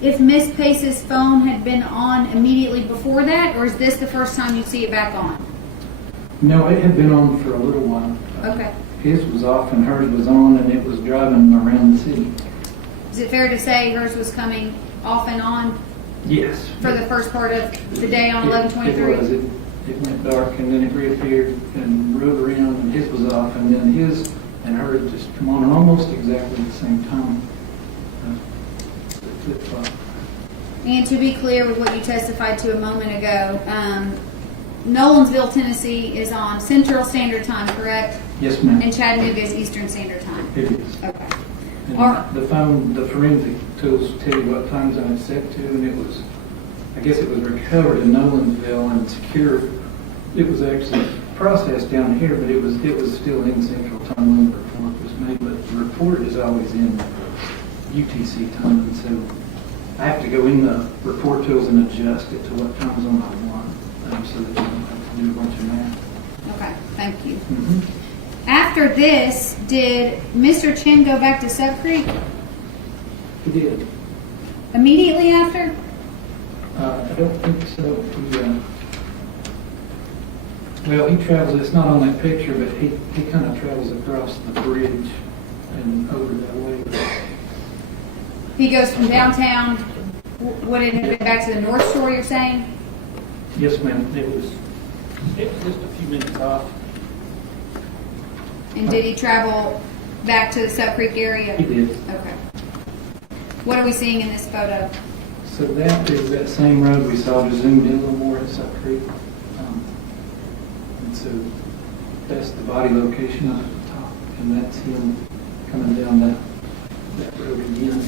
if Miss Pace's phone had been on immediately before that, or is this the first time you see it back on? No, it had been on for a little while. Okay. His was off and hers was on, and it was driving around the city. Is it fair to say hers was coming off and on Yes. for the first part of the day on 11/23? It was. It went dark, and then it reappeared and rode around, and his was off, and then his and hers just come on almost exactly the same time. Flip-flop. And to be clear with what you testified to a moment ago, Nolensville, Tennessee is on Central Standard Time, correct? Yes, ma'am. And Chattanooga is Eastern Standard Time. It is. Okay. And the phone, the forensic tools tell you what time zone it's set to, and it was, I guess it was recovered in Nolensville and secured. It was actually processed down here, but it was still in Central Time when the report was made. But the report is always in UTC time, and so I have to go in the report tools and adjust it to what time zone I want, so that you don't have to do a bunch of math. Okay, thank you. Mm-hmm. After this, did Mr. Chen go back to Sub Creek He did. immediately after? I don't think so. Well, he travels, it's not on that picture, but he kind of travels across the bridge and over that way. He goes from downtown, would it have been back to the North Shore, you're saying? Yes, ma'am. It was just a few minutes off. And did he travel back to the Sub Creek area? He did. Okay. What are we seeing in this photo? So that is that same road we saw just zoomed in a little more at Sup Creek. And so that's the body location up at the top, and that's him coming down that road again.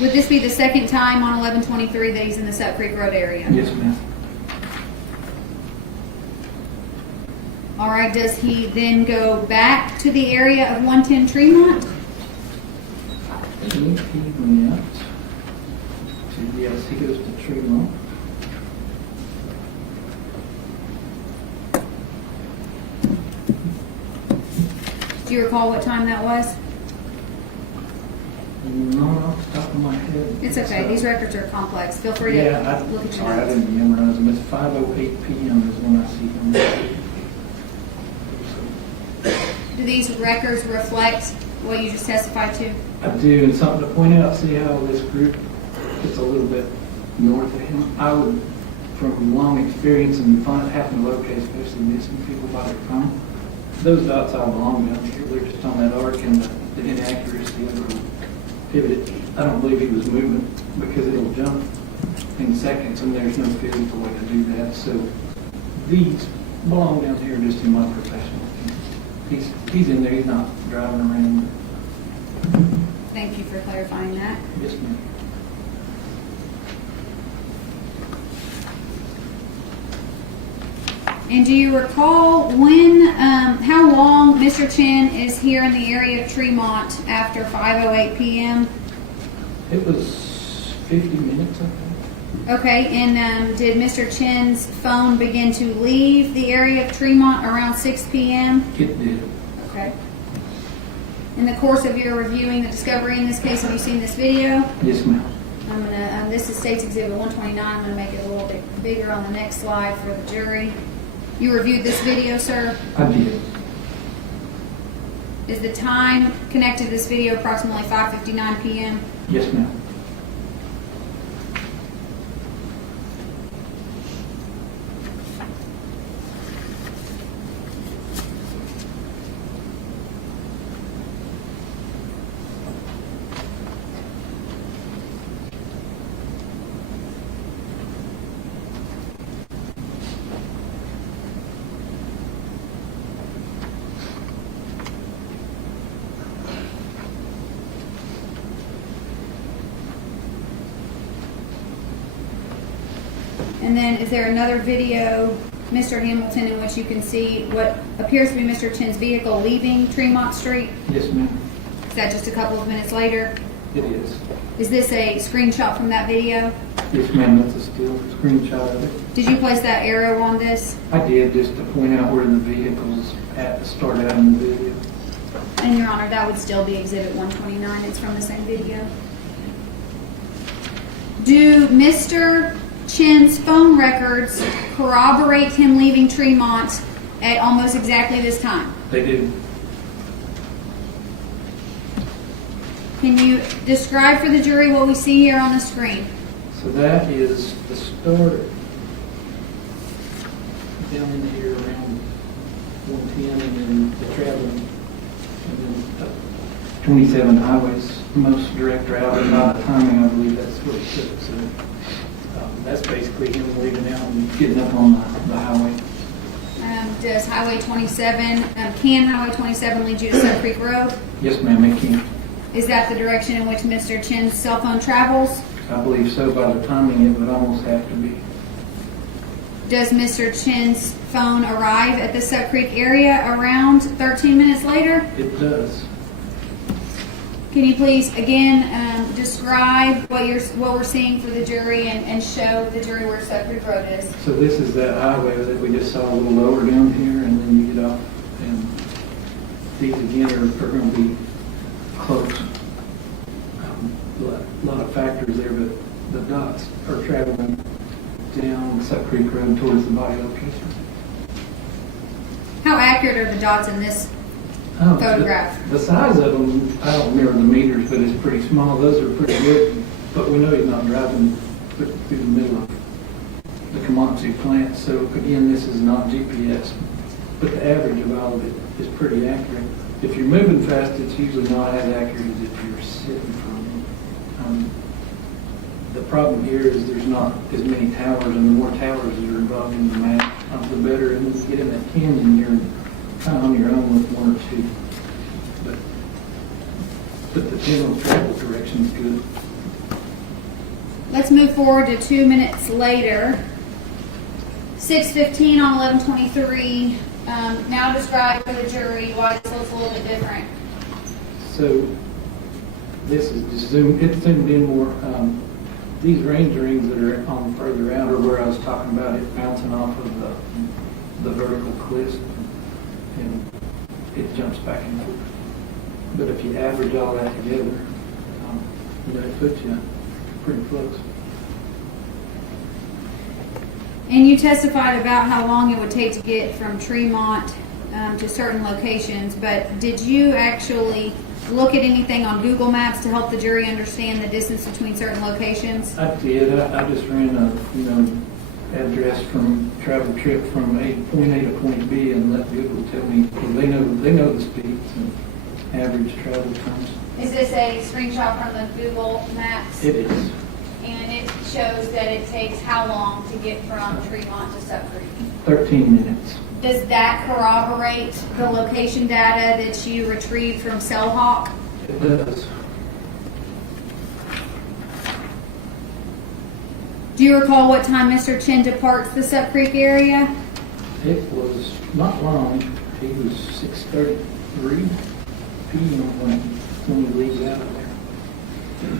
Would this be the second time on 11/23 that he's in the Sub Creek Road area? Yes, ma'am. All right, does he then go back to the area of 110 Tremont? I think he went to, yes, he goes to Tremont. Do you recall what time that was? Not off the top of my head. It's okay. These records are complex. Feel free to Yeah, look at your sorry, I notes. didn't memorize them. It's 5:08 p.m. is when I see him. Do these records reflect what you just testified to? I do, and something to point out, see how this group is a little bit north of him. I would, from long experience and having to locate, especially missing people by their phone, those dots all belong down here. They're just on that arc, and the inaccuracy of it will pivot it. I don't believe he was moving because it'll jump in seconds, and there's no physical way to do that. So these belong down here just in my professional opinion. He's in there, he's not driving around. Thank you for clarifying that. Yes, ma'am. And do you recall when, how long Mr. Chen is here in the area of Tremont after 5:08 p.m.? It was 50 minutes, I think. Okay, and did Mr. Chen's phone begin to leave the area of Tremont around 6 p.m.? It did. Okay. In the course of your reviewing the discovery in this case, have you seen this video? Yes, ma'am. I'm gonna, this is State's Exhibit 129. I'm gonna make it a little bit bigger on the next slide for the jury. You reviewed this video, sir? I did. Is the time connected to this video approximately 5:59 p.m.? Yes, ma'am. And then is there another video, Mr. Hamilton, in which you can see what appears to be Mr. Chen's vehicle leaving Tremont Street? Yes, ma'am. Is that just a couple of minutes later? It is. Is this a screenshot from that video? Yes, ma'am, that's a still screenshot of it. Did you place that arrow on this? I did, just to point out where the vehicle's at to start out in the video. And Your Honor, that would still be Exhibit 129. It's from the same video. Do Mr. Chen's phone records corroborate him leaving Tremont at almost exactly this time? They do. Can you describe for the jury what we see here on the screen? So that is the start down in here around 110 and then the traveling. And then 27 highways, most direct route, and by the timing, I believe that's what it took. So that's basically him leaving out and getting up on the highway. Does Highway 27, can Highway 27 lead you to Sub Creek Road? Yes, ma'am, it can. Is that the direction in which Mr. Chen's cell phone travels? I believe so. By the timing, it would almost have to be. Does Mr. Chen's phone arrive at the Sub Creek area around 13 minutes later? It does. Can you please, again, describe what we're seeing for the jury and show the jury where Sub Creek Road is? So this is that highway that we just saw a little lower down here, and then you get off, and these again are going to be close. A lot of factors there, but the dots are traveling down Sub Creek Road towards the body location. How accurate are the dots in this photograph? The size of them, I don't remember the meters, but it's pretty small. Those are pretty good, but we know he's not driving through the middle of the Comanche plant. So again, this is not GPS, but the average of all of it is pretty accurate. If you're moving fast, it's usually not as accurate as if you're sitting from it. The problem here is there's not as many towers, and the more towers that are involved in the map, the better. And when you get in that canyon, you're kind of on your own with one or two. But the general travel direction is good. Let's move forward to 2 minutes later. 6:15 on 11/23. Now describe for the jury why this looks a little bit different. So this is just it's zoomed in more. These range rings that are on further out are where I was talking about it bouncing off of the vertical cliffs, and it jumps back and forth. But if you average all that together, it puts you pretty close. And you testified about how long it would take to get from Tremont to certain locations, but did you actually look at anything on Google Maps to help the jury understand the distance between certain locations? I did. I just ran a address from travel trip from point A to point B and let Google tell me, because they know the speeds and average travel times. Is this a screenshot from the Google Maps? It is. And it shows that it takes how long to get from Tremont to Sub Creek? 13 minutes. Does that corroborate the location data that you retrieved from Cellhawk? It does. Do you recall what time Mr. Chen departs the Sub Creek area? It was not long. He was 6:33 p.m. when he leaves out of there.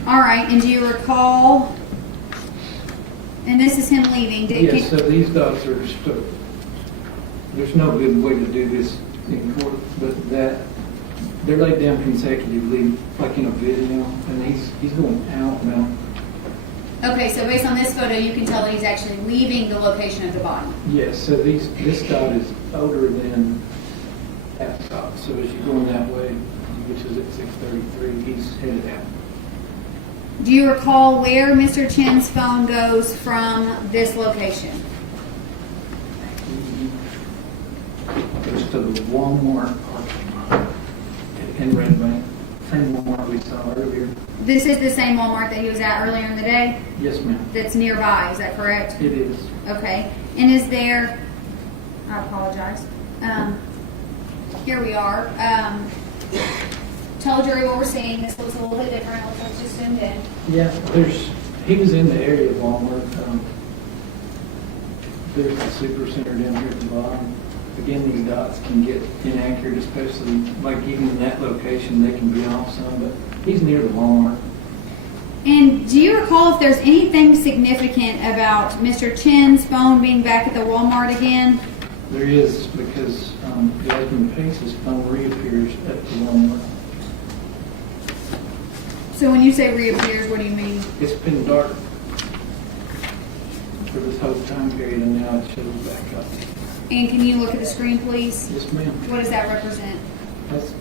All right, and do you recall, and this is him leaving. Yes, so these dots are stuck. There's no good way to do this in court, but they're laid down consecutively, like in a video, and he's going out now. Okay, so based on this photo, you can tell that he's actually leaving the location of the body. Yes, so this dot is older than that dot. So as you're going that way, which is at 6:33, he's headed out. Do you recall where Mr. Chen's phone goes from this location? Goes to the Walmart parking lot in Red Bank. Same Walmart we saw earlier. This is the same Walmart that he was at earlier in the day? Yes, ma'am. That's nearby, is that correct? It is. Okay. And is there, I apologize. Here we are. Tell the jury what we're seeing. This looks a little bit different. It looks like it's just zoomed in. Yeah, he was in the area of Walmart. there's the super center down here at the bottom. Again, these dots can get inaccurate, especially like even in that location, they can be off some, but he's near the Walmart. And do you recall if there's anything significant about Mr. Chen's phone being back at the Walmart again? There is, because Jasmine Pace's phone reappears at the Walmart. So when you say reappears, what do you mean? It's been dark for this whole time period, and now it shows back up. And can you look at the screen, please? Yes, ma'am. What does that represent? That's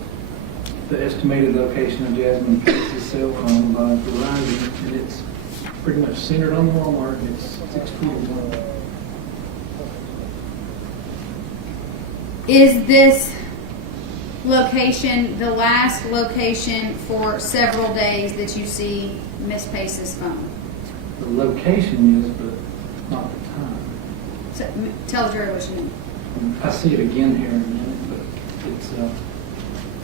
the estimated location of Jasmine Pace's cell phone by Verizon, and it's pretty much centered on the Walmart, and it's 641. Is this location the last location for several days that you see Miss Pace's phone? The location is, but not the time. So, tell the jury what you mean. I see it again here in a minute, but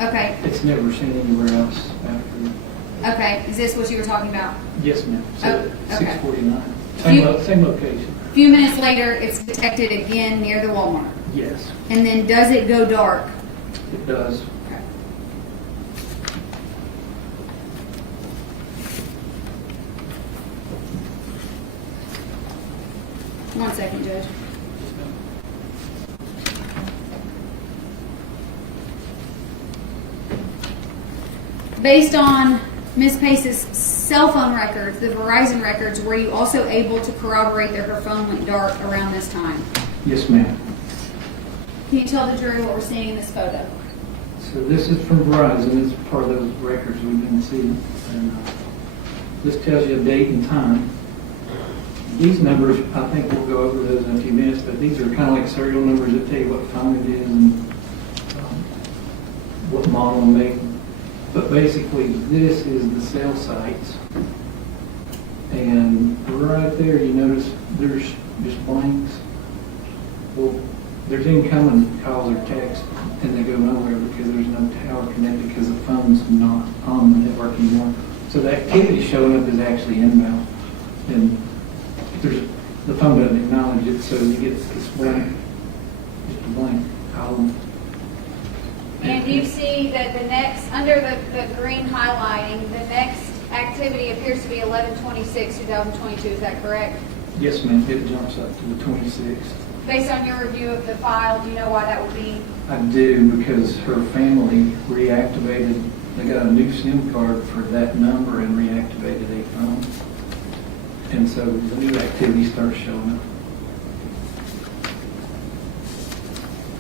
Okay. it's never seen anywhere else after. Okay. Is this what you were talking about? Yes, ma'am. So Oh, okay. 649. Same location. A few minutes later, it's detected again near the Walmart. Yes, And then does it go dark? it does. One second, Judge. Based on Ms. Pace's cell phone records, the Verizon records, were you also able to corroborate that her phone went dark around this time? Yes, ma'am. Can you tell the jury what we're seeing in this photo? So this is from Verizon. It's part of those records we've been seeing. And this tells you a date and time. These numbers, I think we'll go over those in a few minutes, but these are kind of like serial numbers that tell you what phone it is and what model and make. But basically, this is the cell sites. And right there, you notice there's just blanks. Well, there's incoming calls or texts, and they go nowhere because there's no tower connected because the phone's not on the network anymore. So the activity showing up is actually inbound. And the phone doesn't acknowledge it, so you get this blank, just a blank column. And you see that the next, under the green highlighting, the next activity appears to be 11/26/2022. Is that correct? Yes, ma'am. It jumps up to the 26th. Based on your review of the file, do you know why that would be? I do, because her family reactivated, they got a new SIM card for that number and reactivated a phone. And so the new activity starts showing up.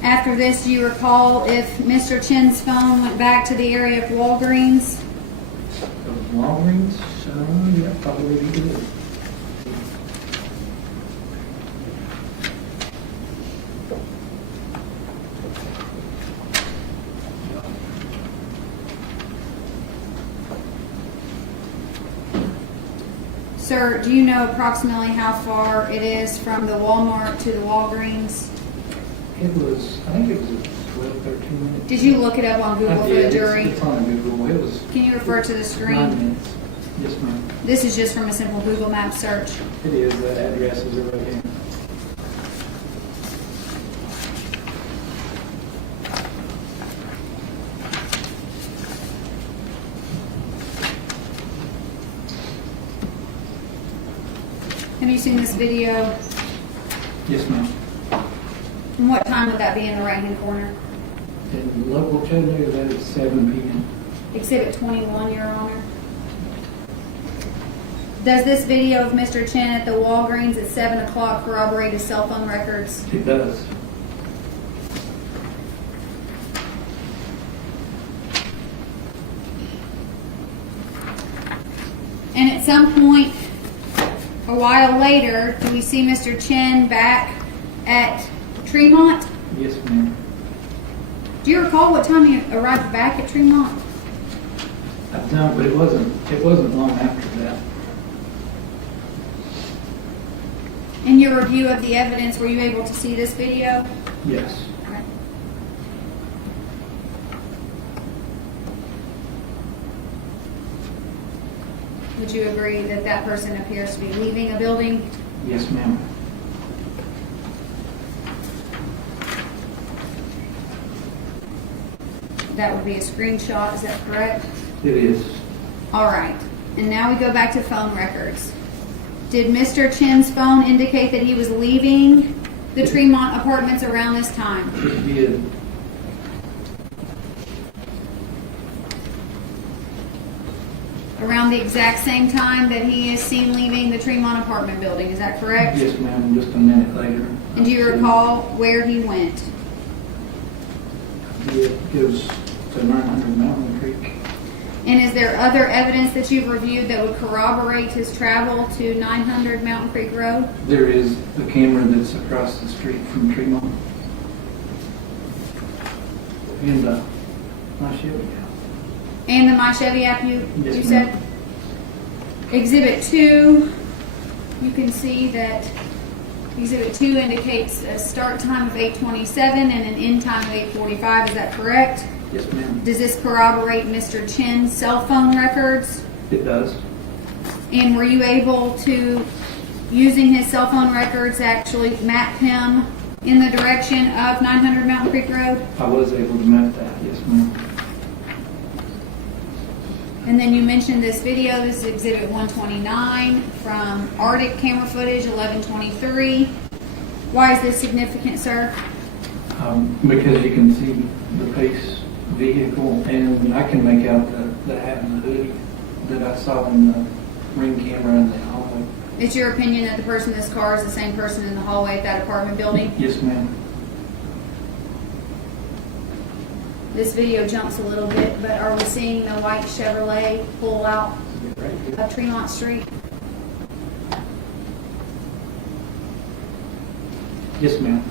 After this, do you recall if Mr. Chen's phone went back to the area of Walgreens? Of Walgreens? Yeah, probably he did. Sir, do you know approximately how far it is from the Walmart to the Walgreens? It was, I think it was 12, 13 minutes. Did you look it up on Google for the jury? It's on Google. It was Can you refer to the 9 screen? minutes. Yes, ma'am. This is just from a simple Google Maps search. It is. That address is right here. Have you seen this video? Yes, ma'am. And what time would that be in the right-hand corner? In the local Chattanooga, that is 7 p.m. Exhibit 21, Your Honor. Does this video of Mr. Chen at the Walgreens at 7 o'clock corroborate his cell phone records? It does. And at some point, a while later, do we see Mr. Chen back at Tremont? Yes, ma'am. Do you recall what time he arrived back at Tremont? I don't, but it wasn't long after that. In your review of the evidence, were you able to see this video? Yes. Okay. Would you agree that that person appears to be leaving a building? Yes, ma'am. that would be a screenshot, is that correct? It is. All right, and now we go back to phone records. Did Mr. Chen's phone indicate that he was leaving the Tremont Apartments around this time? It did. Around the exact same time that he is seen leaving the Tremont apartment building, is that correct? Yes, ma'am, just a minute later. And do you recall where he went? It goes to 900 Mountain Creek. And is there other evidence that you've reviewed that would corroborate his travel to 900 Mountain Creek Road? There is a camera that's across the street from Tremont. And my Chevy. And the My Chevy app you Yes, said? ma'am. Exhibit 2, you can see that Exhibit 2 indicates a start time of 8:27 and an end time of 8:45, is that correct? Yes, ma'am. Does this corroborate Mr. Chen's cell phone records? It does. And were you able to, using his cell phone records, actually map him in the direction of 900 Mountain Creek Road? I was able to map that, yes, ma'am. And then you mentioned this video, this is Exhibit 129 from Arctic camera footage, 11:23. Why is this significant, sir? Because you can see the Pace vehicle, and I can make out the hat and the hoodie that I saw in the ring camera in the hallway. It's your opinion that the person in this car is the same person in the hallway at that apartment building? Yes, ma'am. This video jumps a little bit, but are we seeing the white Chevrolet pull out of Tremont Street? Yes, ma'am.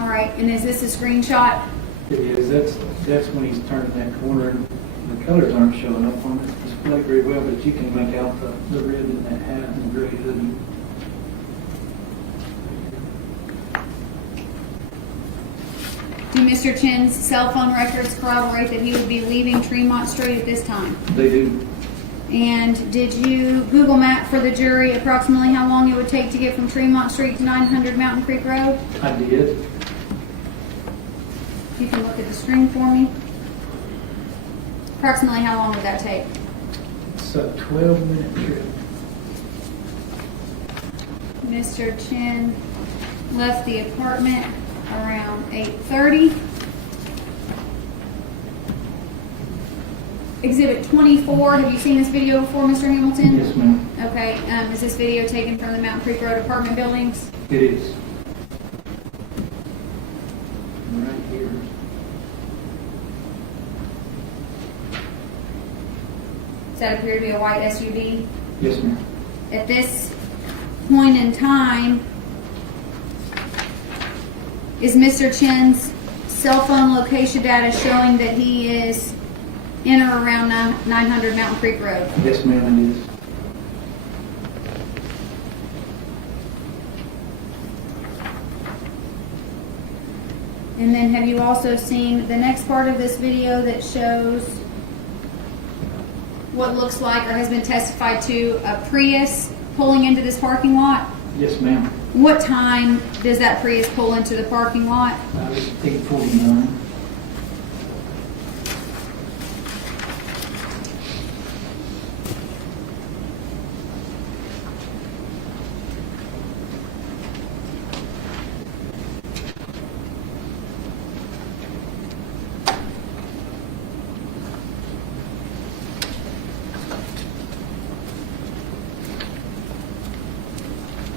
All right, and is this a screenshot? It is. That's when he's turning that corner. The colors aren't showing up on the display very well, but you can make out the red in that hat and the gray hoodie. Do Mr. Chen's cell phone records corroborate that he would be leaving Tremont Street at this time? They do. And did you Google map for the jury approximately how long it would take to get from Tremont Street to 900 Mountain Creek Road? I did. You can look at the screen for me. Approximately how long would that take? It's a 12-minute trip. Mr. Chen left the apartment around 8:30. Exhibit 24, have you seen this video before, Mr. Hamilton? Yes, ma'am. Okay, is this video taken from the Mountain Creek Road apartment buildings? It is. Right here. Does that appear to be a white SUV? Yes, ma'am. At this point in time, is Mr. Chen's cell phone location data showing that he is in or around 900 Mountain Creek Road? Yes, ma'am, it is. And then have you also seen the next part of this video that shows what looks like or has been testified to a Prius pulling into this parking lot? Yes, ma'am. What time does that Prius pull into the parking lot? That was 8:49.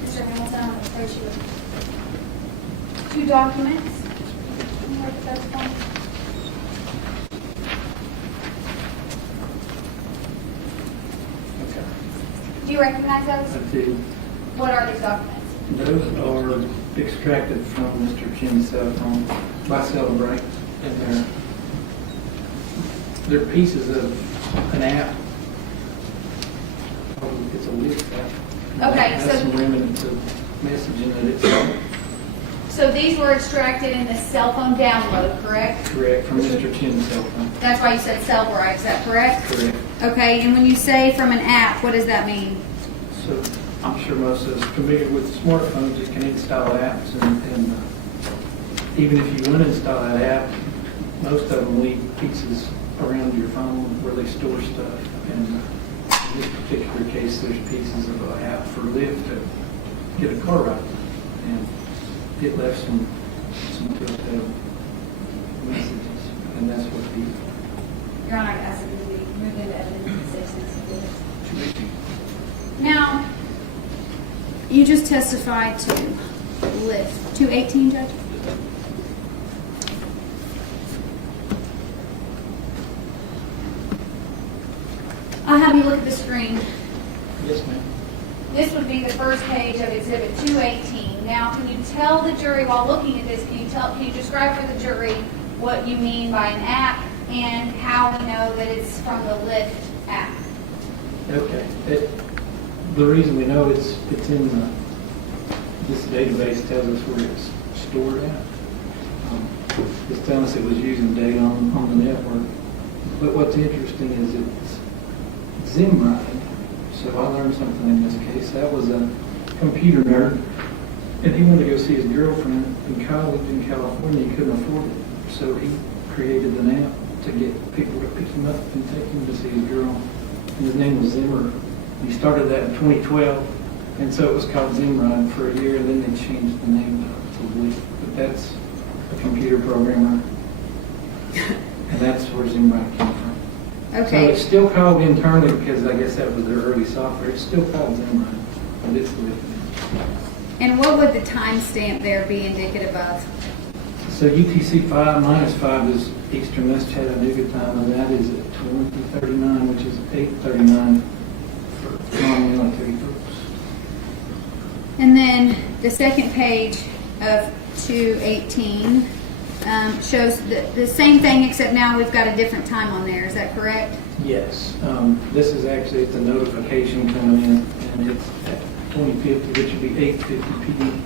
Mr. Hamilton, I'm going to approach you with 2 documents. Can you look at those for me? Okay. Do you recognize those? I do. What are these documents? Those are extracted from Mr. Chen's cell phone by Celebrate, and they're pieces of an app. It's a list app. Okay, It has so- some remnants of messaging that it's So these were extracted in the cell phone download, correct? correct from Mr. Chen's cell phone. That's why you said Cellbrite, is that correct? Correct. Okay, and when you say from an app, what does that mean? So I'm sure most of us are familiar with smartphones. You can install apps, and even if you want to install that app, most of them leave pieces around your phone where they store stuff. And in this particular case, there's pieces of an app for Lyft to get a car ride. And it left some telltale messages, and that's what the... Your Honor, I ask that we move into evidence and safety. Now, you just testified to Lyft. 218, Judge? I'll have you look at the screen. Yes, ma'am. This would be the first page of Exhibit 218. Now, can you tell the jury, while looking at this, can you describe for the jury what you mean by an app and how we know that it's from the Lyft app? Okay. The reason we know it's in this database tells us where it's stored at. It's telling us it was using data on the network. But what's interesting is it's Zimride. So I learned something in this case. That was a computer nerd, and he wanted to go see his girlfriend in college in California. He couldn't afford it. So he created an app to get people to pick him up and take him to see his girl. And his name was Zimmer. He started that in 2012, and so it was called Zimride for a year, and then they changed the name to Lyft. But that's a computer programmer, and that's where Zimride came from. Okay. So it's still called internally because I guess that was their early software. It's still called Zimride, but it's Lyft. And what would the timestamp there be indicative of? So UTC 5 minus 5 is Eastern West Chattanooga time, and that is at 2039, which is 8:39 for non-military folks. And then the second page of 218 shows the same thing, except now we've got a different time on there. Is that correct? Yes. This is actually it's a notification coming in, and it's at 2050, which would be 8:50 p.m.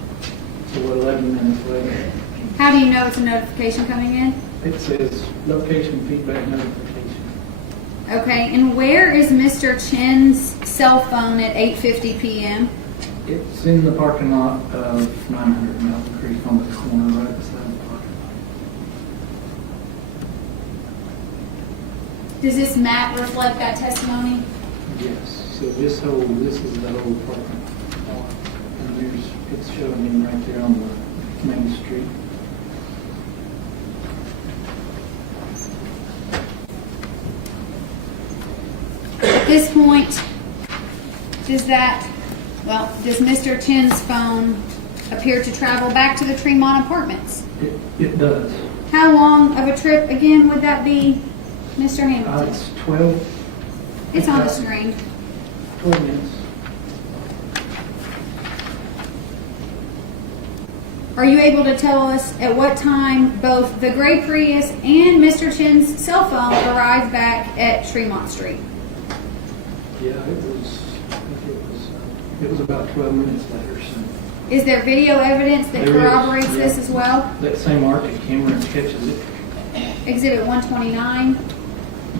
So what, 11 minutes later. How do you know it's a notification coming in? It says location feedback notification. Okay, and where is Mr. Chen's cell phone at 8:50 p.m.? It's in the parking lot of 900 Mountain Creek on the corner right beside the parking lot. Does this map reflect that testimony? Yes. So this is the whole parking lot. And it's showing him right there on the main street. At this point, does Mr. Chen's phone appear to travel back to the Tremont Apartments? It does. How long of a trip again would that be, Mr. Hamilton? It's 12. It's on the screen. 12 minutes. Are you able to tell us at what time both the gray Prius and Mr. Chen's cell phone arrived back at Tremont Street? Yeah, it was about 12 minutes later. So. Is there video evidence that corroborates this as well? That same Arctic camera catches it. Exhibit 129.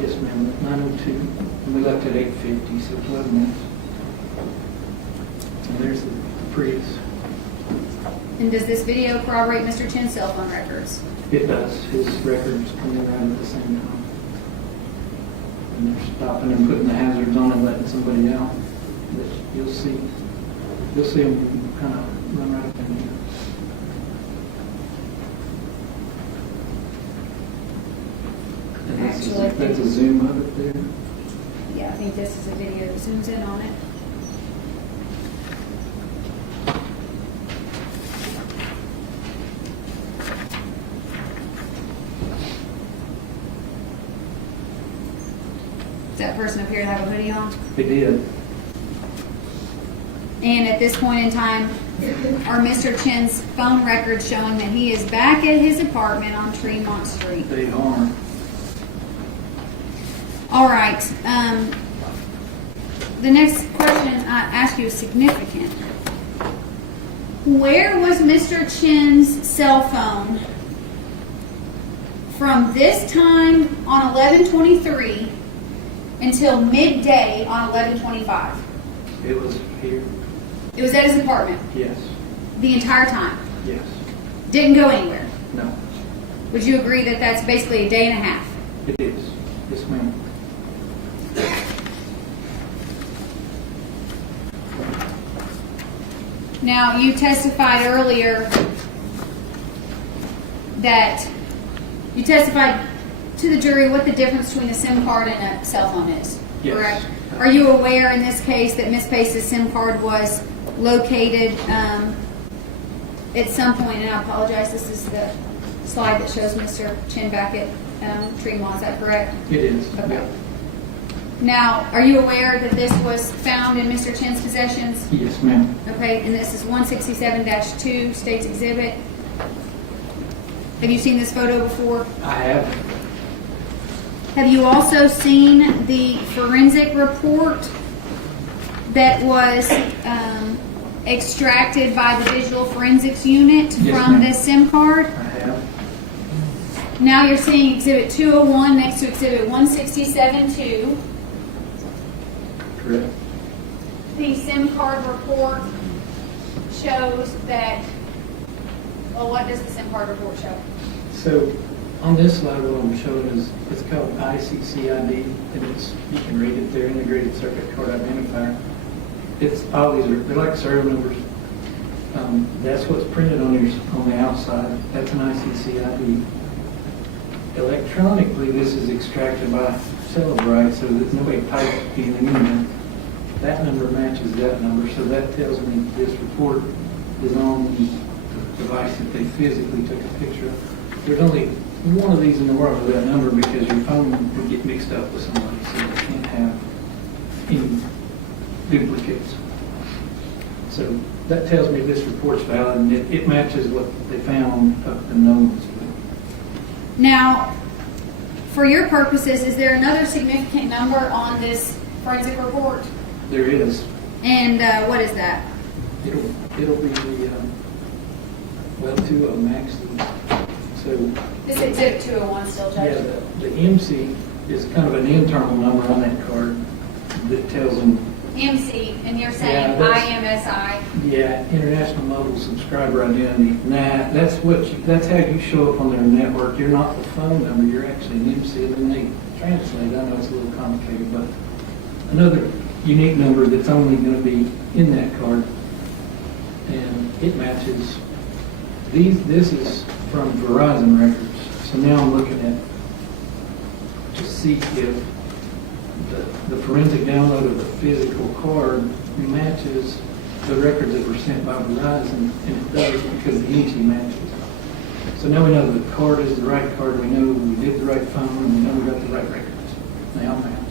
Yes, ma'am. 902. And we left at 8:50, so 12 minutes. And there's the Prius. And does this video corroborate Mr. Chen's cell phone records? It does. His records come in right at the same time. And they're stopping and putting the hazards on and letting somebody out. You'll see them kind of run right up in here. Actually, that's a zoom of it there. Yeah, I think this is a video that zooms in on it. Does that person appear to have a hoodie on? They did. And at this point in time, are Mr. Chen's phone records showing that he is back at his apartment on Tremont Street? They are. All right. The next question I ask you is significant. Where was Mr. Chen's cell phone from this time on 11/23 until midday on 11/25? It was here. It was at his apartment Yes. the entire time. Yes. Didn't go anywhere. No. Would you agree that that's basically a day and a half? It is. Yes, ma'am. Now, you testified earlier that you testified to the jury what the difference between a SIM card and a cell phone is, Yes. correct? Are you aware in this case that Ms. Pace's SIM card was located at some point, and I apologize, this is the slide that shows Mr. Chen back at Tremont, is that correct? It is. Okay. Yeah. Now, are you aware that this was found in Mr. Chen's possessions? Yes, ma'am. Okay, and this is 167-2, State's Exhibit. Have you seen this photo before? I have. Have you also seen the forensic report that was extracted by the digital forensics unit Yes, from ma'am. this SIM card? I have. Now you're seeing Exhibit 201 next to Exhibit 167-2. Correct. The SIM card report shows that, well, what does the SIM card report show? So on this slide, what I'm showing is, it's called ICCID, and it's, you can read it there, Integrated Circuit Card Identifier. It's all these are, they're like serial numbers. That's what's printed on the outside. That's an ICCID. Electronically, this is extracted by Celebrite, so that nobody typed anything in there. That number matches that number, so that tells me this report is on the device that they physically took a picture of. There's only one of these in the world with that number because your phone would get mixed up with somebody, so you can't have any duplicates. So that tells me this report's valid, and it matches what they found up in Nolan's. Now, for your purposes, is there another significant number on this forensic report? There is. And what is that? It'll be the, well, 2 of them actually. So, This Exhibit 201 still, Judge? yeah, the MC is kind of an internal number on that card that tells them, MC, and you're saying Yeah, that's- IMSI. yeah, International Mobile Subscriber Identity. Nah, that's how you show up on their network. You're not the phone number, you're actually an MC, and then they translate. I know it's a little complicated, but another unique number that's only going to be in that card, and it matches this is from Verizon records. So now I'm looking at to see if the forensic download of the physical card matches the records that were sent by Verizon, and it does because the ET matches. So now we know the card is the right card, we know we did the right phone, and we know we got the right records. They all match.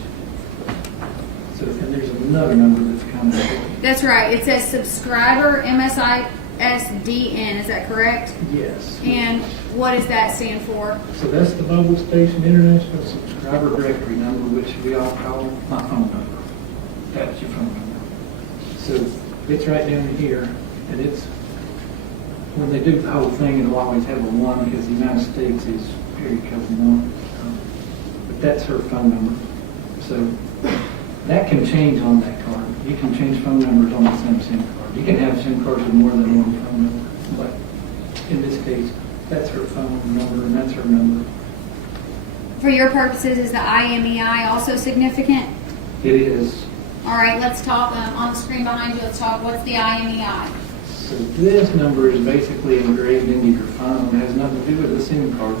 So, and there's another number that's kind of important. That's right. It says subscriber MSISDN. Is that correct? Yes. And what does that stand for? So that's the Mobile Station International Subscriber Directory number, which we all call my phone number. That's your phone number. So it's right down here, and it's, when they do the whole thing, it'll always have a 1 because the United States is period code 1. But that's her phone number. So that can change on that card. You can change phone numbers on the same SIM card. You can have SIM cards with more than one phone number, but in this case, that's her phone number and that's her number. For your purposes, is the IMEI also significant? It is. All right, let's talk on the screen behind you. Let's talk. What's the IMEI? So this number is basically engraved into your phone. It has nothing to do with the SIM card.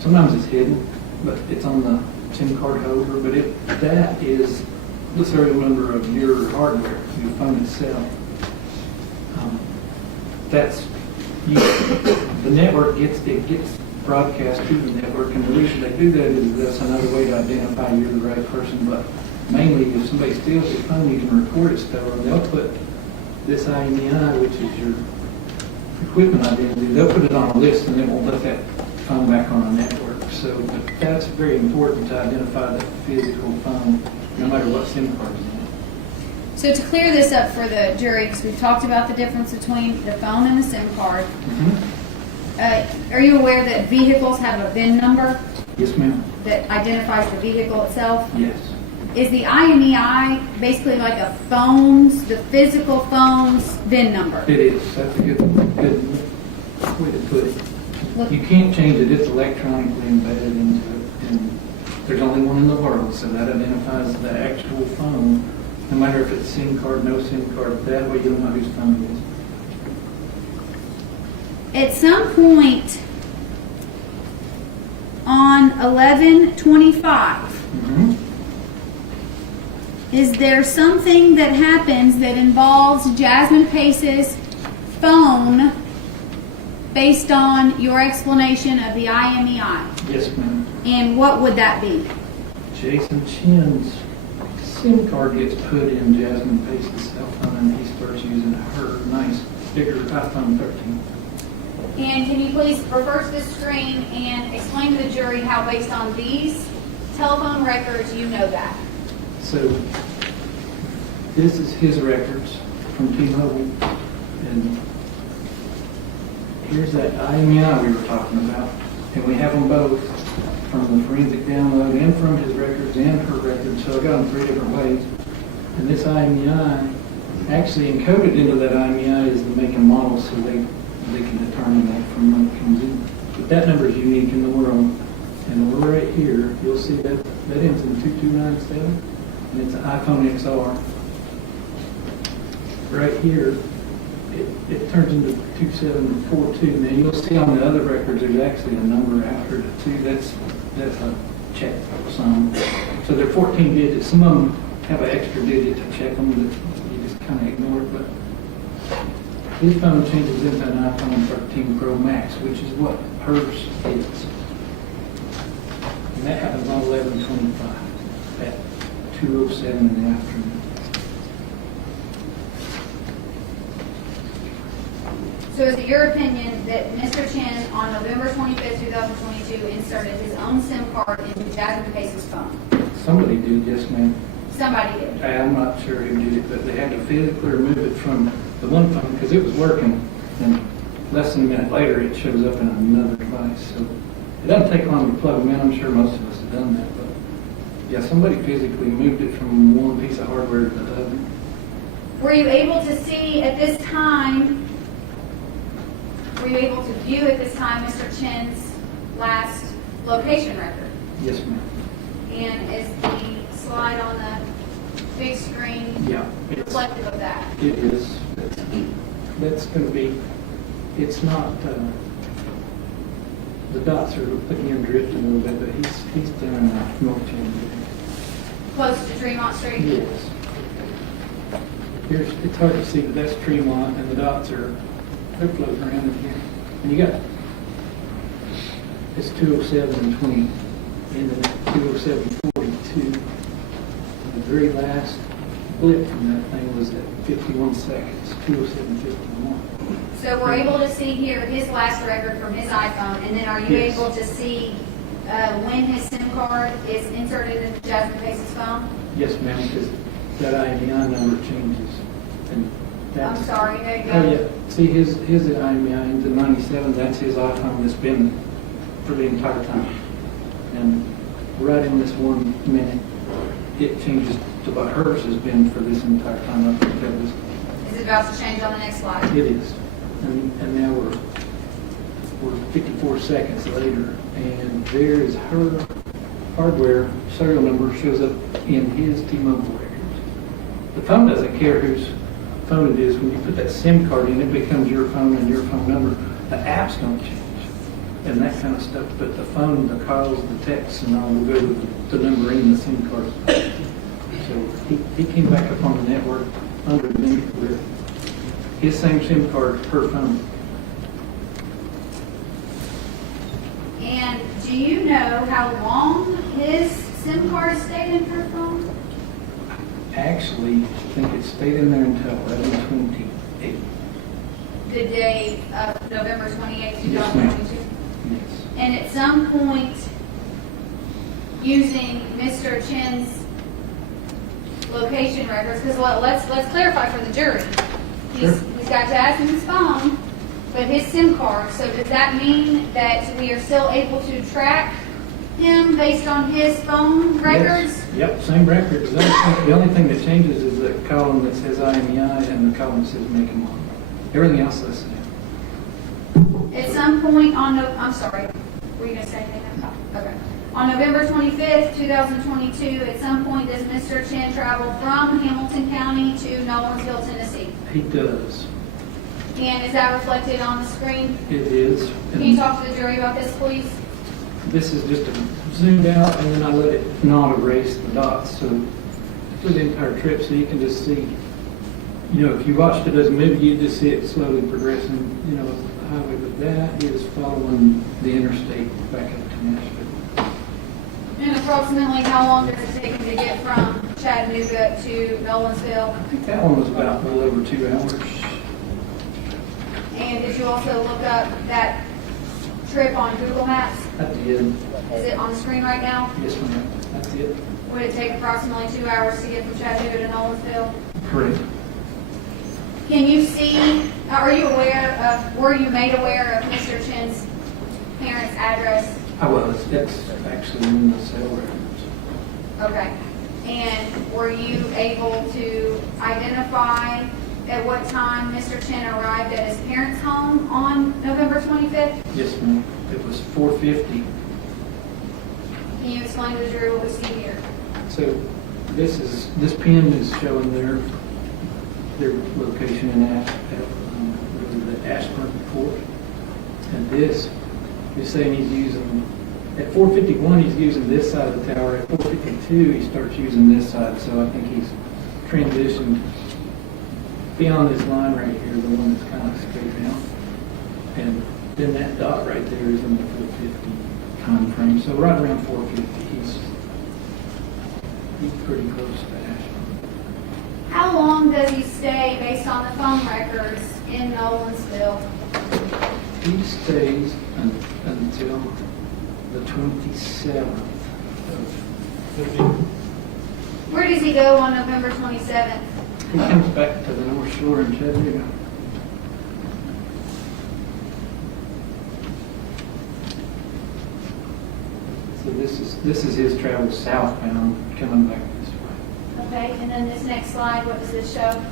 Sometimes it's hidden, but it's on the SIM card holder. But that is the serial number of your hardware, your phone itself. The network gets broadcast to the network, and the reason they do that is that's another way to identify you're the right person. But mainly, if somebody steals your phone, you can report it stolen. They'll put this IMEI, which is your equipment identity, they'll put it on a list, and they won't let that phone back on a network. So that's very important to identify the physical phone, no matter what SIM card is in it. So to clear this up for the jury, because we've talked about the difference between the phone and the SIM card, are you aware that vehicles have a VIN number? Yes, ma'am. That identifies the vehicle itself? Yes. Is the IMEI basically like the physical phone's VIN number? It is. That's a good way to put it. You can't change it, it's electronically embedded into it, and there's only one in the world, so that identifies the actual phone, no matter if it's SIM card, no SIM card, that way you don't know whose phone it is. At some point on 11/25, is there something that happens that involves Jasmine Pace's phone based on your explanation of the IMEI? Yes, ma'am. And what would that be? Jason Chen's SIM card gets put in Jasmine Pace's cell phone, and he starts using her nice bigger iPhone 13. And can you please refer to the screen and explain to the jury how, based on these telephone records, you know that? So this is his records from T-Mobile, and here's that IMEI we were talking about, and we have them both from the forensic download and from his records and her records, so I got them 3 different ways. And this IMEI, actually encoded into that IMEI is the make and model, so they can determine that from when it comes in. But that number is unique in the world, and we're right here, you'll see that ends in 2297, and it's an iPhone XR. Right here, it turns into 2742. Now you'll see on the other records there's actually a number after the 2. That's a check sum. So they're 14 digits. Some of them have an extra digit to check them that you just kind of ignore it. But his phone changes into an iPhone 13 Pro Max, which is what hers is. And that happens on 11/25 at 2:07 in the afternoon. So is it your opinion that Mr. Chen on November 25th, 2022 inserted his own SIM card into Jasmine Pace's phone? Somebody did, yes ma'am. Somebody did. I'm not sure who did it, but they had to physically remove it from the one phone because it was working, and less than a minute later it shows up in another device. So it doesn't take long to plug them in. I'm sure most of us have done that, but yeah, somebody physically moved it from one piece of hardware to the other. Were you able to see at this time, were you able to view at this time Mr. Chen's last location record? Yes ma'am. And is the slide on the big screen reflective of that? It is. That's going to be, it's not, the dots are again drifting a little bit, but he's down North Chandler. Close to Tremont Street? Yes. It's hard to see, but that's Tremont, and the dots are, they're floating around in here. And you got, it's 2:07 and 20, and then 2:07:42. The very last blip from that thing was at 51 seconds, 2:07:51. So we're able to see here his last record from his iPhone, and then are you Yes. able to see when his SIM card is inserted into Jasmine Pace's phone? Yes, ma'am, because that IMEI number changes. And that's, I'm sorry, there you go. oh yeah, see his IMEI into 97, that's his iPhone that's been for the entire time. And right in this 1 minute, it changes to what hers has been for this entire time up until this. Is it about to change on the next slide? It is. And now we're 54 seconds later, and there is her hardware serial number shows up in his T-Mobile records. The phone doesn't care whose phone it is. When you put that SIM card in, it becomes your phone and your phone number. The apps don't change and that kind of stuff, but the phone, the calls, the texts, and all will go with the number in the SIM card. So he came back up on the network underneath with his same SIM card, her phone. And do you know how long his SIM card stayed in her phone? Actually, I think it stayed in there until 11/28. The day of November 28th, Yes, ma'am. 2022? Yes. And at some point, using Mr. Chen's location records, because let's clarify for the jury. He's got Jasmine's phone, but his SIM card. So does that mean that we are still able to track him based on his phone records? Yes. Yep, same records. The only thing that changes is the column that says IMEI and the column that says make and model. Everything else is the same. At some point on, I'm sorry, were you going to say anything? Okay. On November 25th, 2022, at some point does Mr. Chen travel from Hamilton County to Nolensville, Tennessee? He does. And is that reflected on the screen? It is. Can you talk to the jury about this, please? This is just a zoomed out, and then I let it not erase the dots. So for the entire trip, so you can just see, you know, if you watched it as a movie, you just see it slowly progressing, you know, the highway, but that is following the interstate back up to Nashville. And approximately how long does it take him to get from Chattanooga to Nolensville? I think that one was about a little over 2 hours. And did you also look up that trip on Google Maps? I did. Is it on the screen right now? Yes, ma'am. That's it. Would it take approximately 2 hours to get from Chattanooga to Nolensville? Correct. Can you see, are you aware of, were you made aware of Mr. Chen's parents' address? I was. That's actually in the cell records. Okay. And were you able to identify at what time Mr. Chen arrived at his parents' home on November 25th? Yes, ma'am. It was 4:50. Can you explain to the jury what we see here? So this pin is showing their location in the Ashburn Fort, and this is saying he's using at 4:51 he's using this side of the tower. At 4:52 he starts using this side. So I think he's transitioned beyond this line right here, the one that's kind of straight down, and then that dot right there is in the 4:50 time frame. So right around 4:50 he's pretty close to Ashburn. How long does he stay based on the phone records in Nolensville? He stays until the 27th of. Where does he go on November 27th? He comes back to the North Shore in Chattanooga. So this is his travel southbound coming back this way. Okay, and then this next slide, what does this show?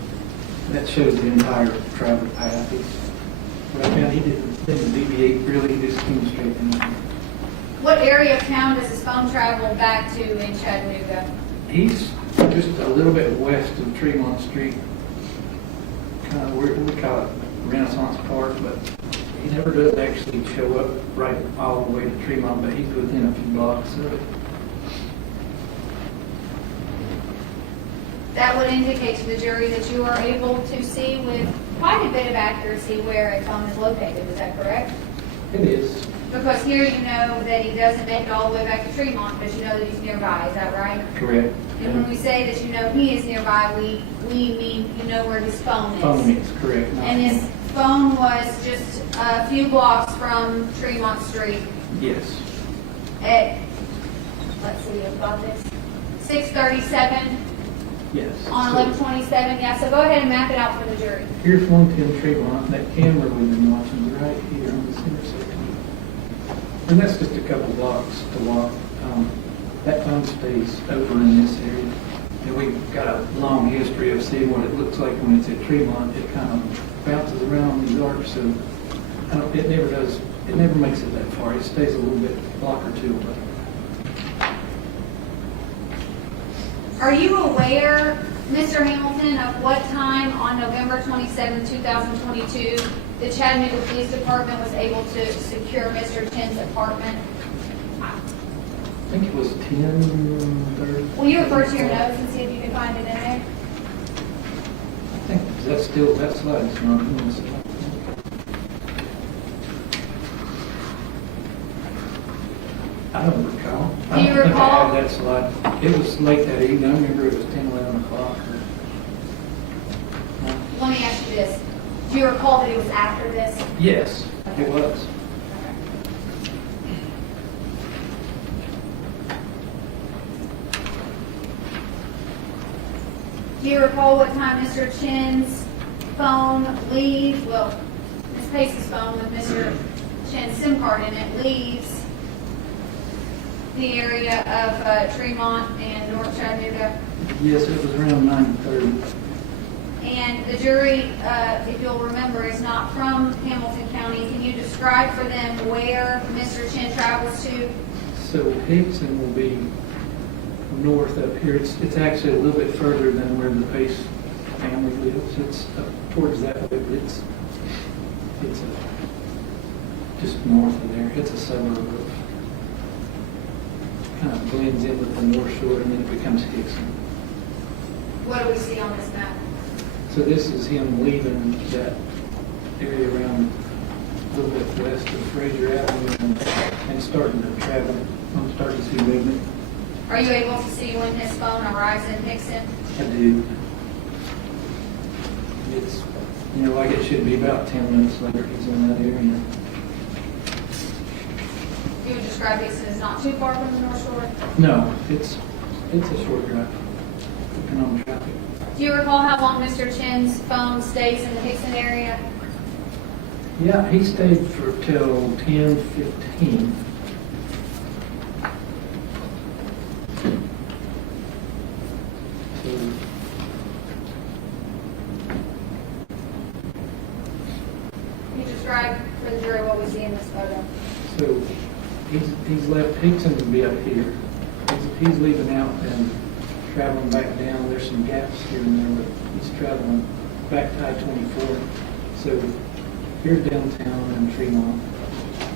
That shows the entire travel path. What I found, he didn't deviate really, he just came straight in. What area of town does his phone travel back to in Chattanooga? He's just a little bit west of Tremont Street. Kind of we call it Renaissance Park, but he never does actually show up right all the way to Tremont, but he's within a few blocks of it. That would indicate to the jury that you are able to see with quite a bit of accuracy where a phone is located. Is that correct? It is. Because here you know that he doesn't make it all the way back to Tremont, but you know that he's nearby. Is that right? Correct. And when we say that you know he is nearby, we mean you know where his phone is. Phone is correct. And his phone was just a few blocks from Tremont Street. Yes. At, let's see, I've got this, 637 Yes. on 1127. Yeah, so go ahead and map it out for the jury. Here's 110 Tremont. That camera we've been watching is right here on this intersection. And that's just a couple blocks to walk. That phone stays over in this area. And we've got a long history of seeing what it looks like when it's at Tremont. It kind of bounces around these arcs, so it never makes it that far. It stays a little bit, a block or two away. Are you aware, Mr. Hamilton, of what time on November 27, 2022, the Chattanooga Police Department was able to secure Mr. Chen's apartment? I think it was 10:30. Will you refer to your notes and see if you can find it in there? I think that's still that slide. It's not in this slide. I don't recall. Do you recall? I don't think I had that slide. It was late that evening. I remember it was 10, 11 o'clock. Let me ask you this. Do you recall that it was after this? Yes, it was. Do you recall what time Mr. Chen's phone leaves? Well, Ms. Pace's phone with Mr. Chen's SIM card in it leaves the area of Tremont and North Chattanooga? Yes, it was around 9:30. And the jury, if you'll remember, is not from Hamilton County. Can you describe for them where Mr. Chen travels to? So Hickson will be north up here. It's actually a little bit further than where the Pace family lives. It's up towards that way, but it's just north of there. It's a suburb of, kind of blends in with the North Shore, and then it becomes Hickson. What do we see on this map? So this is him leaving that area around a little bit west of Fraser Avenue and starting to travel. I'm starting to see movement. Are you able to see when his phone arrives in Hickson? I do. It's, like it should be about 10 minutes later he's in that area. You would describe Hickson as not too far from the North Shore? No, it's a short drive, depending on traffic. Do you recall how long Mr. Chen's phone stays in the Hickson area? Yeah, he stayed for till 10:15. Can you describe for the jury what we see in this photo? So he's left Hickson to be up here. He's leaving out and traveling back down. There's some gaps here and there, but he's traveling back to I-24. So here's downtown and Fremont.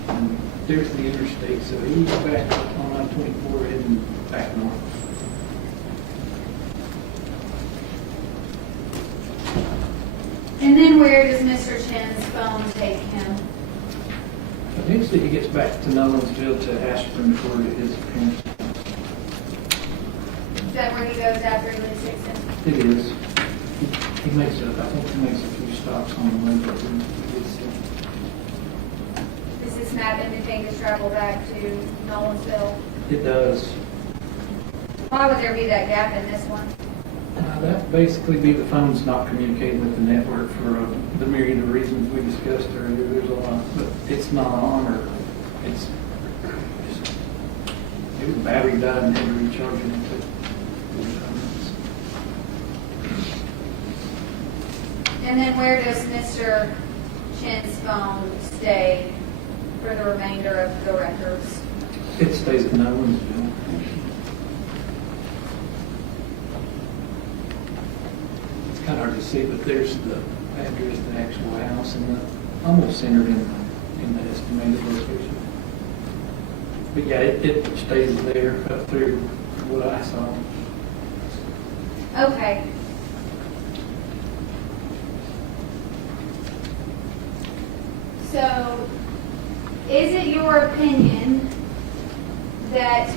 And there's the interstate. So he's back on I-24 heading back north. And then where does Mr. Chen's phone take him? Eventually he gets back to Nolensville to Ashburn for his parents' house. Is that where he goes after he leaves Hickson? It is. He makes I think he makes a few stops on the way, but he gets Does this map indicate his travel back to Nolensville? It does. Why would there be that gap in this one? That basically be the phone's not communicating with the network for the myriad of reasons we discussed earlier. There's a lot, but it's not on, or it's just maybe the battery died and had to recharge it. And then where does Mr. Chen's phone stay for the remainder of the records? It stays at Nolensville. It's kind of hard to see, but there's the address, the actual house, and almost centered in the estimated location. But yeah, it stays there up through what I saw. Okay. So, is it your opinion that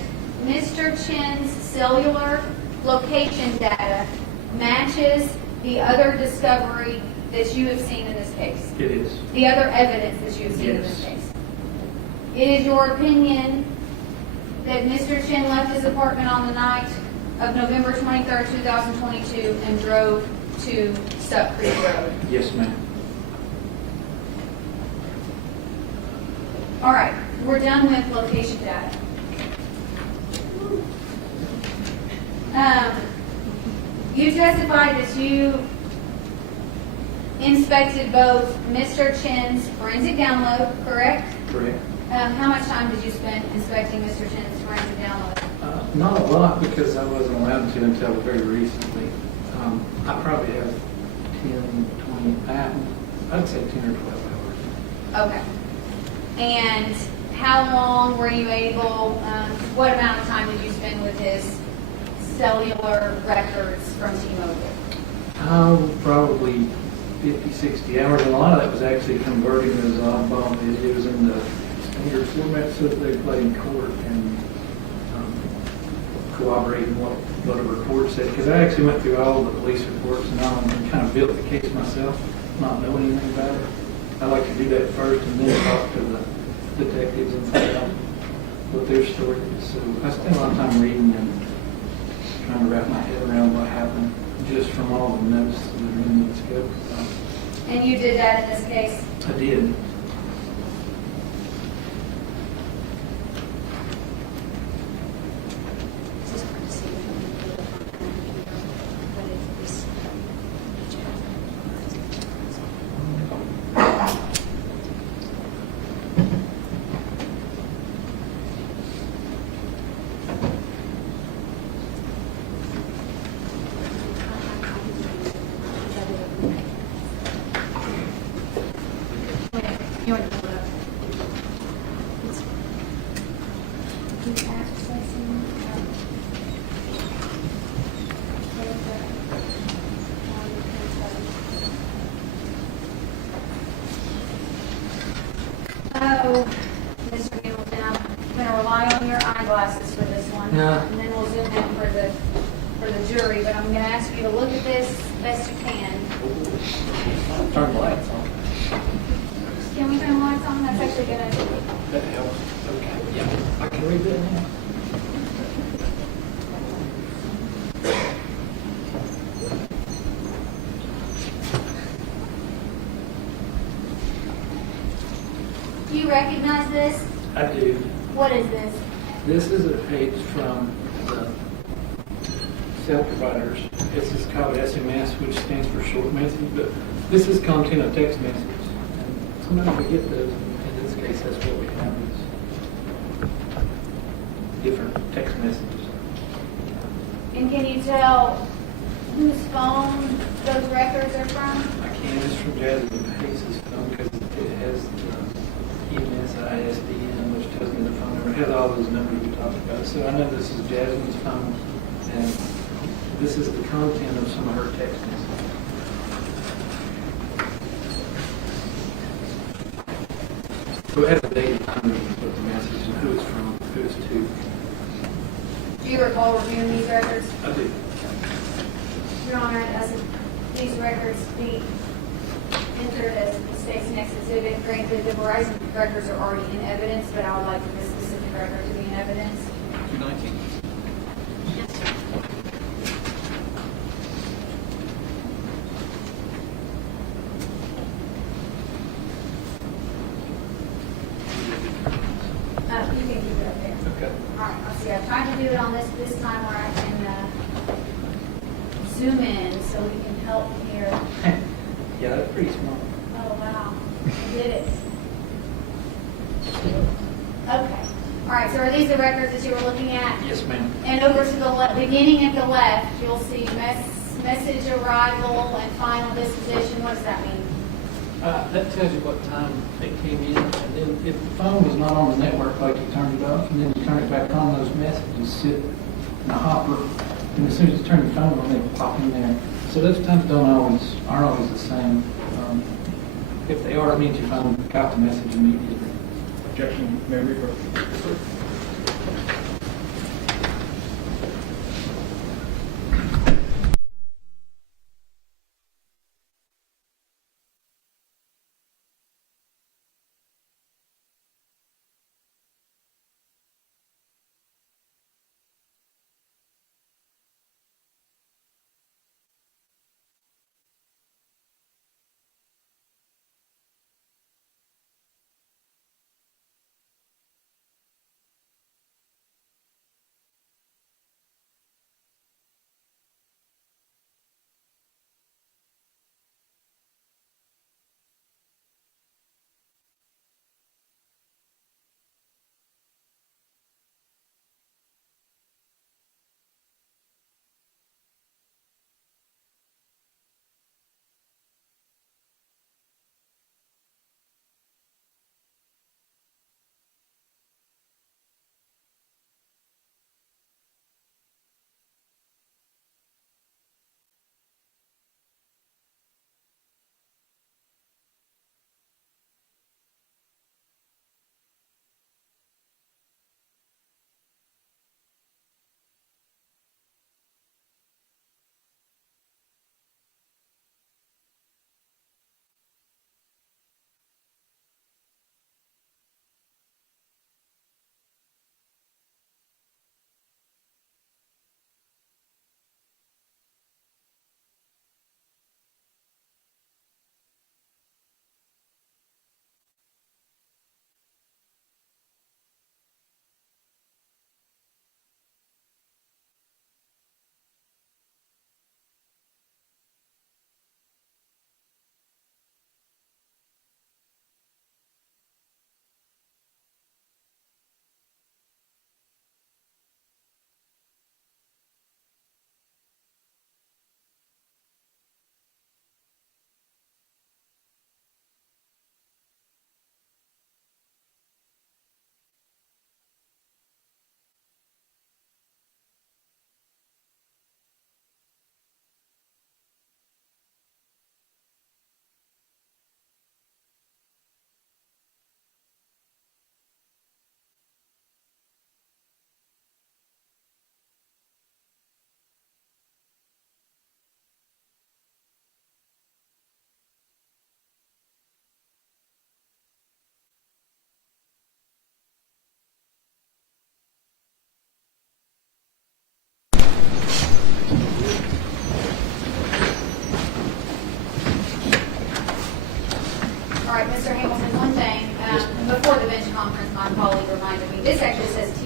Mr. Chen's cellular location data matches the other discovery that you have seen in this case? It is. The other evidence that you have seen in this case? It is your opinion that Mr. Chen left his apartment on the night of November 23rd, 2022 and drove to Stuck Creek Road? Yes, ma'am. All right, we're done with location data. You testified that you inspected both Mr. Chen's forensic download, correct? Correct. How much time did you spend inspecting Mr. Chen's forensic download? Not a lot, because I wasn't allowed to until very recently. I probably have 10, 20, I'd say 10 or 12 hours. Okay. And how long were you able, what amount of time did you spend with his cellular records from T-Mobile? Probably 50, 60 hours, and a lot of that was actually converting those oddball videos into standard format so that they play in court and corroborating what a report said. Because I actually went through all the police reports and all and kind of built the case myself, not knowing anything about it. I like to do that first and then talk to the detectives and find out what their story is. So I spent a lot of time reading and trying to wrap my head around what happened just from all the notes that are in the scope. And you did that in this case? I did. Oh, Mr. Hamilton, I'm gonna rely on your eyeglasses for this one. Yeah. And then we'll zoom in for the jury, but I'm gonna ask you to look at this best you can. Turn the lights on. Can we turn the lights on? That's actually gonna. That helps. Okay, yeah, I can read that now. Do you recognize this? I do. What is this? This is a page from the cell providers. This is called SMS, which stands for short message, but this is content of text message. And sometimes we get those, in this case, that's what we have is different text messages. And can you tell whose phone those records are from? I can, it's from Jasmine Pace's phone because it has the EMS ISDN, which tells me the phone number. It has all those numbers we talked about. So I know this is Jasmine's phone, and this is the content of some of her text messages. So it has a date and time with the message and who it's from, who it's to. Do you recall reviewing these records? I do. Your Honor, as these records be entered as the state's next exhibit, granted the Verizon records are already in evidence, but I would like for this specific record to be in evidence. 219. You can keep it up there. Okay. All right, let's see. I tried to do it on this time where I can zoom in so we can help here. Yeah, that's pretty smart. Oh, wow. I did it. Okay. All right, so are these the records that you were looking at? Yes, ma'am. And over to the beginning at the left, you'll see message arrival and final disposition. What does that mean? That tells you what time it came in, and then if the phone was not on the network, like you turned it off, and then you turn it back on, those messages sit in a hopper, and as soon as you turn the phone on, they pop in there. So those times aren't always the same. If they are, it means you finally got the message immediately. Objection, may I refer?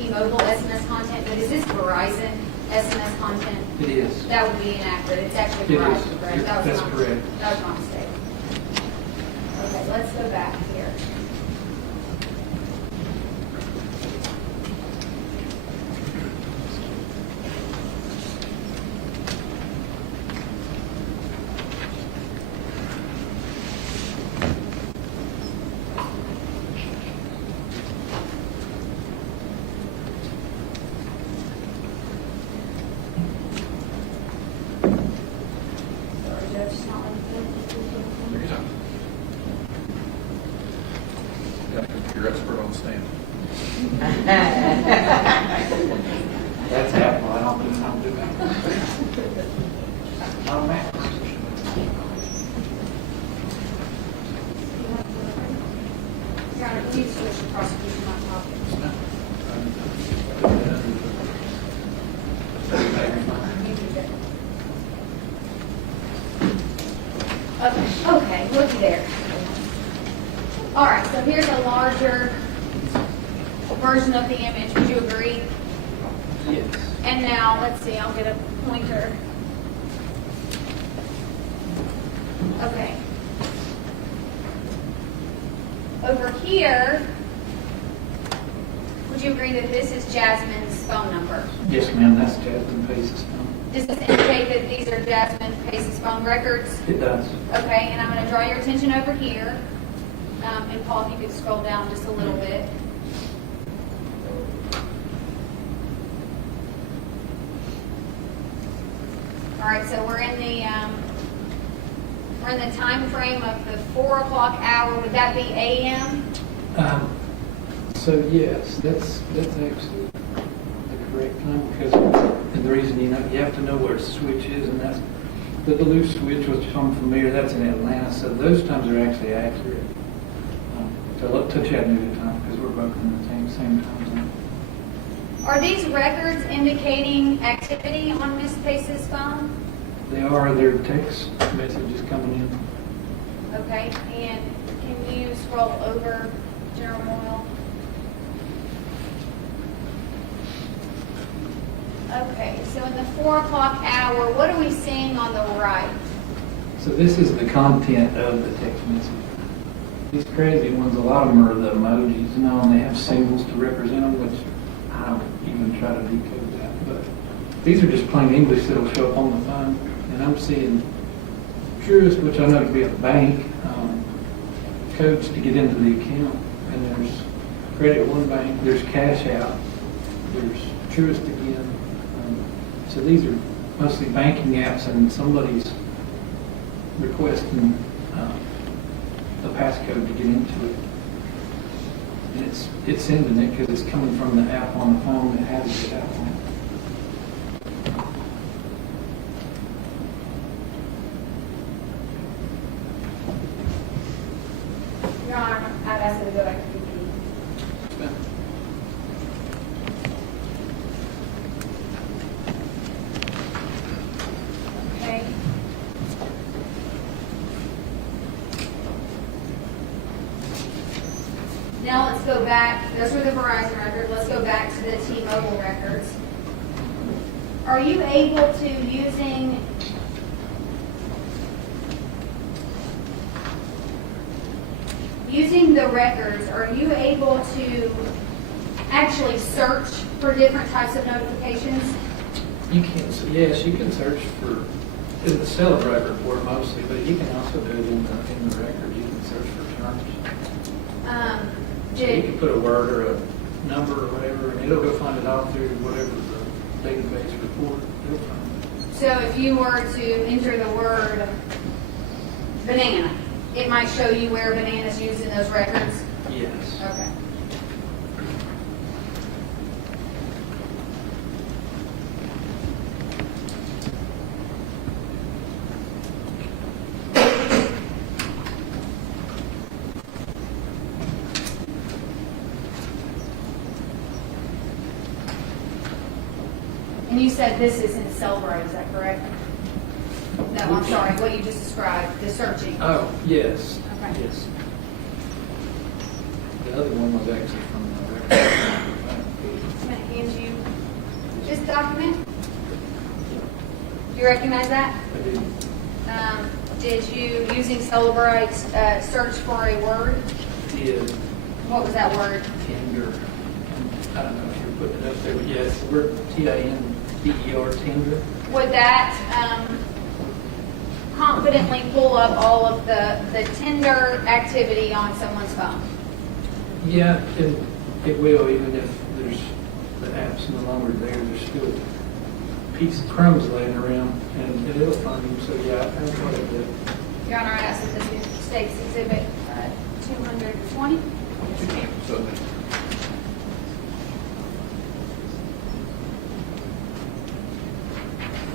T-Mobile SMS content, but is this Verizon SMS content? It is. That would be inaccurate. It's actually It is. Verizon, correct? That's correct. That was my mistake. Okay, let's go back here. Sorry, Judge, it's not like You're expert on stand. That's Apple, I don't do that. Oh, man. Your Honor, please switch to prosecution on topic. Okay, looky there. All right, so here's a larger version of the image. Would you agree? Yes. And now, let's see, I'll get a pointer. Okay. Over here, would you agree that this is Jasmine's phone number? Yes, ma'am, that's Jasmine Pace's phone. Does this indicate that these are Jasmine Pace's phone records? It does. Okay, and I'm going to draw your attention over here. And Paul, if you could scroll down just a little bit. All right, so we're in the time frame of the 4 o'clock hour. Would that be AM? So yes, that's actually the correct time, because and the reason you have to know where the switch is, and that's the Duluth switch, which I'm familiar, that's in Atlanta, so those times are actually accurate to Chattanooga time, because we're both in the same time zone. Are these records indicating activity on Miss Pace's phone? They are, their text messages coming in. Okay, and can you scroll over General Moyle? Okay, so in the 4 o'clock hour, what are we seeing on the right? So this is the content of the text message. These crazy ones, a lot of them are the emojis, and they have symbols to represent them, which I don't even try to decode that. But these are just plain English that'll show up on the phone. And I'm seeing Truist, which I know to be a bank, codes to get into the account. And there's Credit One Bank, there's Cash Out, there's Truist again. So these are mostly banking apps, and somebody's requesting the passcode to get into it. And it's sending it because it's coming from the app on the phone that has the app on it. Your Honor, I've asked her to go back to PP. Okay. Now let's go back. Those were the Verizon records. Let's go back to the T-Mobile records. Are you able to, using the records, are you able to actually search for different types of notifications? You can, yes, you can search for in the Celebrate report mostly, but you can also do it in the record. You can search for terms. So you can put a word or a number or whatever, and it'll go find it out through whatever the database report it'll find it. So if you were to enter the word banana, it might show you where banana is used in those records? Yes. Okay. And you said this is in Celebrate, is that correct? No, I'm sorry, what you just described, the searching. Oh, yes. Okay. Yes. The other one was actually from the record. Yes, ma'am. this document? Do you recognize that? I did. Did you, using Celebrite, search for a word? Did What was that word? tender. I don't know if you're putting it up there, but yes, the word T-I-N-D-E-R, tender. Would that confidently pull up all of the Tinder activity on someone's phone? Yeah, it will, even if there's the app's no longer there, there's still a piece of crumbs laying around, and it'll find them. So yeah, I'm part of it. Your Honor, I ask that this State's Exhibit 220. So,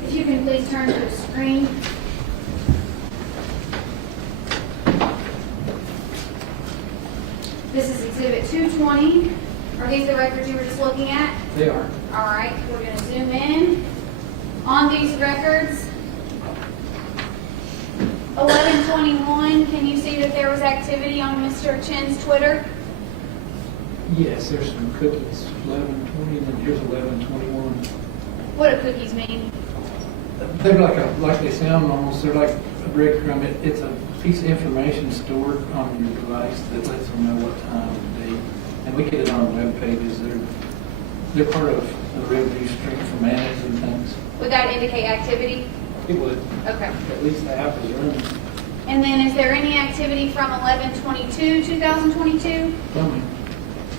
If you can please turn to the screen. This is Exhibit 220. Are these the records you were just looking at? They are. All right, we're going to zoom in on these records. 1121, can you see that there was activity on Mr. Chen's Twitter? Yes, there's some cookies, 11:20, and then here's 11:21. What do cookies mean? They're like they sound almost. They're like a breadcrumb. It's a piece of information stored on your device that lets them know what time of day. And we get it on web pages. They're part of the revenue stream from ads and things. Would that indicate activity? It would. Okay. At least the app is running. And then is there any activity from 11/22/2022? Coming.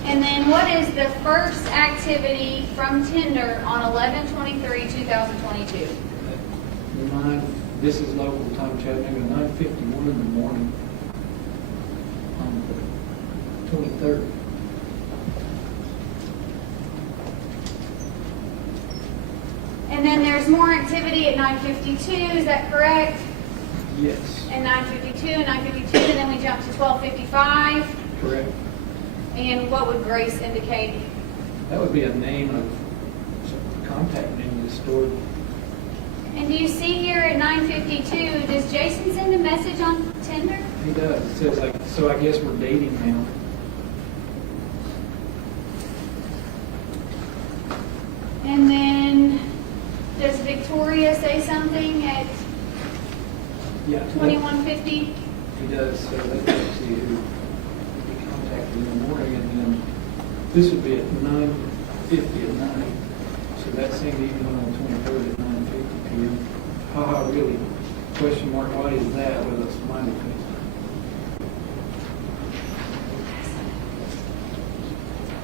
And then what is the first activity from Tinder on 11/23/2022? This is local time, Chattanooga, 9:51 in the morning on the 23rd. And then there's more activity at 9:52, is that correct? Yes. And 9:52 and 9:52, and then we jump to 12:55. Correct. And what would Grace indicate? That would be a name of contact name that's stored. And do you see here at 9:52, does Jason send a message on Tinder? He does. It says like, so I guess we're dating now. And then does Victoria say something at Yeah. 21:50? He does. So that tells you who he contacted in the morning, and then this would be at 9:50 at night. So that same evening on the 23rd at 9:50 p.m. Haha, really? Question mark, why is that? Well, it's smiley face.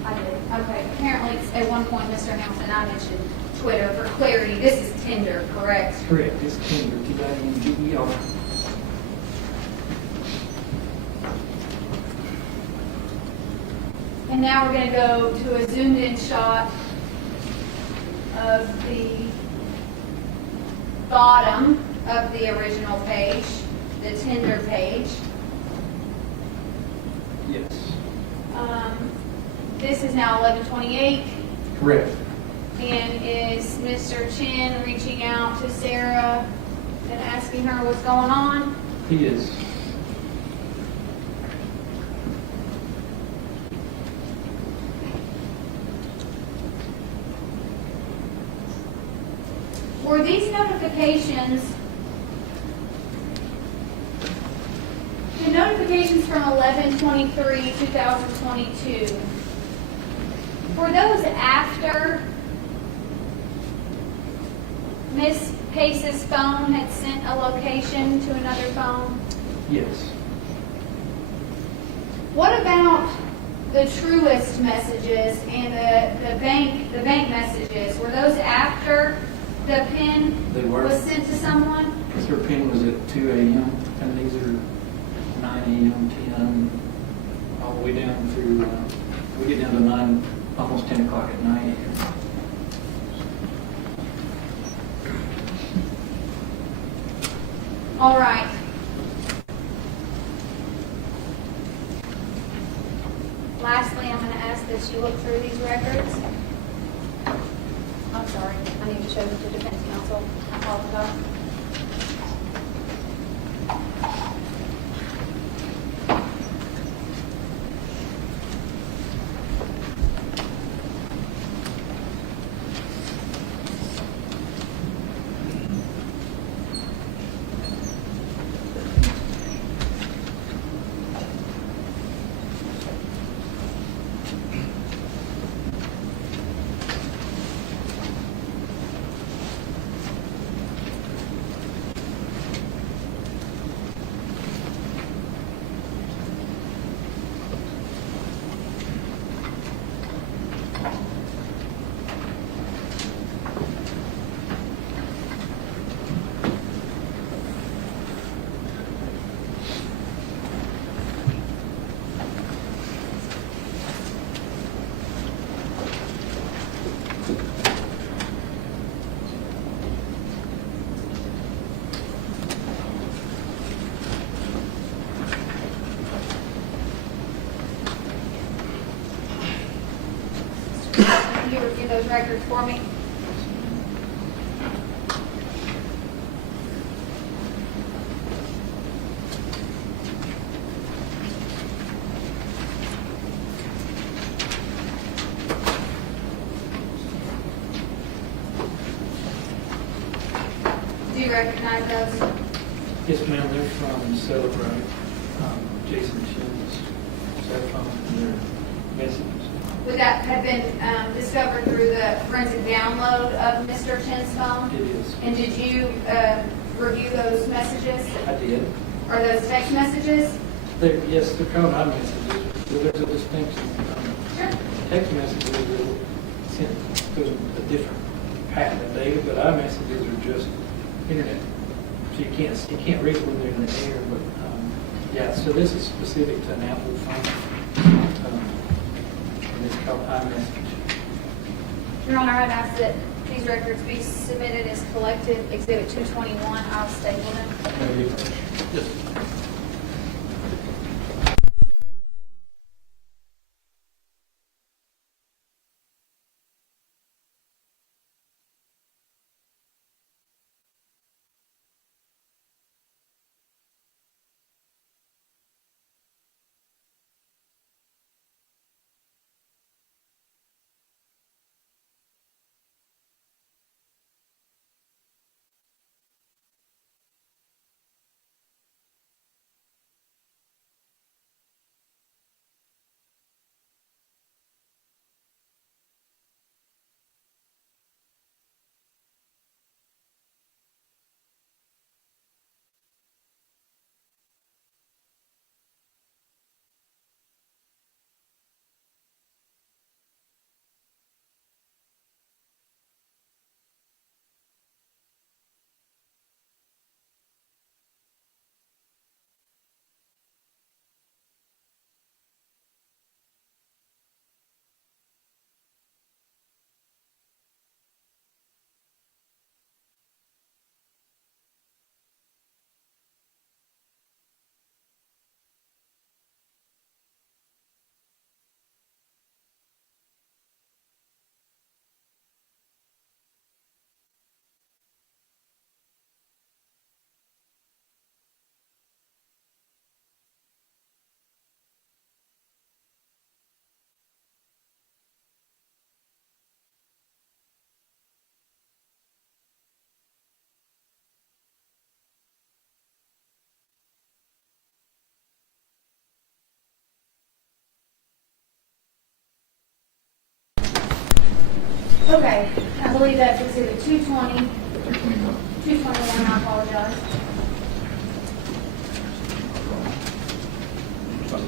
I did. Okay. Apparently, at one point, Mr. Hamilton, I mentioned Twitter. For clarity, this is Tinder, correct? Correct. It's Tinder. T-I-N-D-E-R. And now we're going to go to a zoomed-in shot of the bottom of the original page, the Tinder page. Yes. This is now 11:28. Correct. And is Mr. Chen reaching out to Sarah and asking her what's going on? He is. Were these notifications, the notifications from 11/23/2022, were those after Miss Pace's phone had sent a location to another phone? Yes. What about the Truist messages and the bank messages? Were those after the PIN They were. was sent to someone? Because her pin was at 2 a.m. and these are 9 a.m., 10, all the way down through, we get down to 9, almost 10 o'clock at night. All right. Lastly, I'm going to ask that you look through these records. I'm sorry, I need to show them to defense counsel. I apologize. those records for me? Do you recognize those? Yes, ma'am, they're from Celebrate, Jason Chen's cell phone and their messages. Would that have been discovered through the forensic download of Mr. Chen's phone? It is. And did you review those messages? I did. Are those text messages? Yes, they're called iMessages, but there's a distinction. Sure. Text messages are sent through a different packet of data, but iMessages are just internet. So you can't read when they're in the air, but yeah, so this is specific to an Apple phone. And it's called iMessage. Your Honor, I'd ask that these records be submitted as collected Exhibit 221. I'll staple them. Yes. Okay, I believe that's Exhibit 220. 221, I apologize.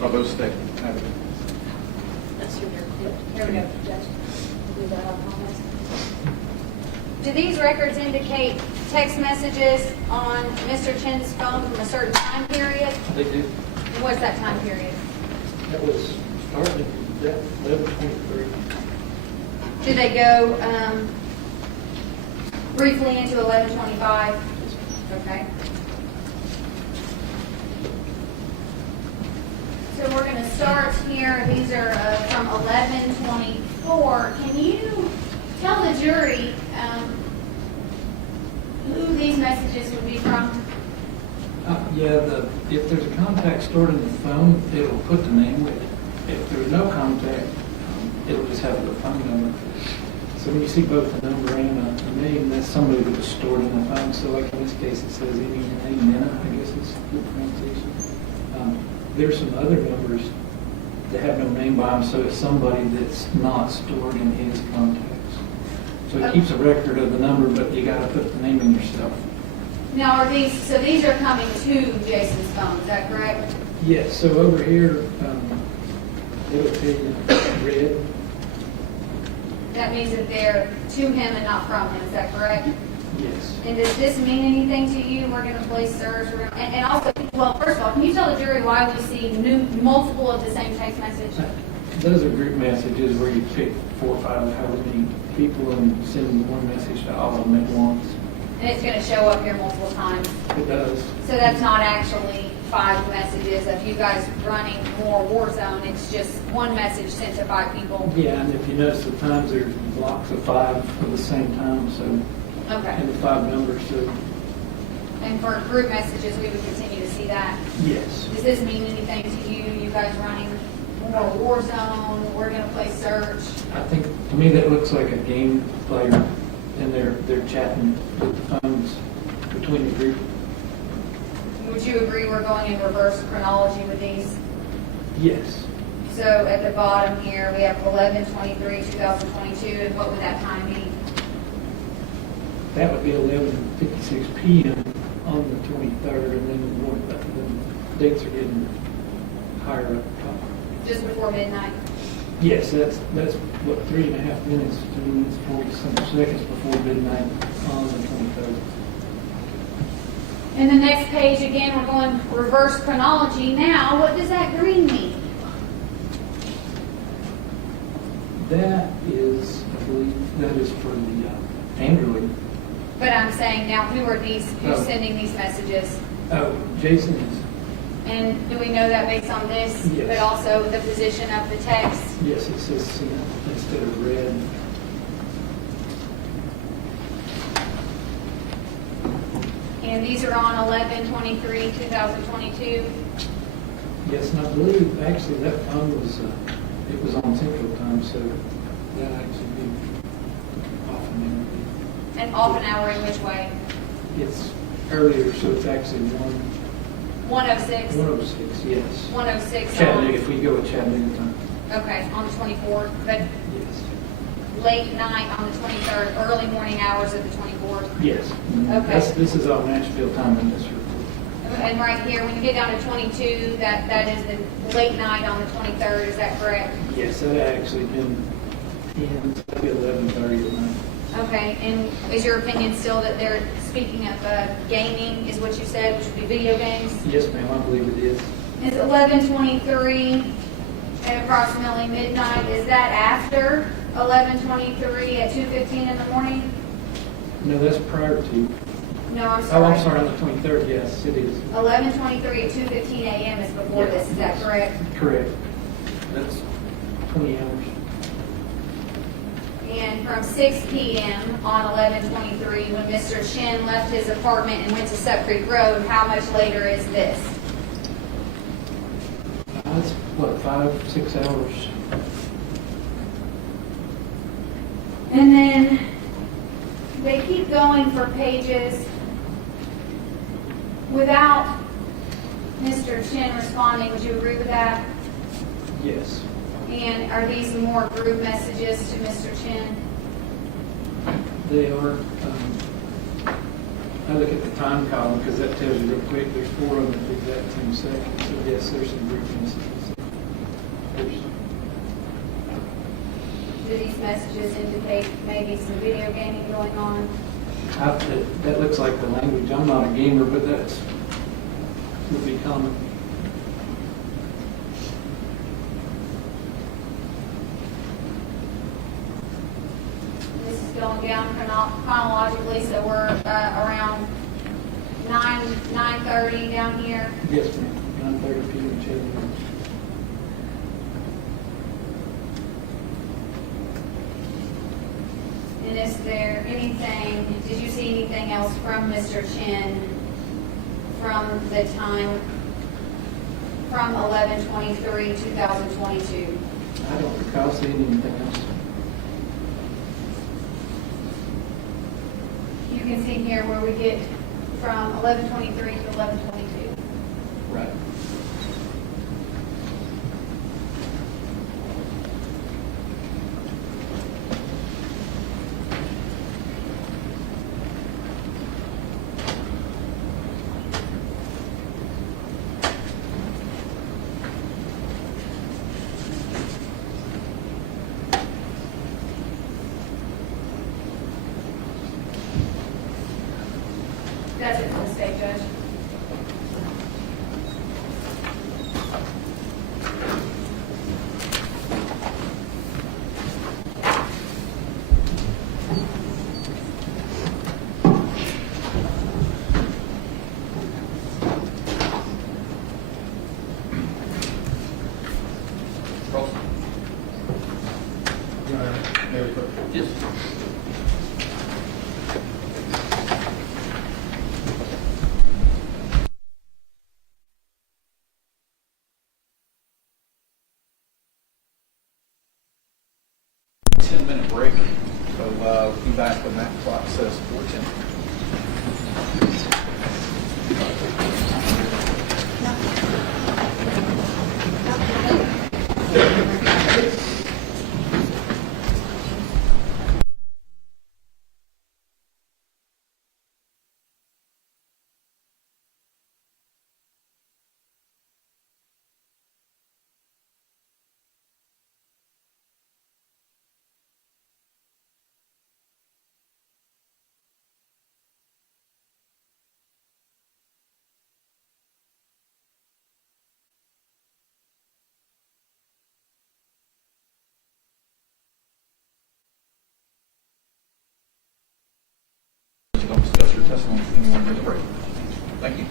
Are those state? Here we go, Judge. Do that, I promise. Do these records indicate text messages on Mr. Chen's phone from a certain time period? They do. And what's that time period? That was starting at 11:23. Do they go briefly into 11:25? Okay. So we're going to start here. These are from 11:24. Can you tell the jury who these messages would be from? Yeah, if there's a contact stored in the phone, it'll put the name with it. If there's no contact, it'll just have the phone number. So when you see both the number and a name, that's somebody that was stored in the phone. So like in this case, it says Amina, I guess it's good pronunciation. There's some other numbers that have no name by them, so it's somebody that's not stored in his contacts. So it keeps a record of the number, but you got to put the name in yourself. Now, these are coming to Jason's phone, is that correct? Yes, so over here, it'll tell you red. That means that they're to him and not from him, is that correct? Yes. And does this mean anything to you? We're going to place search. And also, well, first of all, can you tell the jury why we see multiple of the same text message? Those are group messages where you pick 4 or 5 however many people and send one message to all of them at once. And it's going to show up here multiple times. It does. So that's not actually 5 messages of you guys running more Warzone. It's just one message sent to 5 people. Yeah, and if you notice the times, there's blocks of 5 at the same time, so, Okay. and the 5 numbers, so, And for group messages, we would continue to see that. yes. Does this mean anything to you? You guys running more Warzone? We're gonna play search. I think, to me, that looks like a game player, and they're chatting with the phones between the group. Would you agree we're going in reverse chronology with these? Yes. So at the bottom here, we have 11/23/2022, and what would that time be? That would be 11:56 p.m. on the 23rd, and then more, the dates are getting higher up top. Just before midnight? Yes, that's what, 3.5 minutes, 2 minutes, 40-some seconds before midnight on the 23rd. And the next page, again, we're going reverse chronology. Now, what does that green mean? That is, I believe, that is for the Android. But I'm saying now, who's Oh. sending these messages? Oh, Jason is, And do we know that based on this? Yes. But also the position of the text? yes, it says sent instead of red. And these are on 11/23/2022. Yes, and I believe, actually, that phone was, it was on Central Time, so that actually be off an hour. And off an hour in which way? It's earlier, so it's actually 106? 106, yes. 106 Chattanooga, on, if we go with Chattanooga time, okay, on the 24th, but yes. late night on the 23rd, early morning hours of the 24th. Yes. Okay. This is on Nashville time in this report. And right here, when you get down to 22, that is the late night on the 23rd, is that correct? Yes, that actually been 11:30 at night. Okay, and is your opinion still that they're speaking of gaming, is what you said, which would be video games? Yes, ma'am, I believe it is. It's 11:23 at approximately midnight. Is that after 11:23 at 2:15 in the morning? No, that's prior to. No, I'm Oh, sorry. I'm sorry, on the 23rd, yes, it is. 11:23 at 2:15 a.m. is before Yeah. this, is that correct? Correct. That's 20 hours. And from 6 p.m. on 11/23, when Mr. Chen left his apartment and went to Sup Creek Road, how much later is this? That's, what, 5-6 hours? And then they keep going for pages without Mr. Chen responding. Would you agree with that? Yes. And are these more group messages to Mr. Chen? They are, I look at the time column because that tells you real quick, there's 4 of them at the exact same second. So yes, there's some group messages. Do these messages indicate maybe some video gaming going on? That looks like the language. I'm not a gamer, but that's would be common. This is going down chronologically, so we're around 9:30 down here. Yes, ma'am. 9:30 p.m. Chattanooga. And is there anything, did you see anything else from Mr. Chen from the time, from 11/23/2022? I don't recall seeing anything else. You can see here where we get from 11/23 to 11/22. Right. That's it for the state judge. So looking back, the map clock says 4:10. Don't discuss your testimony with anyone during the break. Thank you.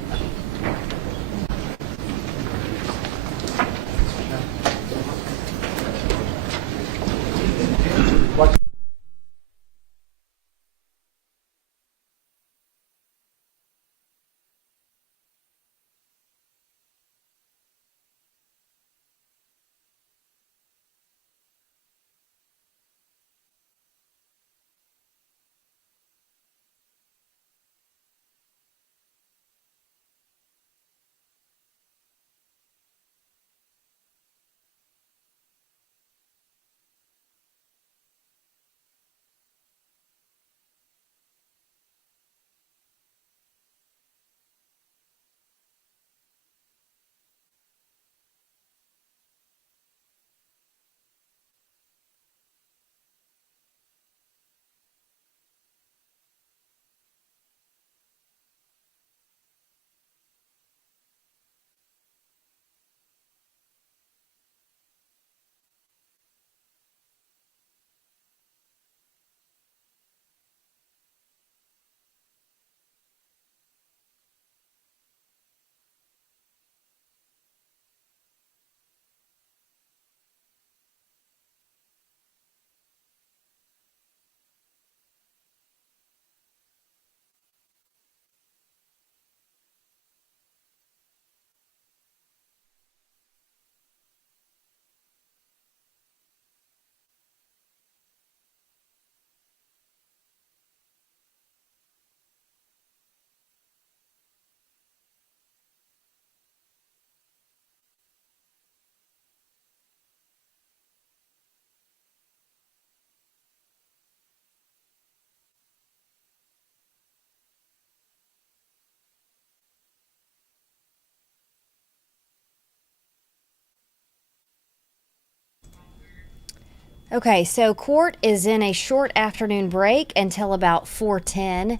Okay, so court is in a short afternoon break until about 4:10.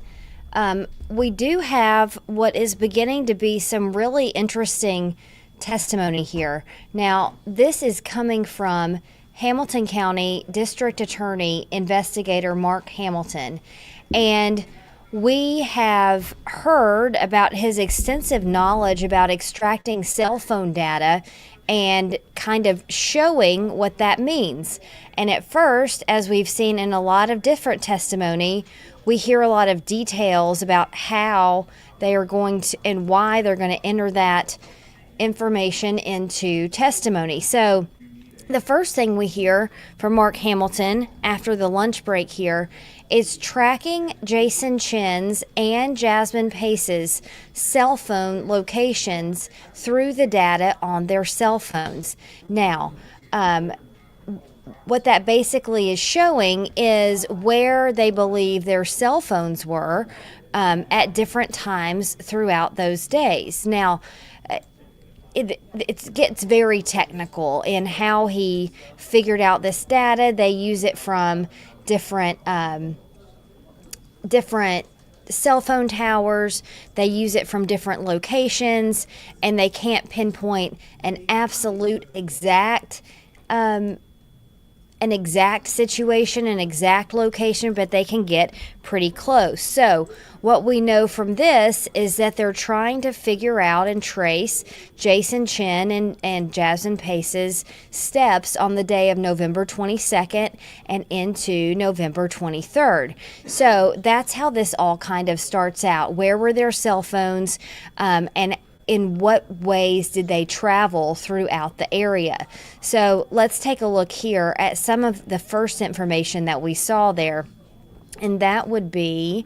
We do have what is beginning to be some really interesting testimony here. Now, this is coming from Hamilton County District Attorney Investigator Mark Hamilton. And we have heard about his extensive knowledge about extracting cell phone data and kind of showing what that means. And at first, as we've seen in a lot of different testimony, we hear a lot of details about how they are going to and why they're going to enter that information into testimony. So the first thing we hear from Mark Hamilton after the lunch break here is tracking Jason Chen's and Jasmine Pace's cell phone locations through the data on their cell phones. Now, what that basically is showing is where they believe their cell phones were at different times throughout those days. Now, it gets very technical in how he figured out this data. They use it from different cell phone towers. They use it from different locations, and they can't pinpoint an absolute exact situation, an exact location, but they can get pretty close. So what we know from this is that they're trying to figure out and trace Jason Chen and Jasmine Pace's steps on the day of November 22nd and into November 23rd. So that's how this all kind of starts out. Where were their cell phones, and in what ways did they travel throughout the area? So let's take a look here at some of the first information that we saw there. and that would be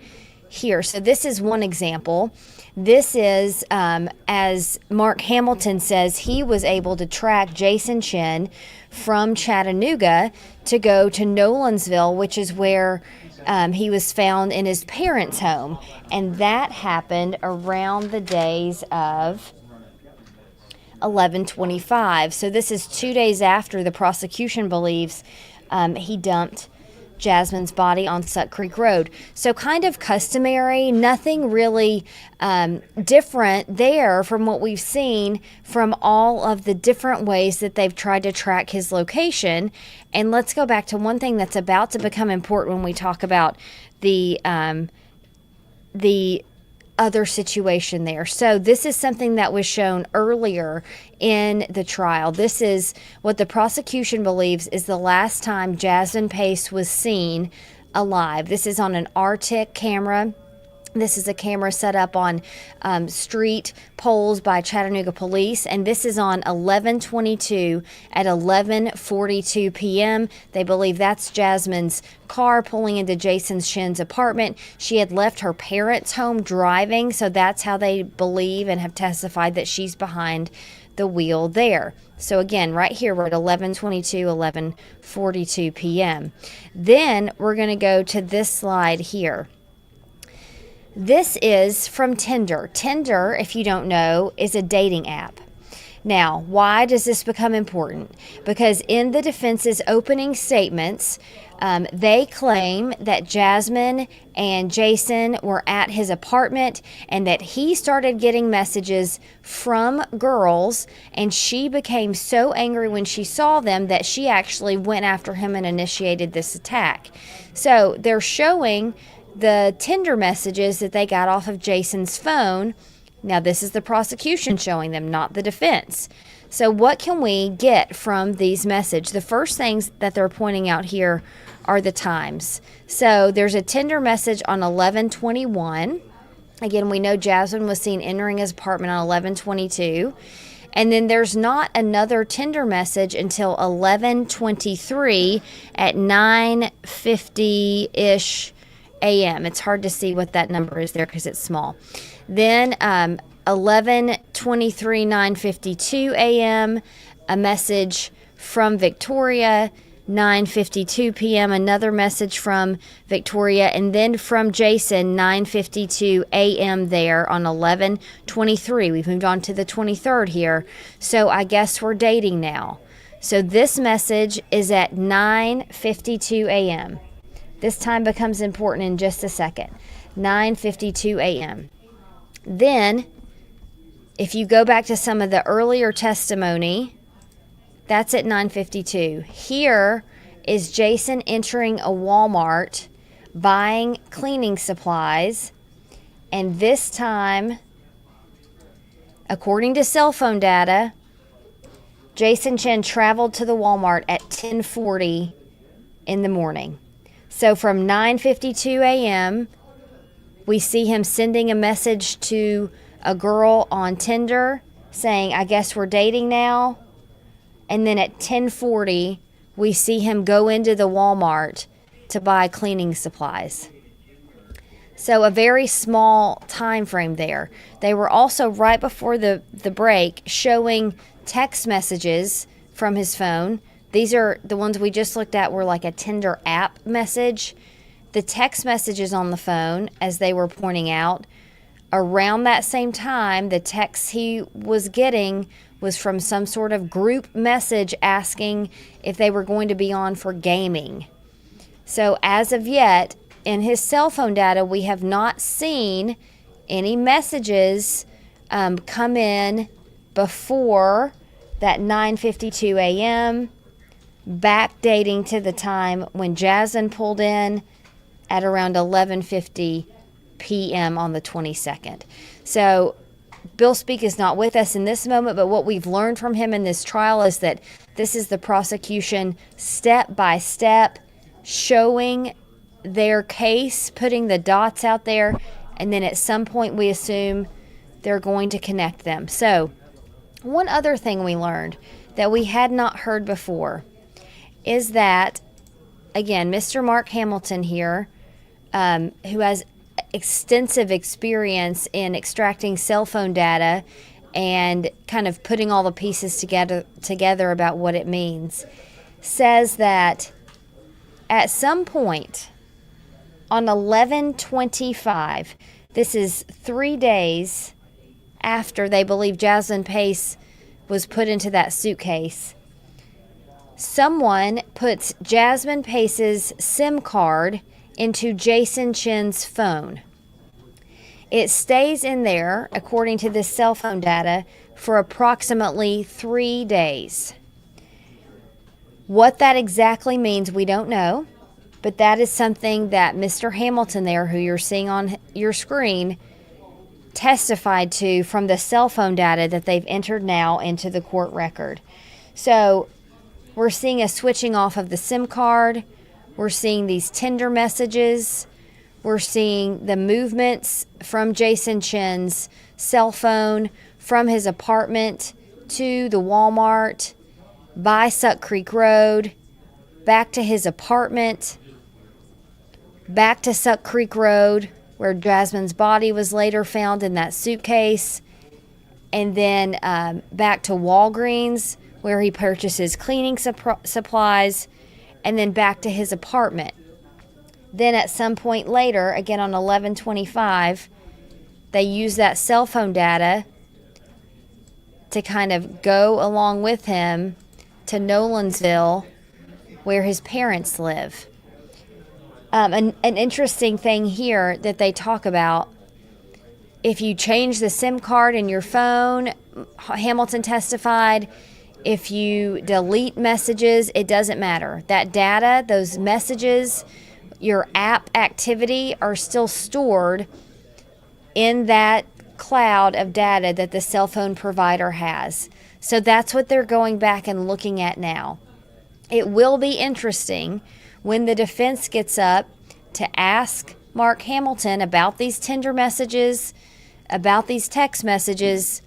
here. So this is one example. This is, as Mark Hamilton says, he was able to track Jason Chen from Chattanooga to go to Nolensville, which is where he was found in his parents' home. And that happened around the days of 11:25. So this is 2 days after the prosecution believes he dumped Jasmine's body on Suck Creek Road. So kind of customary, nothing really different there from what we've seen from all of the different ways that they've tried to track his location. And let's go back to one thing that's about to become important when we talk about the other situation there. So this is something that was shown earlier in the trial. This is what the prosecution believes is the last time Jasmine Pace was seen alive. This is on an RTIC camera. This is a camera set up on street poles by Chattanooga police, and this is on 11/22 at 11:42 p.m. They believe that's Jasmine's car pulling into Jason Chen's apartment. She had left her parents' home driving, so that's how they believe and have testified that she's behind the wheel there. So again, right here, we're at 11:22, 11:42 p.m. Then we're going to go to this slide here. This is from Tinder. Tinder, if you don't know, is a dating app. Now, why does this become important? Because in the defense's opening statements, they claim that Jasmine and Jason were at his apartment and that he started getting messages from girls, and she became so angry when she saw them that she actually went after him and initiated this attack. So they're showing the Tinder messages that they got off of Jason's phone. Now, this is the prosecution showing them, not the defense. So what can we get from these messages? The first things that they're pointing out here are the times. So there's a Tinder message on 11:21. Again, we know Jasmine was seen entering his apartment on 11:22. And then there's not another Tinder message until 11:23 at 9:50-ish a.m. It's hard to see what that number is there because it's small. Then 11:23, 9:52 a.m., a message from Victoria. 9:52 p.m., another message from Victoria, and then from Jason, 9:52 a.m. there on 11:23. We've moved on to the 23rd here. So I guess we're dating now. So this message is at 9:52 a.m. This time becomes important in just a second. 9:52 a.m. Then, if you go back to some of the earlier testimony, that's at 9:52. Here is Jason entering a Walmart, buying cleaning supplies, and this time, according to cell phone data, Jason Chen traveled to the Walmart at 10:40 in the morning. So from 9:52 a.m., we see him sending a message to a girl on Tinder saying, I guess we're dating now. And then at 10:40, we see him go into the Walmart to buy cleaning supplies. So a very small time frame there. They were also right before the break showing text messages from his phone. These are the ones we just looked at were like a Tinder app message. The text messages on the phone, as they were pointing out, around that same time, the text he was getting was from some sort of group message asking if they were going to be on for gaming. So as of yet, in his cell phone data, we have not seen any messages come in before that 9:52 a.m., backdating to the time when Jasmine pulled in at around 11:50 p.m. on the 22nd. So Bill Speak is not with us in this moment, but what we've learned from him in this trial is that this is the prosecution step by step showing their case, putting the dots out there, and then at some point we assume they're going to connect them. So one other thing we learned that we had not heard before is that, again, Mr. Mark Hamilton here who has extensive experience in extracting cell phone data and kind of putting all the pieces together about what it means, says that at some point on 11/25, this is 3 days after they believe Jasmine Pace was put into that suitcase, someone puts Jasmine Pace's SIM card into Jason Chen's phone. It stays in there, according to this cell phone data, for approximately 3 days. What that exactly means, we don't know, but that is something that Mr. Hamilton there, who you're seeing on your screen, testified to from the cell phone data that they've entered now into the court record. So we're seeing a switching off of the SIM card. We're seeing these Tinder messages. We're seeing the movements from Jason Chen's cell phone from his apartment to the Walmart, by Suck Creek Road, back to his apartment, back to Suck Creek Road, where Jasmine's body was later found in that suitcase, and then back to Walgreens, where he purchases cleaning supplies, and then back to his apartment. Then at some point later, again on 11/25, they use that cell phone data to kind of go along with him to Nolensville, where his parents live. An interesting thing here that they talk about, if you change the SIM card in your phone, Hamilton testified, if you delete messages, it doesn't matter. That data, those messages, your app activity are still stored in that cloud of data that the cell phone provider has. So that's what they're going back and looking at now. It will be interesting when the defense gets up to ask Mark Hamilton about these Tinder messages, about these text messages,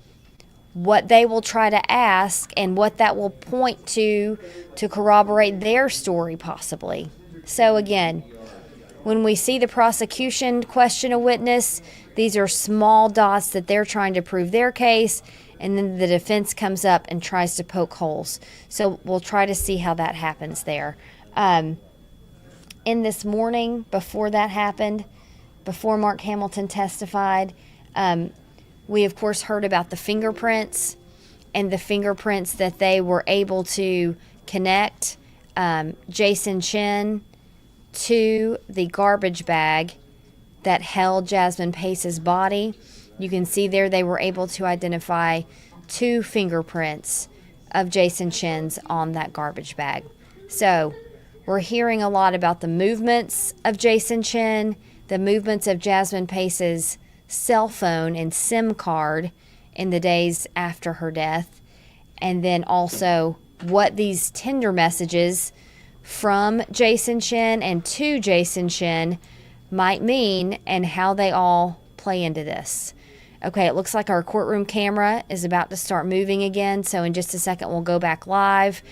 what they will try to ask and what that will point to corroborate their story possibly. So again, when we see the prosecution question a witness, these are small dots that they're trying to prove their case, and then the defense comes up and tries to poke holes. So we'll try to see how that happens there. In this morning, before that happened, before Mark Hamilton testified, we of course heard about the fingerprints and the fingerprints that they were able to connect Jason Chen to the garbage bag that held Jasmine Pace's body. You can see there they were able to identify 2 fingerprints of Jason Chen's on that garbage bag. So we're hearing a lot about the movements of Jason Chen, the movements of Jasmine Pace's cell phone and SIM card in the days after her death, and then also what these Tinder messages from Jason Chen and to Jason Chen might mean and how they all play into this. Okay, it looks like our courtroom camera is about to start moving again, so in just a second we'll go back live.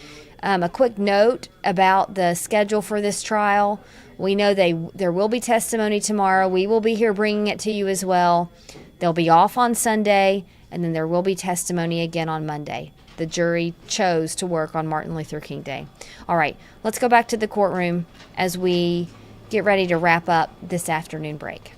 A quick note about the schedule for this trial. We know there will be testimony tomorrow. We will be here bringing it to you as well. They'll be off on Sunday, and then there will be testimony again on Monday. The jury chose to work on Martin Luther King Day. All right, let's go back to the courtroom as we get ready to wrap up this afternoon break.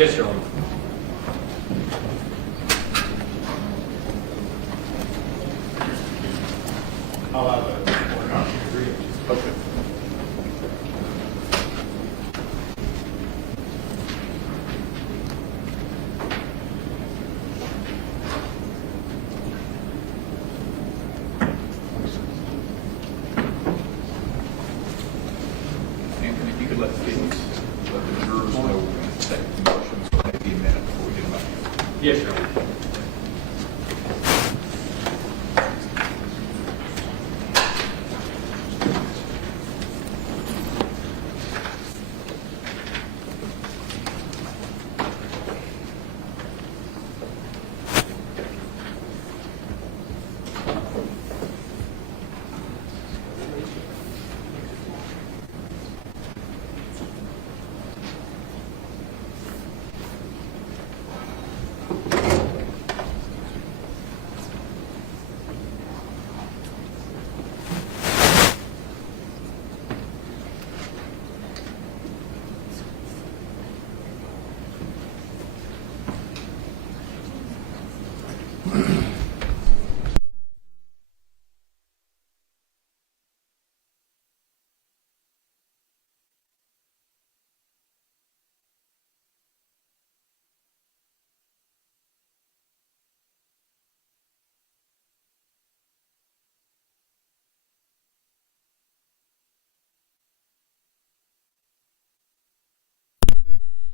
Yes, Your Honor. I'll have a copy of the agreement. Okay. Anthony, if you could let the jurors know we're going to take the motions for maybe a minute before we get them up. Yes, Your Honor.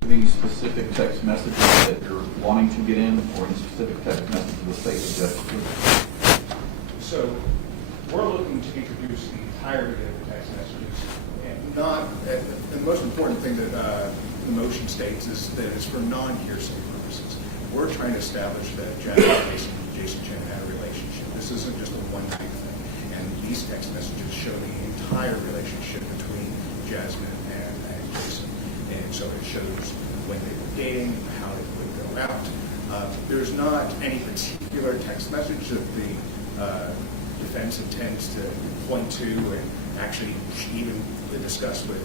Any specific text messages that you're wanting to get in, or any specific text messages the state suggested? So we're looking to introduce the entirety of the text messages, and not, the most important thing that the motion states is that it's for non-hearsay purposes. We're trying to establish that Jasmine Pace and Jason Chen had a relationship. This isn't just a one-night thing. And these text messages show the entire relationship between Jasmine and Jason. And so it shows when they were dating, how they would go out. There's not any particular text message that the defense intends to point to, and actually even discuss with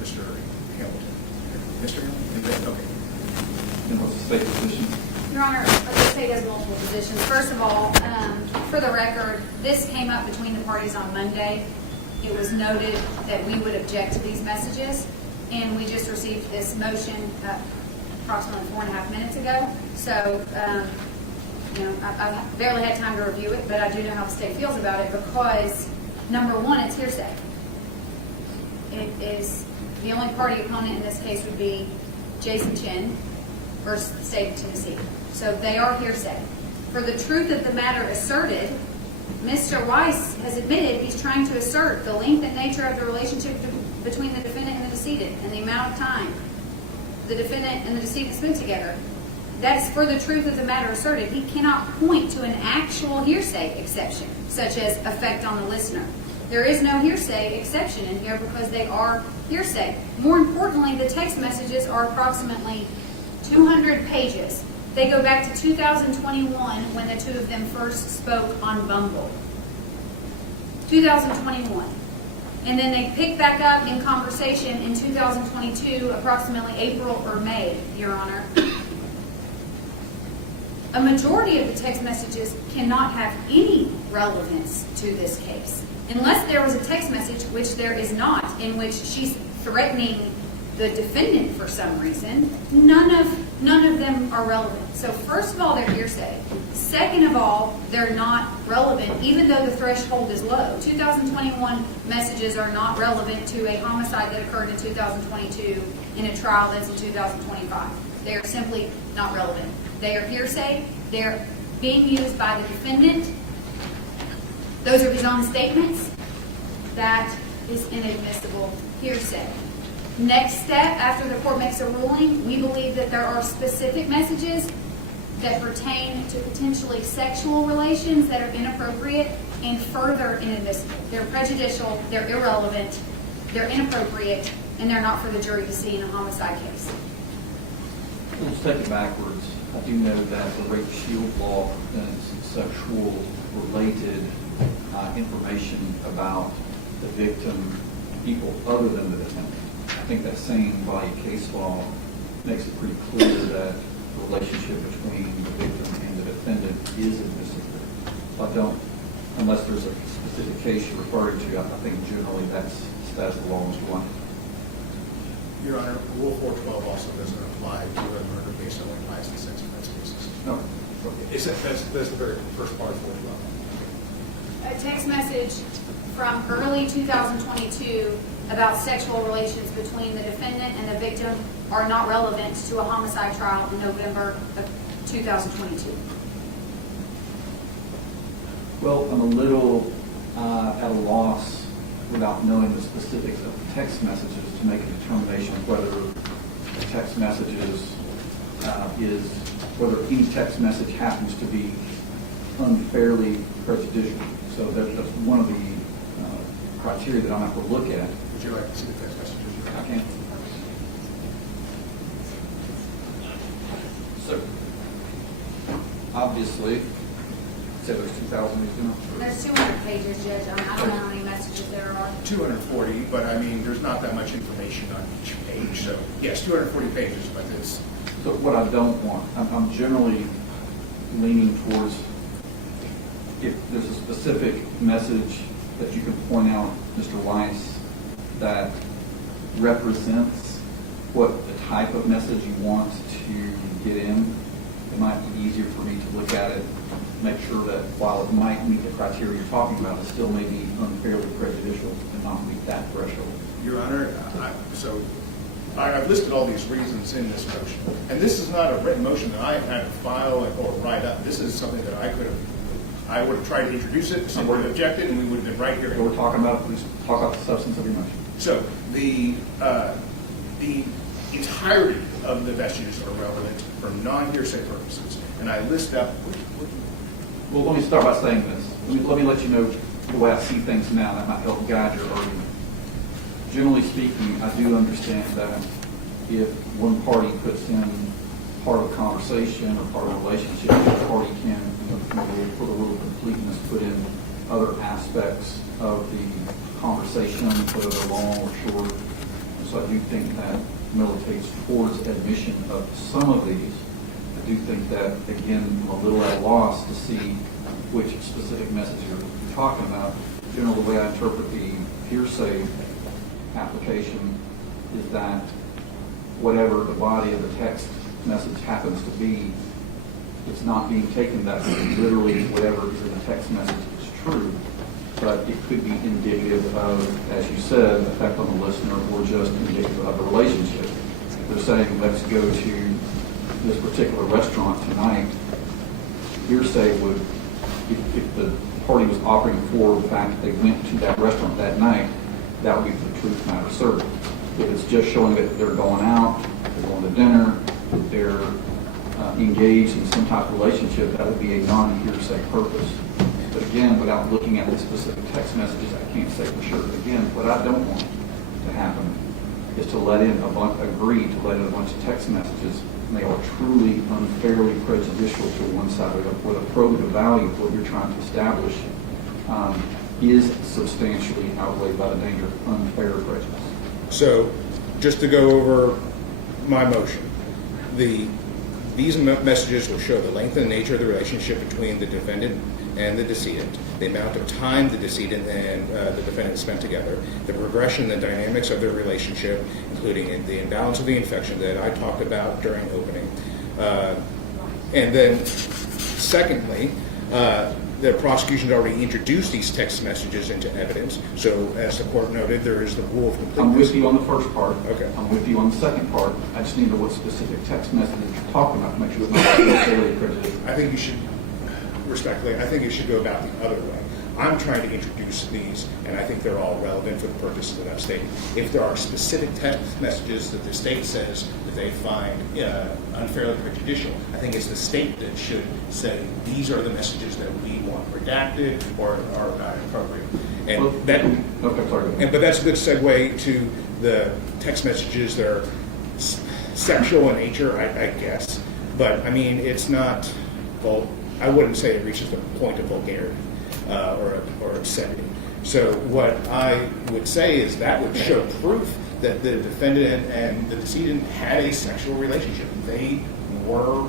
Mr. Hamilton. Mr. Hamilton? Okay. And what's the state position? Your Honor, the state has multiple positions. First of all, for the record, this came up between the parties on Monday. It was noted that we would object to these messages, and we just received this motion approximately 4.5 minutes ago. So, I've barely had time to review it, but I do know how the state feels about it because, number one, it's hearsay. It is, the only party opponent in this case would be Jason Chen versus the state of Tennessee. So they are hearsay. For the truth of the matter asserted, Mr. Weiss has admitted he's trying to assert the length and nature of the relationship between the defendant and the decedent and the amount of time the defendant and the decedent spent together. That's for the truth of the matter asserted. He cannot point to an actual hearsay exception, such as effect on the listener. There is no hearsay exception in here because they are hearsay. More importantly, the text messages are approximately 200 pages. They go back to 2021 when the two of them first spoke on Bumble. 2021. And then they pick back up in conversation in 2022, approximately April or May, Your Honor. A majority of the text messages cannot have any relevance to this case. Unless there was a text message, which there is not, in which she's threatening the defendant for some reason, none of them are relevant. So first of all, they're hearsay. Second of all, they're not relevant, even though the threshold is low. 2021 messages are not relevant to a homicide that occurred in 2022 in a trial that's in 2025. They are simply not relevant. They are hearsay. They're being used by the defendant. Those are his own statements. That is inadmissible hearsay. Next step, after the court makes a ruling, we believe that there are specific messages that pertain to potentially sexual relations that are inappropriate and further inadmissible. They're prejudicial, they're irrelevant, they're inappropriate, and they're not for the jury to see in a homicide case. Let's take it backwards. I do know that the rape shield law prevents sexual related information about the victim, people other than the defendant. I think that same body case law makes it pretty clear that the relationship between the victim and the defendant is admissible. So I don't, unless there's a specific case you're referring to, I think generally that's the law is one. Your Honor, Rule 412 also doesn't apply to a murder based on bias and sex offense cases. No. That's the very first part of 412. A text message from early 2022 about sexual relations between the defendant and the victim are not relevant to a homicide trial in November of 2022. Well, I'm a little at a loss without knowing the specifics of the text messages to make a determination of whether the text messages whether any text message happens to be unfairly prejudicial. So that's one of the criteria that I'm going to have to look at. Would you like to see the text messages? I can. So, obviously, so there's 2,000 you know? There's 200 pages, Judge. I don't know how many messages there are. 240, but I mean, there's not that much information on each page. So, yes, 240 pages, but it's... So what I don't want, I'm generally leaning towards if there's a specific message that you can point out, Mr. Weiss, that represents what the type of message you want to get in, it might be easier for me to look at it, make sure that while it might meet the criteria you're talking about, it still may be unfairly prejudicial and not meet that threshold. Your Honor, I've listed all these reasons in this motion, and this is not a written motion that I had to file or write up. This is something that I would have tried to introduce it, someone would have objected, and we would have been right here. So we're talking about, please talk about the substance of your motion. So the entirety of the vestiges are relevant for non-hearsay purposes, and I list up. Well, let me start by saying this. Let me let you know the way I see things now. That might help guide your argument. Generally speaking, I do understand that if one party puts in part of a conversation or part of a relationship, the party can, for the little completeness, put in other aspects of the conversation, whether they're long or short. And so I do think that militates towards admission of some of these. I do think that, again, I'm a little at a loss to see which specific message you're talking about. Generally, the way I interpret the hearsay application is that whatever the body of the text message happens to be, it's not being taken that literally whatever is in the text message is true, but it could be indicative of, as you said, effect on the listener or just indicative of a relationship. If they're saying, let's go to this particular restaurant tonight, hearsay would, if the party was offering for the fact that they went to that restaurant that night, that would be for the truth matter certain. If it's just showing that they're going out, they're going to dinner, they're engaged in some type of relationship, that would be a non-hearsay purpose. But again, without looking at the specific text messages, I can't say for sure. But again, what I don't want to happen is to let in a bunch of text messages, and they are truly unfairly prejudicial to one side, or the probative value of what you're trying to establish is substantially outweighed by the danger of unfair prejudice. So, just to go over my motion, these messages will show the length and nature of the relationship between the defendant and the decedent, the amount of time the decedent and the defendant spent together, the progression and the dynamics of their relationship, including the imbalance of the infection that I talked about during opening. And then, secondly, the prosecution had already introduced these text messages into evidence. So, as the court noted, there is the rule of completeness. I'm with you on the first part. Okay. I'm with you on the second part. I just need to know what specific text messages you're talking about to make sure it's not unfairly prejudicial. I think you should, respectfully, I think you should go about the other way. I'm trying to introduce these, and I think they're all relevant for the purposes that I've stated. If there are specific text messages that the state says that they find unfairly prejudicial, I think it's the state that should say these are the messages that we want redacted or are not appropriate. And but that's a good segue to the text messages that are sexual in nature, I guess. But I mean, it's not. Well, I wouldn't say it reaches the point of vulgarity. Or obscenity. So what I would say is that would show proof that the defendant and the decedent had a sexual relationship. They were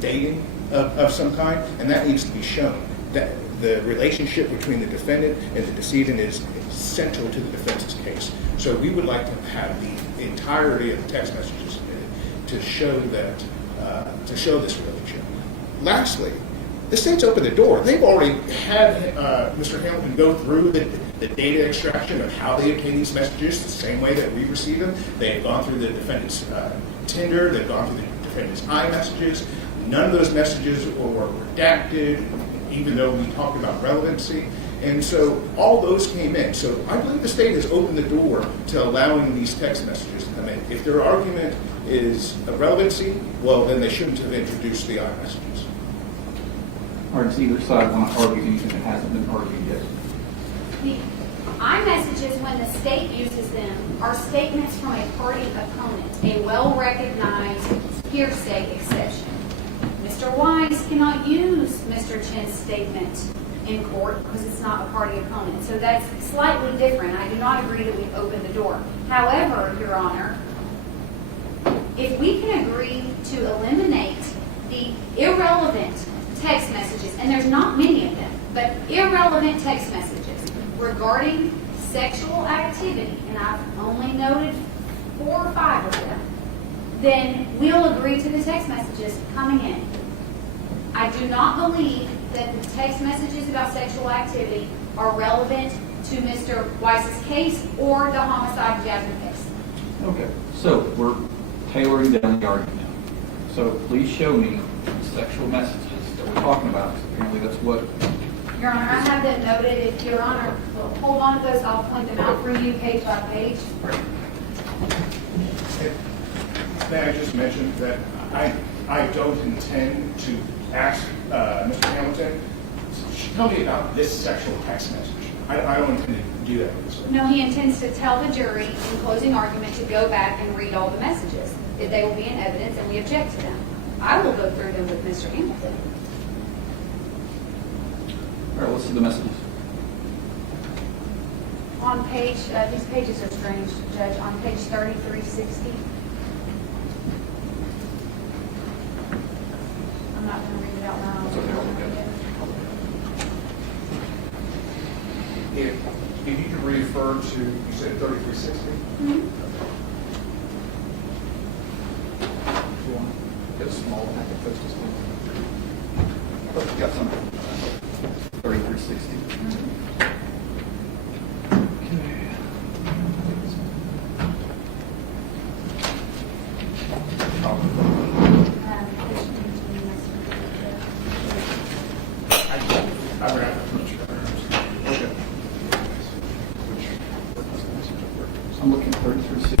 dating of some kind, and that needs to be shown. That the relationship between the defendant and the decedent is central to the defense's case. So we would like to have the entirety of the text messages submitted to show that to show this relationship. Lastly, the state's opened the door. They've already had Mr. Hamilton go through the data extraction of how they obtain these messages the same way that we receive them. They've gone through the defendant's Tinder. They've gone through the defendant's iMessages. None of those messages were redacted, even though we talked about relevancy. And so all those came in. So I believe the state has opened the door to allowing these text messages to come in. If their argument is a relevancy, well, then they shouldn't have introduced the iMessages. Or does either side want to argue anything that hasn't been argued yet? The iMessages, when the state uses them, are statements from a party opponent, a well-recognized hearsay exception. Mr. Wise cannot use Mr. Chen's statement in court because it's not a party opponent. So that's slightly different. I do not agree that we've opened the door. However, Your Honor, if we can agree to eliminate the irrelevant text messages, and there's not many of them, but irrelevant text messages regarding sexual activity, and I've only noted 4 or 5 of them, then we'll agree to the text messages coming in. I do not believe that the text messages about sexual activity are relevant to Mr. Weiss's case or the homicide of Jasmine Pace. Okay, so we're tailoring down the argument. So please show me the sexual messages that we're talking about. Apparently that's what... Your Honor, I have them noted. If Your Honor will hold on to those, I'll point them out for you page by page. May I just mention that I don't intend to ask Mr. Hamilton to tell me about this sexual text message. I don't intend to do that with this one. No, he intends to tell the jury in closing argument to go back and read all the messages. If they will be in evidence and we object to them. I will go through them with Mr. Hamilton. All right, let's see the messages. On page, these pages are strange, Judge, on page 3360. I'm not going to read it out loud. If you could refer to, you said 3360? Mm-hmm. Get a small packet of this one. Oh, got some. 3360. I'm looking at 3360.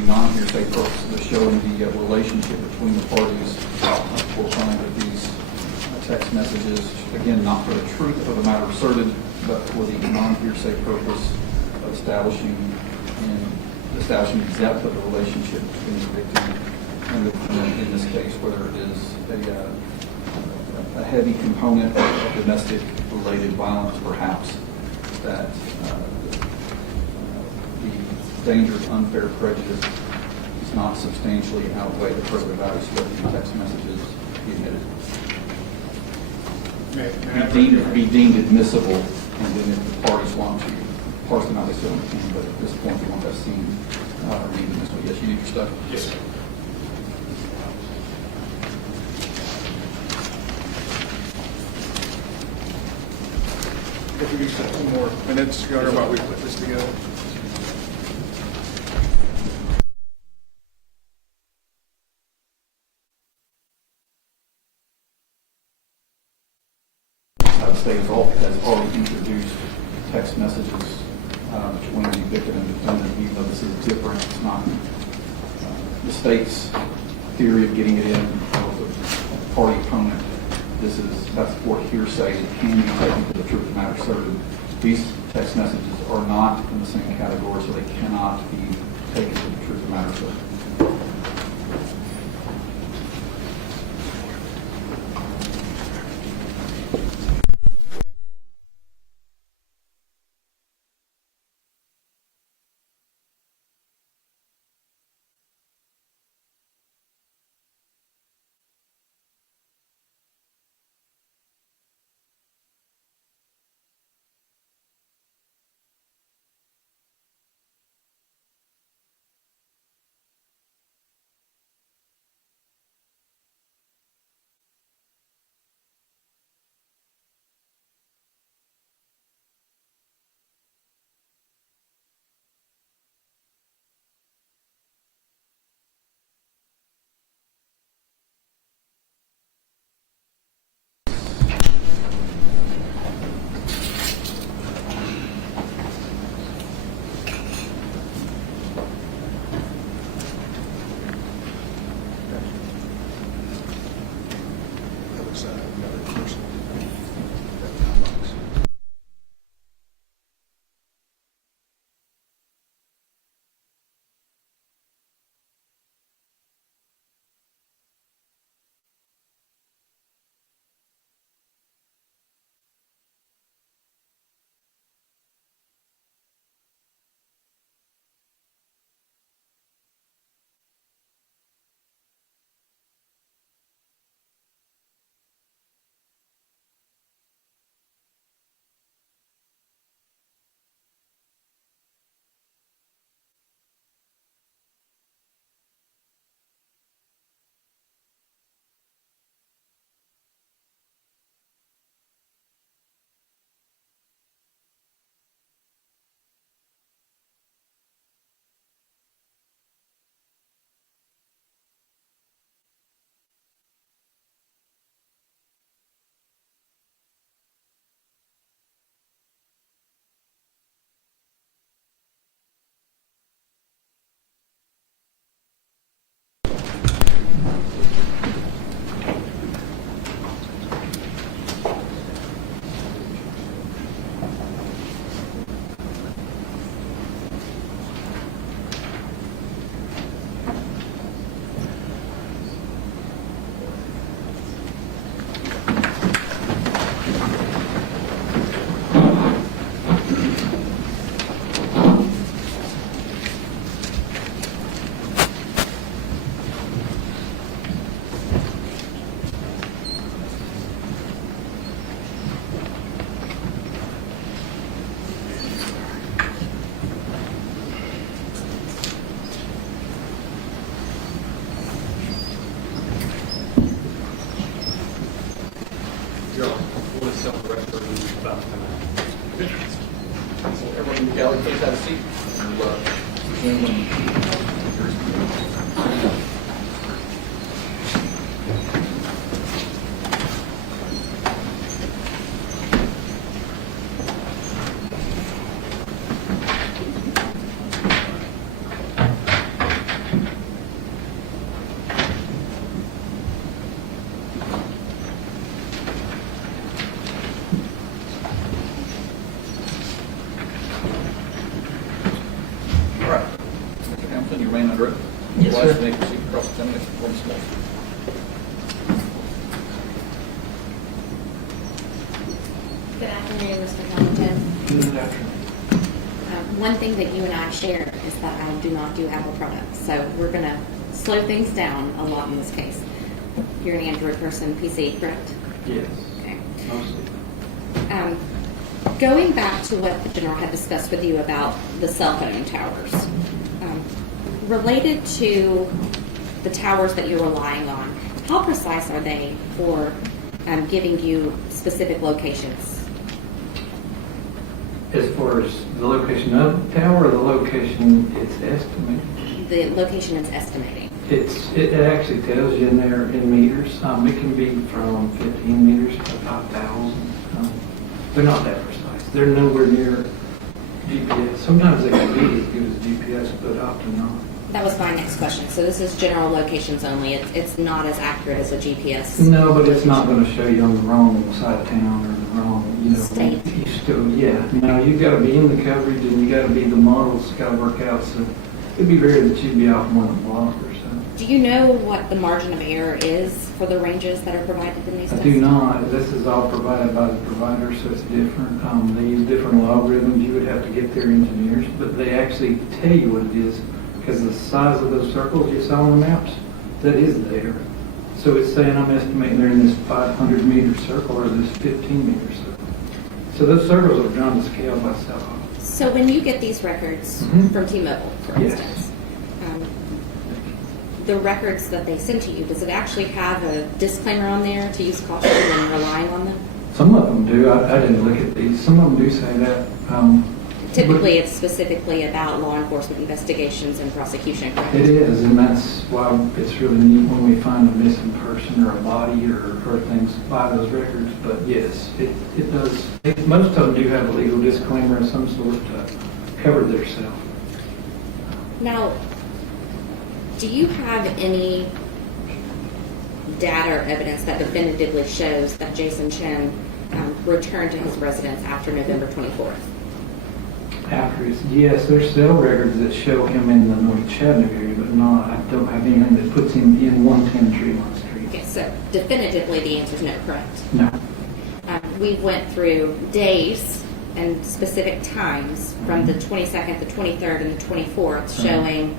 the non-hearsay purposes of showing the relationship between the parties for finding that these text messages, again, not for the truth of the matter asserted, but for the non-hearsay purpose of establishing the depth of the relationship between the victim and the defendant in this case, whether it is a heavy component of domestic-related violence, perhaps, that the danger of unfair prejudice does not substantially outweigh the further value so that the text messages be admitted. Be deemed admissible, and then if the parties want to parse them out, they certainly can, but at this point, we want that seen deemed admissible. Yes, you need your stuff? Yes, sir. If we could just have 2 more minutes, Your Honor, while we put this together. The state has already introduced text messages between the victim and defendant, even though this is different. It's not the state's theory of getting it in of the party opponent. That's for hearsay. It can be taken for the truth of the matter asserted. These text messages are not in the same category, so they cannot be taken for the truth of the matter asserted. Everyone, Kelly, please have a seat. they proceed to cross-examination once more. Good afternoon, Mr. Hamilton. Good afternoon. One thing that you and I share is that I do not do Apple products, so we're going to slow things down a lot in this case. You're an Android person, PC, correct? Yes. Okay. Mostly. Going back to what the general had discussed with you about the cell phone towers, related to the towers that you're relying on, how precise are they for giving you specific locations? As far as the location of the tower or the location it's estimated? The location it's estimating. It actually tells you in there in meters. It can be from 15 meters to 5,000. They're not that precise. They're nowhere near GPS. Sometimes they can be as good as GPS, but often not. That was my next question. So this is general locations only. It's not as accurate as a GPS. No, but it's not going to show you on the wrong side of town or the wrong, state. You still, yeah. No, you've got to be in the coverage and you got to be, the model's got to work out. So it'd be rare that you'd be off more than a block or so. Do you know what the margin of error is for the ranges that are provided in these I tests? do not. This is all provided by the provider, so it's different. They use different logarithms. You would have to get their engineers, but they actually tell you what it is because the size of those circles you saw on the maps, that is there. So it's saying I'm estimating they're in this 500 meter circle or this 15 meter circle. So those circles are drawn to scale by cell phone. So when you get these records from T-Mobile, for Yes. instance, the records that they send to you, does it actually have a disclaimer on there to use caution when relying on them? Some of them do. I didn't look at these. Some of them do say that. Typically, it's specifically about law enforcement investigations and prosecution, correct? It is, and that's why it's really neat when we find a missing person or a body or things by those records. But yes, it does. Most of them do have a legal disclaimer of some sort to cover themselves. Now, do you have any data or evidence that definitively shows that Jason Chen returned to his residence after November 24th? After his, yes, there's cell records that show him in the North Chattanooga area, but I don't have anything that puts him in 110 Tremont Street. Okay, so definitively the answer is no, correct? No. We went through days and specific times from the 22nd, the 23rd, and the 24th showing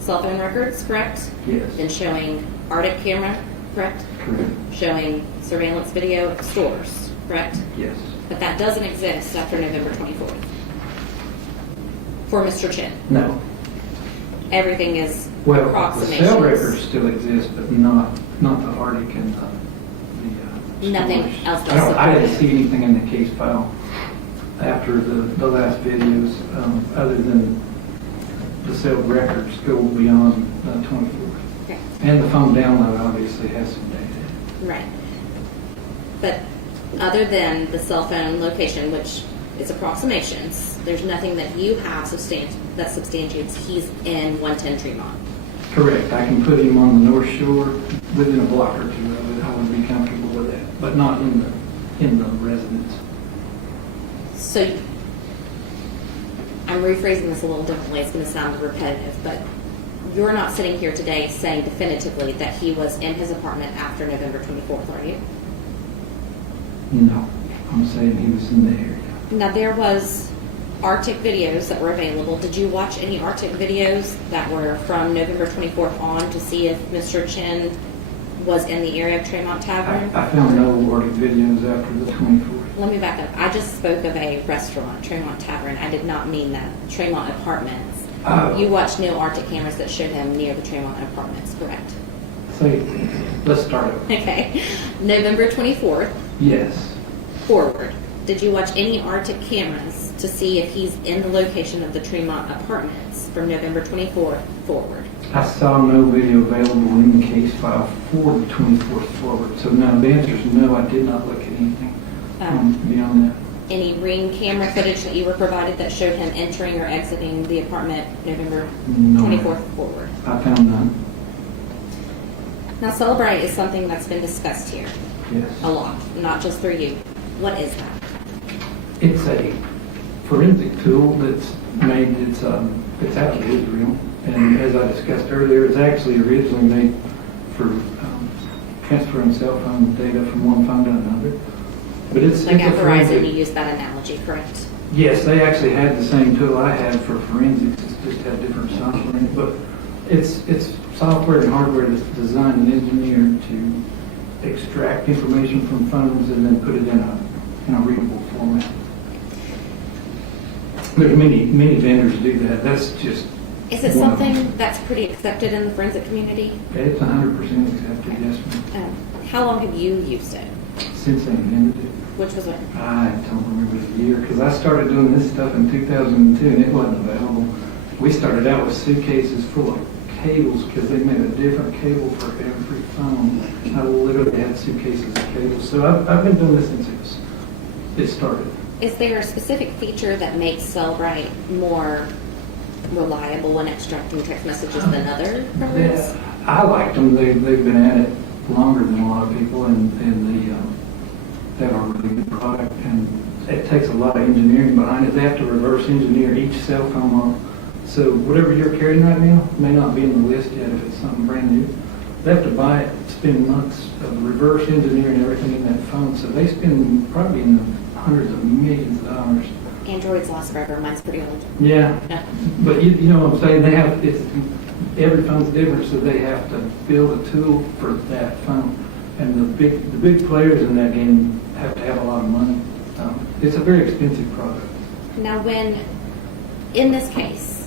cell phone records, correct? Yes. Then showing Arctic camera, correct? Correct. Showing surveillance video of stores, correct? Yes. But that doesn't exist after November 24th. For Mr. Chen. No. Everything is Well, the approximations. cell records still exist, but not the Arctic and the Nothing stores. else I does didn't support see anything in the case file after the last videos, other than the cell records go beyond 24th. Okay. And the phone download obviously has some data. Right. But other than the cell phone location, which is approximations, there's nothing that you have that substantiates he's in 110 Tremont. Correct. I can put him on the North Shore within a block or two of it. I would be comfortable with that, but not in the residence. So I'm rephrasing this a little differently. It's going to sound repetitive, but you're not sitting here today saying definitively that he was in his apartment after November 24th, are you? No. I'm saying he was in the area. Now, there was Arctic videos that were available. Did you watch any Arctic videos that were from November 24th on to see if Mr. Chen was in the area of Tremont Tavern? I found no Arctic videos after the 24th. Let me back up. I just spoke of a restaurant, Tremont Tavern. I did not mean that. Tremont Apartments. Oh. You watched no Arctic cameras that showed him near the Tremont Apartments, correct? Let's start it. Okay. November 24th. Yes. Forward. Did you watch any Arctic cameras to see if he's in the location of the Tremont Apartments from November 24th forward? I saw no video available in the case file for the 24th forward. So no, the answer is no, I did not look at anything beyond that. Any ring camera footage that you were provided that showed him entering or exiting the apartment November 24th forward? I found none. Now, Celebrate is something that's been discussed here Yes. a lot, not just through you. What is that? It's a forensic tool that's made, it's out of Israel. And as I discussed earlier, it's actually originally made for transferring cell phone data from one phone to another. But it's Like it's at a Verizon, forensic- you use that analogy, correct? Yes, they actually had the same tool I had for forensics. It's just had different software in it. But it's software and hardware that's designed and engineered to extract information from phones and then put it in a readable format. There's many vendors do that. That's just Is it one of them. something that's pretty accepted in the forensic community? It's 100% accepted, yes, ma'am. How long have you used it? Since they invented it. Which was when? I don't remember the year, because I started doing this stuff in 2002, and it wasn't available. We started out with suitcases full of cables, because they made a different cable for every phone. I literally had suitcases of cables. So I've been doing this since it started. Is there a specific feature that makes Cellbrite more reliable when extracting text messages than other programs? I liked them. They've been at it longer than a lot of people, and they have a really good product. And it takes a lot of engineering behind it. They have to reverse engineer each cell phone model. So whatever you're carrying right now may not be in the list yet if it's something brand new. They have to buy it, spend months of reverse engineering everything in that phone. So they spend probably in the hundreds of millions of dollars. Androids last forever. Mine's pretty old. Yeah, but you know what I'm saying? They have every phone's different, so they have to build a tool for that phone. And the big players in that game have to have a lot of money. It's a very expensive product. Now, when in this case,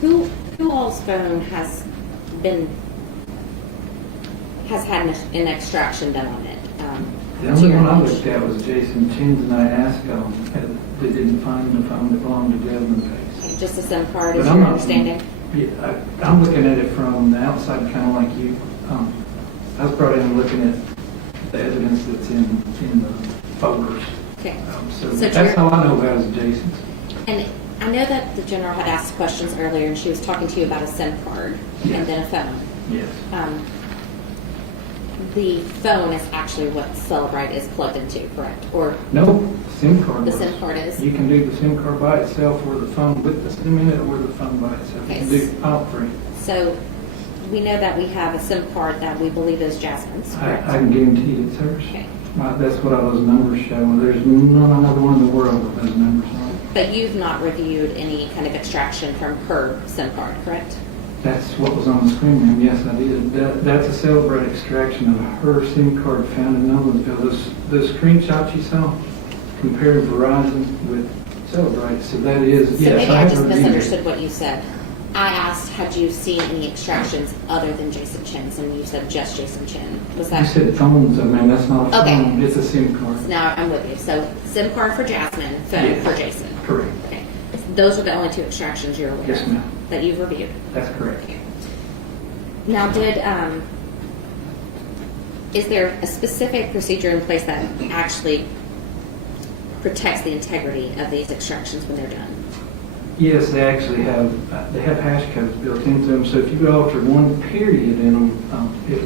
who all's phone has had an extraction done on it? The only one I looked at was Jason Chen's, and I asked them, they didn't find the phone that belonged to Jasmine Pace. Just a SIM card, But is I'm your not- understanding? Yeah, I'm looking at it from the outside, kind of like you. I was brought in looking at the evidence that's in the folders. Okay. So So that's Jared- how I know about it as Jason's. And I know that the general had asked questions earlier, and she was talking to you about a SIM card and then a phone. Yes. The phone is actually what Cellbrite is plugged into, correct? Or No, SIM card. the works. SIM card is? You can do the SIM card by itself, or the phone with the SIM in it, or the phone by itself. You can do all three. So we know that we have a SIM card that we believe is Jasmine's, I correct? can guarantee it's hers. Okay. That's what all those numbers show. There's not another one in the world with those numbers on it. But you've not reviewed any kind of extraction from her SIM card, correct? That's what was on the screen, ma'am. Yes, I did. That's a Cellbrite extraction of her SIM card found in Nolensville. The screenshot you saw compared Verizon with Cellbrite. So that is, So yes, maybe I I have just reviewed it. misunderstood what you said. I asked, had you seen any extractions other than Jason Chen's, and you said just Jason Chen. Was You that? said phones, man. That's not a Okay. phone. It's a SIM card. Now I'm with you. So SIM card for Jasmine, phone Yes. for Jason. Correct. Okay. Those are the only two extractions you're aware Yes, of ma'am. that you've reviewed. That's correct. Now, is there a specific procedure in place that actually protects the integrity of these extractions when they're done? Yes, they actually have hash codes built into them. So if you alter one period in them, it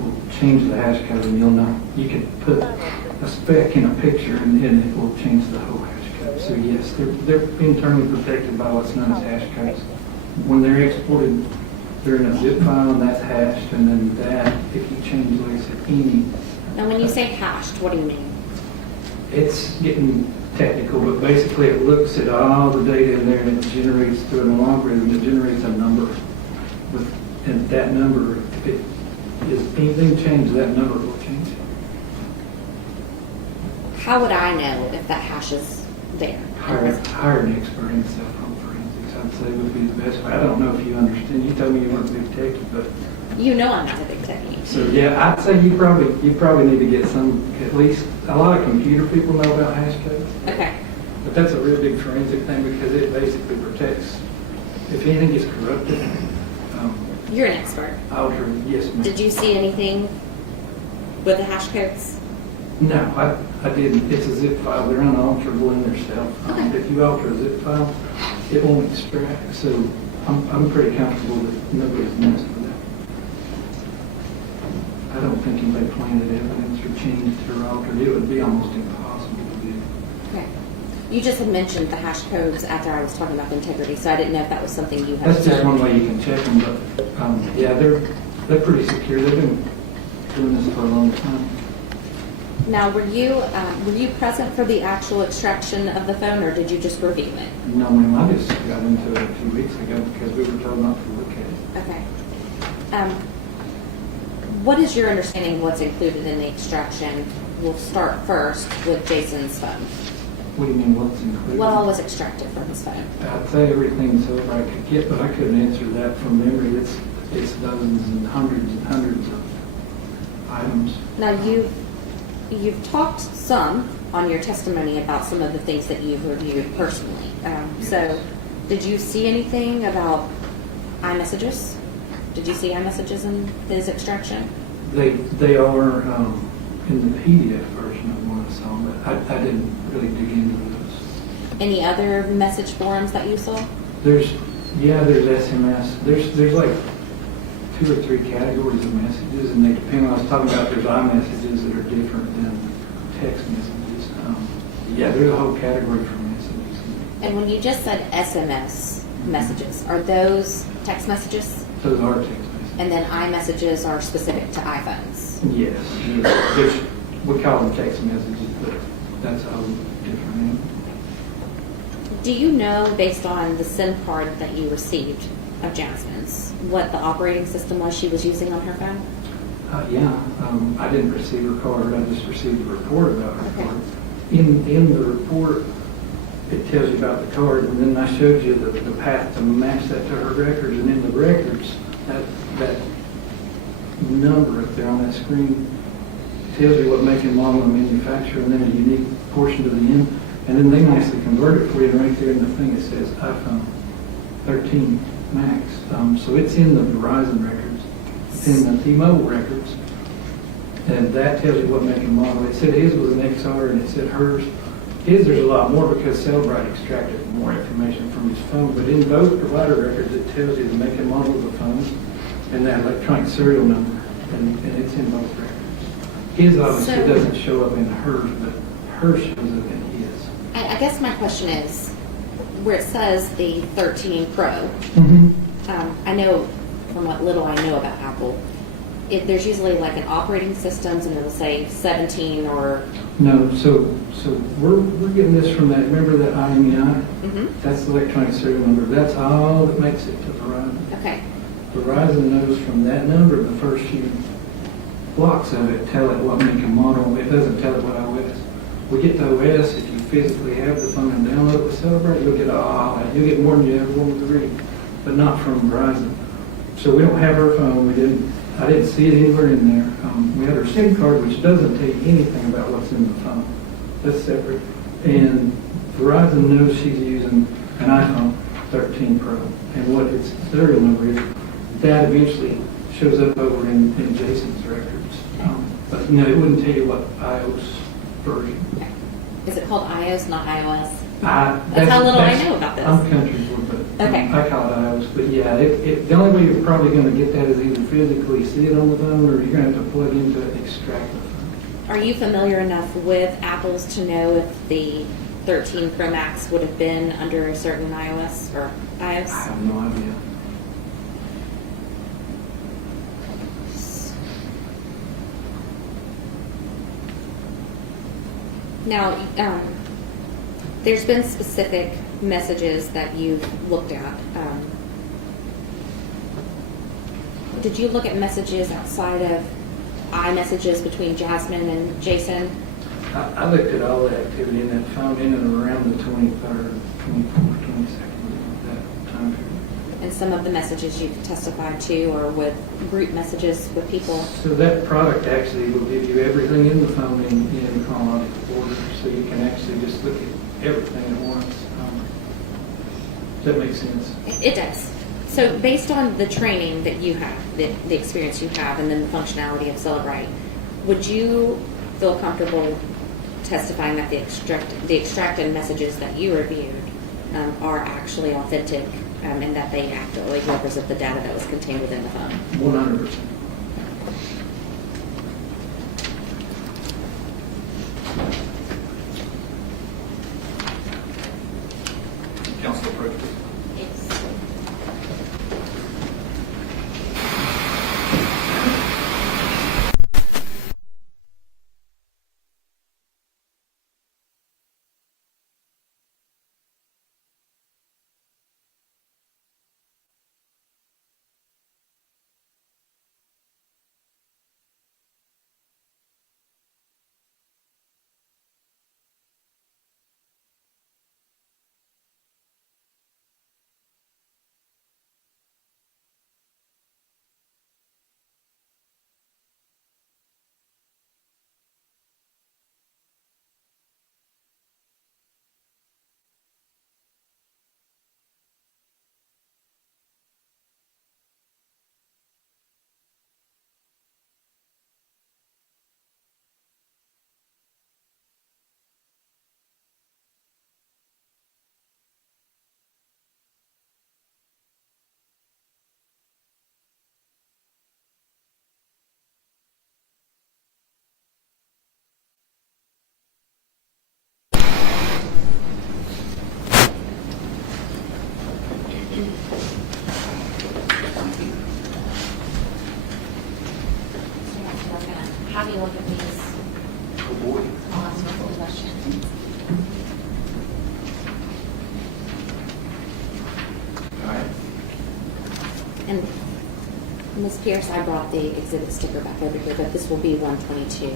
will change the hash code, and you'll know. You can put a speck in a picture, and it will change the whole hash code. So yes, they're internally protected by what's known as hash codes. When they're exported, they're in a zip file, and that's hashed, and then that, if you change, like I said, any. Now, when you say hashed, what do you mean? It's getting technical, but basically it looks at all the data in there, and it generates through an algorithm, it generates a number. And that number, if it is anything changed, that number will change. How would I know if that hash is there? Hire an expert in cell phone forensics, I'd say would be the best way. I don't know if you understand. You told me you weren't a big techie, but. You know I'm not a big techie. So yeah, I'd say you probably need to get some, at least, a lot of computer people know about hash codes. Okay. But that's a real big forensic thing because it basically protects, if anything gets corrupted, You're an expert. yes, ma'am. Did you see anything with the hash codes? No, I didn't. It's a zip file. They're unalterable in themselves. If you alter a zip file, it won't extract. So I'm pretty comfortable that nobody's messed with that. I don't think anybody planted evidence or changed or altered. It would be almost impossible to do. Okay. You just had mentioned the hash codes after I was talking about the integrity, so I didn't know if that was something you had That's just observed. one way you can check them, but yeah, they're pretty secure. They've been doing this for a long time. Now, were you present for the actual extraction of the phone, or did you just review it? No, ma'am, I just got into it a few weeks ago because we were told not to look at it. Okay. What is your understanding of what's included in the extraction? We'll start first with Jason's phone. What do you mean, what's included? What all was extracted from his phone? I'd say everything so far I could get, but I couldn't answer that from memory. It's dozens and hundreds of items. Now, you've talked some on your testimony about some of the things that you've reviewed personally. So, did you see anything about iMessages? Did you see iMessages in his extraction? They are in the PDF version of one I saw, but I didn't really dig into those. Any other message forms that you saw? There's SMS. There's like 2 or 3 categories of messages, and they depend on. I was talking about there's iMessages that are different than text messages. There's a whole category for messages. And when you just said SMS messages, are those text messages? Those are text messages. And then iMessages are specific to iPhones? Yes. We call them text messages, but that's a whole different name. Do you know, based on the SIM card that you received of Jasmine's, what the operating system was she was using on her phone? I didn't receive her card. I just received a report about her card. In the report, it tells you about the card, and then I showed you the path to match that to her records. And in the records, that number up there on that screen tells you what make and model and manufacturer, and then a unique portion to the end. And then they nicely convert it for you, and right there in the thing it says iPhone 13 Max. So it's in the Verizon records, it's in the T-Mobile records, and that tells you what make and model. It said his was an XR, and it said hers. His, there's a lot more because Cellbrite extracted more information from his phone, but in both provider records it tells you the make and model of the phone and that electronic serial number, and it's in both records. His obviously doesn't show up in hers, but hers shows up in his. I guess my question is, where it says the 13 Pro, I know from what little I know about Apple, there's usually like an operating systems and it'll say 17 or... No, so we're getting this from that, remember that IMEI? That's the electronic serial number. That's all that makes it to Verizon. Okay. Verizon knows from that number, the first few blocks of it tell it what make and model. It doesn't tell it what OS. We get the OS, if you physically have the phone and download the Cellbrite, you'll get you'll get more than you ever wanted to read, but not from Verizon. So we don't have her phone. I didn't see it anywhere in there. We had her SIM card, which doesn't tell you anything about what's in the phone. That's separate. And Verizon knows she's using an iPhone 13 Pro, and what its serial number is. That eventually shows up over in Jason's records. But it wouldn't tell you what iOS version. Is it called iOS, not iOS? That's how little I know about this. I'm country, but Okay. I call it iOS. But yeah, the only way you're probably going to get that is either physically see it on the phone, or you're going to have to plug into it and extract the phone. Are you familiar enough with Apple's to know if the 13 Pro Max would have been under a certain iOS or iOS? I have no idea. Now, there's been specific messages that you've looked at. Did you look at messages outside of iMessages between Jasmine and Jason? I looked at all the activity in that phone in and around the 23rd, 24th, 22nd, that time period. And some of the messages you've testified to are with group messages with people? So that product actually will give you everything in the phone in chronological order, so you can actually just look at everything at once. Does that make sense? It does. So based on the training that you have, the experience you have, and then the functionality of Cellbrite, would you feel comfortable testifying that the extracted messages that you reviewed are actually authentic and that they accurately represent the data that was contained within the phone? 100%. have you look at these. Oh, boy. I'll ask you a question. All right. And Ms. Pierce, I brought the exhibit sticker back over here, but this will be 122.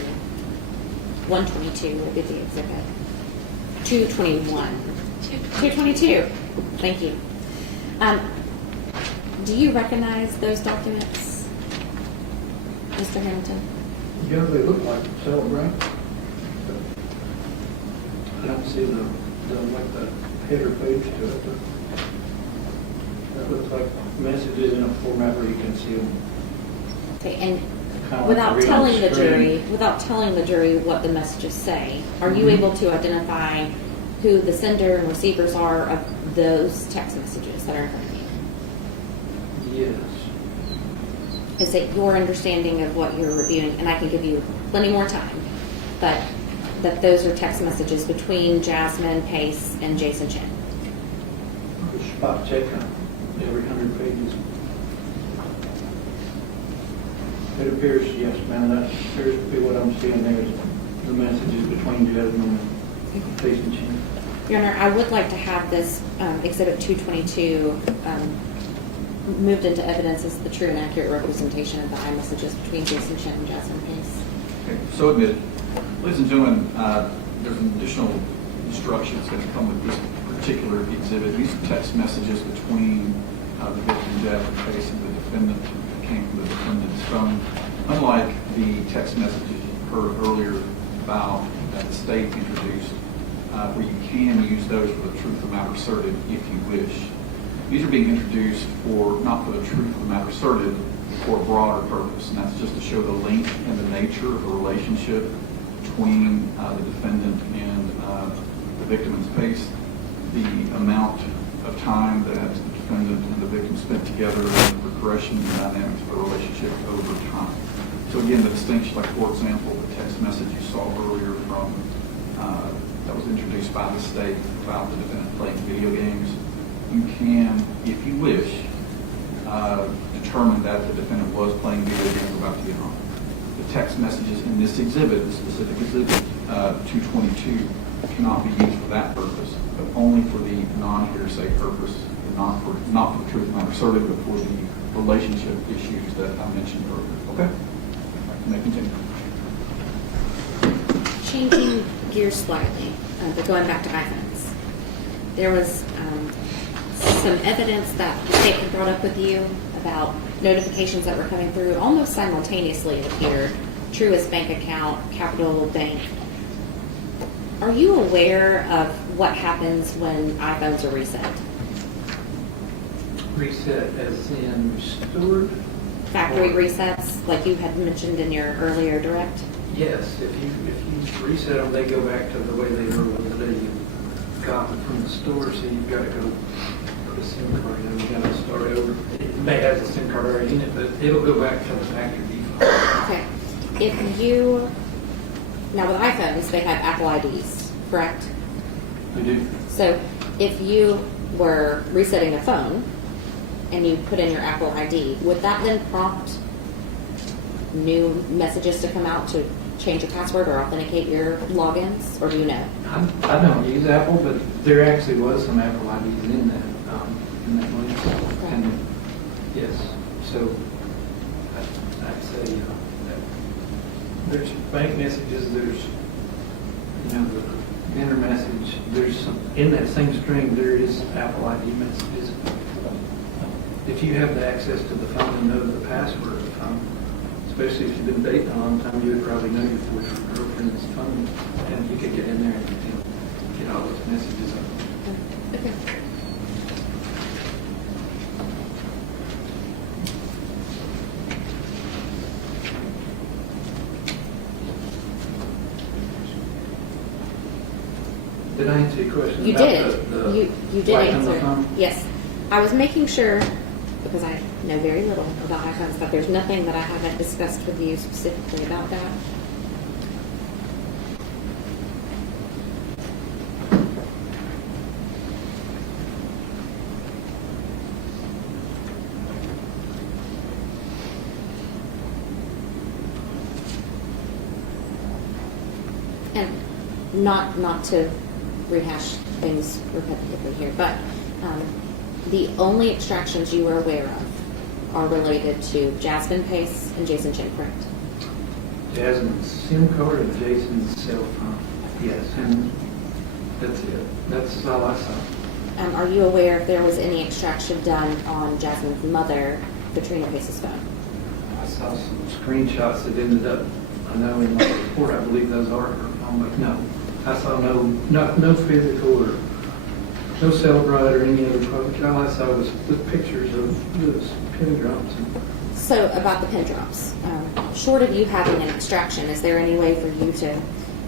122 will be the exhibit. 221. 222. Thank you. Do you recognize those documents, Mr. Hamilton? Yeah, they look like themselves, right? I don't see the like the header page to it, but that looks like messages in a format where you can see them. Okay, and Kind of without like telling reading the the screen. jury what the messages say, are you Mhm. able to identify who the sender and receivers are of those text messages that are in front of you? Yes. Is it your understanding of what you're reviewing, and I can give you plenty more time, but that those are text messages between Jasmine Pace and Jason Chen? Spot check on every 100 pages. It appears, yes, ma'am, that appears to be what I'm seeing there is the messages between Jasmine and Jason Chen. Your Honor, I would like to have this Exhibit 222 moved into evidence as the true and accurate representation of the iMessages between Jason Chen and Jasmine Pace. Okay, so admitted. Ladies and gentlemen, there's an additional instruction that's going to come with this particular exhibit. These are text messages between the victim, Jasmine Pace, and the defendant, came from the defendant's phone. Unlike the text messages you heard earlier about that the state introduced, where you can use those for the truth of the matter asserted if you wish. These are being introduced not for the truth of the matter asserted, for a broader purpose, and that's just to show the length and the nature of the relationship between the defendant and the victim in space, the amount of time that the defendant and the victim spent together, and the progression and dynamics of the relationship over time. So again, the distinction, like for example, the text message you saw earlier from that was introduced by the state about the defendant playing video games, you can, if you wish, determine that the defendant was playing video games about to get home. The text messages in this exhibit, the specific exhibit 222, cannot be used for that purpose, but only for the non-hearsay purpose, not for the truth of the matter asserted, but for the relationship issues that I mentioned earlier. Okay? You may continue. Changing gears slightly, but going back to iPhones. There was some evidence that the state had brought up with you about notifications that were coming through almost simultaneously, it appeared. Truist Bank account, Capital Bank. Are you aware of what happens when iPhones are reset? Reset as in restored? Factory resets, like you had mentioned in your earlier direct? Yes, if you reset them, they go back to the way they were the day you got them from the store, so you've got to go put a SIM card in, you've got to start over. It may have the SIM card already in it, but it'll go back to the factory default. Okay. Now with iPhones, they have Apple IDs, correct? They do. So if you were resetting a phone and you put in your Apple ID, would that then prompt new messages to come out to change your password or authenticate your logins, or do you know? I don't use Apple, but there actually was some Apple IDs in that link. Okay. And yes, so I'd say there's bank messages, there's the dinner message, there's some in that same string there is Apple ID messages. If you have the access to the phone and know the password of the phone, especially if you've been dating a long time, you would probably know your boyfriend or girlfriend's phone, and you could get in there and get all those messages up. Okay. Did I answer your question? You about did. the You did light on the answer. phone? Yes. I was making sure, because I know very little about iPhones, but there's nothing that I haven't discussed with you specifically about that. And not to rehash things repetitively here, but the only extractions you are aware of are related to Jasmine Pace and Jason Chen, correct? Jasmine's SIM card and Jason's cell phone. Yes, and that's it. That's all I saw. Are you aware if there was any extraction done on Jasmine's mother, Katrina Pace's phone? I saw some screenshots that ended up, I know in my report, I believe those are her phone, but no. I saw no physical or no Celebrite or any other product. All I saw was the pictures of those pin drops. So about the pin drops, short of you having an extraction, is there any way for you to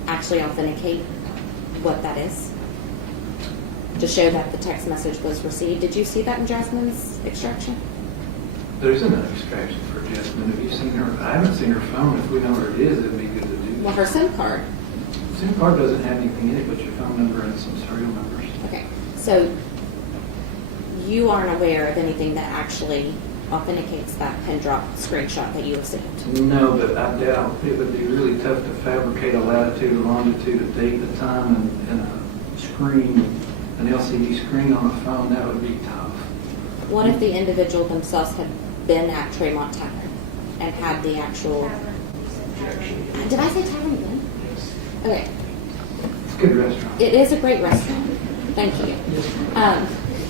actually authenticate what that is? To show that the text message was received. Did you see that in Jasmine's extraction? There isn't an extraction for Jasmine. Have you seen her? I haven't seen her phone. If we know where it is, it'd be good to do. Well, her SIM card. SIM card doesn't have anything in it but your phone number and some serial numbers. Okay, so you aren't aware of anything that actually authenticates that pin drop screenshot that you received? No, but I doubt it would be really tough to fabricate a latitude, a longitude, a date, a time, and a screen, an LCD screen on a phone. That would be tough. What if the individual themselves had been at Tremont Tavern and had the actual... Did I say Tavern again? Yes. Okay. It's a good restaurant. It is a great restaurant. Thank you.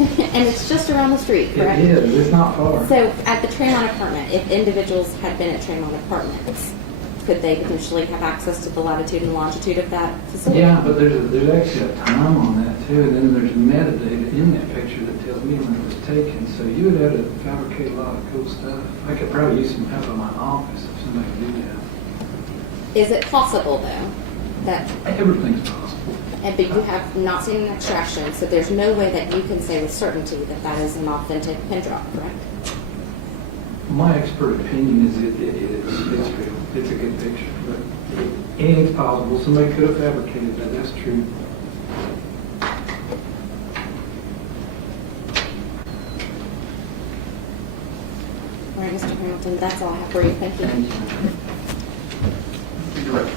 And it's just around the street, correct? It is. It's not far. So at the Tremont apartment, if individuals had been at Tremont Apartments, could they potentially have access to the latitude and longitude of that facility? Yeah, but there's actually a time on that too, and then there's metadata in that picture that tells me when it was taken. So you would have to fabricate a lot of cool stuff. I could probably use some help in my office if somebody could do that. Is it possible though that everything's possible? But you have not seen an extraction, so there's no way that you can say with certainty that that is an authentic pin drop, correct? My expert opinion is it's real. It's a good picture, but anything's possible. Somebody could have fabricated that. That's true. All right, Mr. Hamilton, that's all I have for you. Thank you. You're right.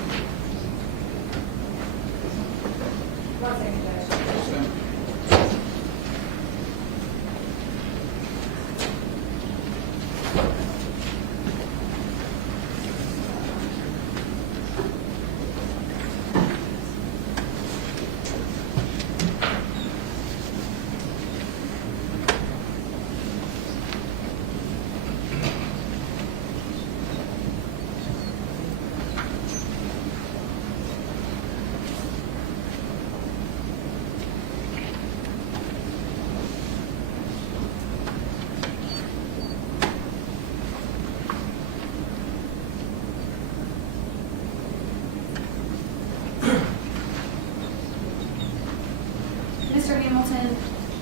Mr. Hamilton,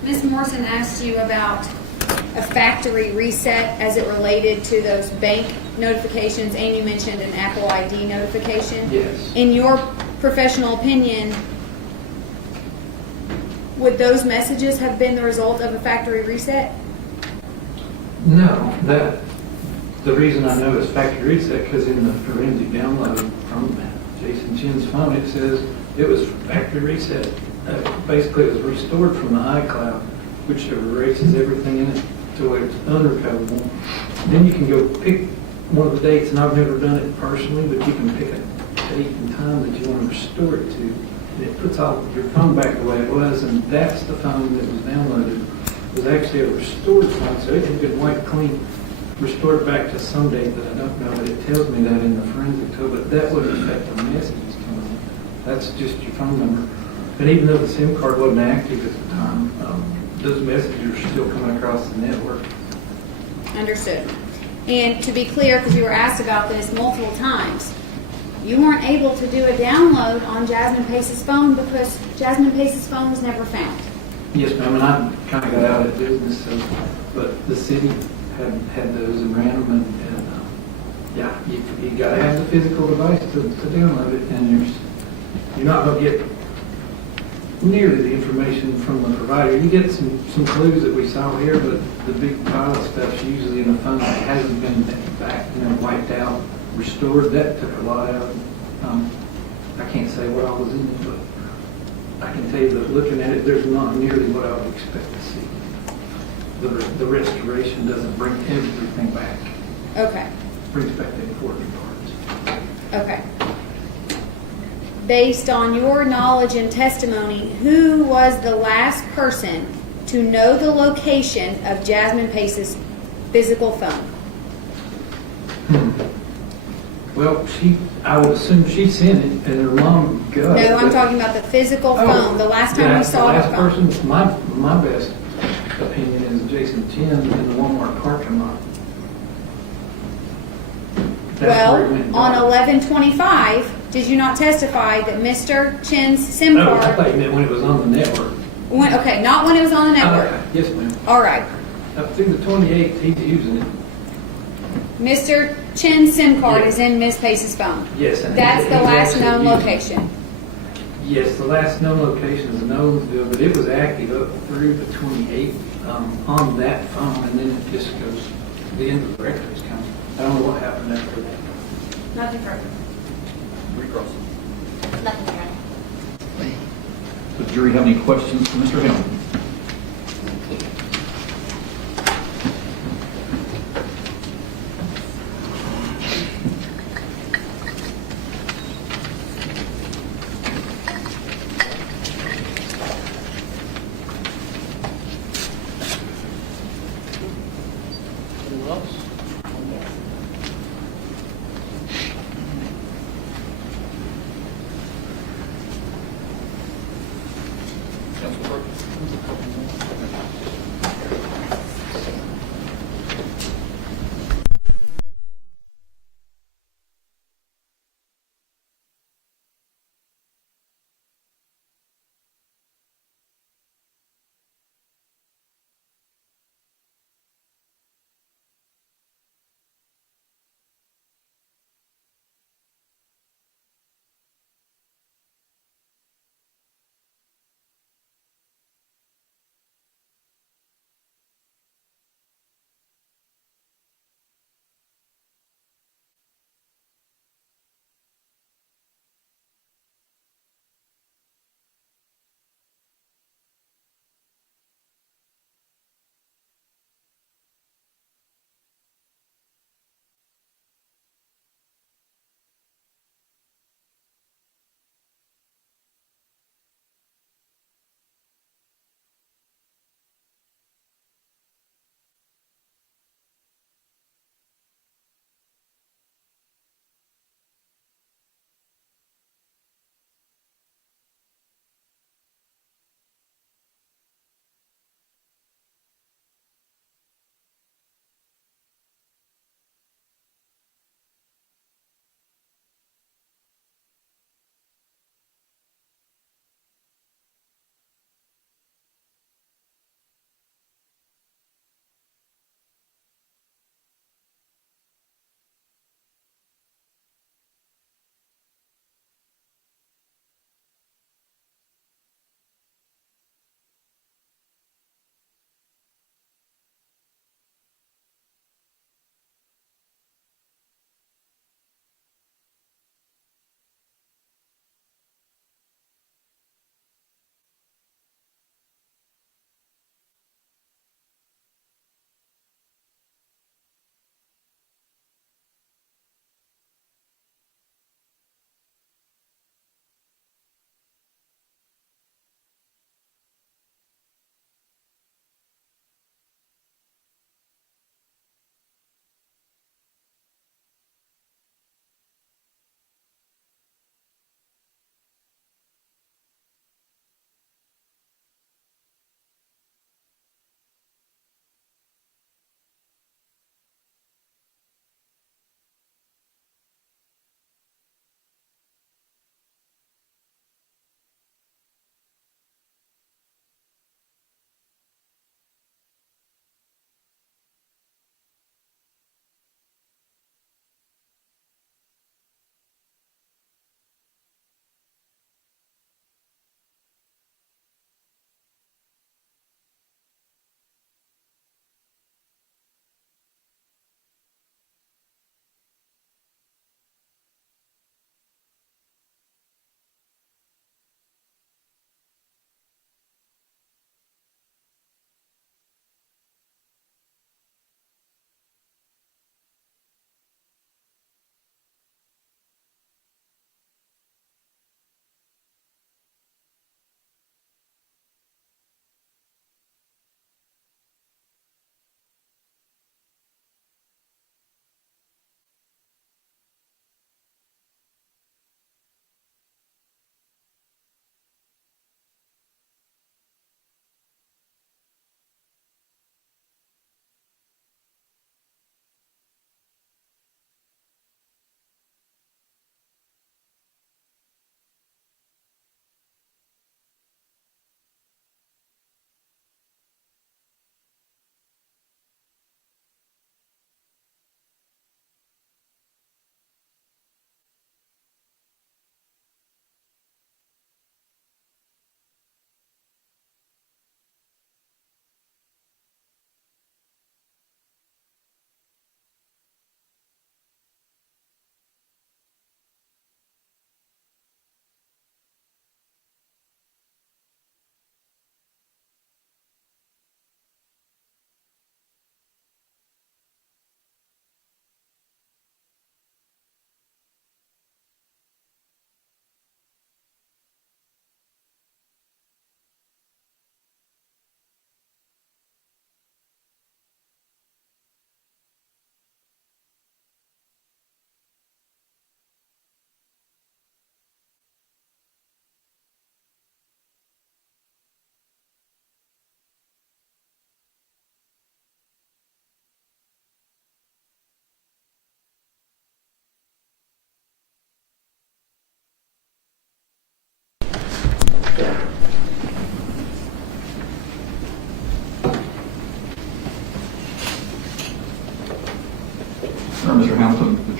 Ms. Morrison asked you about a factory reset as it related to those bank notifications, and you mentioned an Apple ID notification. Yes. In your professional opinion, would those messages have been the result of a factory reset? No, the reason I know it's factory reset because in the forensic download from Jason Chen's phone it says it was factory reset. Basically, it was restored from the iCloud, which erases everything in it to where it's unrecoverable. Then you can go pick one of the dates, and I've never done it personally, but you can pick a date and time that you want to restore it to. And it puts all your phone back the way it was, and that's the phone that was downloaded. It was actually a restored phone, so it had been wiped clean, restored back to some date that I don't know, but it tells me that in the forensic tool, but that wouldn't affect the messages coming in. That's just your phone number. And even though the SIM card wasn't active at the time, those messages are still coming across the network. Understood. And to be clear, because you were asked about this multiple times, you weren't able to do a download on Jasmine Pace's phone because Jasmine Pace's phone was never found. Yes, ma'am, and I kind of got out of business, so, but the city had those and ran them, and yeah, you got to have the physical device to download it, and you're not going to get nearly the information from the provider. You get some clues that we saw here, but the big pile of stuff's usually in the phone that hasn't been back, wiped out, restored. That took a lot out. I can't say what I was in it, but I can tell you that looking at it, there's not nearly what I would expect to see. The restoration doesn't bring everything back. Okay. Brings back the important parts. Okay. Based on your knowledge and testimony, who was the last person to know the location of Jasmine Pace's physical phone? Well, I would assume she sent it and her mom got it. No, I'm talking about the physical phone. The last time we saw the her last phone. person, my best opinion is Jason Chen in the Walmart parking lot. Well, on 11/25, did you not testify that Mr. Chen's SIM I card? thought you meant when it was on the network. Okay, not when it was on the network. Yes, ma'am. All right. Up through the 28th, he's using it. Mr. Chen's SIM card is in Ms. Pace's phone. Yes. And That's the he's last actually known using it. location. Yes, the last known location is Knowlesville, but it was active up through the 28th on that phone, and then it just goes, the end of the records comes. I don't know what happened after that. Nothing further. Recross. Nothing, Your Honor. Does the jury have any questions for Mr. Hill? Anyone else? Council Clerk?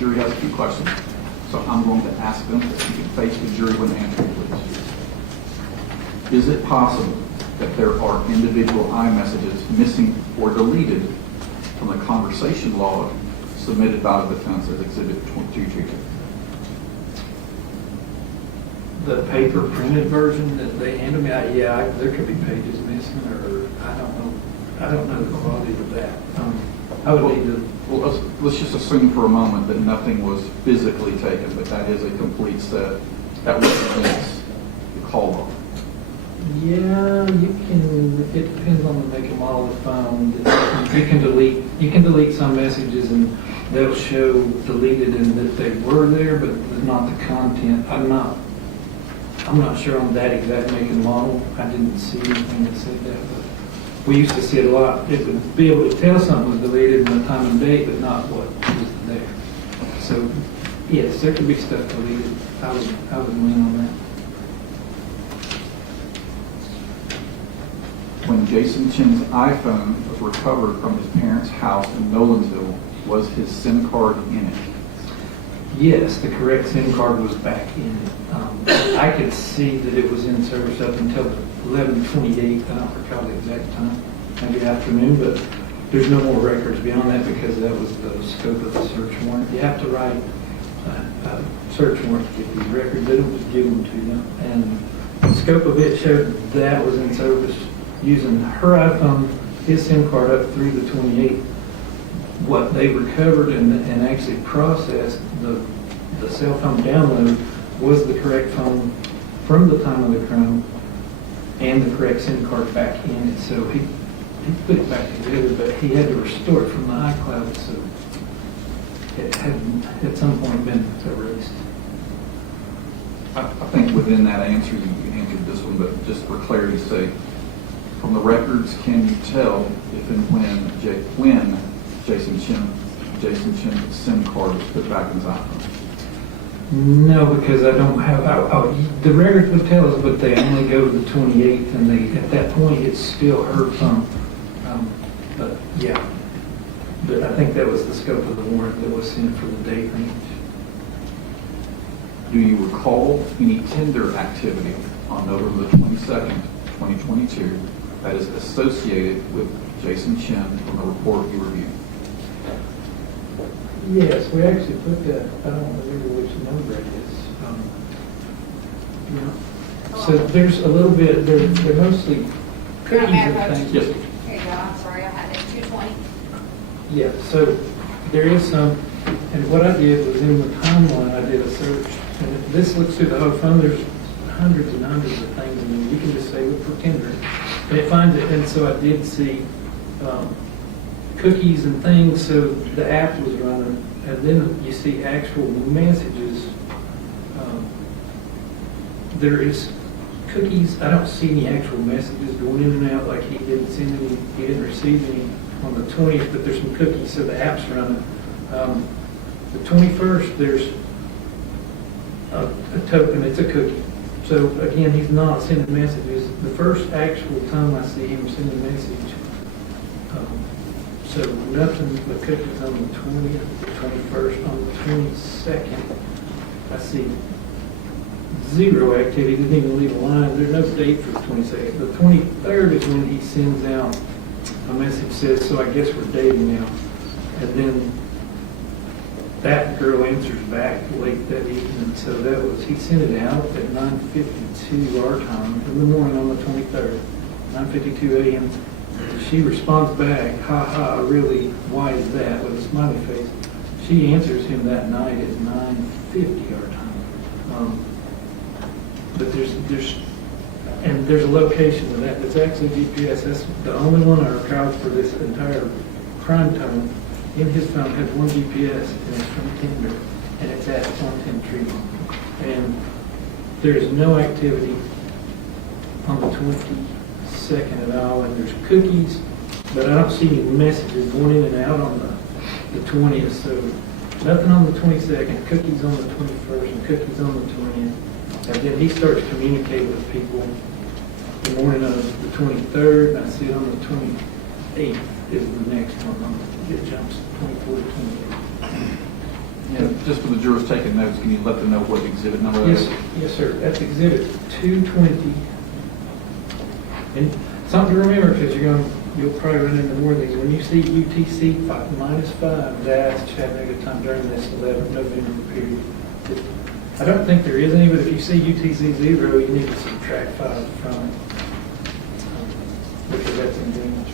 jury has a few questions, so I'm going to ask them if you can face the jury when they answer, please. Is it possible that there are individual iMessages missing or deleted from the conversation log submitted by the defense as Exhibit 222? The paper printed version that they handed me, yeah, there could be pages missing, or I don't know the quality of that. I would need to. Well, let's just assume for a moment that nothing was physically taken, but that is a complete set that represents the call log. Yeah, you can. It depends on the make and model of the phone. You can delete some messages and they'll show deleted and that they were there, but not the content. I'm not sure on that exact make and model. I didn't see anything that said that, but we used to see it a lot. It would be able to tell something was deleted and the time and date, but not what was there. So, yes, there could be stuff deleted. I would lean on that. When Jason Chen's iPhone was recovered from his parents' house in Nolansville, was his SIM card in it? Yes, the correct SIM card was back in it. I could see that it was in service up until 11:28. I don't recall the exact time, maybe afternoon, but there's no more records beyond that because that was the scope of the search warrant. You have to write a search warrant to get these records. They don't just give them to you. And the scope of it showed that was in service using her iPhone, his SIM card up through the 28th. What they recovered and actually processed, the cell phone download, was the correct phone from the time of the crime and the correct SIM card back in it. So he put it back together, but he had to restore it from the iCloud, so it had at some point been erased. I think within that answer, you answered this one, but just for clarity's sake, from the records, can you tell if and when Jason Chen's SIM card was put back in his iPhone? No, because I don't have. The records would tell us, but they only go to the 28th, and at that point it's still her phone. But yeah, but I think that was the scope of the warrant that was sent for the date range. Do you recall any Tinder activity on November 22nd, 2022, that is associated with Jason Chen from the report you reviewed? Yes, we actually put that. I don't remember which number it is. So there's a little bit. They're mostly cookies and things. Yes. Here you go. I'm sorry, I had it 220. Yeah. So there is some. And what I did was in the timeline, I did a search, and this looks through the whole phone. There's hundreds and hundreds of things, and you can just say look for Tinder, and it finds it. And so I did see. Cookies and things, so the app was running, and then you see actual messages. There is cookies. I don't see any actual messages going in and out, like he didn't send any, he didn't receive any on the 20th, but there's some cookies, so the app's running. The 21st, there's a token, it's a cookie. So again, he's not sending messages. The first actual time I see him send a message, so nothing but cookies on the 20th, the 21st, on the 22nd, I see zero activity, didn't even leave a line. There's no date for the 22nd. The 23rd is when he sends out a message says, so I guess we're dating now. And then that girl answers back late that evening. So that was, he sent it out at 9:52 our time in the morning on the 23rd, 9:52 a.m. She responds back, ha ha, really, why is that, with a smiley face. She answers him that night at 9:50 our time. But there's a location of that. It's actually GPS. That's the only one I recall for this entire crime time. In his phone has one GPS, and it's from Tinder, and it's at 110 Tree. And there's no activity on the 22nd at all, and there's cookies, but I don't see any messages going in and out on the 20th. So nothing on the 22nd, cookies on the 21st, and cookies on the 20th. And then he starts communicating with people the morning of the 23rd, and I see it on the 28th is the next one. It jumps 24 to 28. Yeah, just for the jurors taking notes, can you let them know what exhibit number that is? Yes, sir. That's exhibit 220. And something to remember, because you'll probably run into more of these. When you see UTC -5, that's Chattanooga time during this 11 November period. I don't think there is any, but if you see UTC 0, you need to subtract 5 from it. Because that's in Greenwich.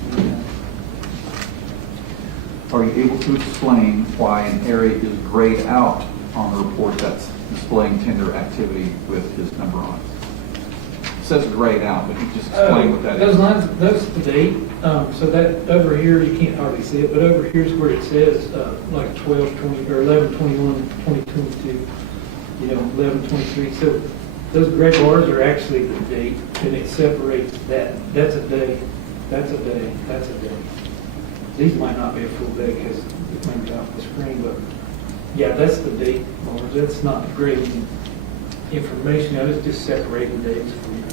Are you able to explain why an area is grayed out on the report that's displaying tender activity with his number on it? It says grayed out, but you just explain what that Those is. lines, that's the date. So that over here, you can't hardly see it, but over here's where it says like 12/20 or 11/21/2022. 11/23. So those gray bars are actually the date, and it separates that. That's a day. That's a day. That's a day. These might not be a full day because it might be off the screen, but yeah, that's the date bars. That's not great information. I just separate the dates for you.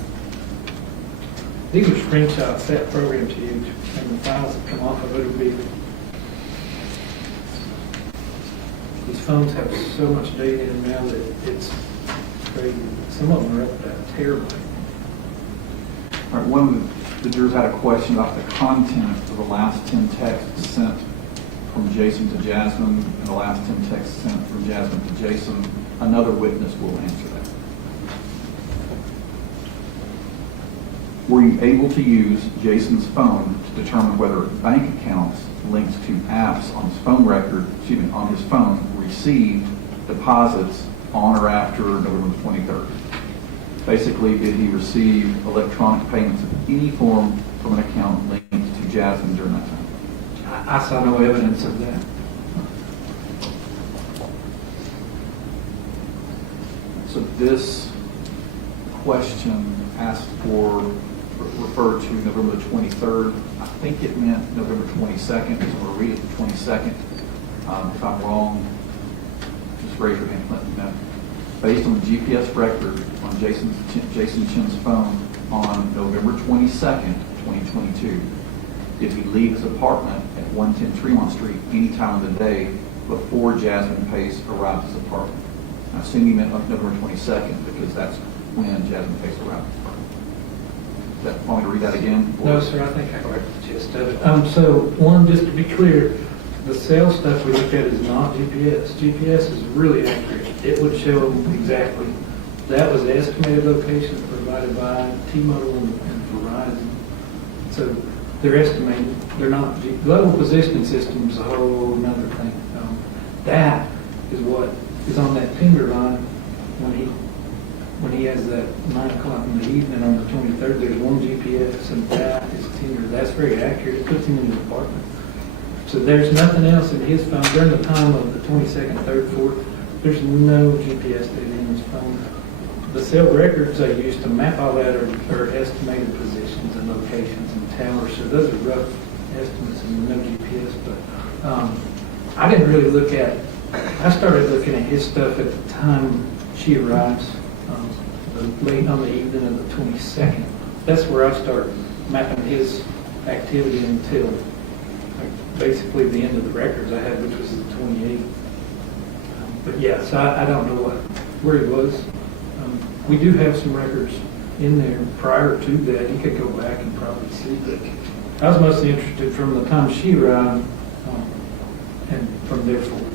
These are screenshots that program to you, and the files that come off of it will be. These phones have so much data in them now that it's crazy. Some of them are up to a terabyte. All right, one of the jurors had a question about the content of the last 10 texts sent from Jason to Jasmine and the last 10 texts sent from Jasmine to Jason. Another witness will answer that. Were you able to use Jason's phone to determine whether bank accounts linked to apps on his phone on his phone received deposits on or after November 23rd? Basically, did he receive electronic payments of any form from an account linked to Jasmine during that time? I saw no evidence of that. So this question asked for, referred to November the 23rd. I think it meant November 22nd, so we'll read it the 22nd. If I'm wrong, just raise your hand and let me know. Based on the GPS record on Jason Chen's phone on November 22nd, 2022, did he leave his apartment at 110 Tremont Street any time of the day before Jasmine Pace arrived at his apartment? I assume he meant November 22nd because that's when Jasmine Pace arrived at his apartment. Want me to read that again? No, sir, I think I got the gist of it. So, one, just to be clear, the sales stuff we looked at is not GPS. GPS is really accurate. It would show exactly. That was the estimated location provided by T-Mobile and Verizon. So they're estimating. They're not. Global positioning system is a whole another thing. That is what is on that tender line when he has that 9 o'clock in the evening on the 23rd. There's one GPS, and that is tender. That's very accurate. It puts him in his apartment. So there's nothing else in his phone during the time of the 22nd, 3rd, 4th. There's no GPS data in his phone. The cell records they use to map all that are estimated positions and locations and towers. So those are rough estimates and no GPS. But I didn't really look at. I started looking at his stuff at the time she arrives, late on the evening of the 22nd. That's where I start mapping his activity until basically the end of the records I had, which was the 28th. But yeah, so I don't know where he was. We do have some records in there prior to that. You could go back and probably see, but I was mostly interested from the time she arrived and from there forward.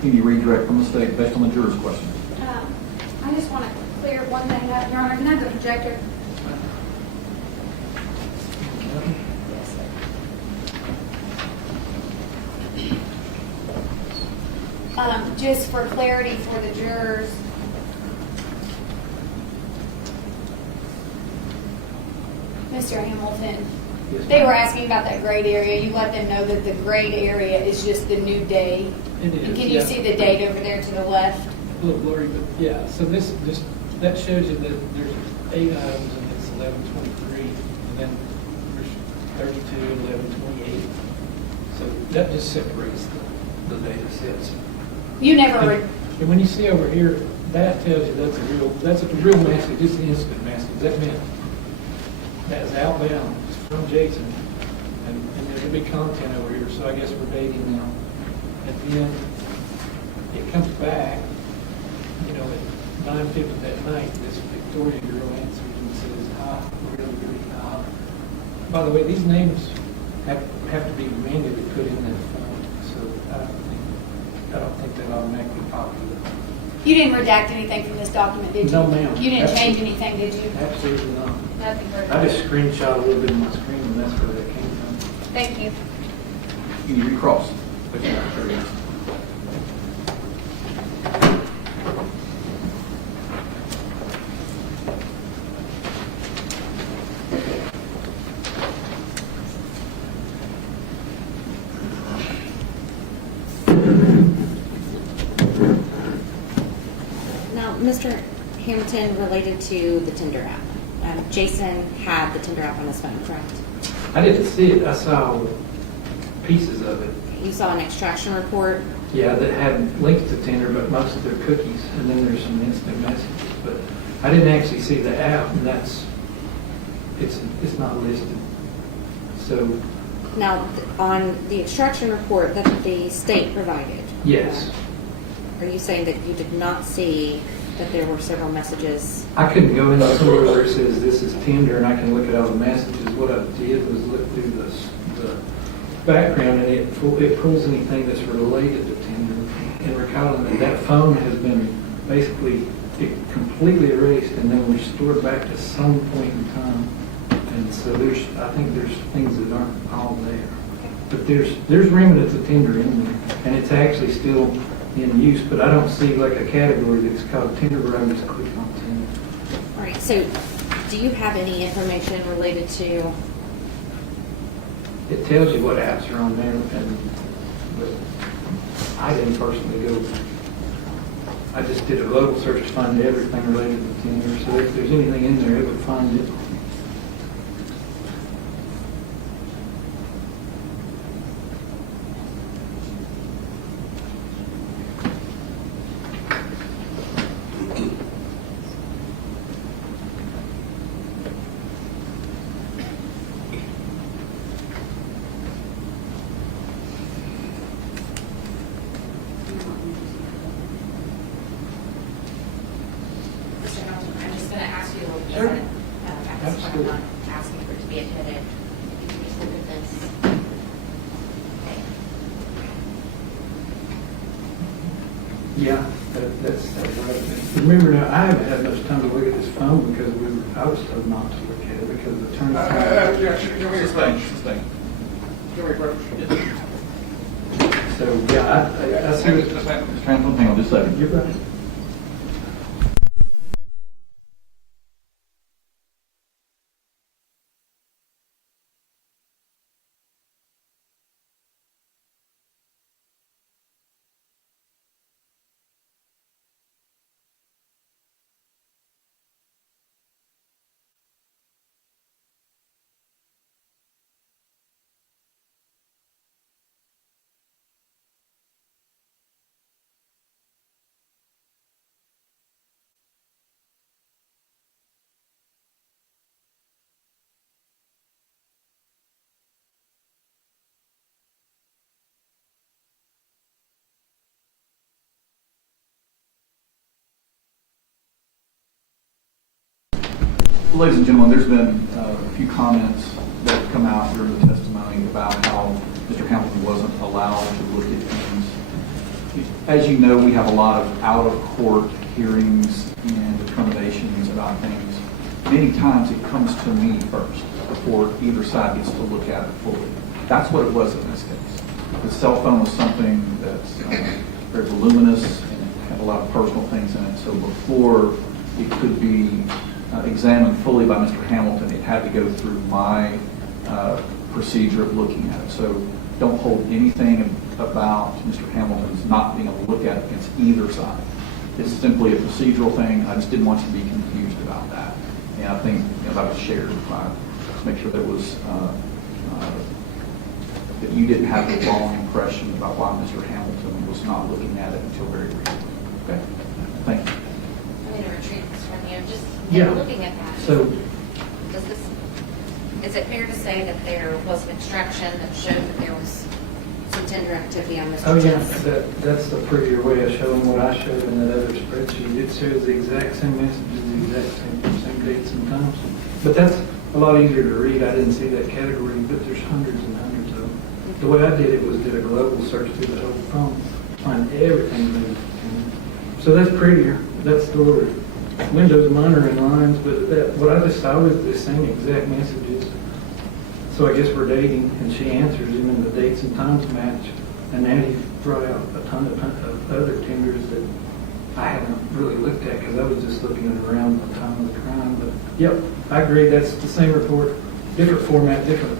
Can you redirect from the state based on the juror's question? I just want to clear one thing up, Your Honor. Can I have the projector? Just for clarity for the jurors, Mr. Hamilton, they were asking about that grayed area. You let them know that the grayed area is just the new day. It is. And can you see the date over there to the left? A little blurry, but yeah. So this just that shows you that there's 8 items and it's 1123, and then there's 32 and 1128. So that just separates the data sets. You never. And when you see over here, that tells you that's a real message. It's an instant message. That meant that's outbound. It's from Jason, and there's a big content over here. So I guess we're dating now. And then it comes back, you know, at 9:50 that night, this Victoria girl answers and says, "Hi, really, really, hi." By the way, these names have to be manually put in that form, so I don't think that automatically pops up. You didn't redact anything from this document, did you? No, ma'am. You didn't change anything, did you? Absolutely not. Nothing further. I just screenshot a little bit of my screen, and that's where that came from. Thank you. Can you recross? Okay, there it is. Now, Mr. Hamilton, related to the Tinder app, Jason had the Tinder app on his phone, correct? I didn't see it. I saw pieces of it. You saw an extraction report. Yeah, that had links to Tinder, but most of their cookies, and then there's some instant messages. But I didn't actually see the app, and it's not listed. So Now, on the extraction report that the state provided. yes, Are you saying that you did not see that there were several messages? I couldn't go into somewhere where it says this is Tinder, and I can look at all the messages. What I did was look through the background, and it pulls anything that's related to Tinder. And recalling that phone has been basically completely erased and then restored back to some point in time. And so I think there's things that aren't all there. But there's remnants of Tinder in there, and it's actually still in use, but I don't see like a category that's called Tinder where I just click on Tinder. All right, so do you have any information related to? It tells you what apps are on there, but I didn't personally go. I just did a global search to find everything related to Tinder, so if there's anything in there, it would find it. I'm just going to ask you a little bit. Sure. At this point, I'm not asking for it to be admitted. If you can just look at this. Okay. Yeah, that's right. Remember now, I haven't had much time to look at this phone because I was told not to look at it because the turn. Yeah, give me this thing. Give me a break. So, yeah, I see what. Mr. Hamilton, hang on just a second. You're right. Ladies and gentlemen, there's been a few comments that have come out during the testimony about how Mr. Hamilton wasn't allowed to look at things. As you know, we have a lot of out-of-court hearings and determinations about things. Many times it comes to me first before either side gets to look at it fully. That's what it was in this case. The cell phone was something that's very voluminous and it had a lot of personal things in it. So before it could be examined fully by Mr. Hamilton, it had to go through my procedure of looking at it. So don't hold anything about Mr. Hamilton's not being able to look at it against either side. It's simply a procedural thing. I just didn't want you to be confused about that. And I think that was shared by, to make sure that was that you didn't have the wrong impression about why Mr. Hamilton was not looking at it until very recently. Okay, thank you. I'm going to retrieve this from you. Just Yeah. looking at that. So, Is it fair to say that there was an extraction that showed that there was some Tinder activity on Mr. Oh, yeah, Chen. that's the prettier way of showing what I showed in that other spreadsheet. It shows the exact same messages, the exact same dates and times. But that's a lot easier to read. I didn't see that category, but there's hundreds and hundreds of them. The way I did it was did a global search through the whole phone, find everything moved. So that's prettier. That's the word. Windows, mine are in lines, but what I just saw was the same exact messages. So I guess we're dating, and she answers him, and the dates and times match. And then he brought out a ton of other Tinders that I haven't really looked at because I was just looking at around the time of the crime. But yep, I agree. That's the same report, different format, different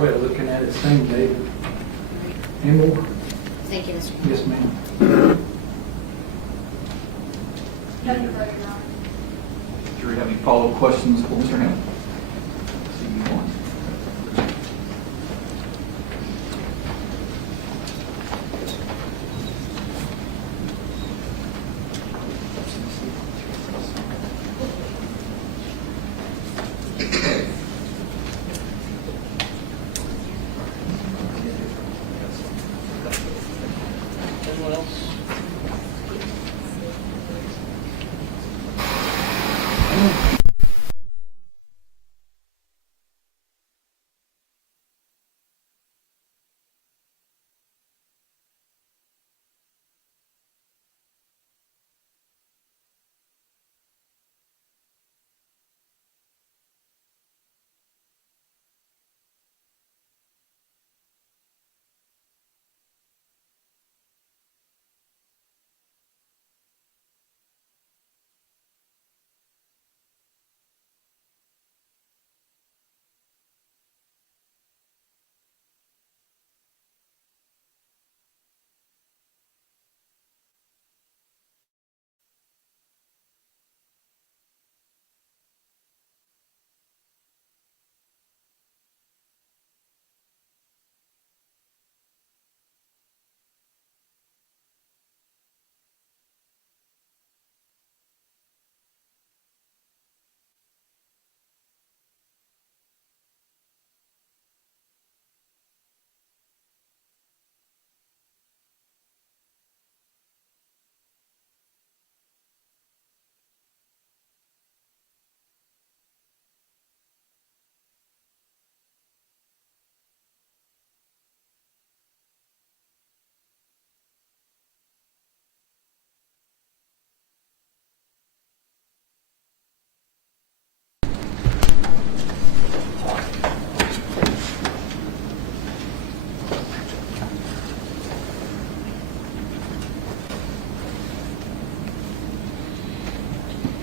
way of looking at it, same data. And more. Thank you, Mr. Yes, ma'am. Jury, have any follow-up questions for Mr. Hamilton? See you one. Anyone else?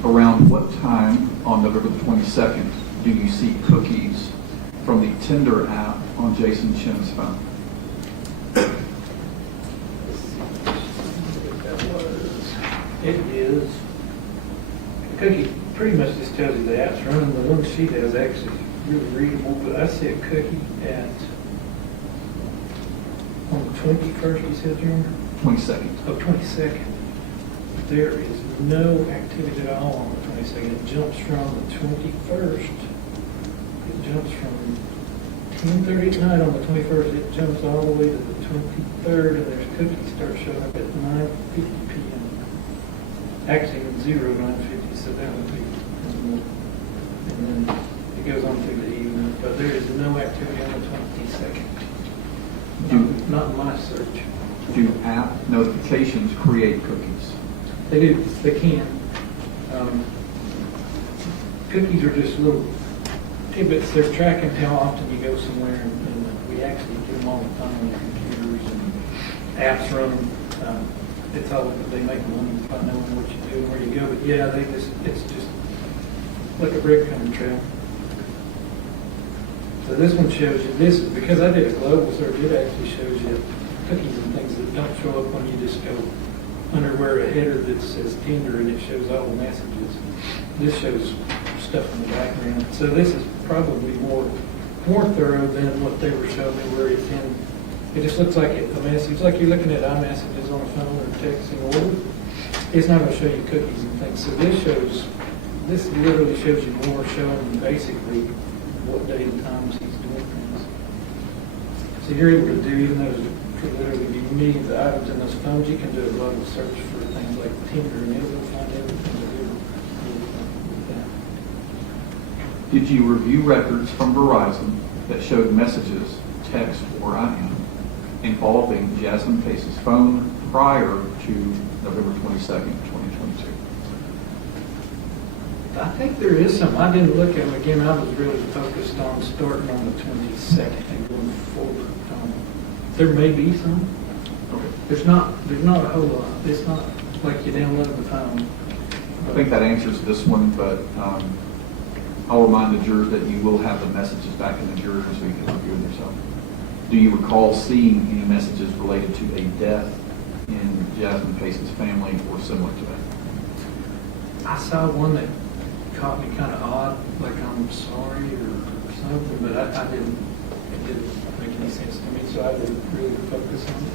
Around what time on November the 22nd do you see cookies from the Tinder app on Jason Chen's phone? It is. The cookie pretty much just tells you the app's running. The one sheet has actually really readable, but I see a cookie at on the 21st, you said, Junior? 22nd. Oh, 22nd. There is no activity at all on the 22nd. It jumps from the 21st. It jumps from 10:30 at night on the 21st. It jumps all the way to the 23rd, and there's cookies start showing up at 9:50 p.m. Actually, at 9:50, so that would be, and then it goes on through the evening. But there is no activity on the 22nd. Not in my search. Do app notifications create cookies? They do. They can. Cookies are just little tidbits. They're tracking how often you go somewhere, and we actually do them all the time on computers and apps run them. It's all they make money by knowing what you do and where you go. But yeah, it's just like a breadcrumb trail. So this one shows you this because I did a global search. It actually shows you cookies and things that don't show up when you just go under where a header that says Tinder and it shows all the messages. This shows stuff in the background. So this is probably more thorough than what they were showing me where it's in. It just looks like a message, like you're looking at iMessages on a phone or texting or it's not going to show you cookies and things. So this literally shows you more, showing basically what day and times he's doing things. So you're able to do, even though it's could literally be millions of items in those phones. You can do a global search for things like Tinder, and it will find everything to do with that. Did you review records from Verizon that showed messages, text, or IM involving Jasmine Pace's phone prior to November 22nd, 2022? I think there is some. I didn't look at them again. I was really focused on starting on the 22nd and going forward. There may be some. Okay. There's not a whole lot. It's not like you download the phone. I think that answers this one, but I'll remind the jurors that you will have the messages back in the jury so you can review them yourself. Do you recall seeing any messages related to a death in Jasmine Pace's family or similar to that? I saw one that caught me kind of odd, like I'm sorry or something, but I didn't. It didn't make any sense to me, so I didn't really focus on it.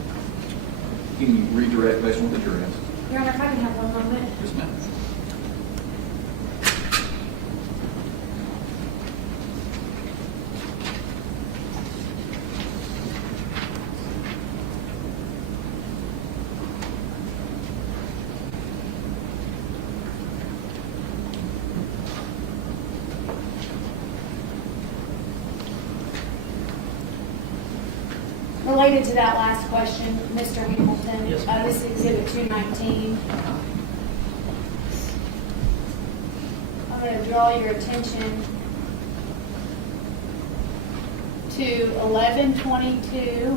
Can you redirect based on what the jury has? Your Honor, if I can have one moment. Yes, ma'am. Related to that last question, Mr. Hamilton, Yes, this is Exhibit 219. I'm going to draw your attention to 1122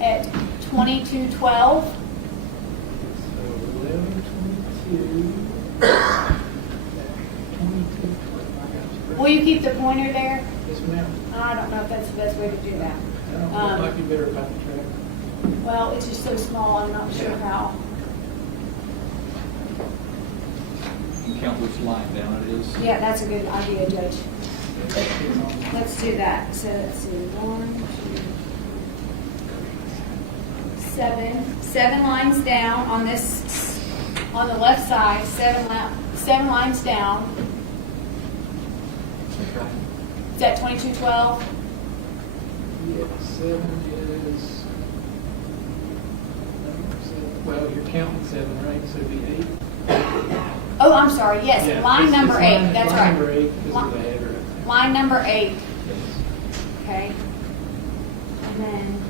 at 2212. So 11:22. 22. Will you keep the pointer there? Yes, ma'am. I don't know if that's the best way to do that. It might be better if I can track. Well, it's just so small, I'm not sure how. You count which line down it is. Yeah, that's a good idea, Judge. Let's do that. So let's see, 1, 2, 7. 7 lines down on this, on the left side, 7 lines down. Is that 2212? Yeah, 7 is, well, you're counting 7, right? So it'd be 8. Oh, I'm sorry. Yes, Yeah, line it's number 8. line- That's line right. number 8 is the header. Line number 8. Yes. Okay. And then,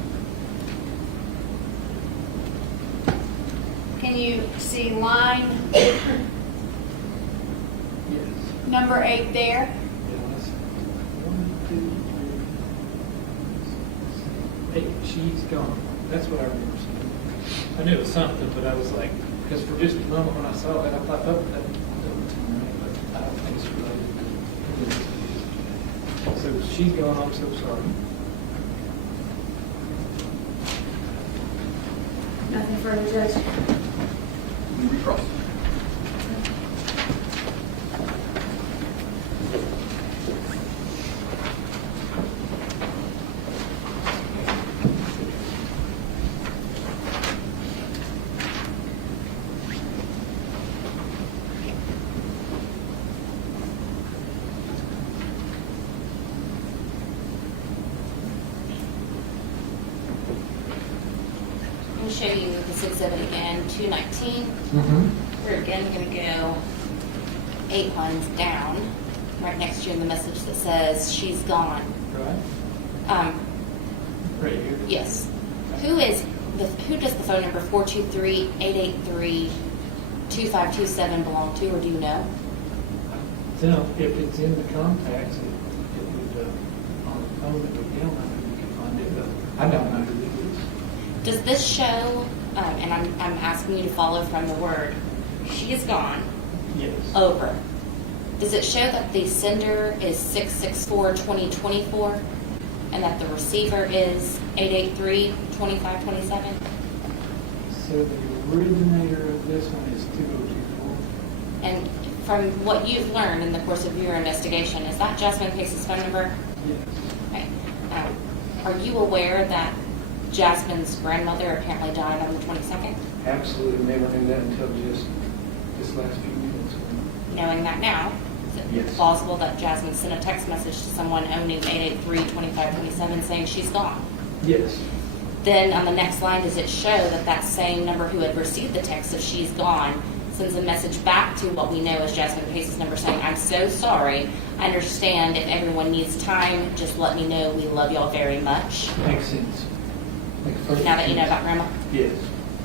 can you see line Yes. number 8 there? Yeah, let's see. 1, 2, 3, 4, 5, 6, 7, 8. She's gone. That's what I remember seeing. I knew it was something, but I was like, because for just a moment when I saw that, I thought, oh, that doesn't seem right, but I don't think it's related. So she's gone. I'm so sorry. Nothing further, Judge. You recross. I'm going to show you this exhibit again, 219. We're again going to go 8 lines down, right next to you in the message that says she's gone. Right? Right here. Yes. Who does the phone number 423-883-2527 belong to, or do you know? So if it's in the contacts, it would, on the phone, it would yell, and you can find it, but I don't know who it is. Does this show, and I'm asking you to follow from the word, she is gone, Yes. over. Does it show that the sender is 664-2024 and that the receiver is 883-2527? So the originator of this one is 2024. And from what you've learned in the course of your investigation, is that Jasmine Pace's phone number? Yes. Okay. Are you aware that Jasmine's grandmother apparently died on the 22nd? Absolutely never knew that until just this last few minutes. Knowing that now, is it Yes. plausible that Jasmine sent a text message to someone owning 883-2527 saying she's gone? Yes. then on the next line, does it show that that same number who had received the text of she's gone sends a message back to what we know as Jasmine Pace's number saying, I'm so sorry. I understand if everyone needs time, just let me know. We love y'all very much. Makes sense. Makes perfect Now that you know sense. about Grandma? Yes.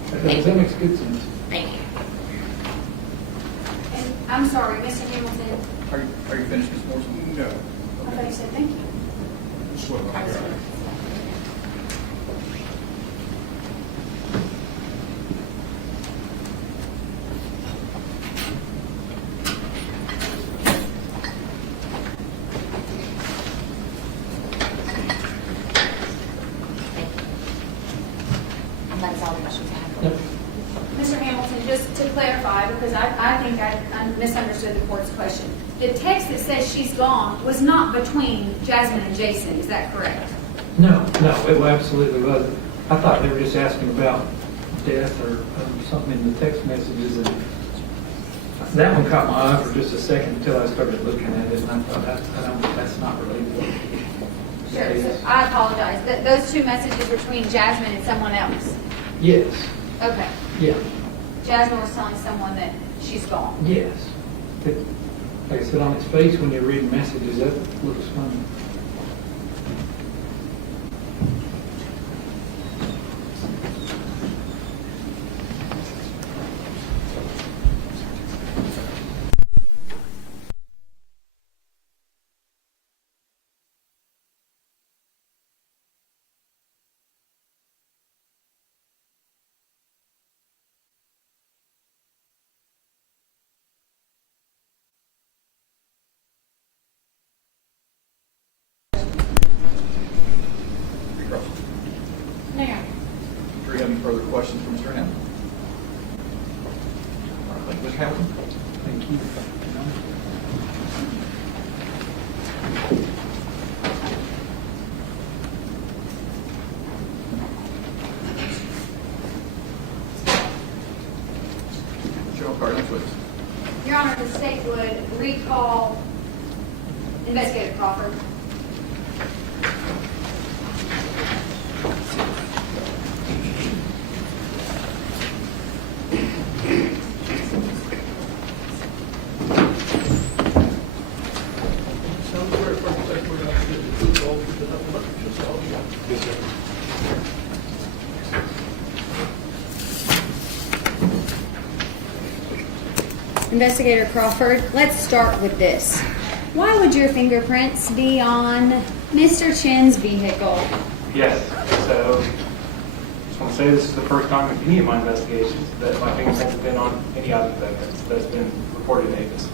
That makes good sense. Thank you. And I'm sorry, Mr. Hamilton. Are you finished, Ms. Morrison? No. I thought you said thank you. Just what about that? And that's all the questions I have. Mr. Hamilton, just to clarify, because I think I misunderstood the court's question. The text that says she's gone was not between Jasmine and Jason, is that correct? No, it absolutely wasn't. I thought they were just asking about death or something in the text messages, and that one caught my eye for just a second until I started looking at it, and I thought that's not related. Sure, so I apologize. Those two messages were between Jasmine and someone else? Yes. Okay. Yeah. Jasmine was telling someone that she's gone? Yes. Like I said, on its face, when you're reading messages, that looks funny. No, you're Do you have any further questions for Mr. Hamilton? All right, thank you, Mr. Hamilton. Thank you. General Cardinal, please. Your Honor, the state would recall Investigator Crawford. Investigator Crawford, let's start with this. Why would your fingerprints be on Mr. Chen's vehicle? Yes, so just want to say this is the first time in any of my investigations that my fingerprints have been on any items evidence that's been reported in Avis.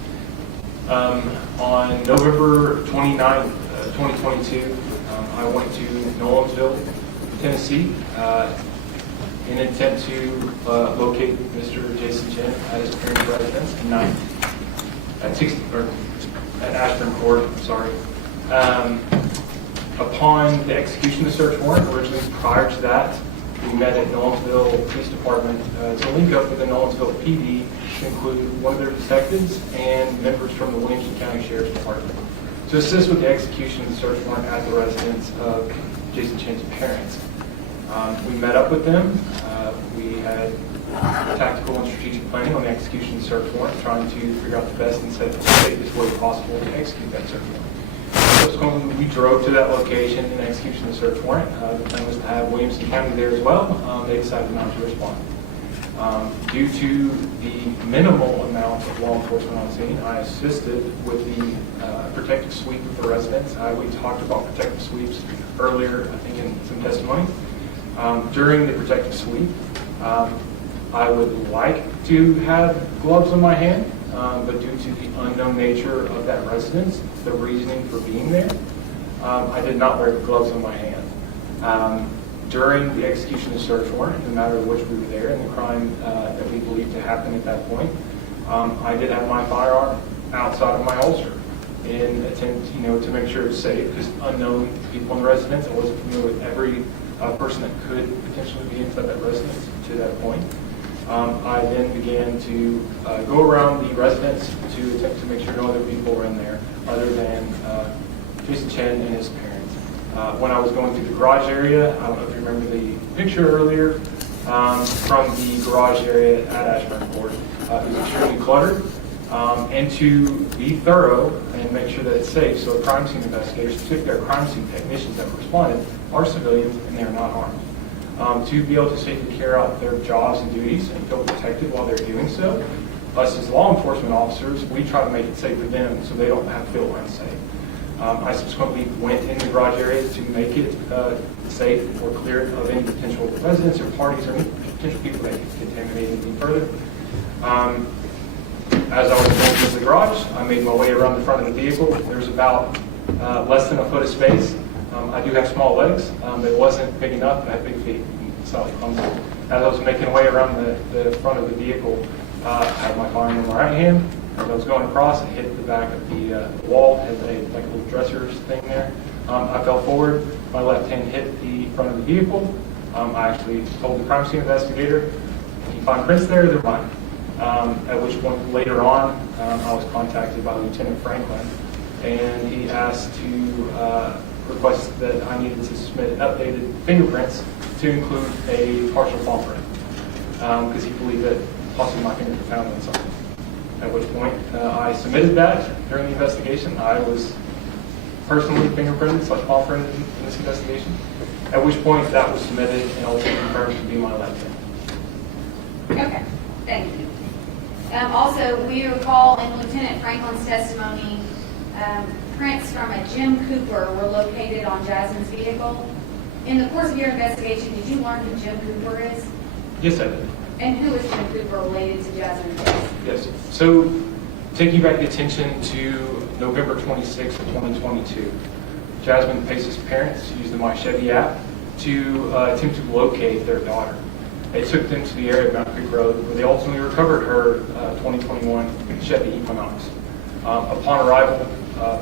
On November 29th, 2022, I went to Nolensville, Tennessee, in intent to locate Mr. Jason Chen at his parents' residence at Ashburn Court. Sorry. Upon the execution of the search warrant, originally prior to that, we met at Nolensville Police Department to link up with the Nolensville PD to include one of their detectives and members from the Williamson County Sheriff's Department to assist with the execution of the search warrant at the residence of Jason Chen's parents. We met up with them. We had tactical and strategic planning on the execution of the search warrant, trying to figure out the best and safest way possible to execute that search warrant. Subsequently, we drove to that location in execution of the search warrant. The plan was to have Williamson County there as well. They decided not to respond. Due to the minimal amount of law enforcement on scene, I assisted with the protective sweep of the residence. We talked about protective sweeps earlier, I think, in some testimony. During the protective sweep, I would like to have gloves on my hand, but due to the unknown nature of that residence, the reasoning for being there, I did not wear gloves on my hand. During the execution of the search warrant, no matter which we were there, and the crime that we believed to happen at that point, I did have my firearm outside of my holster in attempt, to make sure it's safe, because unknown people in the residence, I wasn't familiar with every person that could potentially be inside that residence to that point. I then began to go around the residence to attempt to make sure no other people were in there other than Jason Chen and his parents. When I was going through the garage area, I don't know if you remember the picture earlier, from the garage area at Ashburn Court. It was extremely cluttered. And to be thorough and make sure that it's safe, so crime scene investigators, particularly our crime scene technicians that responded, are civilians and they're not armed. To be able to safely carry out their jobs and duties and feel protected while they're doing so, us as law enforcement officers, we try to make it safe for them so they don't have to feel unsafe. I subsequently went in the garage area to make it safe or clear of any potential residents or parties or any potential people that could contaminate anything further. As I was going into the garage, I made my way around the front of the vehicle. There's about less than a foot of space. I do have small legs, but it wasn't big enough. I have big feet. So as I was making my way around the front of the vehicle, I had my arm in my right hand. As I was going across, it hit the back of the wall. It had like a little dresser thing there. I fell forward. My left hand hit the front of the vehicle. I actually told the crime scene investigator, "If you find prints there, they're mine." At which point later on, I was contacted by Lieutenant Franklin, and he asked to request that I needed to submit updated fingerprints to include a partial palm print, because he believed that possibly my fingers were found on something. At which point I submitted that during the investigation. I was personally fingerprinted / palm printed in this investigation. At which point that was submitted and ultimately confirmed to be my left hand. Okay, thank you. Also, we recall in Lieutenant Franklin's testimony, prints from a Jim Cooper were located on Jasmine's vehicle. In the course of your investigation, did you learn who Jim Cooper is? Yes, I did. And who is Jim Cooper related to Jasmine Pace? Yes. So, taking back the attention to November 26th of 2022, Jasmine Pace's parents used the My Chevy app to attempt to locate their daughter. They took them to the area of Mount Creek Road, where they ultimately recovered her 2021 Chevy Equinox. Upon arrival,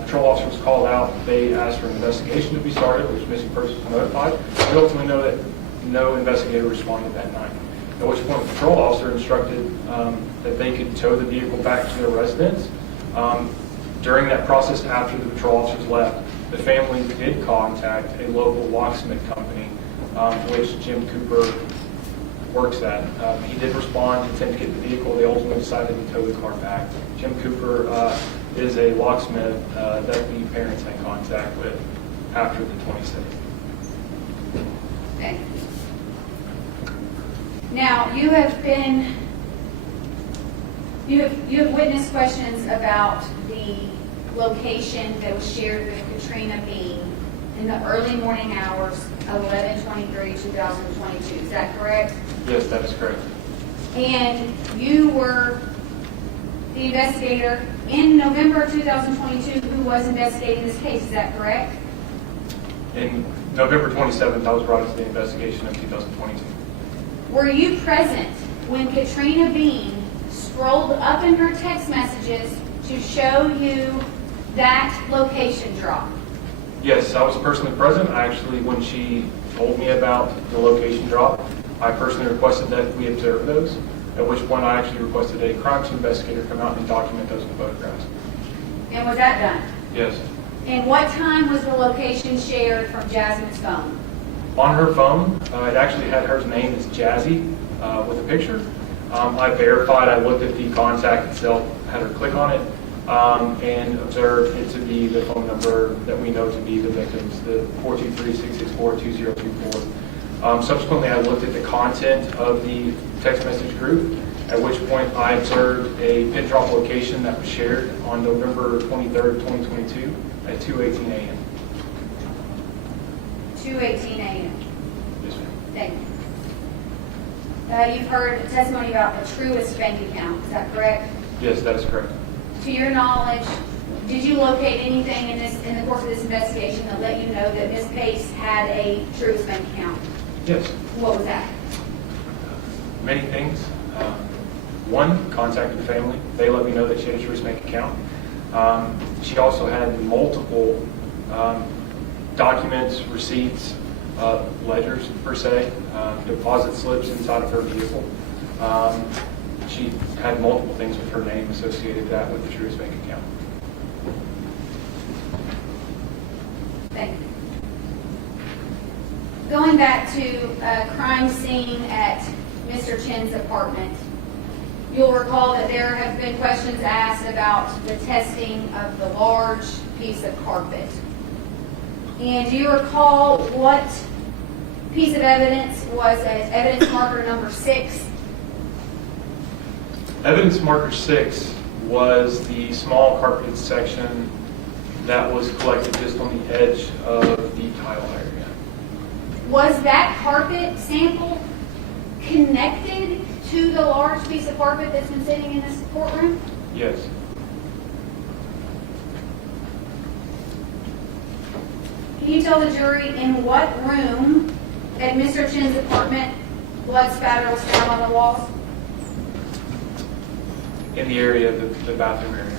patrol officers called out. They asked for an investigation to be started, which missing persons were notified. We ultimately know that no investigator responded that night. At which point, the patrol officer instructed that they could tow the vehicle back to their residence. During that process, after the patrol officers left, the family did contact a local locksmith company, which Jim Cooper works at. He did respond to attempt to get the vehicle. They ultimately decided to tow the car back. Jim Cooper is a locksmith that the parents had contact with after the 26th. Okay. Now, you have witnessed questions about the location that was shared with Katrina Bean in the early morning hours of 11/23/2022. Is that correct? Yes, that is correct. And you were the investigator in November 2022 who was investigating this case. Is that correct? In November 27th, I was brought into the investigation of 2022. Were you present when Katrina Bean scrolled up in her text messages to show you that location drop? Yes, I was personally present. Actually, when she told me about the location drop, I personally requested that we observe those, at which point I actually requested a crime scene investigator come out and document those in photographs. And was that done? Yes. And what time was the location shared from Jasmine's phone? On her phone, it actually had her name as Jazzy with a picture. I verified, I looked at the contact itself, had her click on it, and observed it to be the phone number that we know to be the victim's, the 423-664-2024. Subsequently, I looked at the content of the text message group, at which point I observed a pin drop location that was shared on November 23rd, 2022 at 2:18 a.m. 2:18 a.m. Yes, ma'am. Thank you. You've heard a testimony about a Truist bank account. Is that correct? Yes, that is correct. To your knowledge, did you locate anything in the course of this investigation that let you know that Ms. Pace had a Truist bank account? Yes. What was that? Many things. One, contacted the family. They let me know that she had a Truist bank account. She also had multiple documents, receipts, ledgers per se, deposit slips inside of her vehicle. She had multiple things with her name associated that with the Truist bank account. Thank you. going back to a crime scene at Mr. Chen's apartment, you'll recall that there have been questions asked about the testing of the large piece of carpet. And do you recall what piece of evidence was as evidence marker number 6? Evidence marker 6 was the small carpeted section that was collected just on the edge of the tile area. Was that carpet sample connected to the large piece of carpet that's been sitting in this courtroom? Yes. Can you tell the jury in what room at Mr. Chen's apartment blood spatter was found on the walls? In the area of the bathroom area.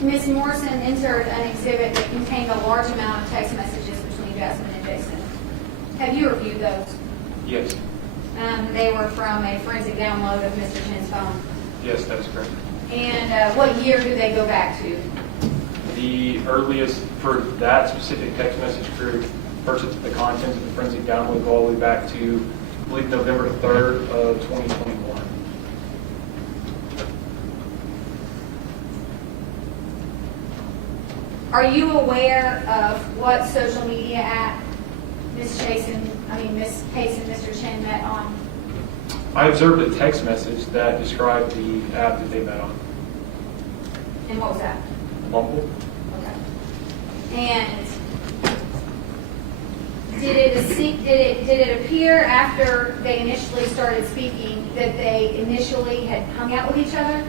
Ms. Morrison entered an exhibit that contained a large amount of text messages between Jasmine and Jason. Have you reviewed those? Yes. They were from a forensic download of Mr. Chen's phone. Yes, that is correct. And what year do they go back to? The earliest for that specific text message group purchased the contents of the forensic download all the way back to, I believe, November 3rd of 2021. Are you aware of what social media app Ms. Pace and Mr. Chen met on? I observed a text message that described the app that they met on. And what was that? Bumble? Okay. And did it appear after they initially started speaking that they initially had hung out with each other?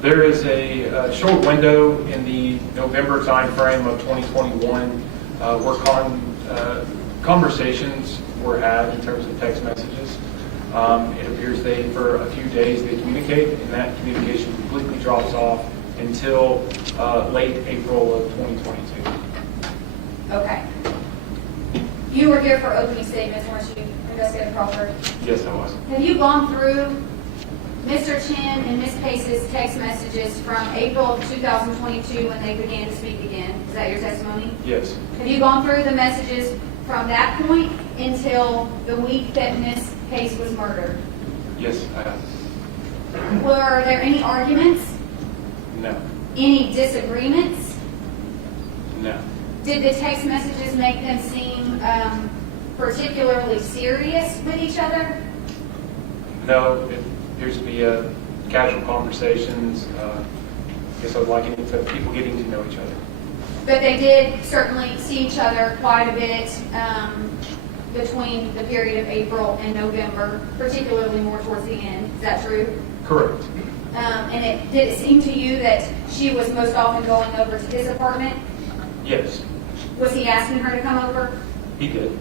There is a short window in the November timeframe of 2021 where conversations were had in terms of text messages. It appears for a few days they communicate, and that communication completely drops off until late April of 2022. Okay. You were here for opening statements, weren't you, Investigator Crawford? Yes, I was. Have you gone through Mr. Chen and Ms. Pace's text messages from April of 2022 when they began to speak again? Is that your testimony? Yes. Have you gone through the messages from that point until the week that Ms. Pace was murdered? Yes, I have. Were there any arguments? No. Any disagreements? No. Did the text messages make them seem particularly serious with each other? No, it appears to be casual conversations. I guess I would like it to people getting to know each other. But they did certainly see each other quite a bit between the period of April and November, particularly more towards the end. Is that true? Correct. And did it seem to you that she was most often going over to his apartment? Yes, Was he asking her to come over? he did.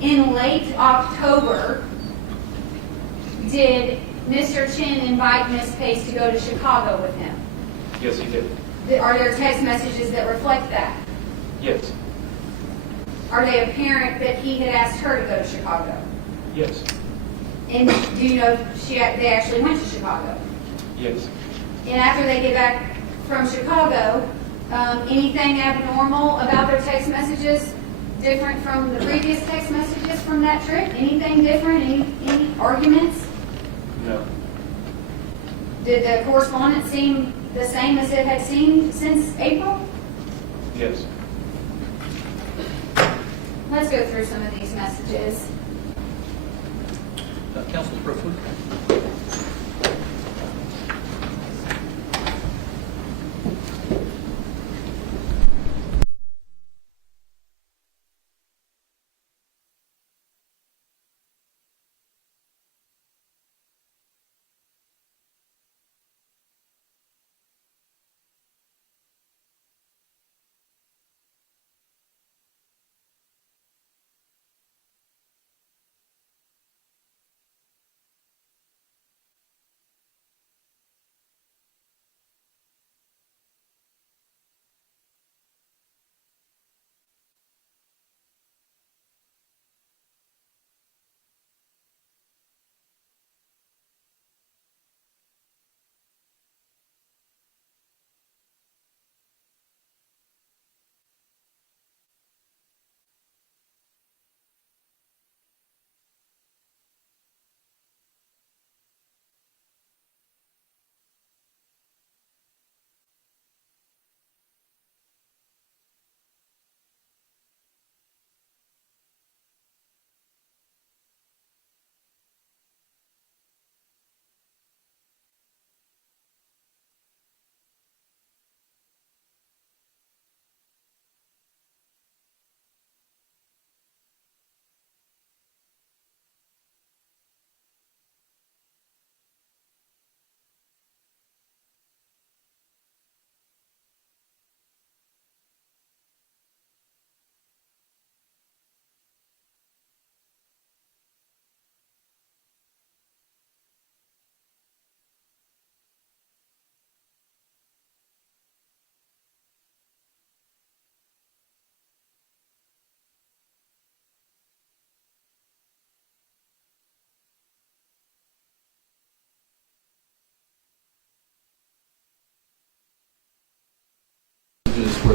In late October, did Mr. Chen invite Ms. Pace to go to Chicago with him? Yes, he did. Are there text messages that reflect that? Yes. Are they apparent that he had asked her to go to Chicago? Yes. And do you know they actually went to Chicago? Yes. And after they get back from Chicago, anything abnormal about their text messages different from the previous text messages from that trip? Anything different? Any arguments? No. Did the correspondence seem the same as it had seemed since April? Yes. Let's go through some of these messages. Council's Brooklyn.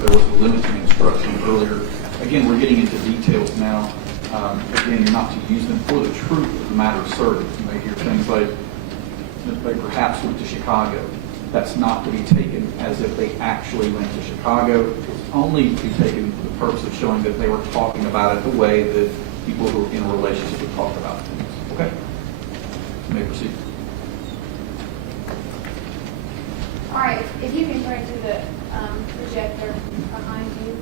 there was a limiting instruction earlier. Again, we're getting into details now. Again, not to use them for the truth of the matter asserted. You may hear things like, they perhaps went to Chicago. That's not to be taken as if they actually went to Chicago. It's only to be taken for the purpose of showing that they were talking about it the way that people who are in a relationship would talk about things. Okay? You may proceed. All right, if you can turn to the projector behind you.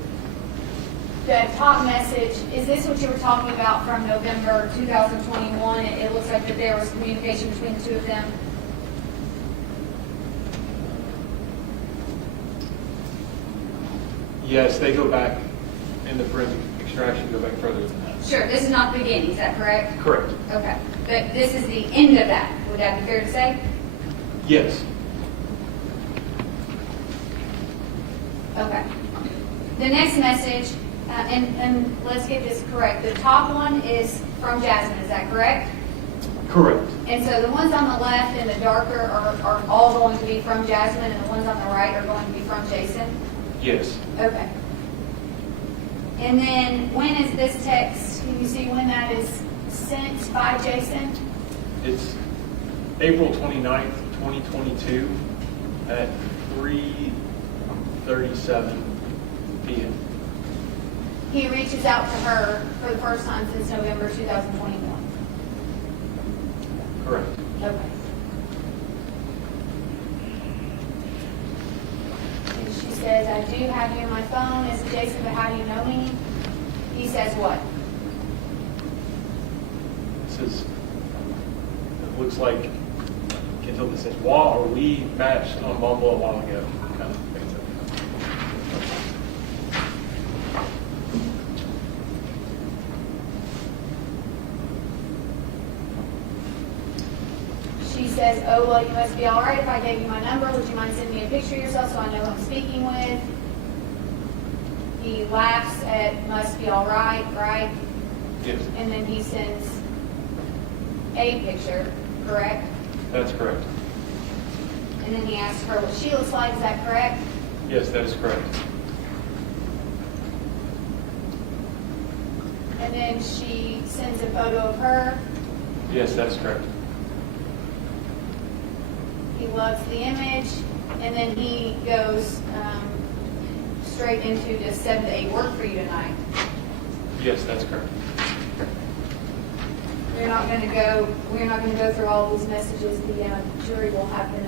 The top message, is this what you were talking about from November 2021? It looks like that there was communication between the two of them. Yes, they go back in the forensic extraction, go back further than that. Sure, this is not the beginning, is that correct? Correct. Okay, but this is the end of that. Would that be fair to say? Yes. Okay. The next message, and let's get this correct. The top one is from Jasmine, is that correct? Correct. And so the ones on the left and the darker are all going to be from Jasmine, and the ones on the right are going to be from Jason? Yes. Okay. And then when is this text, can you see when that is sent by Jason? It's April 29th, 2022 at 3:37 p.m. He reaches out to her for the first time since November 2021. Correct. Okay. And she says, I do have you on my phone. Is it Jason, but how do you know me? He says what? It says, it looks like, I can't tell if it says, wow, or we matched on Bumble a while ago, kind of thing. She says, oh, well, you must be all right if I gave you my number. Would you mind sending me a picture of yourself so I know who I'm speaking with? He laughs at must be all right, right? Yes. And then he sends a picture, correct? That's correct. And then he asks her what she looks like. Is that correct? Yes, that is correct. And then she sends a photo of her. Yes, that's correct. He loves the image, and then he goes straight into the 7 to 8 work for you tonight. Yes, that's correct. We're not going to go through all these messages. The jury will happen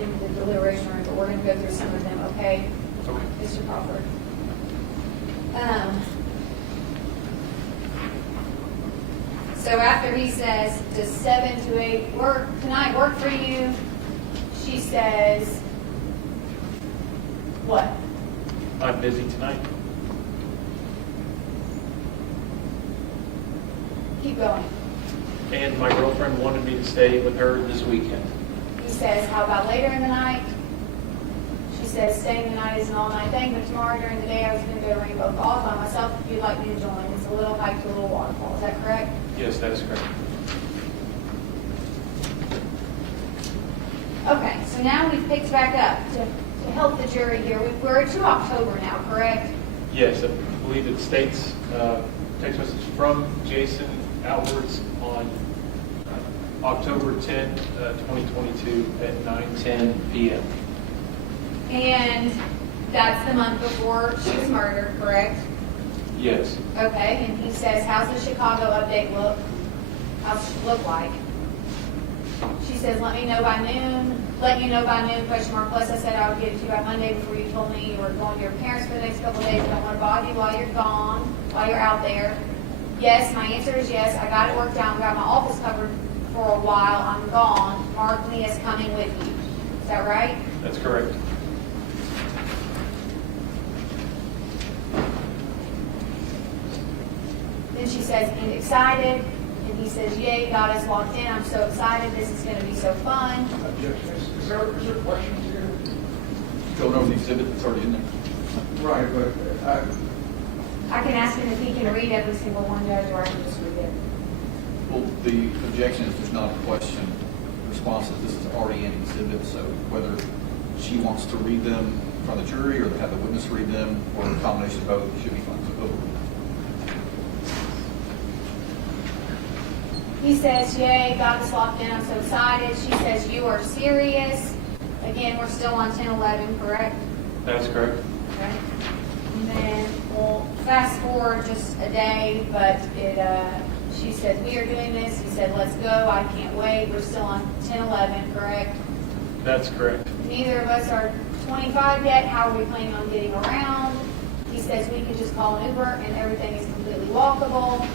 in the deliberation room, but we're going to go through some of them. Okay, Okay. Mr. Crawford. So after he says, does 7 to 8 work tonight work for you? She says, what? I'm busy tonight. Keep going. And my girlfriend wanted me to stay with her this weekend. He says, how about later in the night? She says, staying the night is an all-night thing, but tomorrow during the day I was going to go to Rainbow Falls by myself if you'd like me to join. It's a little hike to a little waterfall. Is that correct? Yes, that is correct. Okay, so now we've picked back up to help the jury here. We're to October now, correct? Yes, I believe it states text message from Jason outwards on October 10, 2022 at 9:10 p.m. And that's the month before she was murdered, correct? Yes. Okay, and he says, how's the Chicago update look? How's it look like? She says, let you know by noon, question mark. Plus I said I would get it to you by Monday before you told me you were going to your parents for the next couple of days. I don't want to bother you while you're gone, while you're out there. Yes, my answer is yes. I got it worked out, got my office covered for a while. I'm gone. Mark me as coming with you. Is that right? That's correct. Then she says, and excited. And he says, yay, got us locked in. I'm so excited. This is going to be so fun. Objection. Is there questions here? Going over the exhibit that's already in there. Right, but I can ask him if he can read every single one, Judge, or I can just read it. Well, the objection is there's not a question response that this is already in exhibit, so whether she wants to read them front of the jury, or have the witness read them, or a combination of both, should be fine. So overruled. He says, yay, got us locked in, I'm so excited. She says, you are serious. Again, we're still on 10-11, correct? That's correct. Okay. And then we'll fast forward just a day, but she said, we are doing this. He said, let's go, I can't wait. We're still on 10-11, correct? That's correct. Neither of us are 25 yet. How are we planning on getting around? He says we can just call an Uber and everything is completely walkable.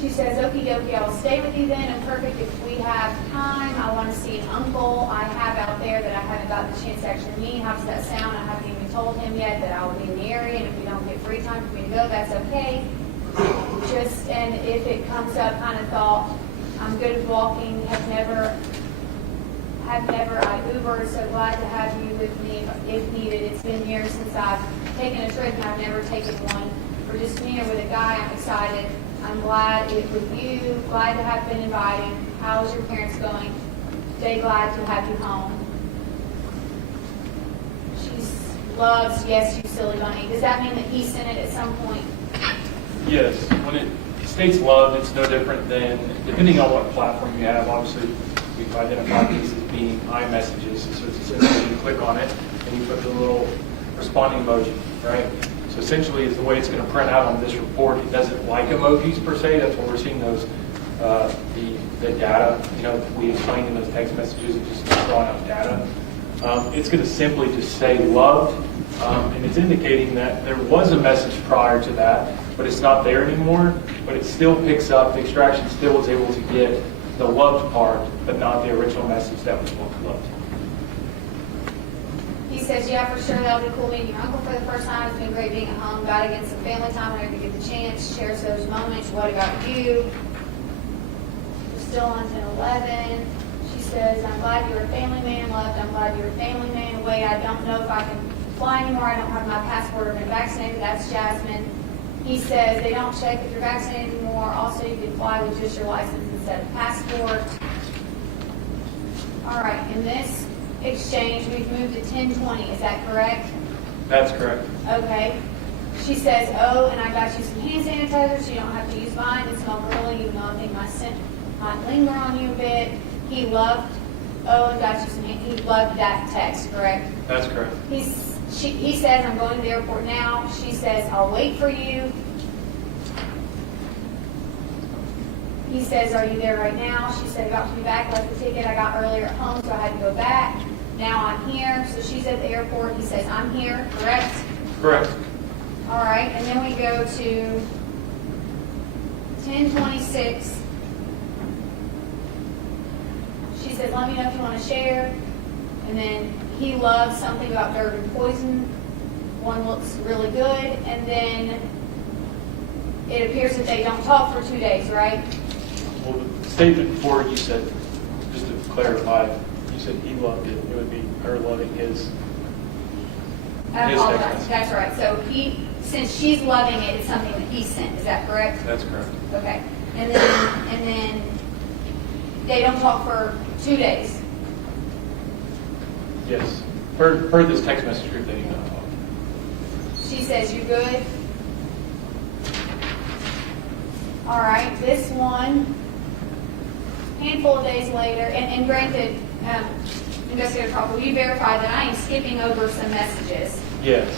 She says, okie dokie, I will stay with you then. And perfect if we have time. I want to see an uncle I have out there that I haven't gotten the chance to actually meet. How does that sound? I haven't even told him yet that I will be in the area. And if we don't get free time for me to go, that's okay. And if it comes up, kind of thought, I'm good at walking, have never, I Uber, so glad to have you with me if needed. It's been years since I've taken a trip and I've never taken one. For just me or with a guy, I'm excited. I'm glad it with you, glad to have been invited. How's your parents going? Stay glad to have you home. She loves, yes, you silly bunny. Does that mean that he sent it at some point? Yes. When it states love, it's no different than, depending on what platform you have, obviously we've identified these as being iMessages. So it's essentially you click on it and you put the little responding emoji, right? So essentially is the way it's going to print out on this report. It doesn't like emojis per se. That's why we're seeing those, the data, that we explained in those text messages. It's just drawing out data. It's going to simply just say loved, and it's indicating that there was a message prior to that, but it's not there anymore. But it still picks up, the extraction still was able to get the loved part, but not the original message that was loved. He says, yeah, for sure, that'll be cool meeting your uncle for the first time. It's been great being at home. Got to get some family time whenever you get the chance. Cherish those moments. What about you? We're still on 10-11. She says, I'm glad you're a family man. Loved, I'm glad you're a family man. Wait, I don't know if I can fly anymore. I don't have my passport or been vaccinated. That's Jasmine. He says, they don't check if you're vaccinated anymore. Also, you can fly with just your license instead of passport. All right, in this exchange, we've moved to 10-20. Is that correct? That's correct. Okay. She says, oh, and I got you some hand sanitizer so you don't have to use mine. It smells girly, even though I think my scent might linger on you a bit. He loved, oh, and got you some hand, he loved that text, correct? That's correct. He says, I'm going to the airport now. She says, I'll wait for you. He says, are you there right now? She said, about to be back, left the ticket I got earlier at home, so I had to go back. Now I'm here. So she's at the airport. He says, I'm here, correct? Correct. All right, and then we go to 10:26. She says, let me know if you want to share. And then he loves something about dirt and poison. One looks really good. And then it appears that they don't talk for 2 days, right? Well, the statement before you said, just to clarify, you said he loved it. It would be her loving his text message. That's right. So since she's loving it, it's something that he sent. Is that correct? That's correct. Okay. And then they don't talk for 2 days. Yes. Per this text message group that you know. She says, you good? All right. This one, handful of days later, and granted, Investigator Crawford, will you verify that I am skipping over some messages? Yes.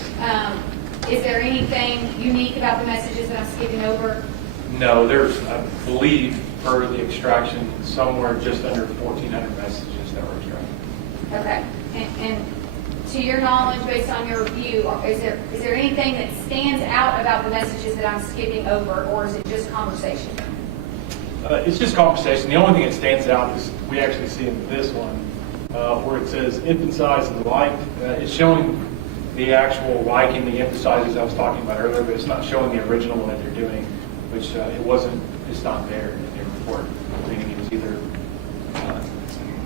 Is there anything unique about the messages that I'm skipping over? No, there's, I believe, per the extraction, somewhere just under 1,400 messages that were extracted. Okay. And to your knowledge, based on your review, is there anything that stands out about the messages that I'm skipping over, or is it just conversation? It's just conversation. The only thing that stands out is we actually see in this one where it says emphasize and like. It's showing the actual liking, the emphasizes I was talking about earlier, but it's not showing the original one that they're doing, which it's not there in the report, meaning it was either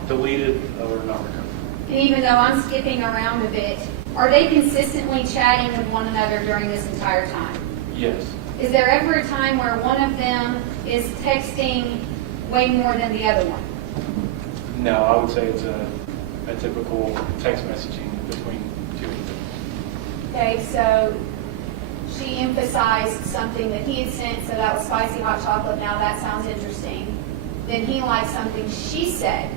deleted or not recovered. And even though I'm skipping around a bit, are they consistently chatting with one another during this entire time? Yes. Is there ever a time where one of them is texting way more than the other one? No, I would say it's a typical text messaging between two people. Okay, so she emphasized something that he had sent, so that was spicy hot chocolate. Now that sounds interesting. Then he liked something she said,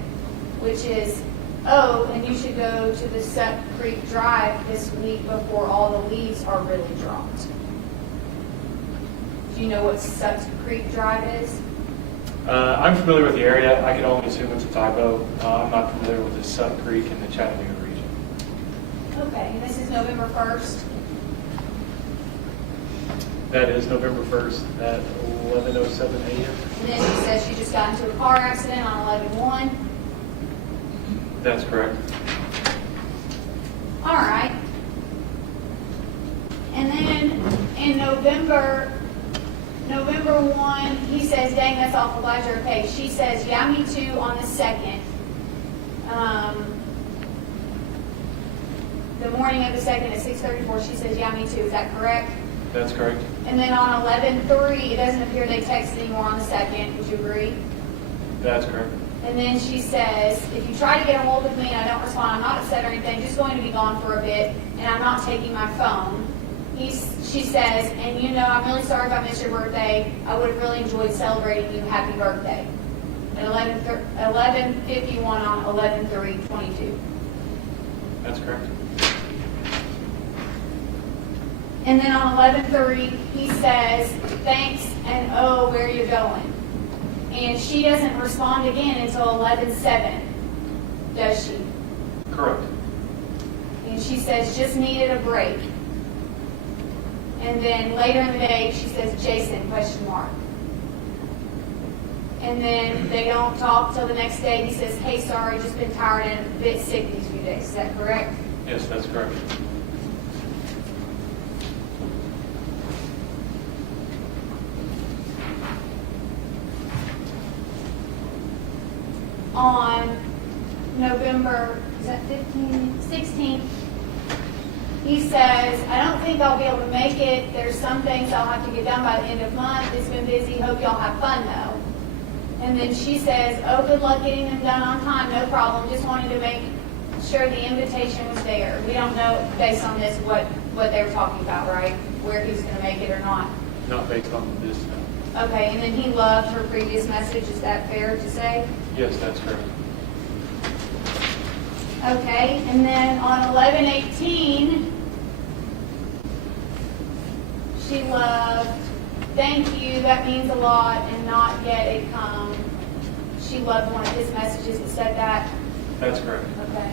which is, oh, and you should go to the Suck Creek Drive this week before all the leaves are really dropped. Do you know what Suck Creek Drive is? I'm familiar with the area. I can only assume it's a typo. I'm not familiar with the Suck Creek in the Chattanooga region. Okay, and this is November 1st. That is November 1st at 11:07 a.m. And then she says she just got into a car accident on 11/1. That's correct. All right. And then in November 1, he says, dang, that's awful, glad you're okay. She says, yeah, me too, on the 2nd. The morning of the 2nd at 6:34, she says, yeah, me too. Is that correct? That's correct. And then on 11/3, it doesn't appear they texted anymore on the 2nd. Would you agree? That's correct. And then she says, if you try to get a hold of me and I don't respond, I'm not upset or anything, just going to be gone for a bit, and I'm not taking my phone. She says, and you know, I'm really sorry if I missed your birthday. I would have really enjoyed celebrating you. Happy birthday. At 11:51 on 11/3/22. That's correct. And then on 11/3, he says, thanks, and oh, where are you going? And she doesn't respond again until 11/7, does she? Correct. And she says, just needed a break. And then later in the day, she says, Jason, question mark. And then they don't talk till the next day. He says, hey, sorry, just been tired and a bit sick these few days. Is that correct? Yes, that's correct. On November, is that 16th, he says, I don't think I'll be able to make it. There's some things I'll have to get done by the end of the month. It's been busy. Hope y'all have fun, though. And then she says, oh, good luck getting them done on time. No problem. Just wanted to make sure the invitation was there. We don't know, based on this, what they were talking about, right? Where he's going to make it or not. Not based on this, no. Okay, and then he loved her previous message. Is that fair to say? Yes, that's correct. Okay, and then on 11/18, she loved, thank you, that means a lot, and not yet it come. She loved one of his messages that said that. That's correct. Okay.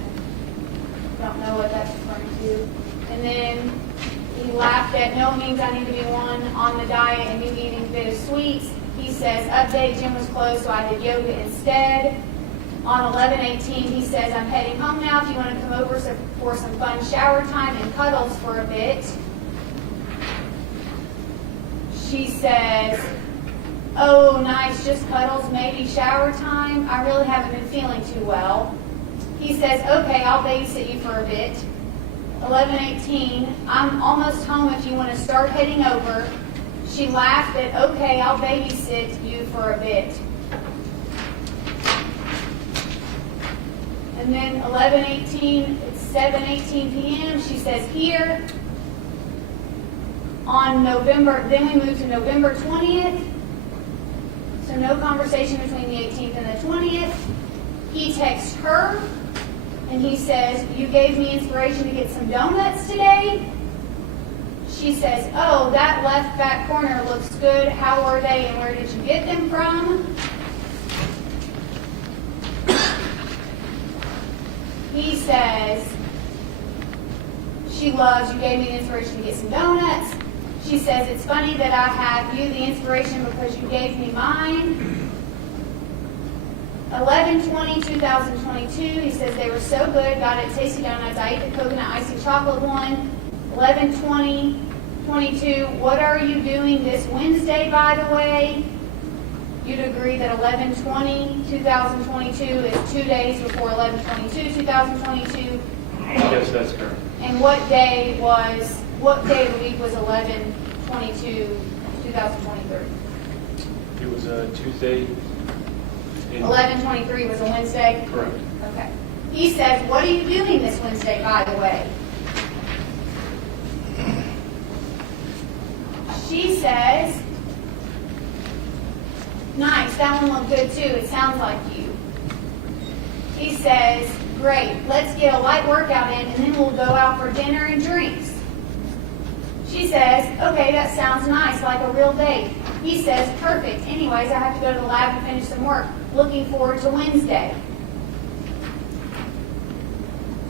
Don't know what that's referring to. And then he laughed at, no, it means I need to be one on the diet and you eating a bit of sweets. He says, update, gym was closed, so I did yoga instead. On 11/18, he says, I'm heading home now. If you want to come over for some fun shower time and cuddles for a bit. She says, oh, nice, just cuddles, maybe shower time. I really haven't been feeling too well. He says, okay, I'll babysit you for a bit. 11/18, I'm almost home if you want to start heading over. She laughed at, okay, I'll babysit you for a bit. And then 11/18, it's 7:18 p.m. She says here. On November, then we move to November 20th. So no conversation between the 18th and the 20th. He texts her and he says, you gave me inspiration to get some donuts today. She says, oh, that left back corner looks good. How were they and where did you get them from? He says, she loves, you gave me the inspiration to get some donuts. She says, it's funny that I have you the inspiration because you gave me mine. 11/20/2022, he says they were so good, got it tasty donuts. I ate the coconut icy chocolate one. 11/20/22, what are you doing this Wednesday, by the way? You'd agree that 11/20/2022 is 2 days before 11/22/2022. Yes, that's correct. And what day of the week was 11/22/2023? It was a Tuesday 11/23 was a Wednesday? Correct. Okay. He says, what are you doing this Wednesday, by the way? She says, nice, that one looked good too. It sounds like you. He says, great, let's get a light workout in and then we'll go out for dinner and drinks. She says, okay, that sounds nice, like a real date. He says, perfect. Anyways, I have to go to the lab and finish some work. Looking forward to Wednesday.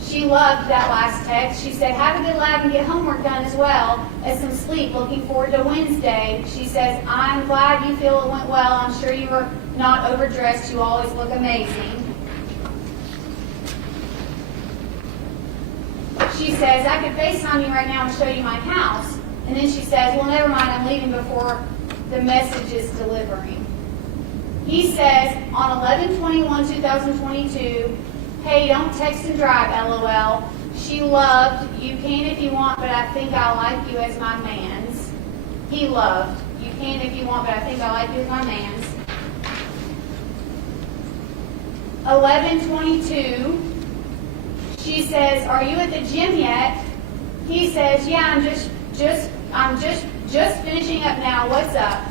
She loved that last text. She said, have a good lab and get homework done as well as some sleep. Looking forward to Wednesday. She says, I'm glad you feel it went well. I'm sure you were not overdressed. You always look amazing. She says, I could FaceTime you right now and show you my house. And then she says, well, never mind, I'm leaving before the message is delivering. He says, on 11/21/2022, hey, don't text and drive, LOL. She loved, you can if you want, but I think I like you as my man's. He loved, you can if you want, but I think I like you as my man's. 11/22. She says, are you at the gym yet? He says, yeah, I'm just finishing up now. What's up?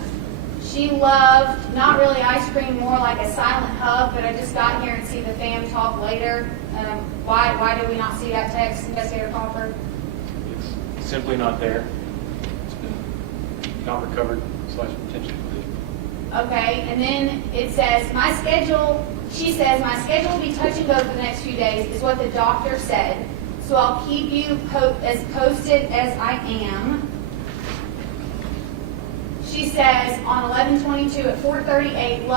She loved, not really ice cream, more like a silent hug, but I just got here and see the fam talk later. Why did we not see that text, Investigator Crawford? It's simply not there. It's been not recovered / potentially deleted. Okay, and then it says, she says, my schedule will be touch and go for the next few days, is what the doctor said. So I'll keep you as posted as I am. She says, on 11/22 at 4:38,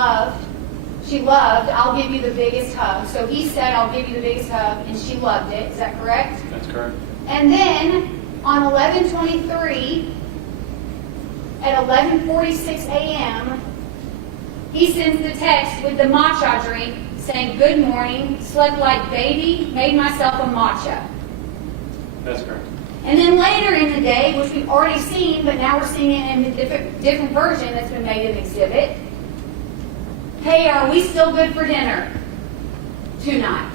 she loved, I'll give you the biggest hug. So he said, I'll give you the biggest hug, and she loved it. Is that correct? That's correct. And then on 11/23 at 11:46 a.m., he sends the text with the matcha drink saying, good morning, slept like baby, made myself a matcha. That's correct. And then later in the day, which we've already seen, but now we're seeing it in a different version that's been made an exhibit. Hey, are we still good for dinner tonight?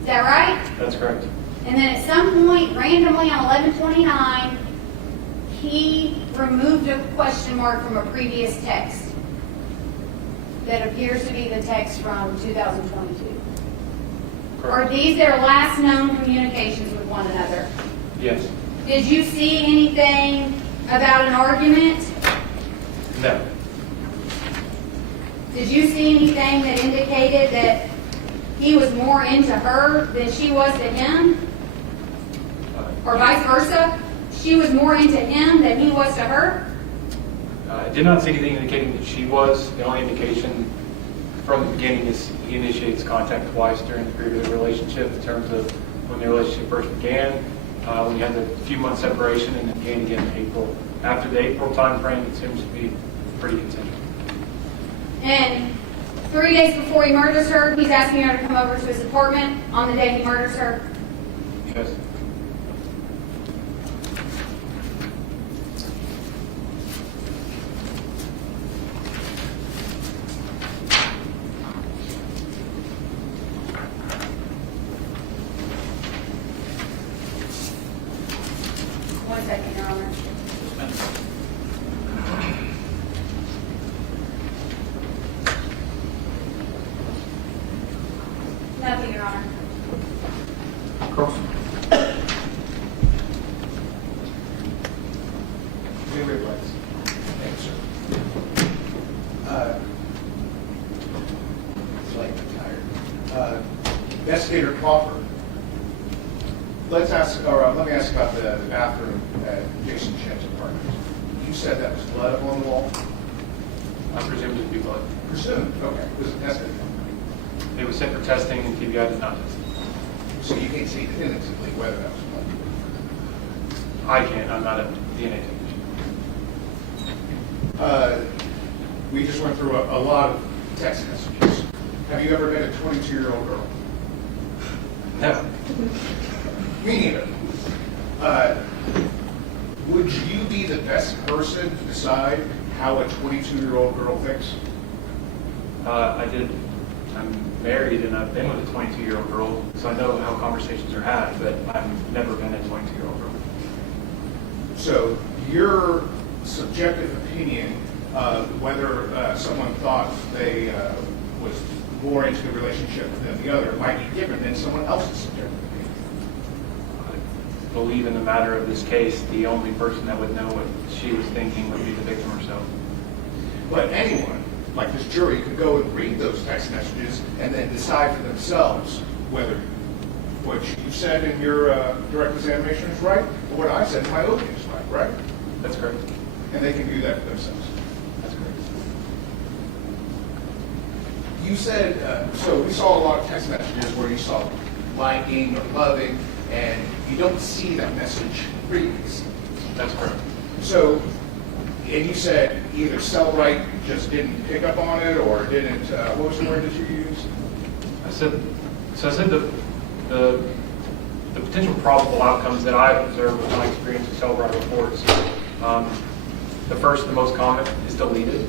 Is that right? That's correct. And then at some point, randomly on 11/29, he removed a question mark from a previous text that appears to be the text from 2022. Are these their last known communications with one another? Yes. Did you see anything about an argument? No. Did you see anything that indicated that he was more into her than she was to him? Or vice versa? She was more into him than he was to her? I did not see anything indicating that she was. The only indication from the beginning is he initiates contact twice during the period of the relationship in terms of when the relationship first began, when you had the few month separation, and then began again in April. After the April time frame, it seems to be pretty consensual. And 3 days before he murders her, he's asking her to come over to his apartment on the day he murders her. Yes. One second, Your Honor. Nothing, Your Honor. Cross. Anyway, please. Thanks, sir. Slightly tired. Investigator Crawford, let me ask about the bathroom at Jason Chen's apartment. You said that was blood up on the wall? I presume it to be blood. Presumed, okay. Was it tested? It was sent for testing, and TBI did not test it. So you can't see definitively whether that was blood? I can't. I'm not a DNA technician. We just went through a lot of text messages. Have you ever met a 22-year-old girl? No. Me neither. would you be the best person to decide how a 22-year-old girl thinks? I did. I'm married and I've been with a 22-year-old girl, so I know how conversations are had, but I've never been a 22-year-old girl. So your subjective opinion of whether someone thought they was more into the relationship than the other might be different than someone else's subjective opinion. I believe in the matter of this case, the only person that would know what she was thinking would be the victim herself. But anyone, like this jury, could go and read those text messages and then decide for themselves whether what you said in your direct examination is right or what I said in my opening is right? That's correct. And they can do that for themselves. That's correct. You said, so we saw a lot of text messages where you saw liking or loving, and you don't see that message previously. That's correct. So, and you said either Cellbrite just didn't pick up on it or didn't, what was the word that you used? I said the potential probable outcomes that I've observed with my experience with Cellbrite reports, the first, the most common, is deleted.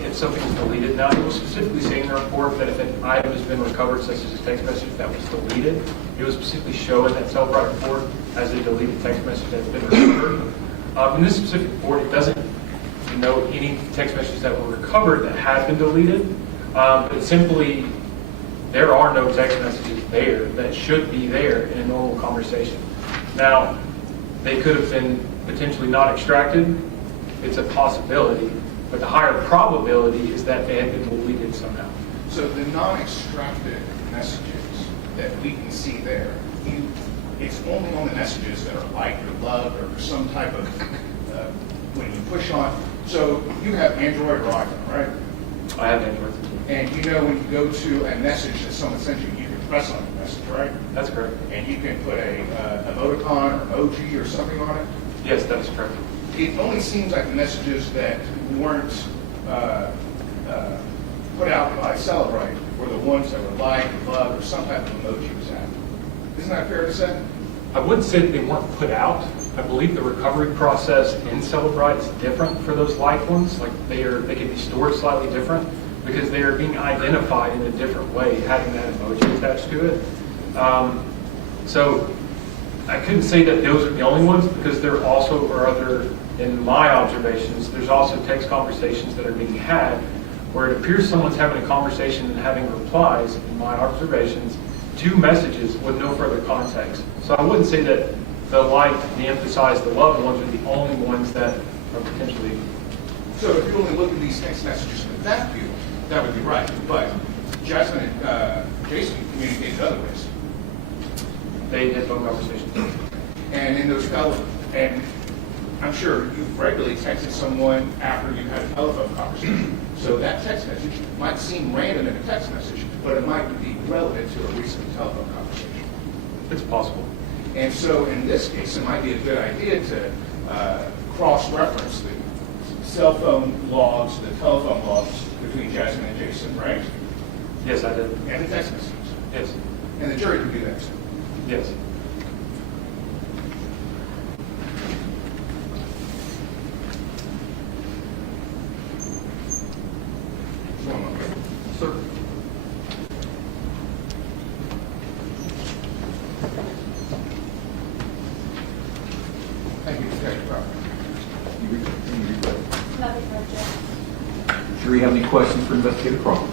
If something is deleted, now it will specifically say in the report that if an item has been recovered, such as a text message that was deleted, it will specifically show in that Cellbrite report as a deleted text message that's been recovered. In this specific report, it doesn't note any text messages that were recovered that had been deleted, but it's simply there are no text messages there that should be there in a normal conversation. Now, they could have been potentially not extracted. It's a possibility, but the higher probability is that they had been deleted somehow. So the non-extracted messages that we can see there, it's only on the messages that are liked or loved or some type of, when you push on. So you have Android or iPhone, right? I have Android. And you know when you go to a message that someone sends you, you can press on the message, right? That's correct. And you can put a emoticon or emoji or something on it? Yes, that's correct. It only seems like the messages that weren't put out by Cellbrite were the ones that were liked or loved or some type of emoji was added. Isn't that fair to say? I wouldn't say that they weren't put out. I believe the recovery process in Cellbrite is different for those liked ones. Like they can be stored slightly different because they are being identified in a different way, having that emoji attached to it. So I couldn't say that those are the only ones because there also are other, in my observations, there's also text conversations that are being had where it appears someone's having a conversation and having replies, in my observations, to messages with no further context. So I wouldn't say that the liked, the emphasized, the loved ones are the only ones that are potentially. So if you only look at these text messages from that view, that would be right. But Jasmine and Jason communicated other ways. They had phone conversations. And in those and I'm sure you've regularly texted someone after you had a telephone conversation. So that text message might seem random in a text message, but it might be relevant to a recent telephone conversation. It's possible. And so in this case, it might be a good idea to cross-reference the cell phone logs, the telephone logs between Jasmine and Jason, right? Yes, I did. And the text messages. Yes. And the jury can do that too. Yes. Sir. Thank you. Jury, have any questions for Investigator Crawford?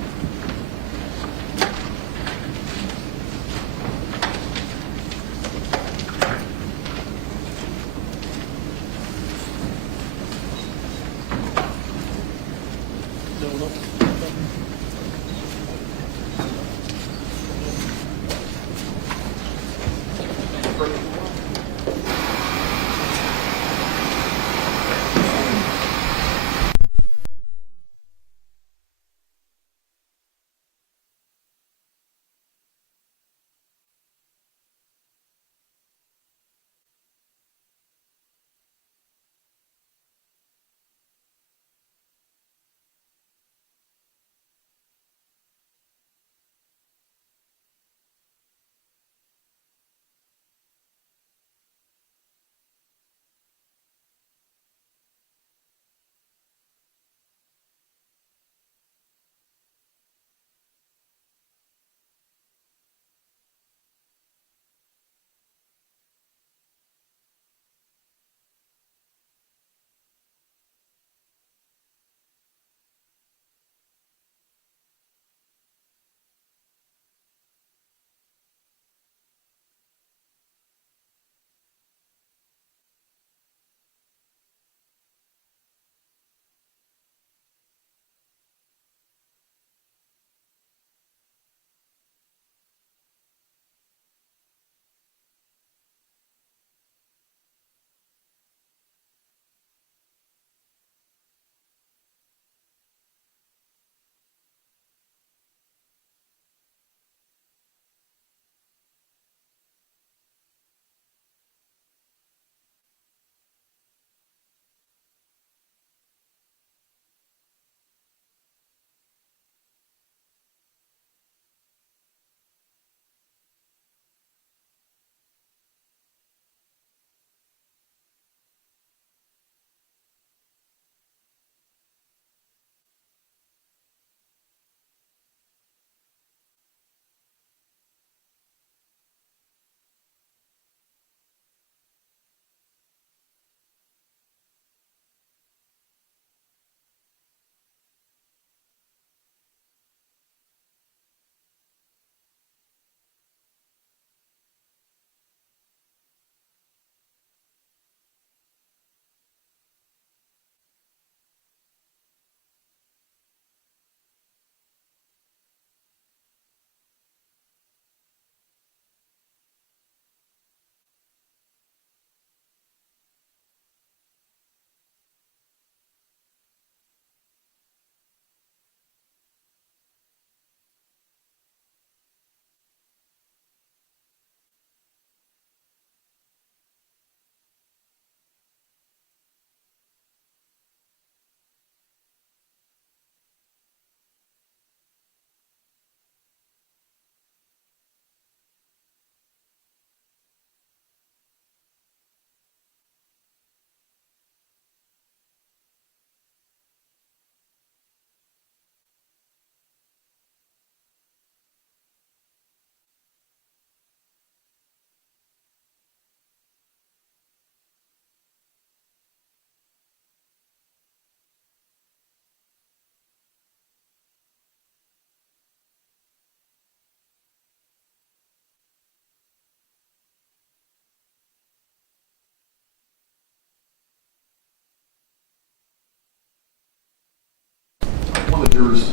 prosecutors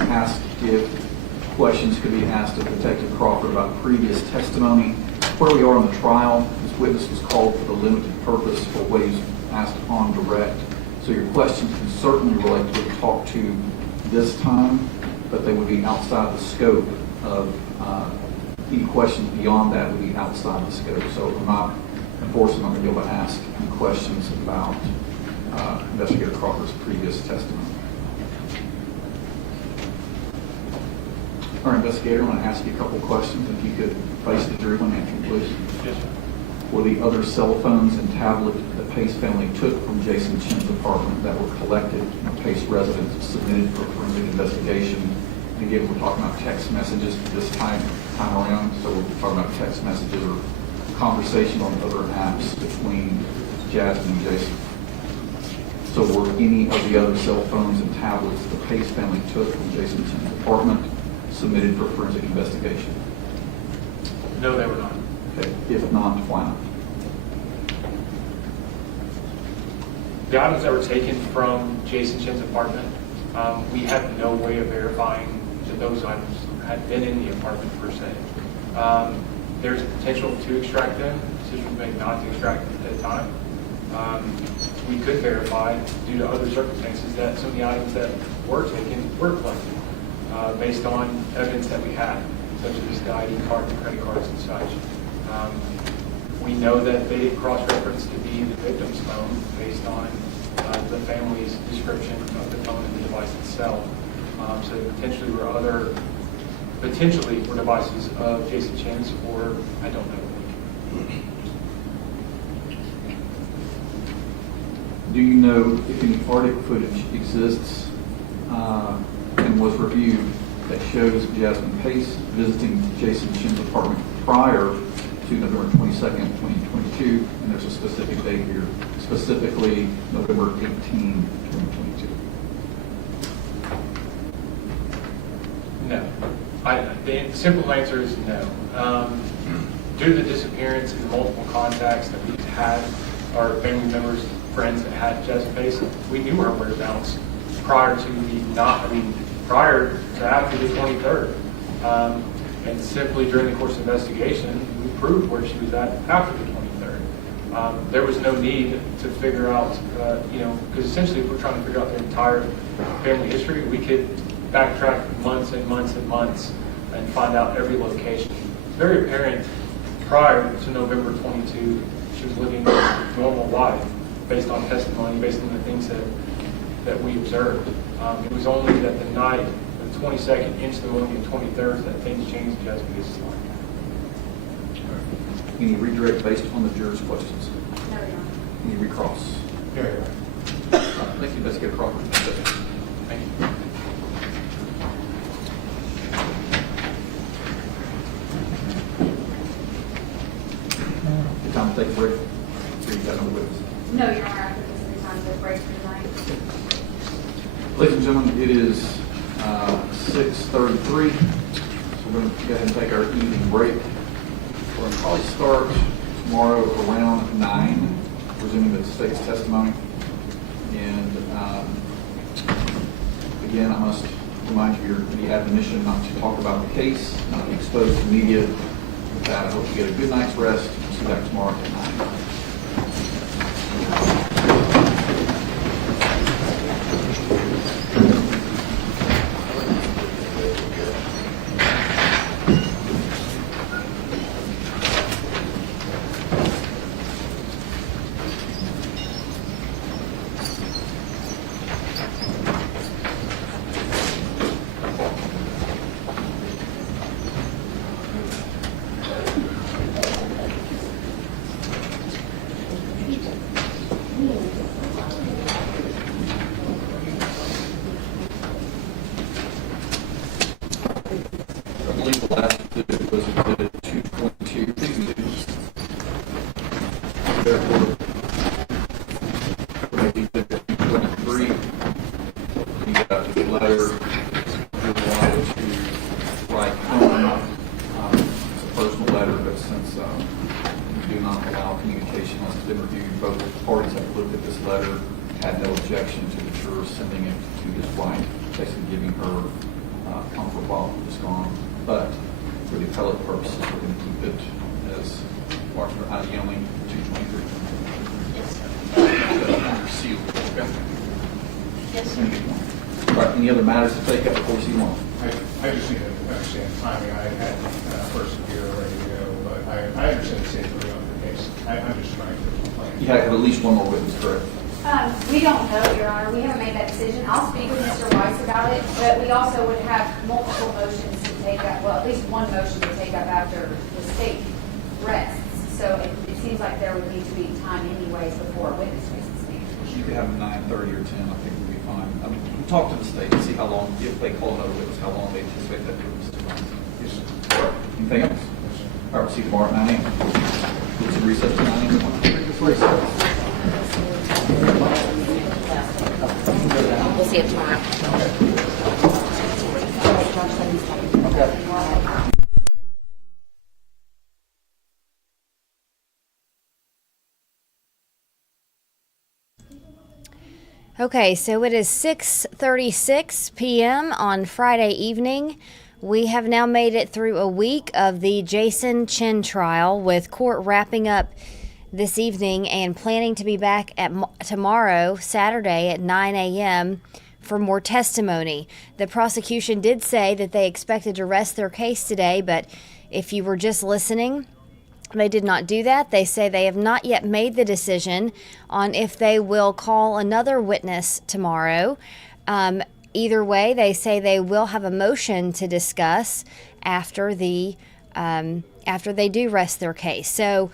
asked if questions could be asked of Detective Crawford about previous testimony. Where we are on the trial, this witness was called for the limited purpose for what he's asked on direct. So your questions can certainly relate to the talk to this time, but they would be outside the scope of any questions beyond that would be outside the scope. So I'm not enforcing, I'm going to be able to ask any questions about Investigator Crawford's previous testimony. Our investigator, I'm going to ask you a couple of questions. If you could face the jury and answer, please. Yes, sir. Were the other cell phones and tablet the Pace family took from Jason Chen's apartment that were collected in a Pace residence submitted for forensic investigation? And again, we're talking about text messages this time around. So we're talking about text messages or conversation on other apps between Jasmine and Jason. So were any of the other cell phones and tablets the Pace family took from Jason Chen's apartment submitted for forensic investigation? No, they were not. Okay. If not, why not? The items that were taken from Jason Chen's apartment, we have no way of verifying that those items had been in the apartment per se. There's potential to extract them. Decision was made not to extract them at that time. We could verify, due to other circumstances, that some of the items that were taken were collected based on evidence that we had, such as the ID card and credit cards and such. We know that they cross-referenced to be the victim's phone based on the family's description of the phone and the device itself. So potentially were devices of Jason Chen's, or I don't know. Do you know if any Arctic footage exists and was reviewed that shows Jasmine Pace visiting Jason Chen's apartment prior to November 22nd, 2022, and there's a specific date here, specifically November 18, 2022? No. The simple answer is no. Due to the disappearance and the multiple contacts that we've had, our family members, friends that had Jasmine Pace, we knew her whereabouts prior to after the 23rd. And simply during the course of investigation, we proved where she was at after the 23rd. There was no need to figure out, because essentially if we're trying to figure out the entire family history, we could backtrack months and months and months and find out every location. It's very apparent prior to November 22, she was living a normal life based on testimony, based on the things that we observed. It was only that the night, the 22nd into the morning of the 23rd, that things changed in Jasmine Pace's life. Any redirect based on the jurors' questions? No, Your Honor. Any recross? No, Your Honor. Thank you, Investigator Crawford. Thank you. Good time to take a break. Sure you got no witness. No, Your Honor. I think this is the time to break for tonight. Ladies and gentlemen, it is 6:33, so we're going to go ahead and take our evening break. We're going to probably start tomorrow around 9, presuming the state's testimony. And again, I must remind you of the admonition not to talk about the case, not to be exposed to media. With that, I hope you get a good night's rest. See you back tomorrow at 9. had no objection to the juror sending it to his wife, basically giving her comfort while he was gone. But for the appellate purposes, we're going to keep it as Martin Adioni 223. Under seal. Okay. Yes. All right, any other matters to take up before we see one? I just need to understand timing. I had person here ready to go, but I understand the safety of the case. I'm just trying to plan. You have at least one more witness, correct? We don't know, Your Honor. We haven't made that decision. I'll speak with Mr. Weiss about it, but we also would have multiple motions to take up, well, at least one motion to take up after the state rests. So it seems like there would need to be time anyways before a witness faces me. You could have 9:30 or 10, I think would be fine. I mean, we'll talk to the state and see how long, if they call another witness, how long they anticipate that witness to last. Yes, sir. All right. Anything else? All right, we'll see you tomorrow at 9 a.m. It's a recess at 9 a.m. We'll see you tomorrow. Okay, so it is 6:36 p.m. on Friday evening. We have now made it through a week of the Jason Chen trial, with court wrapping up this evening and planning to be back at tomorrow, Saturday, at 9 a.m. for more testimony. The prosecution did say that they expected to rest their case today, but if you were just listening, they did not do that. They say they have not yet made the decision on if they will call another witness tomorrow. Either way, they say they will have a motion to discuss after they do rest their case. So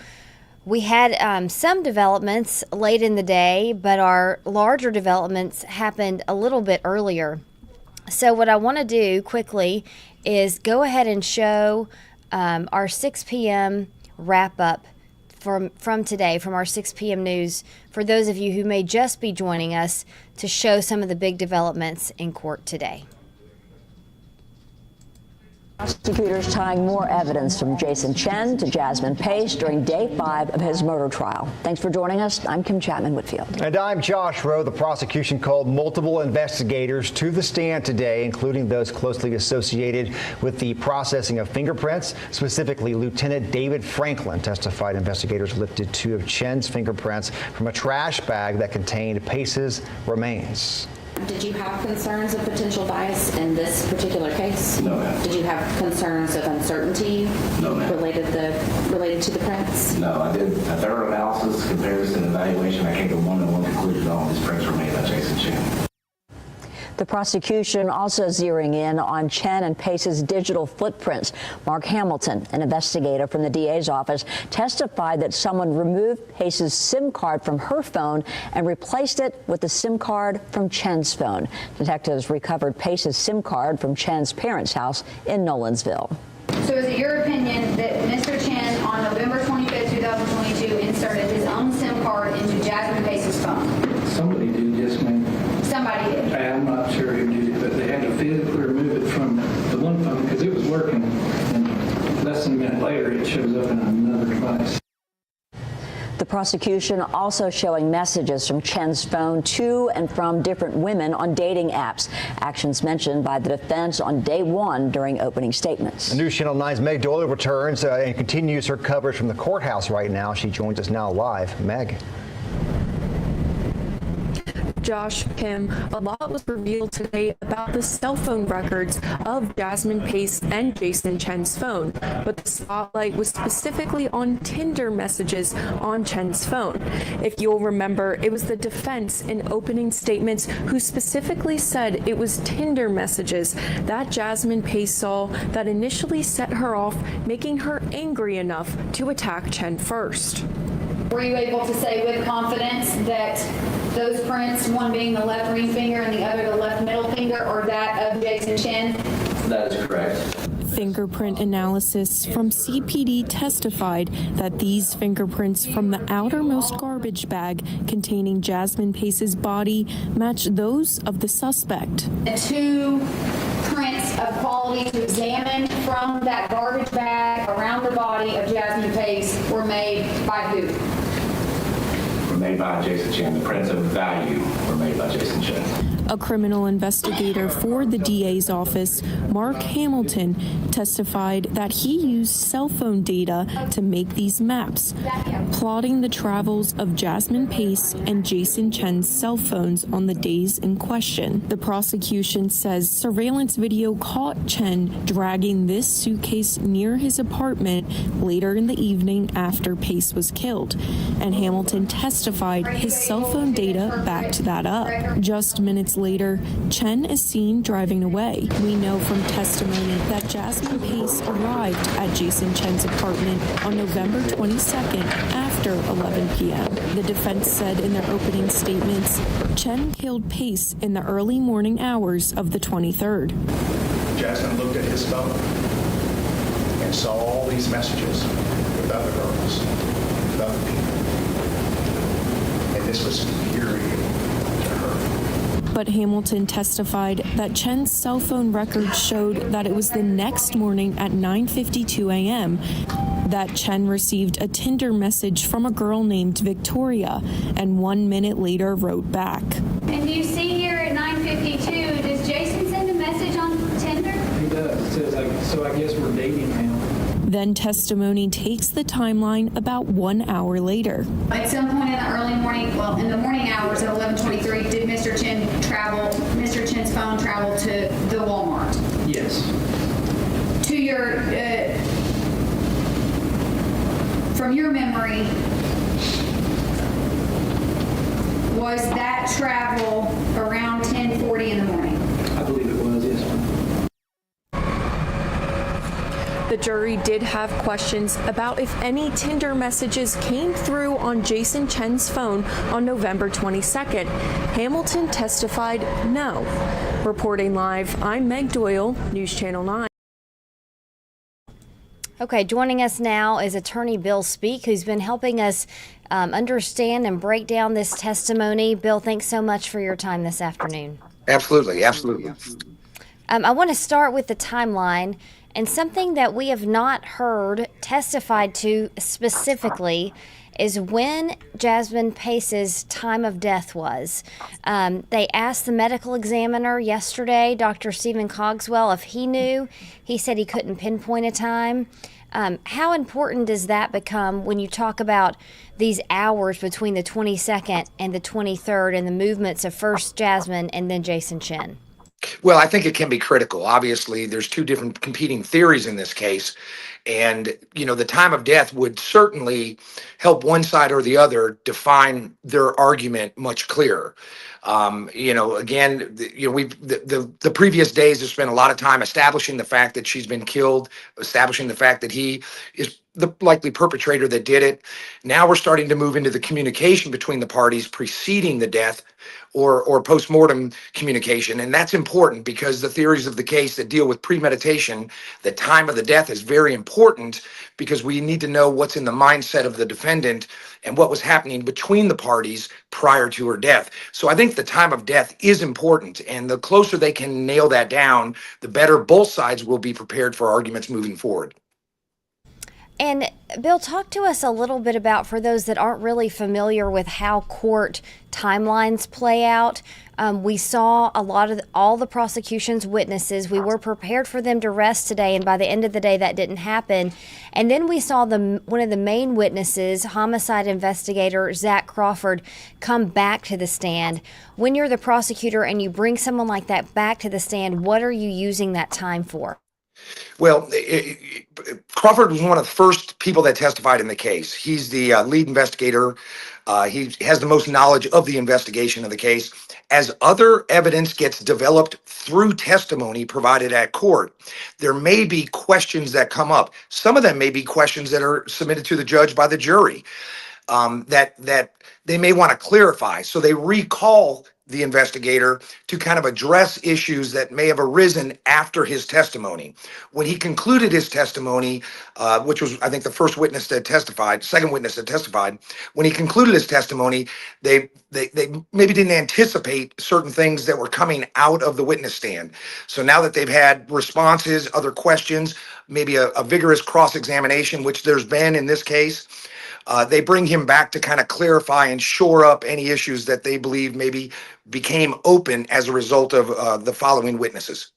we had some developments late in the day, but our larger developments happened a little bit earlier. So what I want to do quickly is go ahead and show our 6 p.m. wrap up from today, from our 6 p.m. news, for those of you who may just be joining us, to show some of the big developments in court today. Prosecutors tying more evidence from Jason Chen to Jasmine Pace during day 5 of his murder trial. Thanks for joining us. I'm Kim Chapman-Whitfield. And I'm Josh Rowe. The prosecution called multiple investigators to the stand today, including those closely associated with the processing of fingerprints. Specifically, Lieutenant David Franklin testified investigators lifted 2 of Chen's fingerprints from a trash bag that contained Pace's remains. Did you have concerns of potential bias in this particular case? No, ma'am. Did you have concerns of uncertainty? No, ma'am. Related to the prints? No, I did a thorough analysis, comparison, evaluation. I came to one conclusion: all these prints were made by Jason Chen. The prosecution also zeroing in on Chen and Pace's digital footprints. Mark Hamilton, an investigator from the DA's office, testified that someone removed Pace's SIM card from her phone and replaced it with the SIM card from Chen's phone. Detectives recovered Pace's SIM card from Chen's parents' house in Nolensville. So is it your opinion that Mr. Chen on November 25th, 2022 inserted his own SIM card into Jasmine Pace's phone? Somebody did, yes, ma'am. Somebody did. I'm not sure who did it, but they had to physically remove it from the one phone because it was working. And less than a minute later, it shows up in another device. The prosecution also showing messages from Chen's phone to and from different women on dating apps. Actions mentioned by the defense on day 1 during opening statements. News Channel 9's Meg Doyle returns and continues her coverage from the courthouse right now. She joins us now live. Meg. Josh, Kim, a lot was revealed today about the cell phone records of Jasmine Pace and Jason Chen's phone, but the spotlight was specifically on Tinder messages on Chen's phone. If you'll remember, it was the defense in opening statements who specifically said it was Tinder messages that Jasmine Pace saw that initially set her off, making her angry enough to attack Chen first. Were you able to say with confidence that those prints, one being the left ring finger and the other the left middle finger, are that of Jason Chen? That is correct. Fingerprint analysis from CPD testified that these fingerprints from the outermost garbage bag containing Jasmine Pace's body match those of the suspect. The 2 prints of quality to examine from that garbage bag around the body of Jasmine Pace were made by who? From made by Jason Chen. The prints of value were made by Jason Chen. A criminal investigator for the DA's office, Mark Hamilton, testified that he used cell phone data to make these maps, plotting the travels of Jasmine Pace and Jason Chen's cell phones on the days in question. The prosecution says surveillance video caught Chen dragging this suitcase near his apartment later in the evening after Pace was killed, and Hamilton testified his cell phone data backed that up. Just minutes later, Chen is seen driving away. We know from testimony that Jasmine Pace arrived at Jason Chen's apartment on November 22nd after 11 p.m. The defense said in their opening statements, Chen killed Pace in the early morning hours of the 23rd. Jasmine looked at his phone and saw all these messages with other girls, with other people. And this was infuriating to her. But Hamilton testified that Chen's cell phone records showed that it was the next morning at 9:52 a.m. that Chen received a Tinder message from a girl named Victoria, and 1 minute later wrote back. And you see here at 9:52, does Jason send a message on Tinder? He does. It says, so I guess we're dating now. Then testimony takes the timeline about 1 hour later. At some point in the early morning, well, in the morning hours at 11:23, did Mr. Chen's phone travel to the Walmart? Yes. To your, from your memory, was that travel around 10:40 in the morning? I believe it was, yes, ma'am. The jury did have questions about if any Tinder messages came through on Jason Chen's phone on November 22nd. Hamilton testified no. Reporting live, I'm Meg Doyle, News Channel 9. Okay, joining us now is attorney Bill Speak, who's been helping us understand and break down this testimony. Bill, thanks so much for your time this afternoon. Absolutely, absolutely. I want to start with the timeline, and something that we have not heard testified to specifically is when Jasmine Pace's time of death was. They asked the medical examiner yesterday, Dr. Stephen Cogswell, if he knew. He said he couldn't pinpoint a time. How important does that become when you talk about these hours between the 22nd and the 23rd and the movements of first Jasmine and then Jason Chen? Well, I think it can be critical. Obviously, there's two different competing theories in this case. And, the time of death would certainly help one side or the other define their argument much clearer. The previous days have spent a lot of time establishing the fact that she's been killed, establishing the fact that he is the likely perpetrator that did it. Now we're starting to move into the communication between the parties preceding the death or postmortem communication. And that's important because the theories of the case that deal with premeditation, the time of the death is very important because we need to know what's in the mindset of the defendant and what was happening between the parties prior to her death. So I think the time of death is important, and the closer they can nail that down, the better both sides will be prepared for arguments moving forward. And Bill, talk to us a little bit about, for those that aren't really familiar with how court timelines play out. We saw all the prosecution's witnesses. We were prepared for them to rest today, and by the end of the day, that didn't happen. And then we saw one of the main witnesses, homicide investigator Zach Crawford, come back to the stand. When you're the prosecutor and you bring someone like that back to the stand, what are you using that time for? Well, Crawford was one of the first people that testified in the case. He's the lead investigator. He has the most knowledge of the investigation of the case. As other evidence gets developed through testimony provided at court, there may be questions that come up. Some of them may be questions that are submitted to the judge by the jury that they may want to clarify. So they recall the investigator to kind of address issues that may have arisen after his testimony. When he concluded his testimony, which was, I think, the second witness that testified, when he concluded his testimony, they maybe didn't anticipate certain things that were coming out of the witness stand. So now that they've had responses, other questions, maybe a vigorous cross-examination, which there's been in this case, they bring him back to kind of clarify and shore up any issues that they believe maybe became open as a result of the following witnesses.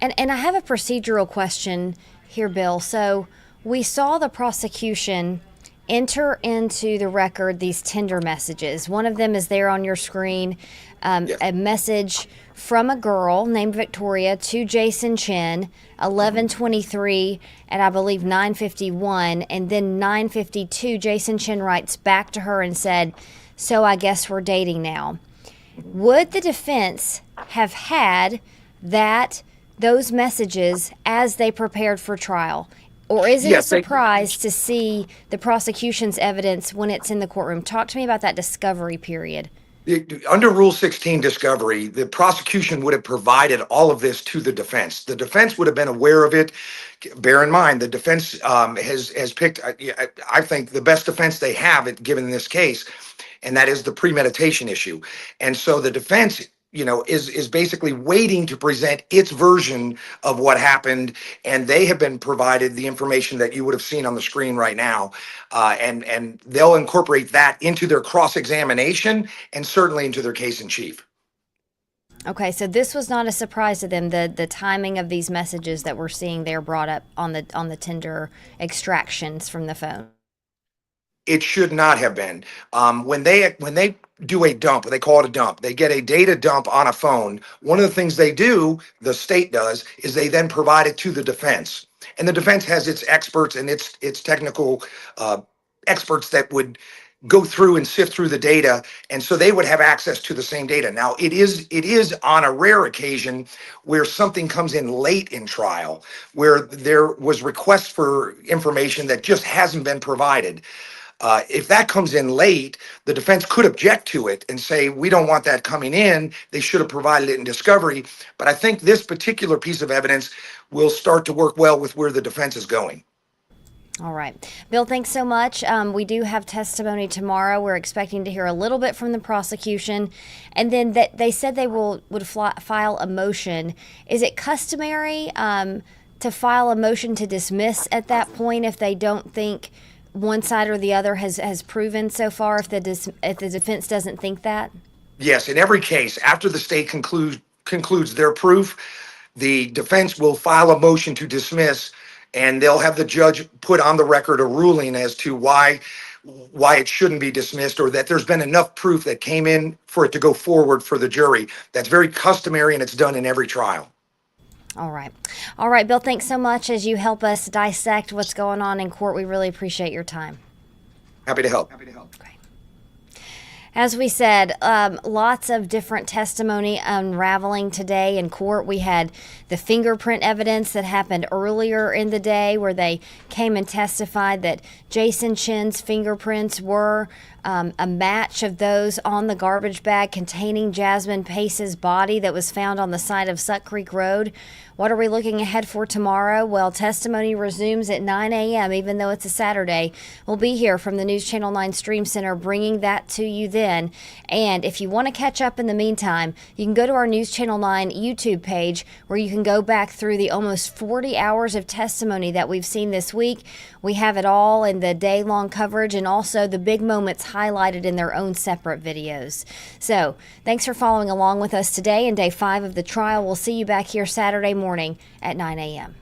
And I have a procedural question here, Bill. So we saw the prosecution enter into the record these Tinder messages. One of them is there on your screen, a message from a girl named Victoria to Jason Chen, 11:23 at I believe 9:51, and then 9:52 Jason Chen writes back to her and said, "So I guess we're dating now." Would the defense have had those messages as they prepared for trial? Or is it a surprise to see the prosecution's evidence when it's in the courtroom? Talk to me about that discovery period. Under Rule 16 discovery, the prosecution would have provided all of this to the defense. The defense would have been aware of it. Bear in mind, the defense has picked, I think, the best defense they have given this case, and that is the premeditation issue. And so the defense, is basically waiting to present its version of what happened, and they have been provided the information that you would have seen on the screen right now, and they'll incorporate that into their cross-examination and certainly into their case in chief. Okay, so this was not a surprise to them, the timing of these messages that we're seeing there brought up on the Tinder extractions from the phone. It should not have been. When they do a dump, they call it a dump, they get a data dump on a phone. One of the things they do, the state does, is they then provide it to the defense. And the defense has its experts and its technical experts that would go through and sift through the data. And so they would have access to the same data. Now, it is on a rare occasion where something comes in late in trial, where there was requests for information that just hasn't been provided. If that comes in late, the defense could object to it and say, we don't want that coming in. They should have provided it in discovery. But I think this particular piece of evidence will start to work well with where the defense is going. All right. Bill, thanks so much. We do have testimony tomorrow. We're expecting to hear a little bit from the prosecution. And then they said they would file a motion. Is it customary to file a motion to dismiss at that point if they don't think one side or the other has proven so far, if the defense doesn't think that? Yes, in every case, after the state concludes their proof, the defense will file a motion to dismiss, and they'll have the judge put on the record a ruling as to why it shouldn't be dismissed, or that there's been enough proof that came in for it to go forward for the jury. That's very customary, and it's done in every trial. All right. All right, Bill, thanks so much as you help us dissect what's going on in court. We really appreciate your time. Happy to help. Great. As we said, lots of different testimony unraveling today in court. We had the fingerprint evidence that happened earlier in the day where they came and testified that Jason Chen's fingerprints were a match of those on the garbage bag containing Jasmine Pace's body that was found on the side of Suck Creek Road. What are we looking ahead for tomorrow? Well, testimony resumes at 9 a.m., even though it's a Saturday. We'll be here from the News Channel 9 Stream Center bringing that to you then. And if you want to catch up in the meantime, you can go to our News Channel 9 YouTube page where you can go back through the almost 40 hours of testimony that we've seen this week. We have it all in the day-long coverage and also the big moments highlighted in their own separate videos. So thanks for following along with us today in day 5 of the trial. We'll see you back here Saturday morning at 9 a.m.